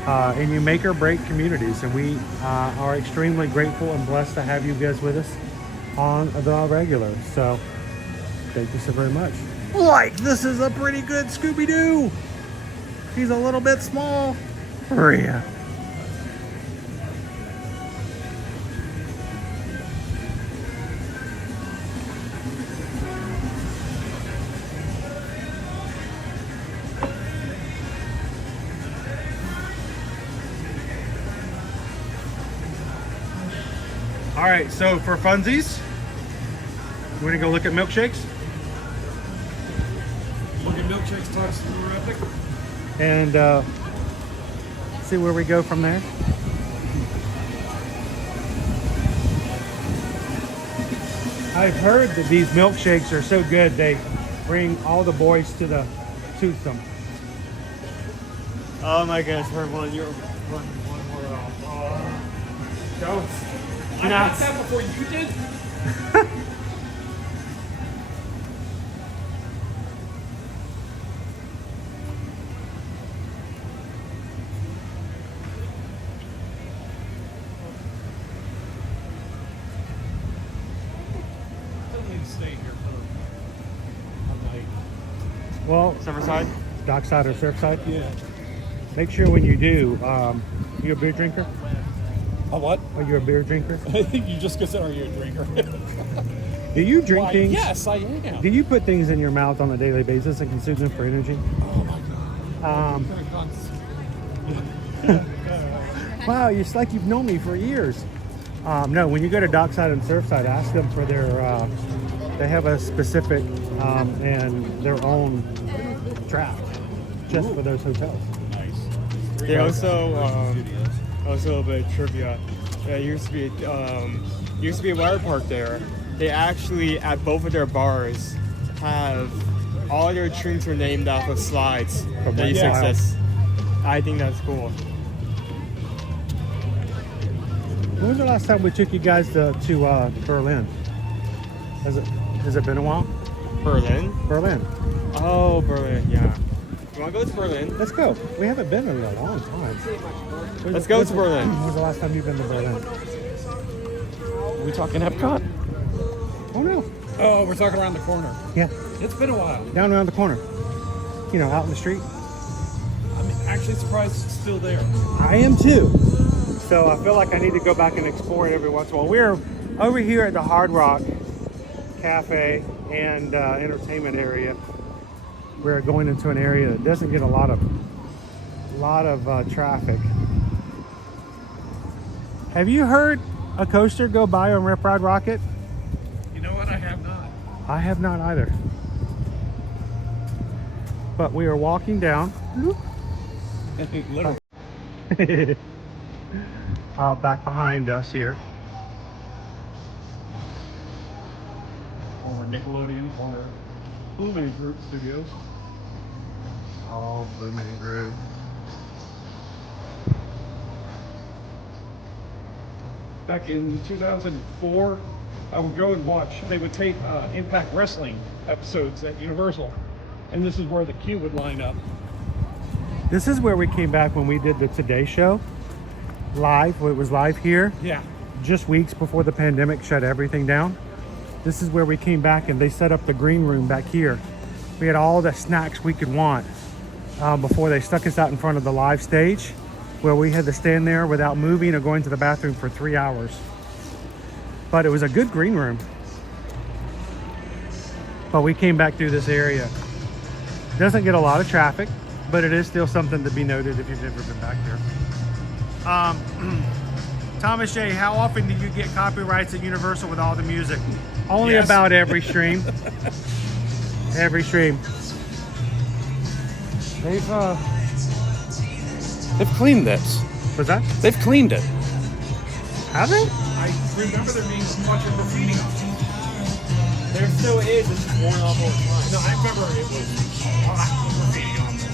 and you make or break communities. And we are extremely grateful and blessed to have you guys with us on the regular. So thank you so very much. Like, this is a pretty good Scooby-Doo. He's a little bit small for you. All right, so for funsies, we're gonna go look at milkshakes. Look at milkshakes, talks to the epic. And see where we go from there. I've heard that these milkshakes are so good they bring all the boys to the toothsome. Oh my goodness, we're one more off. Oh. Don't. I got that before you did? Stay here for a night. Well, Summerside? Dockside or Surfside? Yeah. Make sure when you do, you a beer drinker? A what? Are you a beer drinker? You just said, are you a drinker? Do you drink Why, things? yes, I am. Do you put things in your mouth on a daily basis and consume them for energy? Oh my God. Wow, it's like you've known me for years. No, when you go to Dockside and Surfside, ask them for their, they have a specific and their own draft just for those hotels. Nice. They also a little bit of trivia. There used to be a water park there. They actually, at both of their bars, have all their drinks were named off of slides that used to exist. I think that's cool. When was the last time we took you guys to Berlin? Has it been a while? Berlin? Berlin. Oh, Berlin, yeah. You want to go to Berlin? Let's go. We haven't been in a long time. Let's go to Berlin. When was the last time you've been to Berlin? Are we talking Epcot? Oh, no. Oh, we're talking around the corner. Yeah. It's been a while. Down around the corner. You know, out in the street. I'm actually surprised it's still there. I am too. So I feel like I need to go back and explore it every once in a while. We're over here at the Hard Rock Cafe and entertainment area. We're going into an area that doesn't get a lot of traffic. Have you heard a coaster go by on Rip Ride Rocket? You know what? I have not. I have not either. But we are walking down. Literally. Back behind us here. Former Nickelodeon, former Blooming Group Studios. Oh, Blooming Group. Back in 2004, I would go and watch. They would tape Impact Wrestling episodes at Universal, and this is where the queue would line up. This is where we came back when we did the Today Show live. It was live here. Yeah. Just weeks before the pandemic shut everything down. This is where we came back and they set up the green room back here. We had all the snacks we could want before they stuck us out in front of the live stage, where we had to stand there without moving or going to the bathroom for 3 hours. But it was a good green room. But we came back through this area. Doesn't get a lot of traffic, but it is still something to be noted if you've never been back there. Thomas J, how often do you get copyrights at Universal with all the music? Only about every stream. Every stream. They've cleaned this. What's that? They've cleaned it. Have they? I remember there being a bunch of graffiti on it. There still is, it's just worn off all the time. No, I remember it was a lot of graffiti on this.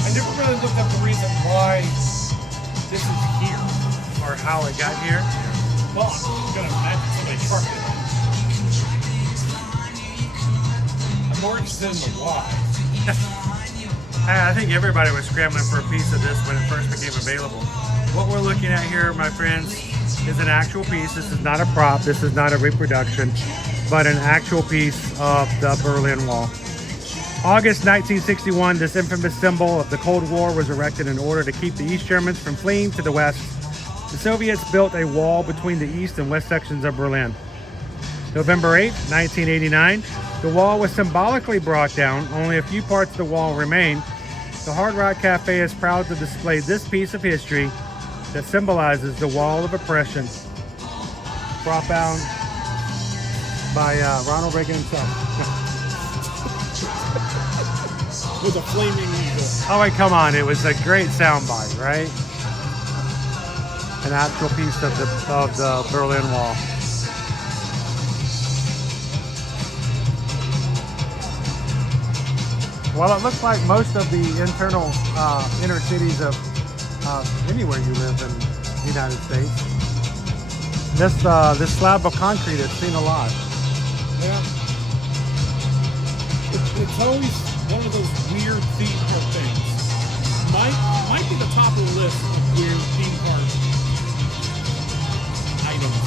I never them the reason why this is here. Or how it got here. Well, I'm gonna imagine somebody trucked it. I'm more interested in the why. I think everybody was scrambling for a piece of this when it first became available. What we're looking at here, my friends, is an actual piece. This is not a prop. This is not a reproduction, but an actual piece of the Berlin Wall. August 1961, this infamous symbol of the Cold War was erected in order to keep the East Germans from fleeing to the West. The Soviets built a wall between the east and west sections of Berlin. November 8, 1989, the wall was symbolically brought down. Only a few parts of the wall remain. The Hard Rock Cafe is proud to display this piece of history that symbolizes the wall of oppression brought down by Ronald Reagan himself. With a flaming eagle. Oh wait, come on! It was a great soundbite, right? An actual piece of the Berlin Wall. Well, it looks like most of the internal inner cities of anywhere you live in the United States. This slab of concrete has seen a lot. Yeah. It's always one of those weird theme park things. Might be the top of the list of weird theme park items.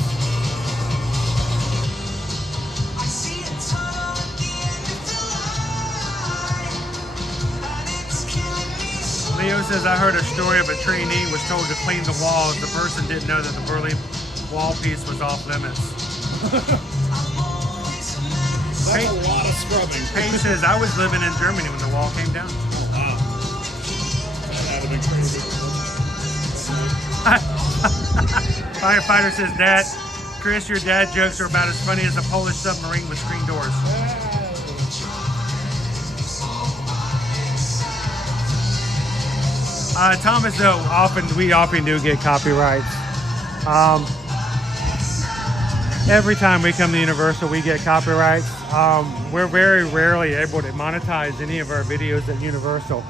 Leo says, I heard a story of a trainee was told to clean the walls. The person didn't know that the Berlin Wall piece was off limits. That's a lot of scrubbing. Paige says, I was living in Germany when the wall came down. Oh, wow. That would have been crazy. Firefighter says, Dad, Chris, your dad jokes are about as funny as a Polish submarine with screen doors. Thomas, though, we often do get copyrights. Every time we come to Universal, we get copyrights. We're very rarely able to monetize any of our videos at Universal.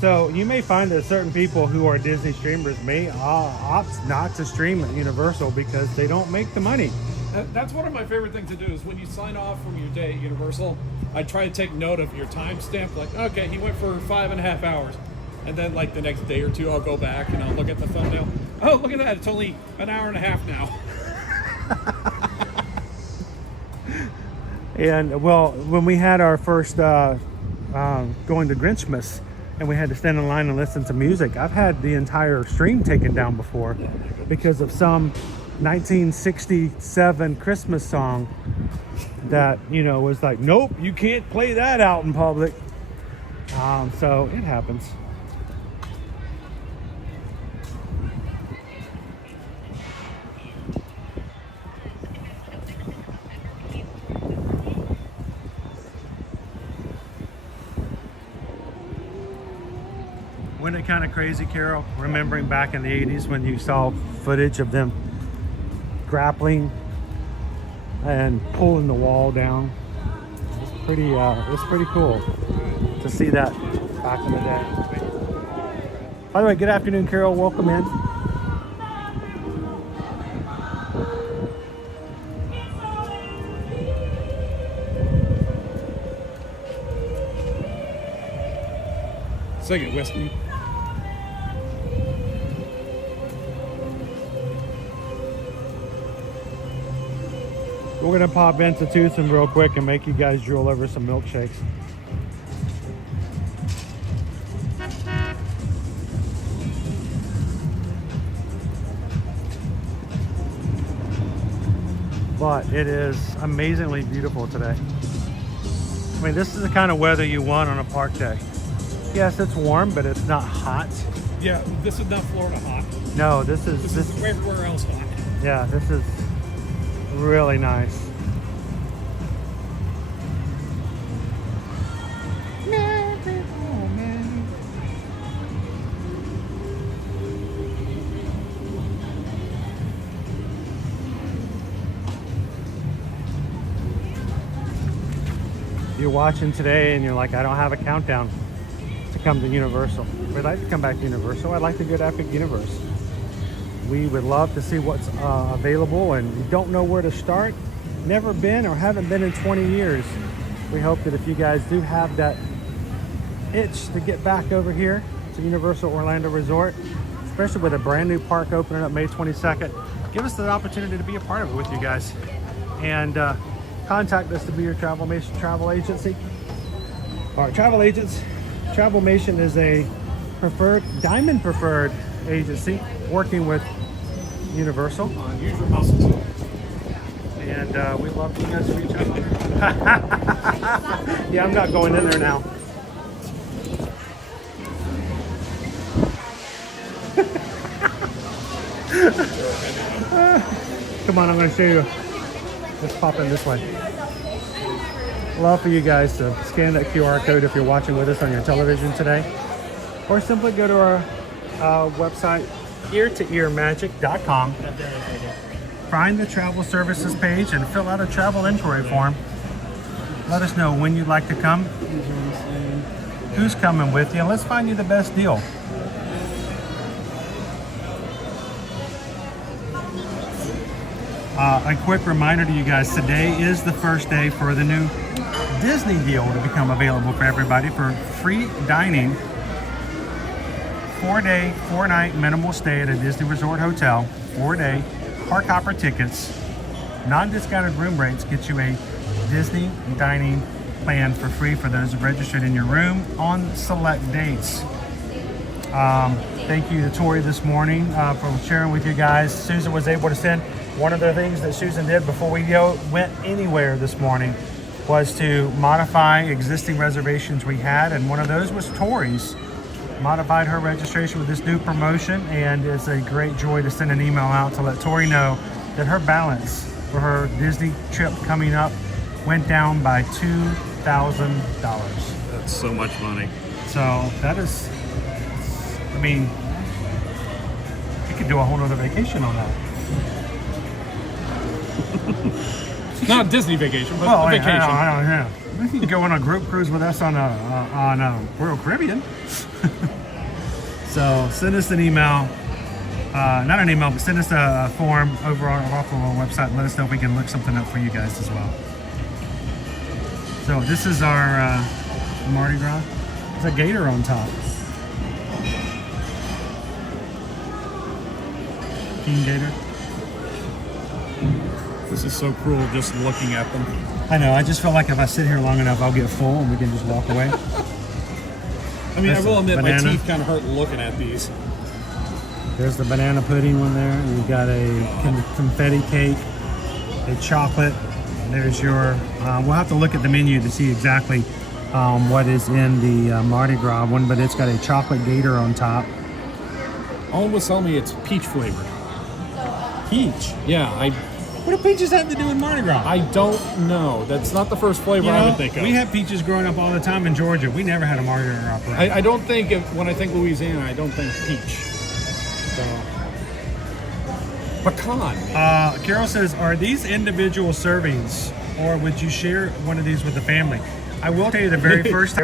So you may find that certain people who are Disney streamers may opt not to stream at Universal because they don't make the money. That's one of my favorite things to do is when you sign off from your day at Universal, I try to take note of your timestamp. Like, okay, he went for 5.5 hours. And then like the next day or two, I'll go back and I'll look at the thumbnail. Oh, look at that. It's only an hour and a half now. And well, when we had our first going to Grinchmas and we had to stand in line and listen to music, I've had the entire stream taken down before because of some 1967 Christmas song that, you know, was like, nope, you can't play that out in public. So it happens. Wasn't it kind of crazy, Carol, remembering back in the 80s when you saw footage of them grappling and pulling the wall down? It's pretty cool to see that back in the day. By the way, good afternoon, Carol. Welcome in. Second, Weston. We're gonna pop into Toothsome real quick and make you guys drool over some milkshakes. But it is amazingly beautiful today. I mean, this is the kind of weather you want on a park day. Yes, it's warm, but it's not hot. Yeah, this is not Florida hot. No, this is everywhere else hot. Yeah, this is really nice. You're watching today and you're like, I don't have a countdown. to come to Universal. We'd like to come back to Universal. I'd like to go to Epic Universe. We would love to see what's available, and you don't know where to start, never been or haven't been in 20 years. We hope that if you guys do have that itch to get back over here to Universal Orlando Resort, especially with a brand new park opening up May 22nd, give us the opportunity to be a part of it with you guys. And contact us to be your Travelmation travel agency. Our travel agents, Travelmation is a diamond preferred agency working with Universal. Use your muscles. And we love you guys to reach out. Yeah, I'm not going in there now. Come on, I'm going to show you. Let's pop in this way. Love for you guys to scan that QR code if you're watching with us on your television today, or simply go to our website, eartoearmagic.com. Find the travel services page and fill out a travel inquiry form. Let us know when you'd like to come, who's coming with you, and let's find you the best deal. A quick reminder to you guys, today is the first day for the new Disney deal to become available for everybody for free dining, 4-day, 4-night minimal stay at a Disney Resort Hotel, 4-day park hopper tickets, non-discounted room rates get you a Disney dining plan for free for those registered in your room on select dates. Thank you to Tori this morning for sharing with you guys. Susan was able to send. One of the things that Susan did before we went anywhere this morning was to modify existing reservations we had, and one of those was Tori's. Modified her registration with this new promotion, and it's a great joy to send an email out to let Tori know that her balance for her Disney trip coming up went down by $2,000. That's so much money. So that is, I mean, you could do a whole nother vacation on that. Not a Disney vacation, but well, a vacation. I don't know. You can go on a group cruise with us on Royal Caribbean. So send us an email, not an email, but send us a form over off of our website and let us know if we can look something up for you guys as well. So this is our Mardi Gras. There's a gator on top. King gator. This is so cruel just looking at them. I know, I just feel like if I sit here long enough, I'll get full and we can just walk away. I mean, I will admit banana. my teeth kind of hurt looking at these. There's the banana pudding one there. You've got a confetti cake, a chocolate. There's your, we'll have to look at the menu to see exactly what is in the Mardi Gras one, but it's got a chocolate gator on top. All was telling me it's peach flavored. Peach? Yeah, what do peaches have to do with Mardi Gras? I don't know. That's not the first flavor I would think of. We had peaches growing up all the time in Georgia. We never had a Mardi Gras parade. I don't think, when I think Louisiana, I don't think peach. So. Pecan. Carol says, are these individual servings or would you share one of these with the family? I will tell you the very first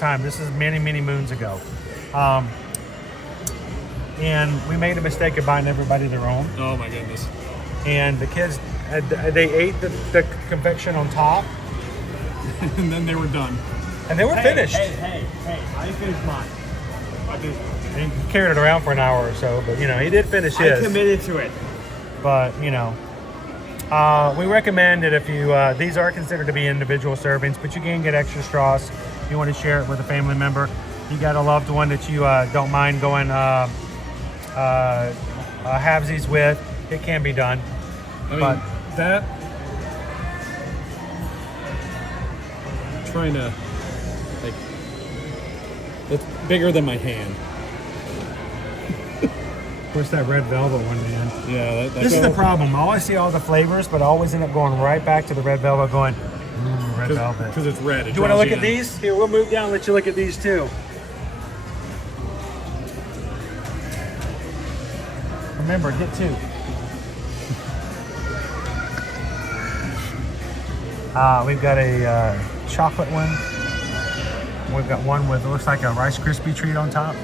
time, this is many, many moons ago. And we made a mistake of buying everybody their own. Oh my goodness. And the kids, they ate the confection on top. And then they were done. And they were finished. Hey, I finished mine. He carried it around for an hour or so, but he did finish his. I committed to it. But, we recommend that if you, these are considered to be individual servings, but you can get extra straws if you want to share it with a family member. You got a loved one that you don't mind going halvesies with, it can be done. I mean, that, I'm trying to, like, it's bigger than my hand. Where's that red velvet one, man? Yeah, this is the problem. I always see all the flavors, but I always end up going right back to the red velvet going, red velvet. Because it's red. Do you want to look at these? Here, we'll move down and let you look at these too. Remember, get two. We've got a chocolate one. We've got one with, it looks like a Rice Krispie treat on top.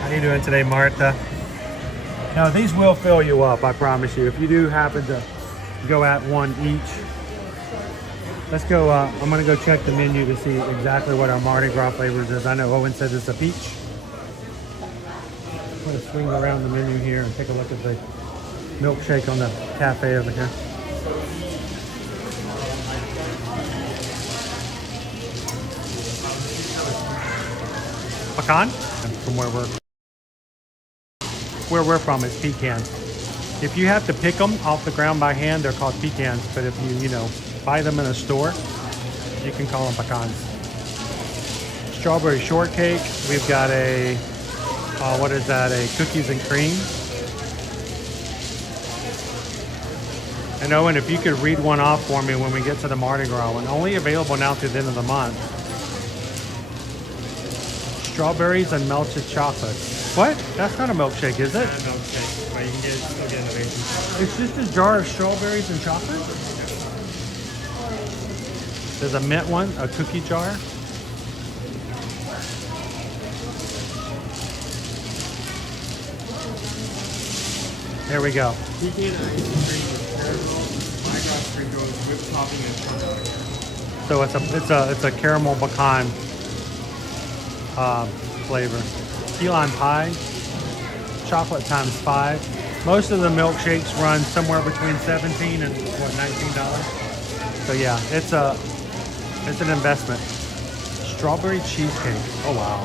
How you doing today, Martha? Now these will fill you up, I promise you. If you do happen to go at one each. Let's go, I'm gonna go check the menu to see exactly what our Mardi Gras flavors is. I know Owen said it's a peach. I'm gonna swing around the menu here and take a look at the milkshake on the cafe over here. Pecan? From where we're from, it's pecan. If you have to pick them off the ground by hand, they're called pecans. But if you know, buy them in a store, you can call them pecans. Strawberry shortcake. We've got a, what is that? A cookies and cream. And Owen, if you could read one off for me when we get to the Mardi Gras one. Only available now through the end of the month. Strawberries and melted chocolate. What? That's not a milkshake, is it? Not a milkshake, but you can still get innovation. It's just a jar of strawberries and chocolate? There's a mint one, a cookie jar. There we go. Pecan ice cream with caramel, my gosh, sprinkles, whipped topping, and chocolate. So it's a caramel pecan flavor. Key lime pie, chocolate times 5. Most of the milkshakes run somewhere between $17 and what, $19. So yeah, it's an investment. Strawberry cheesecake. Oh wow.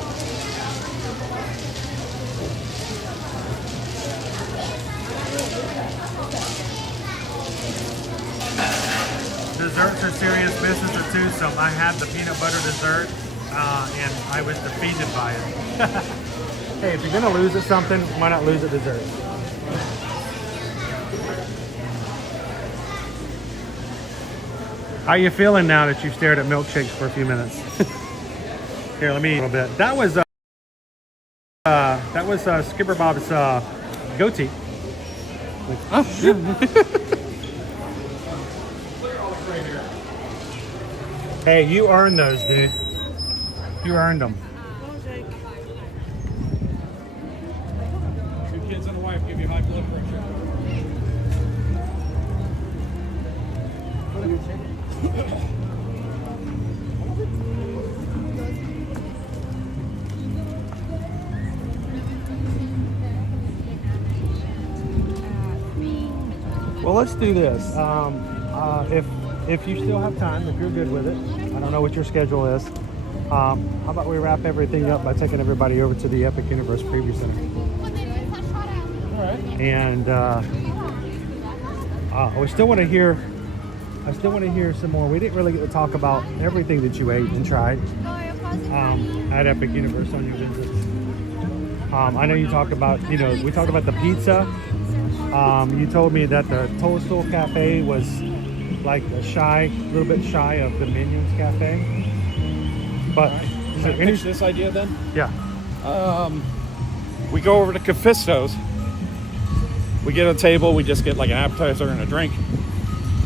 Desserts are serious business at Twosome. I had the peanut butter dessert and I was defeated by it. Hey, if you're gonna lose at something, why not lose at dessert? How you feeling now that you've stared at milkshakes for a few minutes? Here, let me eat a little bit. That was Skipper Bob's goatee. Hey, you earned those, dude. You earned them. Two kids and a wife give you high blood pressure. Well, let's do this. If you still have time, if you're good with it, I don't know what your schedule is. How about we wrap everything up by taking everybody over to the Epic Universe Preview Center? All right. And we still want to hear. I still want to hear some more. We didn't really get to talk about everything that you ate and tried at Epic Universe on your visits. I know you talked about, we talked about the pizza. You told me that the Toadstool Cafe was like a little bit shy of the Minions Cafe. But is there any this idea then? Yeah. We go over to Cafisto's. We get a table. We just get like an appetizer and a drink.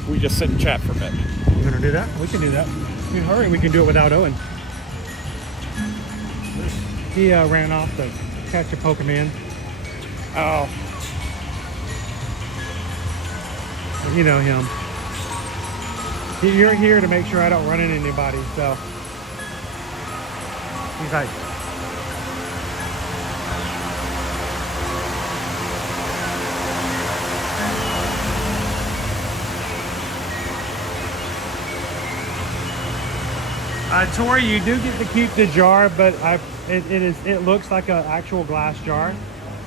We just sit and chat for a bit. You gonna do that? We can do that. I mean, hurry, we can do it without Owen. He ran off to catch a Pokemon. Oh. You know him. You're here to make sure I don't run into anybody, so. He's like, Tori, you do get to keep the jar, but it looks like an actual glass jar.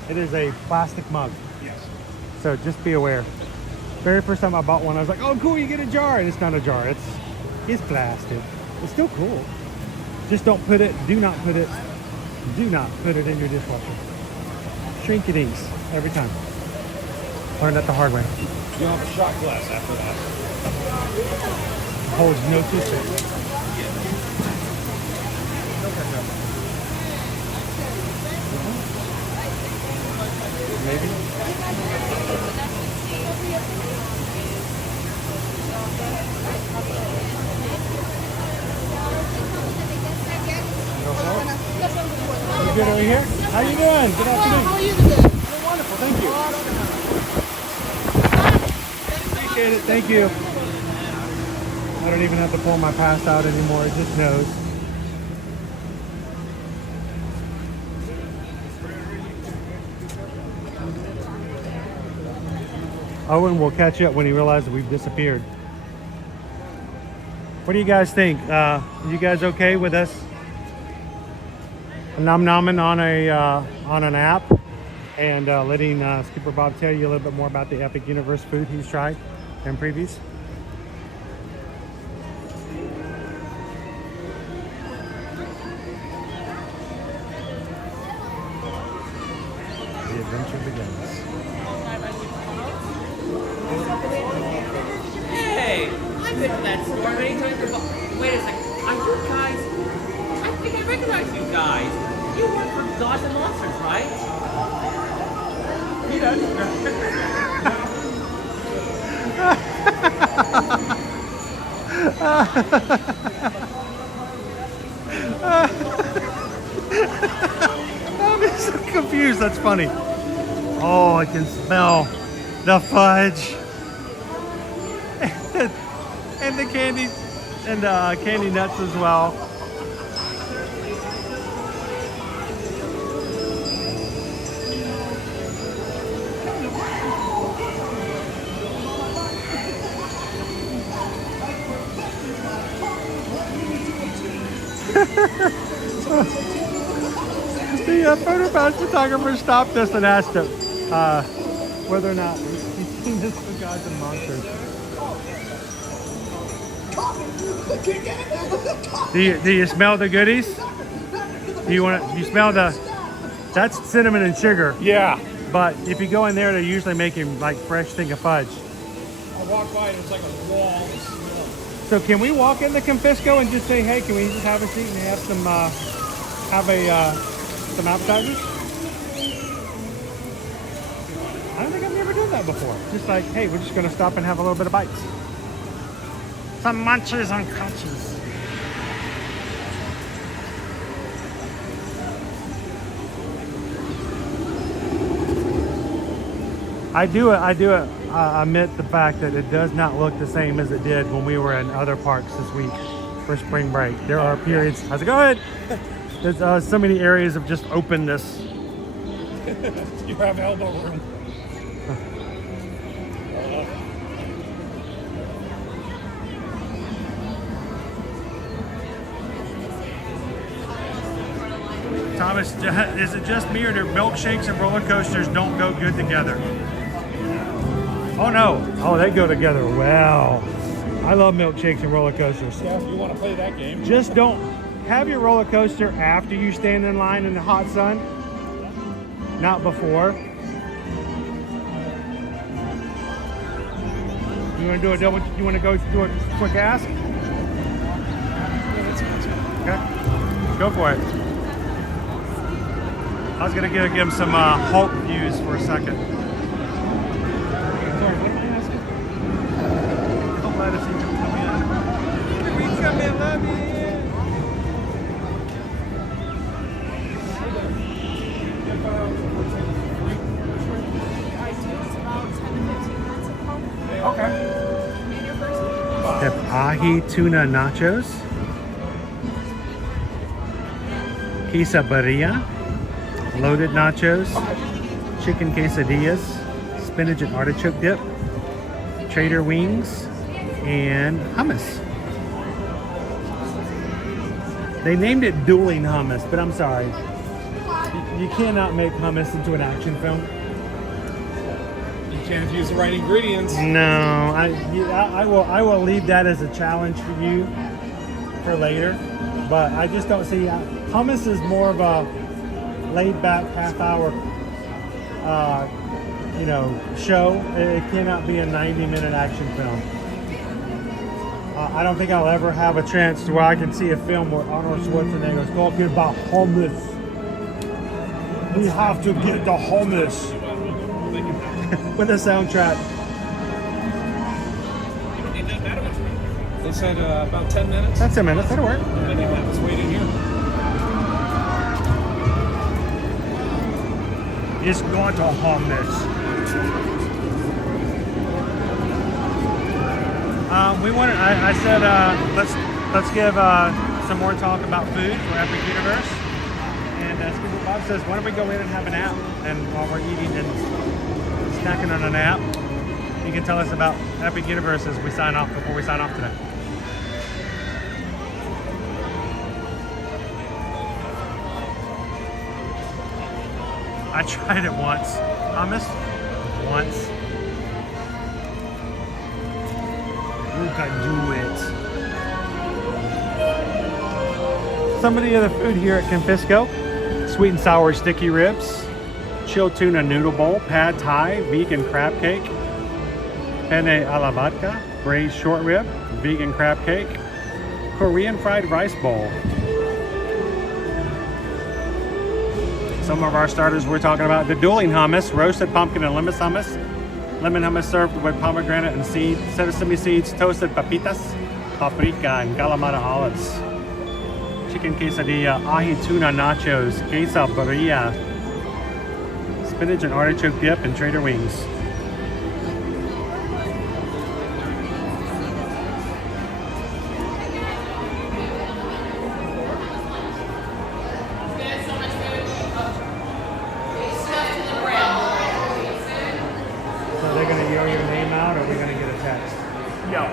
It is a plastic mug. Yes. So just be aware. Very first time I bought one, I was like, oh cool, you get a jar. And it's not a jar, it's plastic. It's still cool. Just do not put it in your dishwasher. Shrink it ease every time. Learned that the hard way. You'll have a shot glass after that. Holds no toothpaste. maybe. You good over here? How you doing? Good afternoon. How are you today? Oh, wonderful, thank you. Appreciate it, thank you. I don't even have to pull my pass out anymore, it just knows. Owen will catch up when he realizes we've disappeared. What do you guys think? You guys okay with us nom-nomming on an app and letting Skipper Bob tell you a little bit more about the Epic Universe food he's tried and previews? The adventure begins. Hey, I've been to that store many times before. Wait a second, are you guys? I think I recognize you guys. You work for Gods and Monsters, right? He does. I'm so confused, that's funny. Oh, I can smell the fudge. And the candy and candy nuts as well. The photo pass photographer stopped us and asked him whether or not he's seen this for Gods and Monsters. Do you smell the goodies? Do you smell that's cinnamon and sugar. Yeah. But if you go in there, they're usually making like fresh thing of fudge. I walked by and it's like a wall of smell. So can we walk into Confisco and just say, hey, can we just have a seat and have some appetizers? I don't think I've ever done that before. Just like, hey, we're just gonna stop and have a little bit of bites. Some munchies and crunchies. I do admit the fact that it does not look the same as it did when we were in other parks this week for spring break. There are periods. How's it going? There's so many areas of just openness. You have elbow room. Thomas, is it just me or do milkshakes and roller coasters don't go good together? Oh no. Oh, they go together well. I love milkshakes and roller coasters. Yeah, if you want to play that game. Just don't have your roller coaster after you stand in line in the hot sun. Not before. You want to do a double? You want to go do a quick ask? Okay. Go for it. I was gonna give him some Hulk views for a second. Don't let us even come in. We come in, love you. Have ahi tuna nachos, quesadilla, loaded nachos, chicken quesadillas, spinach and artichoke dip, trader wings, and hummus. They named it dueling hummus, but I'm sorry. You cannot make hummus into an action film. You can't use the right ingredients. No, I will leave that as a challenge for you for later. But I just don't see hummus is more of a laid-back half-hour, show. It cannot be a 90-minute action film. I don't think I'll ever have a chance to where I can see a film where Arnold Schwarzenegger is talking about hummus. We have to get the hummus. thinking that. with a soundtrack. You don't need that much. They said about 10 minutes. That's 10 minutes. That'll work. I think that was waiting here. It's going to hummus. We wanted. I said let's give some more talk about food for Epic Universe. And Steve Bob says, why don't we go in and have a nap? And while we're eating and snacking on a nap, you can tell us about Epic Universe as we sign off before we sign off today. I tried it once. Hummus? Once. You can do it. Some of the other food here at Confisco: sweet and sour sticky ribs, chilled tuna noodle bowl, pad thai, vegan crab cake, penne alla vodka, braised short rib, vegan crab cake, Korean fried rice bowl. Some of our starters we're talking about: the dueling hummus, roasted pumpkin and lemon hummus. Lemon hummus served with pomegranate and sesame seeds, toasted papitas, paprika, and Kalamata olives. Chicken quesadilla, ahi tuna nachos, queso birria, spinach and artichoke dip, and Trader wings. So they're going to yell your name out, or we're going to get a text? Yo.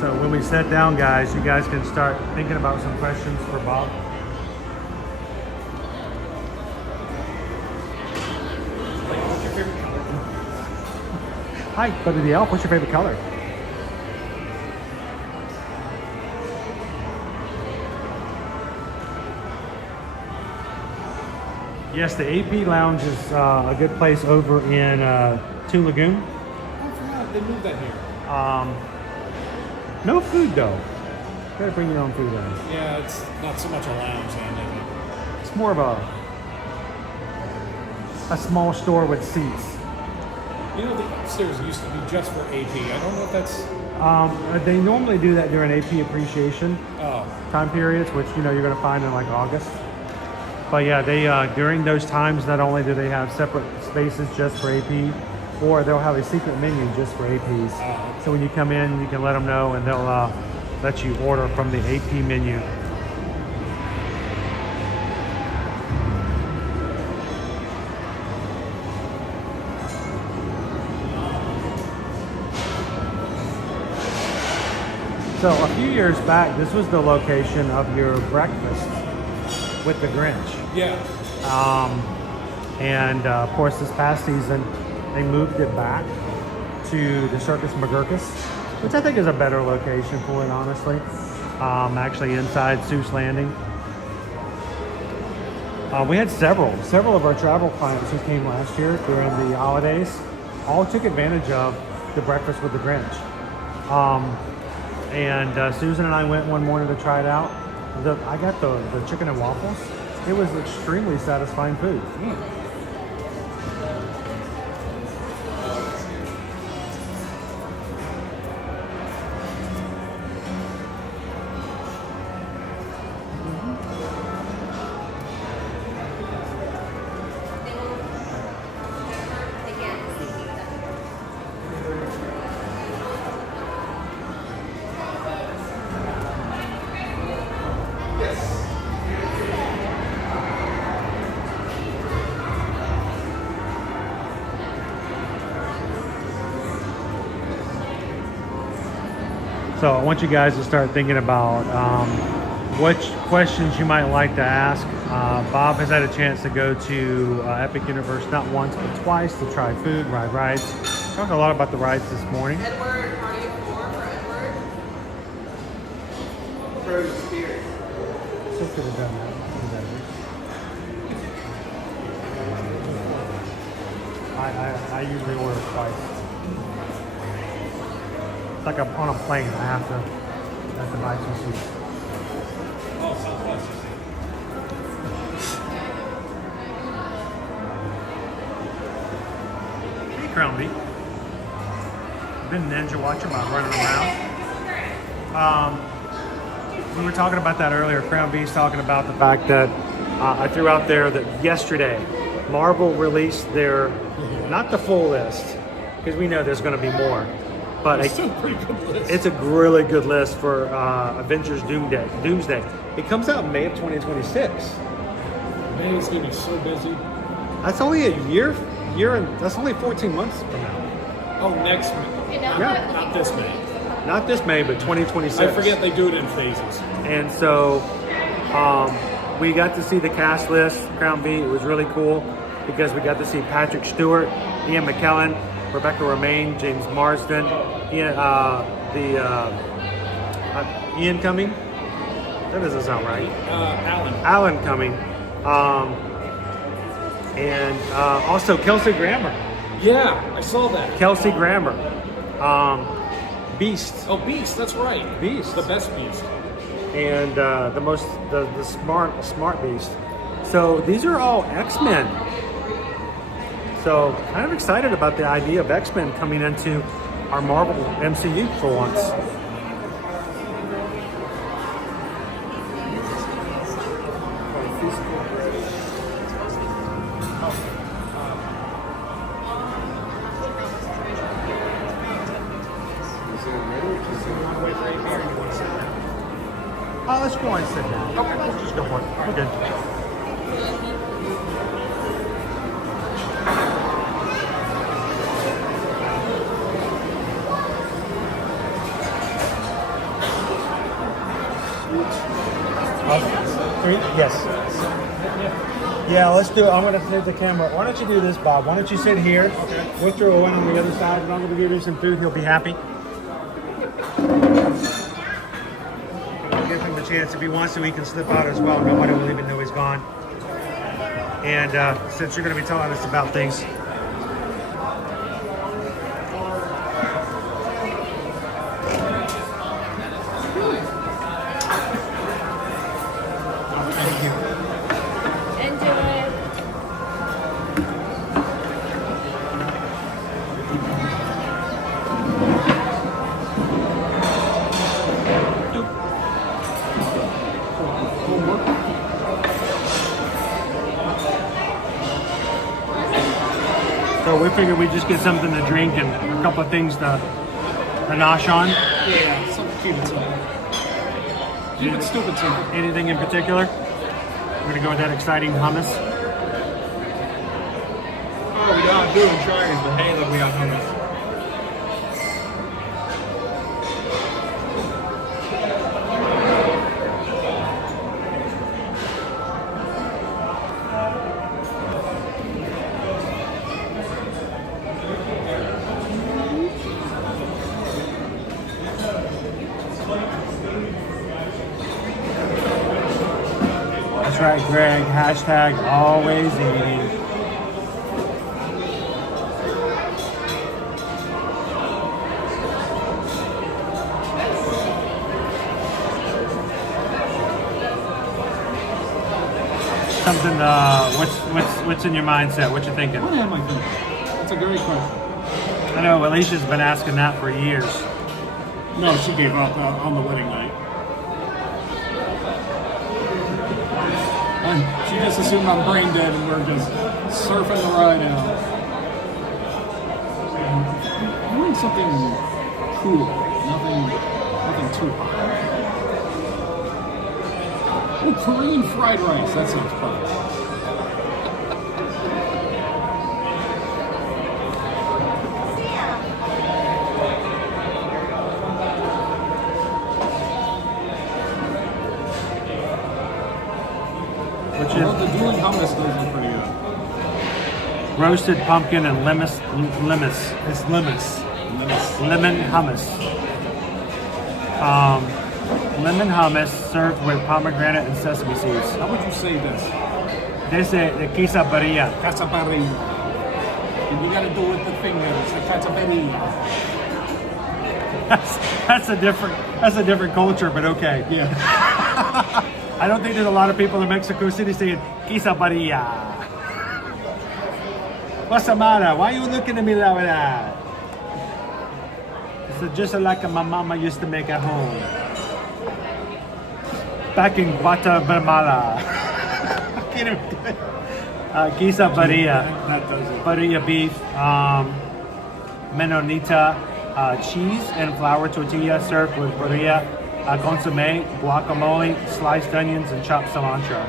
So when we sit down, guys, you guys can start thinking about some questions for Bob. What's your favorite color? Hi, Buddy the Elf. What's your favorite color? Yes, the AP Lounge is a good place over in Toon Lagoon. I forgot they moved that here. No food though. You gotta bring your own food in. Yeah, it's not so much a lounge then. It's more of a small store with seats. You know, the upstairs used to be just for AP. I don't know if that's... They normally do that during AP appreciation time periods, which you're gonna find in like August. But yeah, they during those times, not only do they have separate spaces just for AP, or they'll have a secret menu just for APs. So when you come in, you can let them know, and they'll let you order from the AP menu. So a few years back, this was the location of your breakfast with the Grinch. Yeah. And of course, this past season, they moved it back to the Circus McGurkus, which I think is a better location for it, honestly. Actually inside Seuss Landing. We had several of our travel clients who came last year during the holidays, all took advantage of the breakfast with the Grinch. And Susan and I went one morning to try it out. I got the chicken and waffles. It was extremely satisfying food. So I want you guys to start thinking about which questions you might like to ask. Bob has had a chance to go to Epic Universe not once but twice to try food, ride rides. Talked a lot about the rides this morning. Edward, party of 4 for Edward. Frozen spirit. Still could have done that. I usually order twice. It's like I'm on a plane. I have to buy 2 seats. Hey, Crownby. Been ninja watching while running around. We were talking about that earlier. Crown B's talking about the fact that I threw out there that yesterday Marvel released their, not the full list, because we know there's going to be more, but It's still a pretty good list. it's a really good list for Avengers Doomsday. It comes out in May of 2026. Man, it's going to be so busy. That's only a year and that's only 14 months from now. Oh, next May. Yeah. Not this May. Not this May, but 2026. I forget they do it in phases. And so we got to see the cast list, Crown B. It was really cool because we got to see Patrick Stewart, Ian McKellen, Rebecca Romaine, James Marsden, Ian Cumming. That doesn't sound right. Alan Cumming. And also Kelsey Grammer. Yeah, I saw that. Kelsey Grammer. Beast. Oh, Beast, that's right. Beast. The best Beast. And the smart Beast. So these are all X-Men. So kind of excited about the idea of X-Men coming into our Marvel MCU for once. Let's go and sit down. Okay, let's just go for it. We're good. Yes. Yeah, let's do it. I'm going to hit the camera. Why don't you do this, Bob? Why don't you sit here? Okay. We'll throw Owen on the other side, and I'm going to give him some food. He'll be happy. Give him the chance. If he wants to, he can slip out as well. Nobody will even know he's gone. And since you're going to be telling us about things. Thank you. So we figured we'd just get something to drink and a couple of things to nosh on. Yeah, something cute and simple. Keep it stupid simple. Anything in particular? We're going to go with that exciting hummus. Oh, we got doing trying, but hey, look, we got hummus. That's right, Greg. Hashtag always eating. Something, what's in your mindset? What you thinking? What am I thinking? That's a great question. I know Alicia's been asking that for years. No, she gave up on the wedding night. And she just assumed I'm brain dead and we're just surfing the ride out. I want something cool, nothing too hot. Oh, Korean fried rice, that sounds fun. option. Well, the dueling hummus goes in pretty good. Roasted pumpkin and limus. It's limus. Lemon hummus. Lemon hummus served with pomegranate and sesame seeds. How would you say this? They say the quesadilla. Quesadilla. And you gotta do it with the fingers. The quesadilla. That's a different culture, but okay. Yeah. I don't think there's a lot of people in Mexico City saying quesadilla. What's the matter? Why are you looking at me like that? It's just like my mama used to make at home. Back in Guatemala. I can't even do it. Quesadilla. That does it. Barilla beef, menonita, cheese and flour tortilla served with barilla, consomme, guacamole, sliced onions, and chopped cilantro.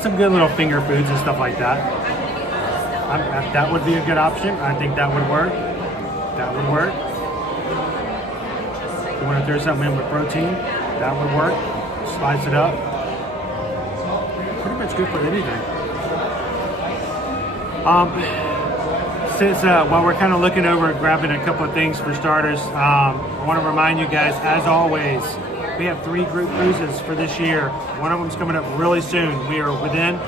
Some good little finger foods and stuff like that. That would be a good option. I think that would work. That would work. You want to throw something in with protein? That would work. Slice it up. Pretty much good for anything. Since while we're kind of looking over grabbing a couple of things for starters, I want to remind you guys, as always, we have 3 group cruises for this year. One of them's coming up really soon. We are within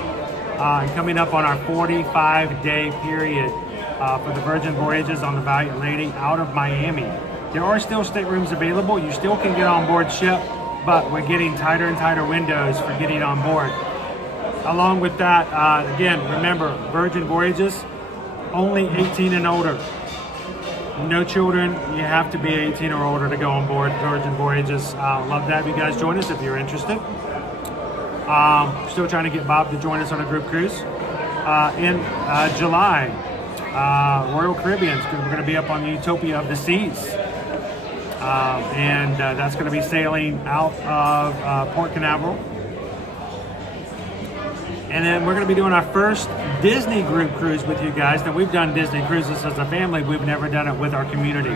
and coming up on our 45-day period for the Virgin Voyages on the Valiant Lady out of Miami. There are still staterooms available. You still can get on board ship, but we're getting tighter and tighter windows for getting on board. Along with that, again, remember, Virgin Voyages, only 18 and older. No children. You have to be 18 or older to go on board Virgin Voyages. Love to have you guys join us if you're interested. Still trying to get Bob to join us on a group cruise. In July, Royal Caribbean's we're going to be up on the Utopia of the Seas. And that's going to be sailing out of Port Canaveral. And then we're going to be doing our first Disney group cruise with you guys. Now, we've done Disney cruises as a family. We've never done it with our community.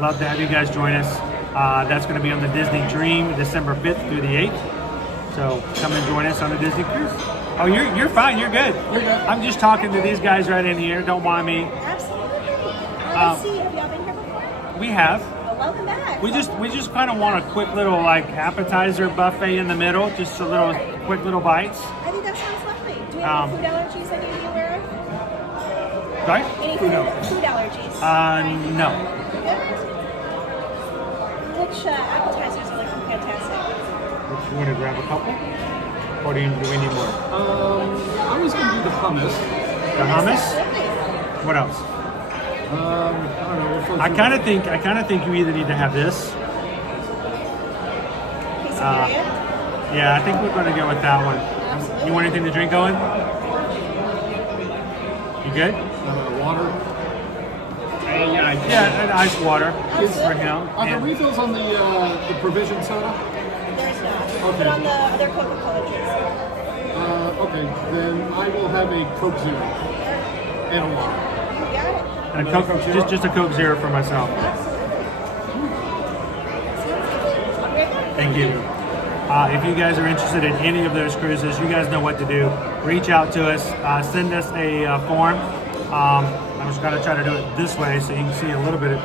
Love to have you guys join us. That's going to be on the Disney Dream, December 5th through the 8th. So come and join us on the Disney cruise. Oh, you're fine. You're good. You're good. I'm just talking to these guys right in here. Don't mind me. Absolutely. Have y'all been here before? We have. Well, welcome back. We just kind of want a quick little like appetizer buffet in the middle, just a little quick little bites. I think that sounds lovely. Do you have any food allergies I need to be aware of? Sorry? Any food allergies? No. Good. Which appetizers are looking fantastic? You want to grab a couple? Or do we need more? I was going to do the hummus. The hummus? What else? I don't know. I kind of think you either need to have this. Yeah, I think we're going to go with that one. Absolutely. You want anything to drink, Owen? You good? Water. Yeah, an ice water for him. Are there refills on the provision soda? There's not. Okay. But on the other Coca-Cola drinks. Okay, then I will have a Coke Zero and a water. You got it. And a Coke, just a Coke Zero for myself. Thank you. If you guys are interested in any of those cruises, you guys know what to do. Reach out to us. Send us a form. I'm just going to try to do it this way so you can see a little bit.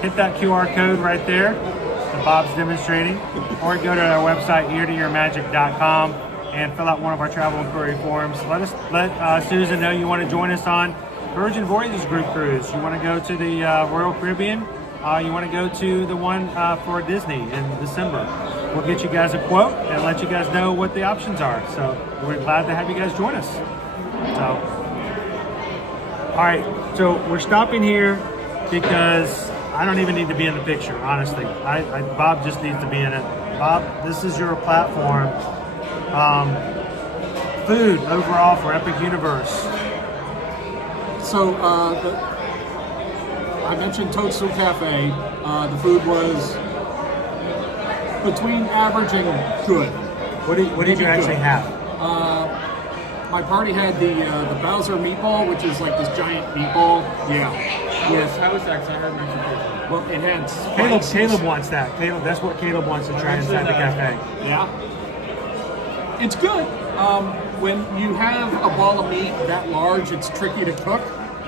Hit that QR code right there that Bob's demonstrating, or go to our website, eartoearmagic.com, and fill out one of our travel inquiry forms. Let Susan know you want to join us on Virgin Voyages group cruise. You want to go to the Royal Caribbean. You want to go to the one for Disney in December. We'll get you guys a quote and let you guys know what the options are. So we're glad to have you guys join us. So, all right. So we're stopping here because I don't even need to be in the picture, honestly. Bob just needs to be in it. Bob, this is your platform. Food overall for Epic Universe. So I mentioned Toadstool Cafe. The food was between average and good. What did you actually have? My party had the Bowser meatball, which is like this giant meatball. Yeah. Yes, how was that? 'Cause I heard mention it. Well, it had Caleb wants that. That's what Caleb wants to try inside the cafe. Yeah. It's good. When you have a ball of meat that large, it's tricky to cook.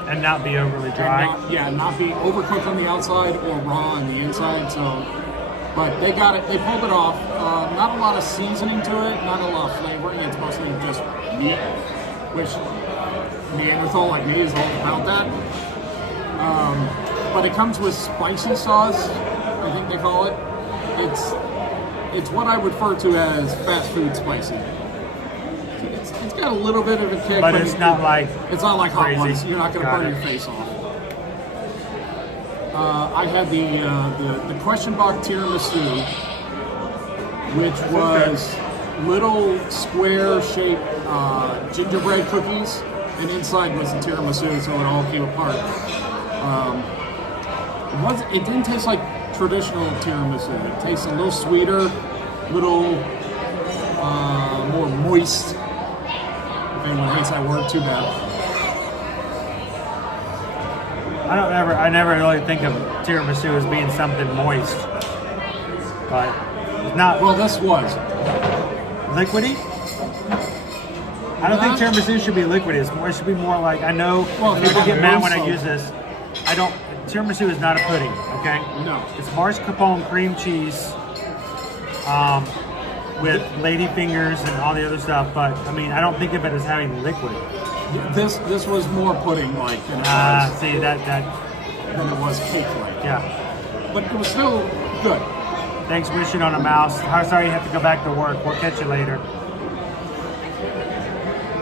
And not be overly dry. Not be overcooked on the outside or raw on the inside. So, but they got it. They pulled it off. Not a lot of seasoning to it. Not a lot of flavoring. It's mostly just meat, which Neanderthal like me is all about that. But it comes with spicy sauce. I think they call it. It's what I refer to as fast food spicy. It's got a little bit of a kick, but it's not like hot ones. You're not going to burn your face off. I had the question box tiramisu, which was little square-shaped gingerbread cookies, and inside was the tiramisu, so it all came apart. It didn't taste like traditional tiramisu. It tastes a little sweeter, little more moist. If anyone hates that word, too bad. I never really think of tiramisu as being something moist, but it's not. Well, this was liquidy. I don't think tiramisu should be liquid. It should be more like, I know people get mad when I use this. Tiramisu is not a pudding, okay? No. It's mascarpone cream cheese with lady fingers and all the other stuff, but I mean, I don't think of it as having liquid. This was more pudding-like than it was. See, than it was cake-like. Yeah. But it was still good. Thanks for wishing on a mouse. Sorry you have to go back to work. We'll catch you later.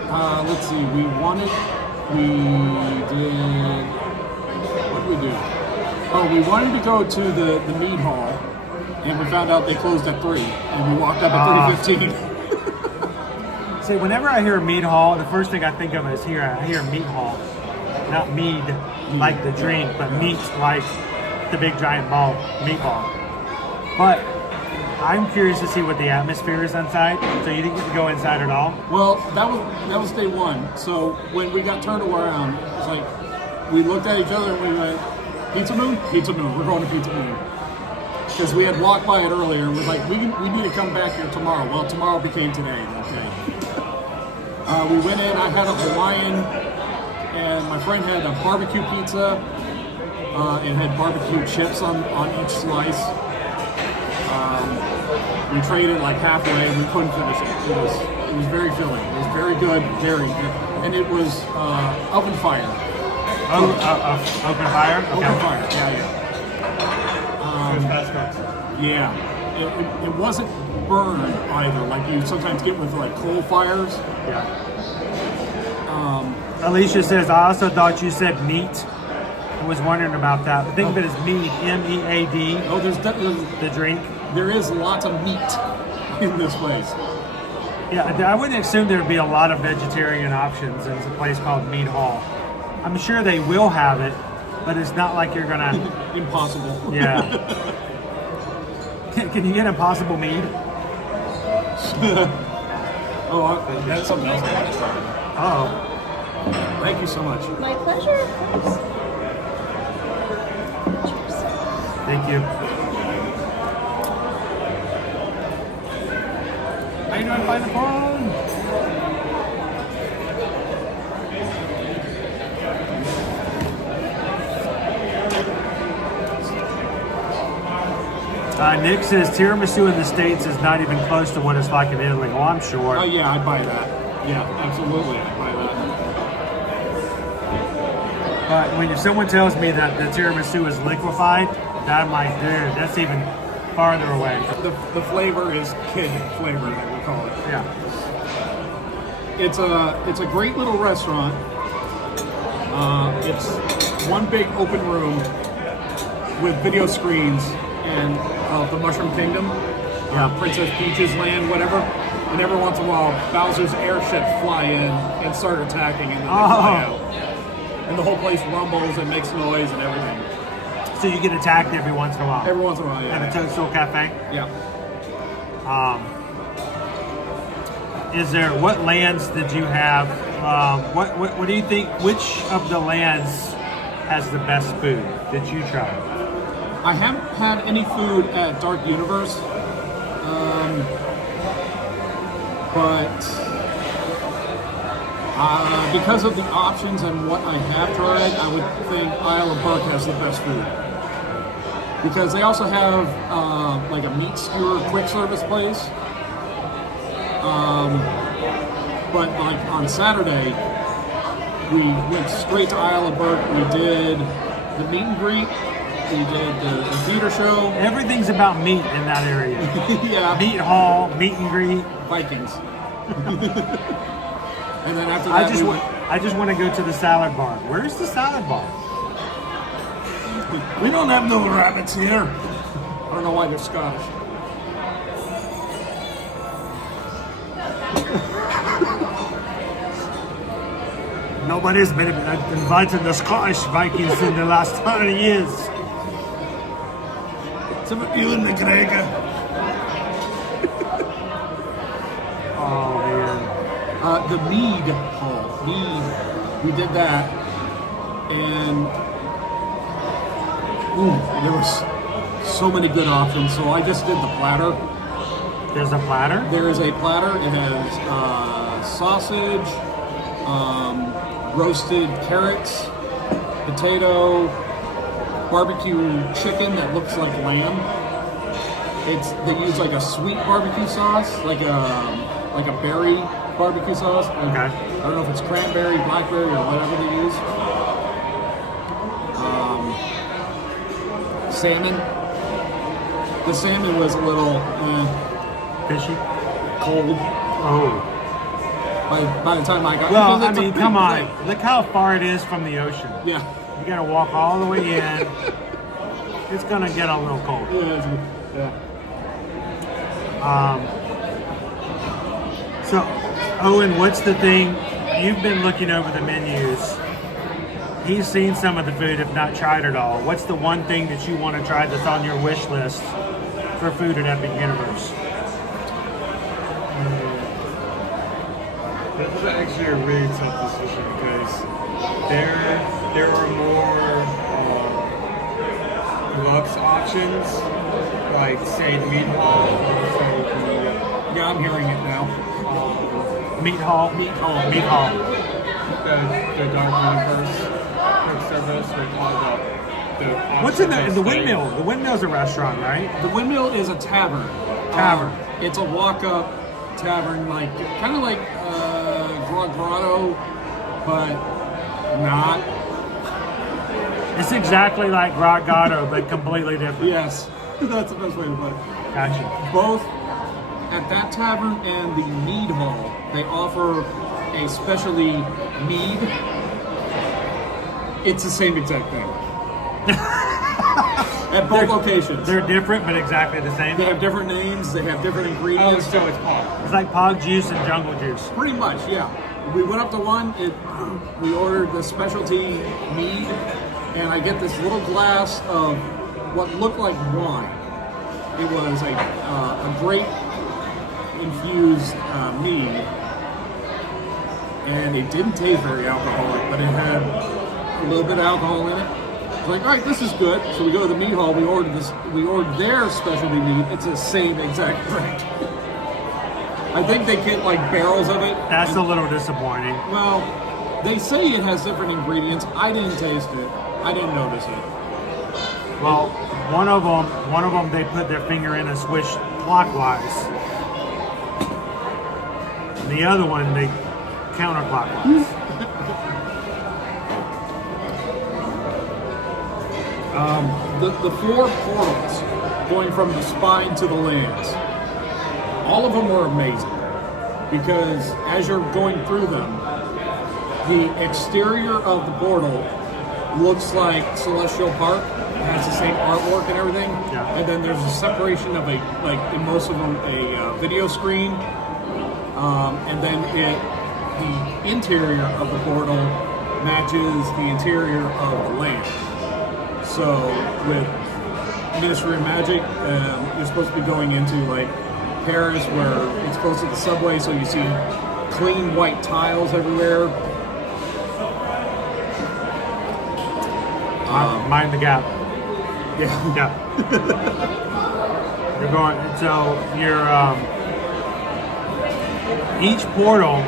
Let's see, we did, what did we do? Oh, we wanted to go to the meat hall, and we found out they closed at 3, and we walked up at 3:15. See, whenever I hear meat hall, the first thing I think of is I hear meat hall. Not mead, like the drink, but meat like the big giant meatball. But I'm curious to see what the atmosphere is inside. So you didn't get to go inside at all? Well, that was day one. So when we got turned around, it's like we looked at each other and we went, Pizza Moon? Pizza Moon. We're going to Pizza Moon. Because we had walked by it earlier and we're like, we need to come back here tomorrow. Well, tomorrow became today. Okay. We went in, I had a Hawaiian, and my friend had a barbecue pizza. It had barbecue chips on each slice. We traded like halfway. We couldn't finish it. It was very filling. It was very good, and it was open fire. Open fire? Okay. Open fire. Yeah. It wasn't burned either, like you sometimes get with like coal fires. Yeah. Alicia says, I also thought you said meat. I was wondering about that. Think of it as mead, M-E-A-D. Oh, there's the drink. There is lots of meat in this place. Yeah, I wouldn't assume there would be a lot of vegetarian options. It's a place called Meat Hall. I'm sure they will have it, but it's not like you're gonna. Impossible. Yeah. Can you get Impossible mead? That's something else. Oh. Thank you so much. My pleasure, of course. Thank you. How you doing, Fighter Phone? Nick says tiramisu in the States is not even close to what it's like in Italy. Oh, I'm sure. Oh yeah, I'd buy that. Yeah, absolutely, I'd buy that. But when someone tells me that the tiramisu is liquefied, I'm like, dude, that's even farther away. The flavor is kid flavor, that we call it. Yeah. It's a great little restaurant. It's one big open room with video screens and the Mushroom Kingdom, Princess Peach's land, whatever. And every once in a while, Bowser's airships fly in and start attacking, and then they fly out. And the whole place rumbles and makes noise and everything. So you get attacked every once in a while? Every once in a while, yeah. At the Toadstool Cafe? Yeah. What lands did you have? What do you think, which of the lands has the best food that you try? I haven't had any food at Dark Universe, but because of the options and what I have tried, I would think Isle of Buck has the best food. Because they also have like a meat skewer quick service place. But like on Saturday, we went straight to Isle of Buck. We did the meet and greet. We did the theater show. Everything's about meat in that area. Yeah. Meat hall, meet and greet. Vikings. And then after that, I just want to go to the salad bar. Where's the salad bar? We don't have no rabbits here. I don't know why they're Scottish. Nobody's been inviting the Scottish Vikings in the last 100 years. Some of you in the Gregor. Oh man. The Mead Hall. Mead. We did that. And there was so many good options. So I just did the platter. There's a platter? There is a platter. It has sausage, roasted carrots, potato, barbecue chicken that looks like lamb. They use like a sweet barbecue sauce, like a berry barbecue sauce. Okay. I don't know if it's cranberry, blackberry, or whatever they use. Salmon. The salmon was a little fishy, cold. Oh. By the time I got well, I mean, come on. Look how far it is from the ocean. Yeah. You gotta walk all the way in. It's gonna get a little cold. Yeah. So, Owen, what's the thing? You've been looking over the menus. He's seen some of the food, if not tried it all. What's the one thing that you want to try that's on your wish list for food at Epic Universe? This is actually a really tough decision because there are more deluxe options, like say the meat hall, say the I'm hearing it now. Meat hall. The Dark Universe quick service with all the what's in the Windmill? The Windmill's a restaurant, right? The Windmill is a tavern. It's a walk-up tavern, like kind of like Grotto, but not. It's exactly like Grotto, but completely different. Yes, that's the best way to put it. Gotcha. Both at that tavern and the mead hall, they offer a specialty mead. It's the same exact thing. At both locations. They're different, but exactly the same. They have different names. They have different ingredients. Oh, so it's Pog. It's like Pog juice and jungle juice. Pretty much, yeah. We went up to one. We ordered the specialty mead, and I get this little glass of what looked like wine. It was a grape infused mead, and it didn't taste very alcoholic, but it had a little bit of alcohol in it. It's like, all right, this is good. So we go to the meat hall. We ordered their specialty meat. It's the same exact drink. I think they get like barrels of it. That's a little disappointing. Well, they say it has different ingredients. I didn't taste it. I didn't notice it. Well, one of them, they put their finger in and swish clockwise. And the other one, they counterclockwise. The four portals going from the spine to the lands, all of them were amazing because as you're going through them, the exterior of the portal looks like Celestial Park. It has the same artwork and everything. Yeah. And then there's a separation of in most of them, a video screen. And then the interior of the portal matches the interior of the land. So with Ministry of Magic, you're supposed to be going into like Paris, where it's close to the subway, so you see clean white tiles everywhere. Mind the gap. Yeah. Yeah. You're going, so you're, each portal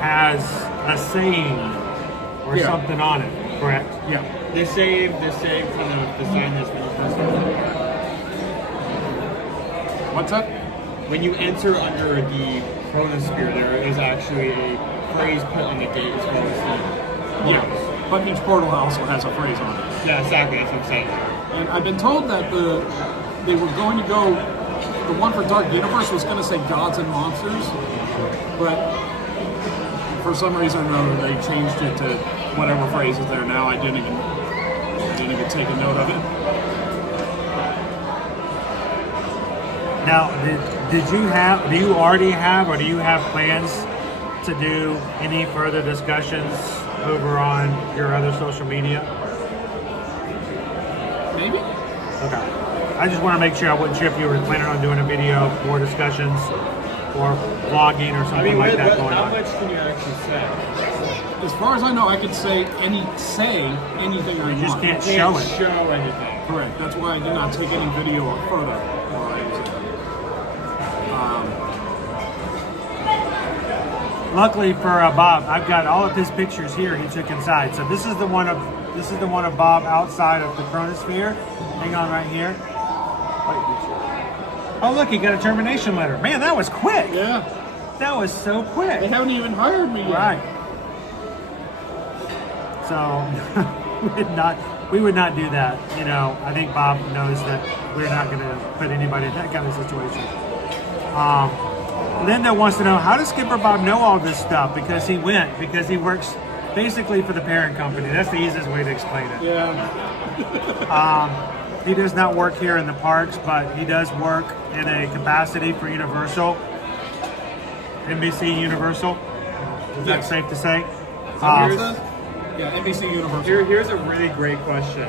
has a saying or Yeah. something on it, correct? Yeah. The same kind of design as when you first enter. What's up? When you enter under the chronosphere, there is actually a phrase put on the gate as well as the Yeah. But each portal also has a phrase on it. Yeah, exactly. That's what I'm saying. And I've been told that they were going to go, the one for Dark Universe was going to say gods and monsters, but for some reason or other they changed it to whatever phrase is there now. I didn't even take a note of it. Now, do you already have, or do you have plans to do any further discussions over on your other social media? Maybe. Okay. I just want to make sure I wasn't sure if you were planning on doing a video, more discussions, or vlogging or something like that going how on. much can you actually say? As far as I know, I could say anything I want. You just can't You show can't it. show anything. Correct. That's why I did not take any video or photo while I was there. Luckily for Bob, I've got all of his pictures here he took inside. So this is the one of Bob outside of the chronosphere. Hang on right here. Oh look, he got a termination letter. Man, that was quick. Yeah. That was so quick. They haven't even hired me yet. Right. So we would not do that. You know, I think Bob knows that we're not going to put anybody in that kind of situation. Linda wants to know, how does Skipper Bob know all this stuff? Because he works basically for the parent company. That's the easiest way to explain it. Yeah. He does not work here in the parks, but he does work in a capacity for Universal, NBC Universal. Is that safe to say? Yeah, NBC Universal. Here's a really great question.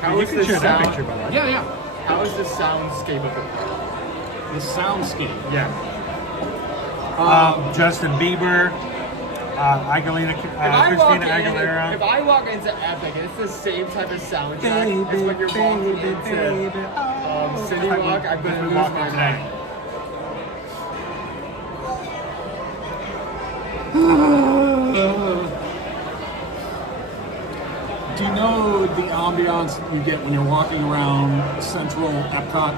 How you is can the share that sound? picture, by the way. Yeah. How is the soundscape of it? The soundscape. Yeah. Justin Bieber, Christina Aguilera. If I walk into Epic, it's the same type of soundtrack as when you're walking into City Walk. I'm gonna lose my mind. Do you know the ambiance you get when you're walking around Central Epcot?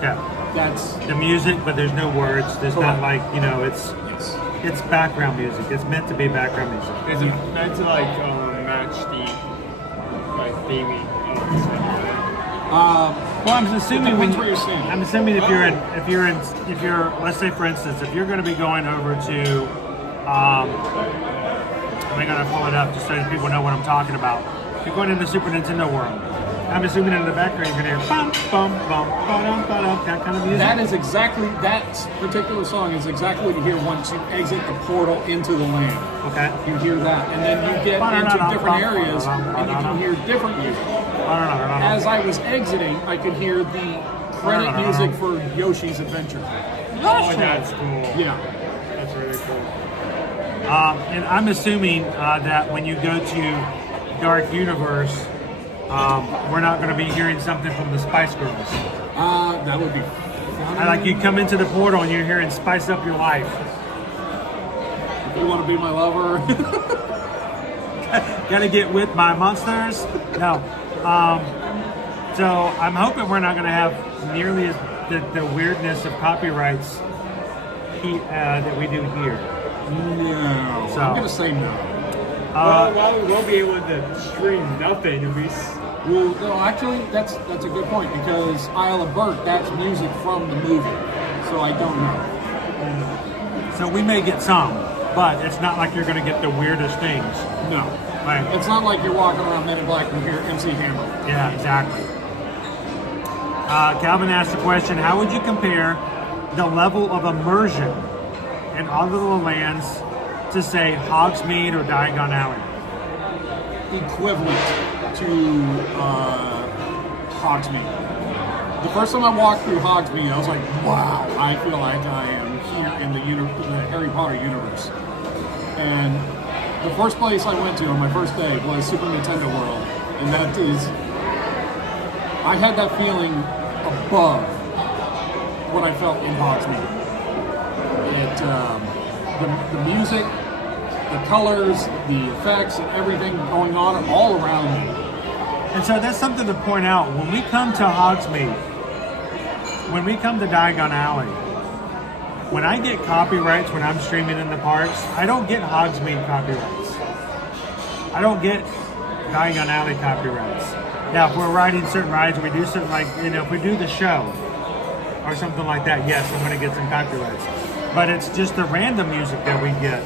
Yeah. That's the music, but there's no words. There's not Correct. like, you know, it's background music. It's meant to be background music. Is it meant to match the theming? Well, I'm assuming depends where you're standing. I'm assuming if you're let's say for instance, if you're going to be going over to, I'm going to pull it up just so that people know what I'm talking about. If you're going into Super Nintendo World, I'm assuming in the background you're going to hear bum bum bum ba-dum, ba-dum, that kind of music. That particular song is exactly what you hear once you exit the portal into the land. Okay. You hear that, and then you get into different areas, and you can hear different music. As I was exiting, I could hear the credit music for Yoshi's Adventure. Oh, that's cool. Yeah. That's really cool. And I'm assuming that when you go to Dark Universe, we're not going to be hearing something from the Spice Girls. That would be fun. Like you come into the portal and you're hearing "Spice Up Your Life." If you want to be my lover, gotta get with my monsters. No. So I'm hoping we're not going to have nearly as the weirdness of copyrights that we do here. No. So I'm going to say no. Well, we won't be able to stream nothing at least. Well, no, actually, that's a good point because Isle of Burt, that's music from the movie, so I don't know. So we may get some, but it's not like you're going to get the weirdest things. No, right? It's not like you're walking around Men in Black and hear MC Hammer. Yeah, exactly. Calvin asked the question: how would you compare the level of immersion in all of the lands to say Hogsmeade or Diagon Alley? Equivalent to Hogsmeade. The first time I walked through Hogsmeade, I was like, wow, I feel like I am here in the Harry Potter universe. And the first place I went to on my first day was Super Nintendo World. and that is, I had that feeling above what I felt in Hogsmeade. The music, the colors, the effects, and everything going on all around me. And so that's something to point out. When we come to Hogsmeade, when we come to Diagon Alley, when I get copyrights when I'm streaming in the parks, I don't get Hogsmeade copyrights. I don't get Diagon Alley copyrights. Now, if we're riding certain rides, we do something like, if we do the show or something like that, yes, I'm going to get some copyrights. But it's just the random music that we get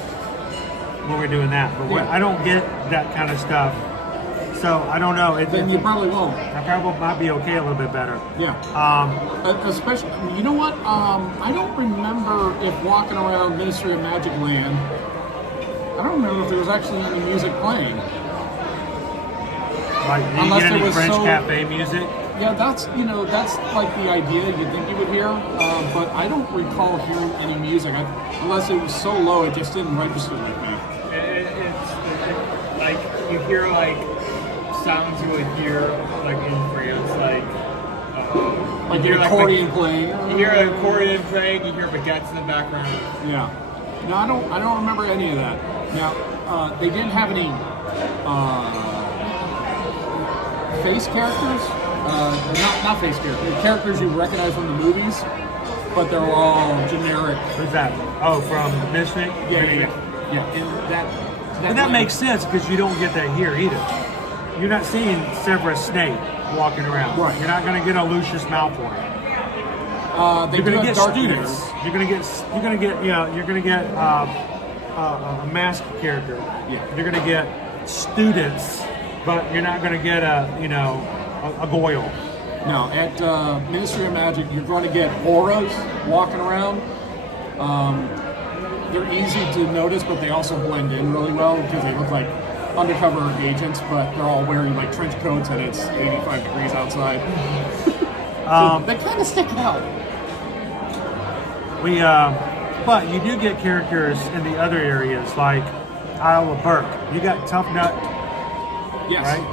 when we're doing that. But I don't get that kind of stuff. So I don't know. Then you probably won't. I probably might be okay a little bit better. Yeah. Especially, you know what? I don't remember if walking around Ministry of Magic Land, I don't remember if there was actually any music playing. Like, you get any French cafe music? Yeah, that's like the idea you'd think you would hear, but I don't recall hearing any music, unless it was so low it just didn't register with me. It's like you hear like sounds you would hear like in France, like an accordion playing. You hear an accordion playing, you hear baguettes in the background. Yeah. No, I don't remember any of that. Now, they didn't have any face characters. Not face characters. Characters you recognize from the movies, but they're all generic. Who's that? Oh, from Mystic? Yeah. That makes sense because you don't get that here either. You're not seeing Severus Snape walking around. Right. You're not going to get a Lucius Malfoy. You're going to get students. You're going to get a masked character. Yeah. You're going to get students, but you're not going to get a Goyle. No, at Ministry of Magic, you're going to get auras walking around. They're easy to notice, but they also blend in really well because they look like undercover agents, but they're all wearing like trench coats and it's 85 degrees outside. So they kind of stick out. But you do get characters in the other areas like Isle of Burke. You got Tough Nut. Yes. Right?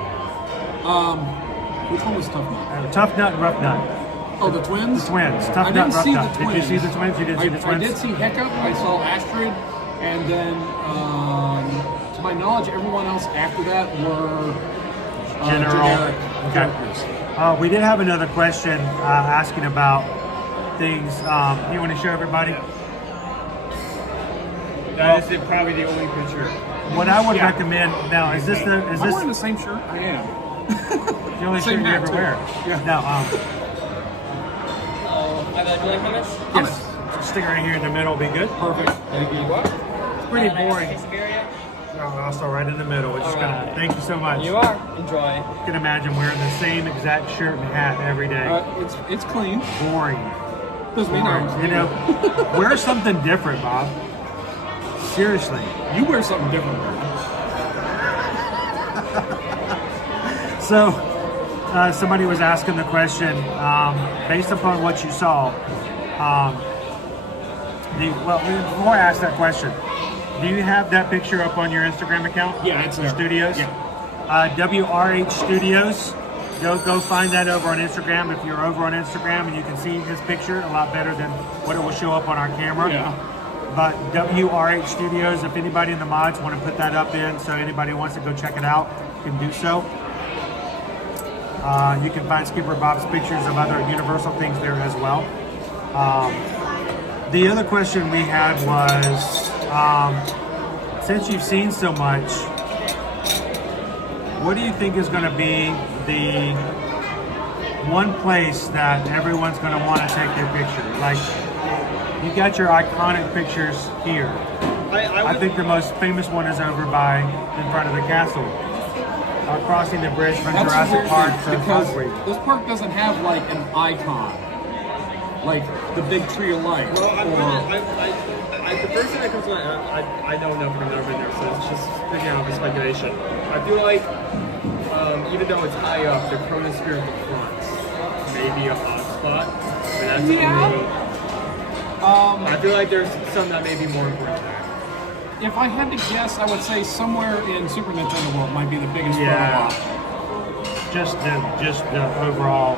Which one was Tough Nut? Tough Nut and Rough Nut. Oh, the twins? The twins. Tough Nut, Rough Nut. Did you see the twins? You didn't see the twins? I did see Hiccup. I saw Astrid. And then, to my knowledge, everyone else after that were generic characters. We did have another question asking about things. You want to show everybody? That is probably the only picture. What I would recommend now is this. I'm wearing the same shirt. I am. The only shirt you ever wear. Yeah. No. I got do like comments? Yes. Stick right here in the middle will be good. Perfect. Thank you. It's pretty boring. Also right in the middle. It's just gonna. Thank you so much. You are. Enjoy. You can imagine wearing the same exact shirt and hat every day. It's clean. Boring. Because we know. You know, wear something different, Bob. Seriously. You wear something different. So, somebody was asking the question, based upon what you saw, before I ask that question, do you have that picture up on your Instagram account? Yeah, it's there. Studios? Yeah. WRH Studios. Go find that over on Instagram if you're over on Instagram and you can see his picture a lot better than what it will show up on our camera. Yeah. But WRH Studios, if anybody in the mods want to put that up in, so anybody wants to go check it out, can do so. You can find Skipper Bob's pictures of other Universal things there as well. The other question we had was, since you've seen so much, what do you think is going to be the one place that everyone's going to want to take their picture? Like, you got your iconic pictures here. I think the most famous one is over in front of the castle. Crossing the bridge from Jurassic Park to because Hogsmeade. this park doesn't have like an icon, like the big tree of life. Well, the first thing that comes to mind, I know enough from never been there, so it's just picking out of speculation. I feel like, even though it's high up, the chronosphere in the front may be a hot spot. But that's only. I feel like there's some that may be more important there. If I had to guess, I would say somewhere in Super Nintendo World might be the biggest photo op. just the overall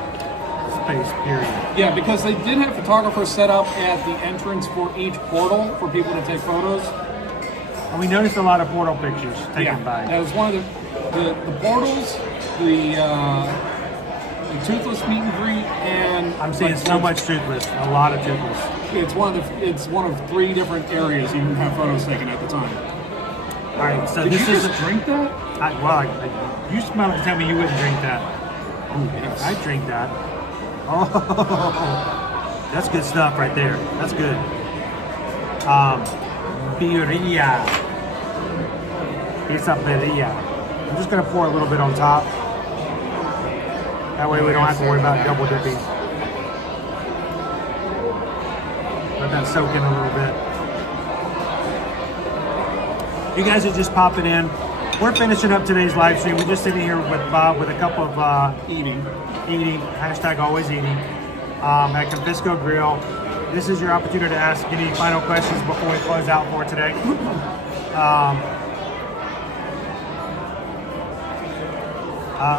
space period. Yeah, because they did have photographers set up at the entrance for each portal for people to take photos. And we noticed a lot of portal pictures taken by. That was one of the portals, the Toothless meet and greet, and I'm seeing so much Toothless, a lot of Toothless. It's one of 3 different areas you can have photos taken at the time. All right, so Did this you is just drink that? You smell it and tell me you wouldn't drink that. Oh yes, I drink that. Oh, that's good stuff right there. That's good. Birria. It's a birria. I'm just gonna pour a little bit on top. That way we don't have to worry about double dipping. Let that soak in a little bit. You guys are just popping in. We're finishing up today's live stream. We're just sitting here with Bob with a cup of eating, hashtag always eating, at Confisco Grill. This is your opportunity to ask any final questions before we close out for today.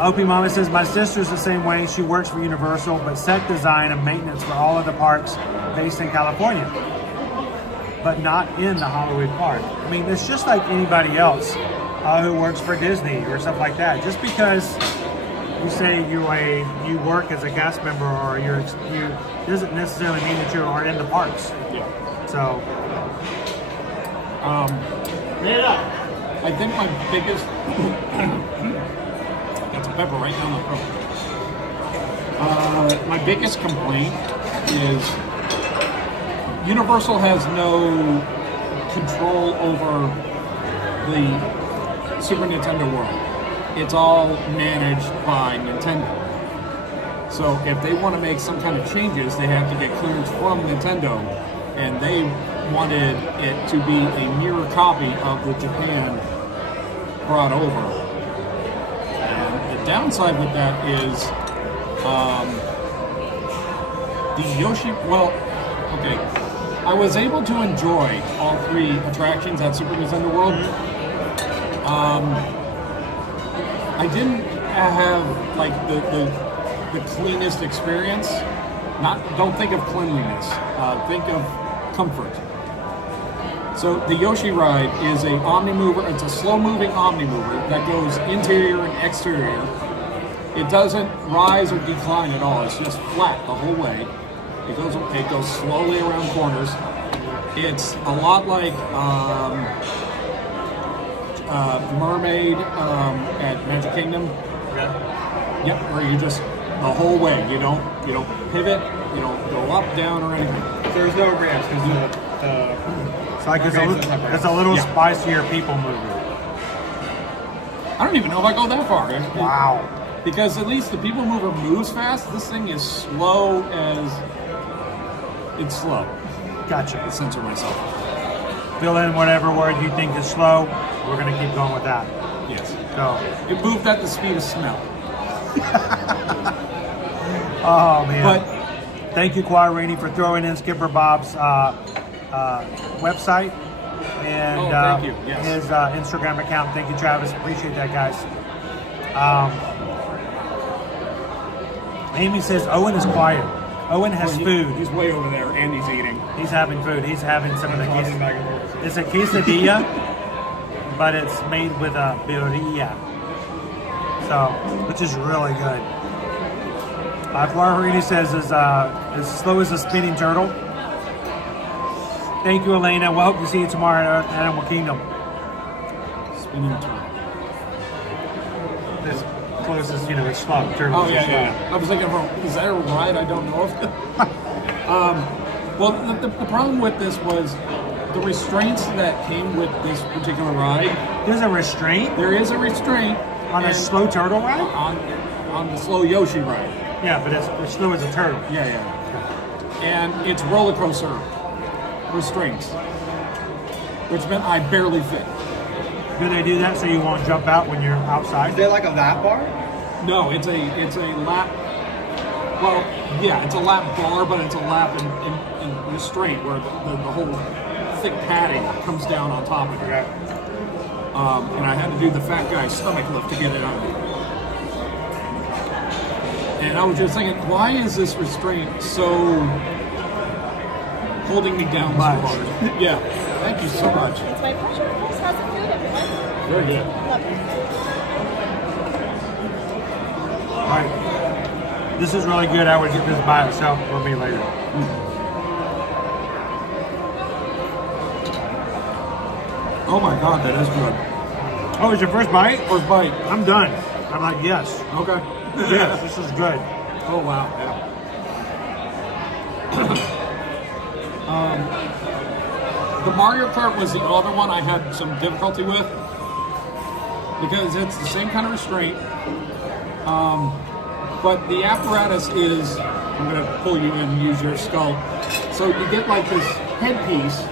Opie Mama says, my sister's the same way. She works for Universal, but set design and maintenance for all of the parks based in California, but not in the Hollywood park. I mean, it's just like anybody else who works for Disney or stuff like that. Just because you say you work as a cast member or you doesn't necessarily mean that you are in the parks. Yeah. So, I think my biggest that's a pepper right down the throat. My biggest complaint is Universal has no control over the Super Nintendo world. It's all managed by Nintendo. So if they want to make some kind of changes, they have to get clearance from Nintendo, and they wanted it to be a mirror copy of the Japan brought over. And the downside with that is the Yoshi, I was able to enjoy all 3 attractions at Super Nintendo World. I didn't have like the cleanest experience. Don't think of cleanliness. Think of comfort. So the Yoshi ride is a omnimover. It's a slow-moving omnimover that goes interior and exterior. It doesn't rise or decline at all. It's just flat the whole way. It goes slowly around corners. It's a lot like Mermaid at Magic Kingdom. Yep, where you just the whole way. You don't pivot. You don't go up, down, or anything. So there's no ramps because it's a little spicier people mover. I don't even know if I go that far. Wow. Because at least the people mover moves fast. This thing is slow as it's slow. Gotcha. I censor myself. Fill in whatever word you think is slow. We're going to keep going with that. Yes. So it moved at the speed of smell. Oh man! But thank you, Quarini, for throwing in Skipper Bob's website and thank you. Yes. His Instagram account. Thank you, Travis. Appreciate that, guys. Amy says Owen is quiet. Owen has food. He's way over there, and he's eating. He's having food. He's having some of the quesadilla. It's a quesadilla, but it's made with a birria. So, which is really good. Quarini says is as slow as a spinning turtle. Thank you, Elena. We'll hope to see you tomorrow at Animal Kingdom. Spinning turtle. As close as it's slug turtle. Oh yeah. I was thinking, is that a ride I don't know of? Well, the problem with this was the restraints that came with this particular ride. There's a restraint? There is a restraint. On a slow turtle ride? On the slow Yoshi ride. Yeah, but it's slow as a turtle. Yeah. And it's roller coaster restraints, which meant I barely fit. Do they do that so you won't jump out when you're outside? Is there like a lap bar? No, it's a lap. Well, yeah, it's a lap bar, but it's a lap in restraint where the whole thick padding comes down on top of it. And I had to do the fat guy's stomach lift to get it under. And I was just thinking, why is this restraint so holding me down so hard? Yeah. Thank you so much. It's my pleasure. How's the food, everyone? Very good. Love it. All right. This is really good. I would get this by itself for me later. Oh my God, that is good. Oh, it's your first bite? First bite. I'm done. I'm like, yes. Okay. Yes, this is good. Oh wow. Yeah. The Mario Kart was the other one I had some difficulty with because it's the same kind of restraint, but the apparatus is. I'm going to pull you in and use your skull. So you get like this headpiece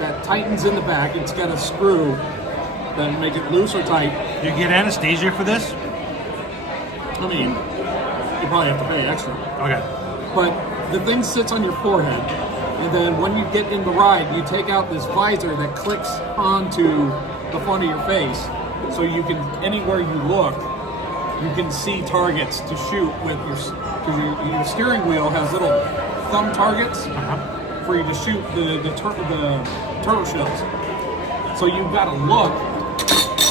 that tightens in the back. It's got a screw that make it loose or tight. You get anesthesia for this? I mean, you probably have to pay extra. Okay. But the thing sits on your forehead, and then when you get in the ride, you take out this visor that clicks onto the front of your face, so you can, anywhere you look, you can see targets to shoot with your, because your steering wheel has little thumb targets for you to shoot the turtle shells. So you've got to look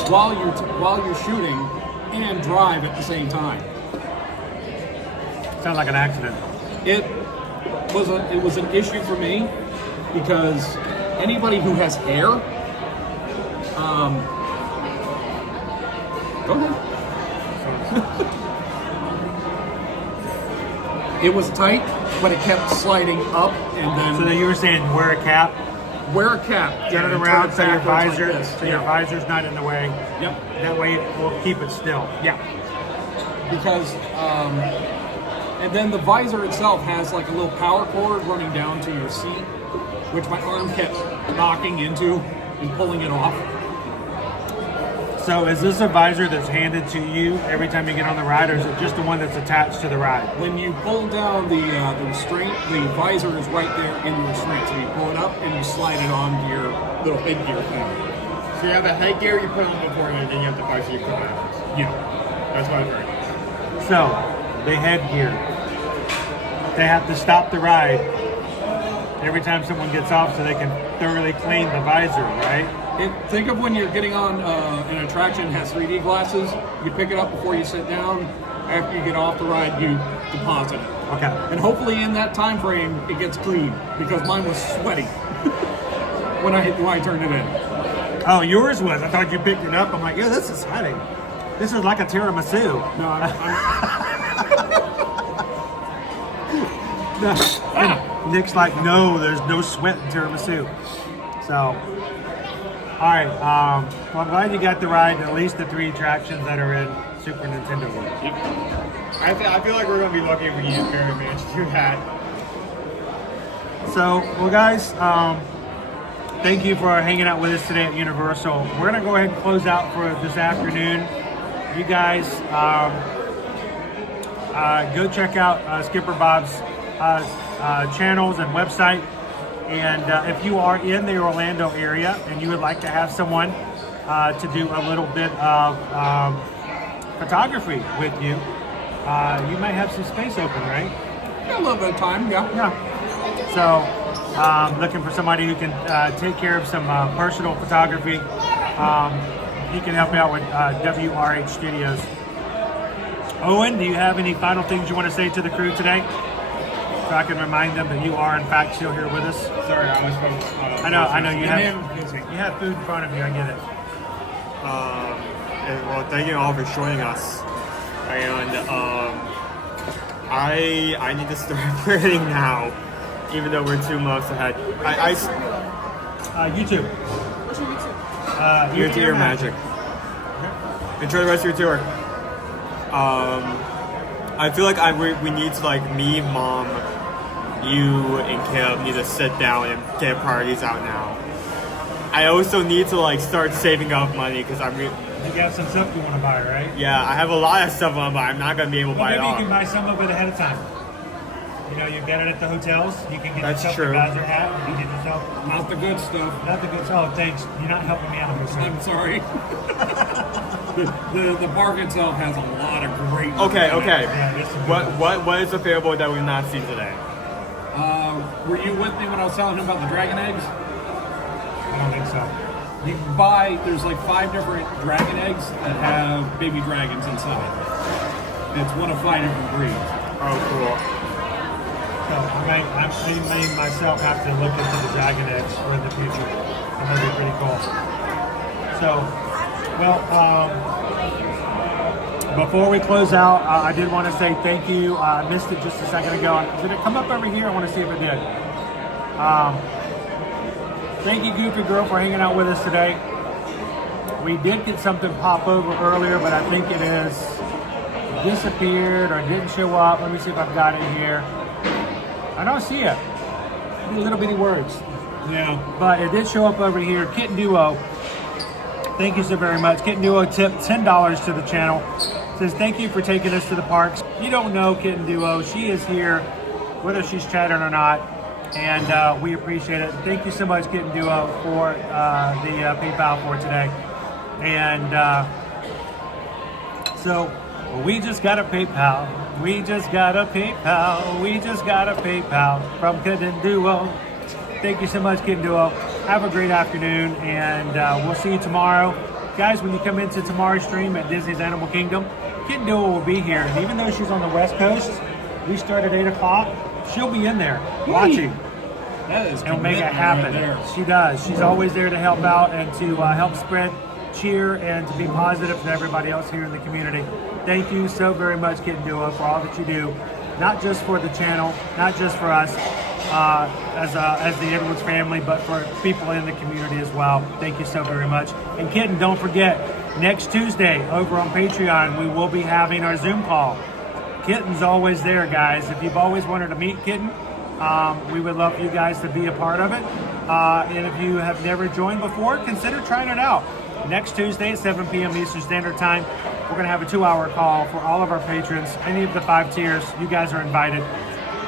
while you're shooting and drive at the same time. Sounds like an accident. It was an issue for me because anybody who has hair, go ahead. It was tight, but it kept sliding up and then. So you were saying wear a cap? Wear a cap. Turn it around so your visor, your visor's not in the way. Yep. That way it will keep it still. Yeah. Because, and then the visor itself has like a little power cord running down to your seat, which my arm kept knocking into and pulling it off. So is this a visor that's handed to you every time you get on the ride, or is it just the one that's attached to the ride? When you pull down the restraint, the visor is right there in the restraint. So you pull it up and you slide it onto your little headgear thing. So you have the headgear you put on beforehand, and then you have the visor you put on. Yeah. That's what I heard. So, the headgear. They have to stop the ride every time someone gets off so they can thoroughly clean the visor, right? Think of when you're getting on an attraction that has 3D glasses. You pick it up before you sit down. After you get off the ride, you deposit it. Okay. And hopefully in that time frame, it gets clean because mine was sweaty when I turned it in. Oh, yours was. I thought you picked it up. I'm like, yeah, this is sweaty. This is like a tiramisu. No, Nick's like, no, there's no sweat in tiramisu. So, all right. Well, I'm glad you got the ride at least the 3 attractions that are in Super Nintendo World. Yep. I feel like we're going to be lucky if we can very much do that. So, well, guys, thank you for hanging out with us today at Universal. We're going to go ahead and close out for this afternoon. You guys, go check out Skipper Bob's channels and website. And if you are in the Orlando area and you would like to have someone to do a little bit of photography with you, you might have some space open, right? Yeah, a little bit of time, yeah. So, looking for somebody who can take care of some personal photography. He can help you out with WRH Studios. Owen, do you have any final things you want to say to the crew today? So I can remind them that you are, in fact, still here with us. Sorry, I was from... I know. You have food in front of you. I get it. Well, thank you all for joining us. And I need to start learning now, even though we're 2 months ahead. YouTube. What's your YouTube? Year to Year Magic. Enjoy the rest of your tour. I feel like we need to, like, me, Mom, you, and Caleb need to sit down and get parties out now. I also need to, like, start saving up money because You got some stuff you want to buy, right? Yeah, I have a lot of stuff I want to buy. I'm not going to be able to buy it all. Maybe you can buy some of it ahead of time. You know, you get it at the hotels. You can get That's yourself true. a visor hat. You can get yourself... Not the good stuff. Not the good stuff. Oh, thanks. You're not helping me out. I'm sorry. The park itself has a lot of great. Okay. Yeah, it's a good one. What is available that we've not seen today? Were you with me when I was telling him about the dragon eggs? I don't think so. You can buy, there's like 5 different dragon eggs that have baby dragons inside. It's one of 5 different breeds. Oh, cool. So I may myself have to look into the dragon eggs for in the future. And that'd be pretty cool. So, well, before we close out, I did want to say thank you. I missed it just a second ago. Did it come up over here? I want to see if it did. Thank you, Goofy Girl, for hanging out with us today. We did get something pop over earlier, but I think it has disappeared or didn't show up. Let me see if I've got it here. I don't see it. Little bitty words. Yeah. But it did show up over here. Kitten Duo. Thank you so very much. Kitten Duo tipped $10 to the channel. Says, thank you for taking us to the parks. You don't know Kitten Duo. She is here, whether she's chatting or not. And we appreciate it. Thank you so much, Kitten Duo, for the PayPal for today. And so we just got a PayPal. We just got a PayPal. We just got a PayPal from Kitten Duo. Thank you so much, Kitten Duo. Have a great afternoon, and we'll see you tomorrow. Guys, when you come into tomorrow's stream at Disney's Animal Kingdom, Kitten Duo will be here. And even though she's on the West Coast, we start at 8 o'clock. She'll be in there watching. That is and make it commitment happen. right there. She does. She's always there to help out and to help spread cheer and to be positive to everybody else here in the community. Thank you so very much, Kitten Duo, for all that you do. Not just for the channel, not just for us as the Edwards family, but for people in the community as well. Thank you so very much. And Kitten, don't forget, next Tuesday over on Patreon, we will be having our Zoom call. Kitten's always there, guys. If you've always wanted to meet Kitten, we would love for you guys to be a part of it. And if you have never joined before, consider trying it out. Next Tuesday at 7 p.m. Eastern Standard Time, we're going to have a 2-hour call for all of our patrons. Any of the 5 tiers, you guys are invited.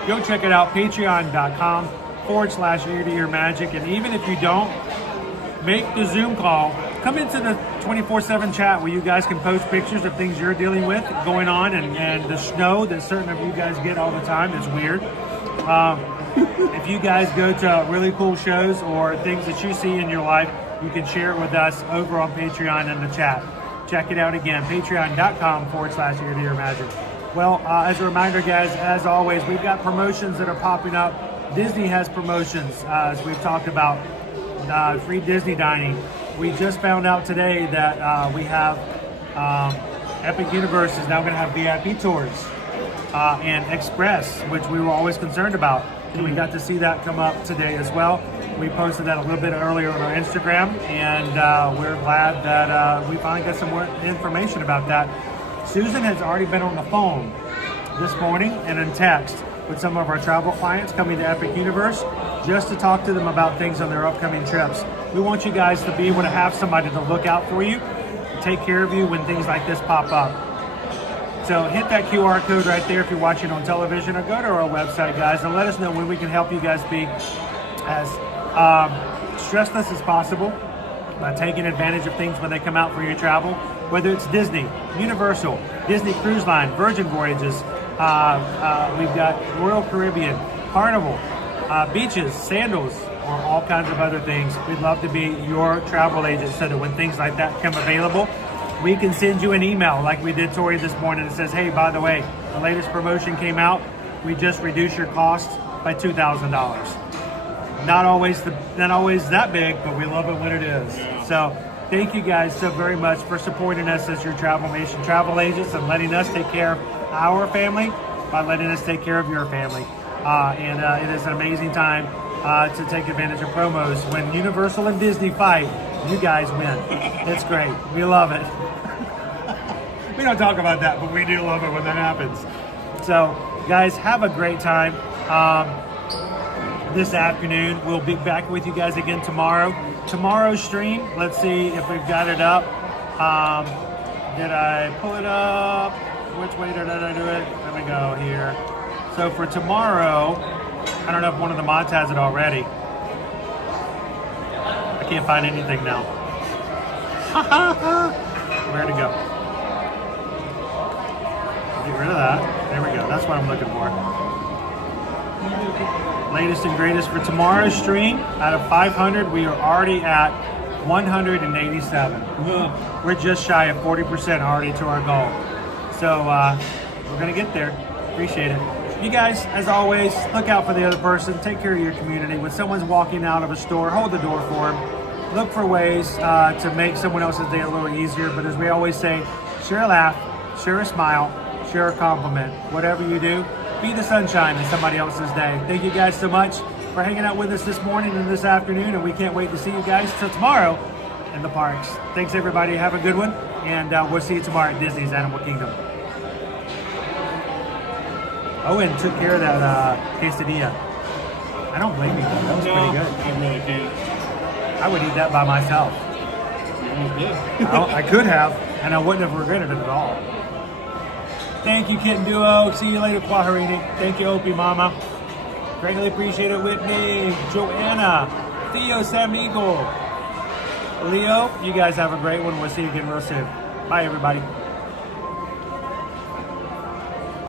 Go check it out, patreon.com/ear-to-ear magic. And even if you don't make the Zoom call, come into the 24/7 chat where you guys can post pictures of things you're dealing with going on, and the snow that certain of you guys get all the time is weird. If you guys go to really cool shows or things that you see in your life, you can share it with us over on Patreon in the chat. Check it out again, patreon.com/ear-to-ear magic. Well, as a reminder, guys, as always, we've got promotions that are popping up. Disney has promotions, as we've talked about, free Disney dining. We just found out today that we have Epic Universe is now going to have VIP tours and Express, which we were always concerned about. And we got to see that come up today as well. We posted that a little bit earlier on our Instagram, and we're glad that we finally got some more information about that. Susan has already been on the phone this morning and in text with some of our travel clients coming to Epic Universe just to talk to them about things on their upcoming trips. We want you guys to be able to have somebody to look out for you, take care of you when things like this pop up. So hit that QR code right there if you're watching on television, or go to our website, guys, and let us know when we can help you guys be as stressless as possible by taking advantage of things when they come out for your travel, whether it's Disney, Universal, Disney Cruise Line, Virgin Voyages, we've got Royal Caribbean, Carnival, beaches, sandals, or all kinds of other things. We'd love to be your travel agent so that when things like that come available, we can send you an email like we did Tori this morning that says, hey, by the way, the latest promotion came out. We just reduced your cost by $2,000. Not always that big, but we love it when it is. So thank you guys so very much for supporting us as your Travel Nation travel agents and letting us take care of our family by letting us take care of your family. And it is an amazing time to take advantage of promos. When Universal and Disney fight, you guys win. It's great. We love it. We don't talk about that, but we do love it when that happens. So, guys, have a great time this afternoon. We'll be back with you guys again tomorrow. Tomorrow's stream, let's see if we've got it up. Did I pull it up? Which way did I do it? Let me go here. So for tomorrow, I don't know if one of the mods has it already. I can't find anything now. Where'd it go? Get rid of that. There we go. That's what I'm looking for. Latest and greatest for tomorrow's stream. Out of 500, we are already at 187. We're just shy of 40% already to our goal. So we're going to get there. Appreciate it. You guys, as always, look out for the other person. Take care of your community. When someone's walking out of a store, hold the door for them. Look for ways to make someone else's day a little easier. But as we always say, share a laugh, share a smile, share a compliment. Whatever you do, be the sunshine in somebody else's day. Thank you guys so much for hanging out with us this morning and this afternoon. And we can't wait to see you guys till tomorrow in the parks. Thanks, everybody. Have a good one. And we'll see you tomorrow at Disney's Animal Kingdom. Owen took care of that quesadilla. I don't blame you. That was pretty good. I really can't. I would eat that by myself. I could have, and I wouldn't have regretted it at all. Thank you, Kitten Duo. See you later, Quaharini. Thank you, Opie Mama. Greatly appreciate it, Whitney, Joanna, Theo, Sam Eagle, Leo. You guys have a great one. We'll see you again real soon. Bye, everybody.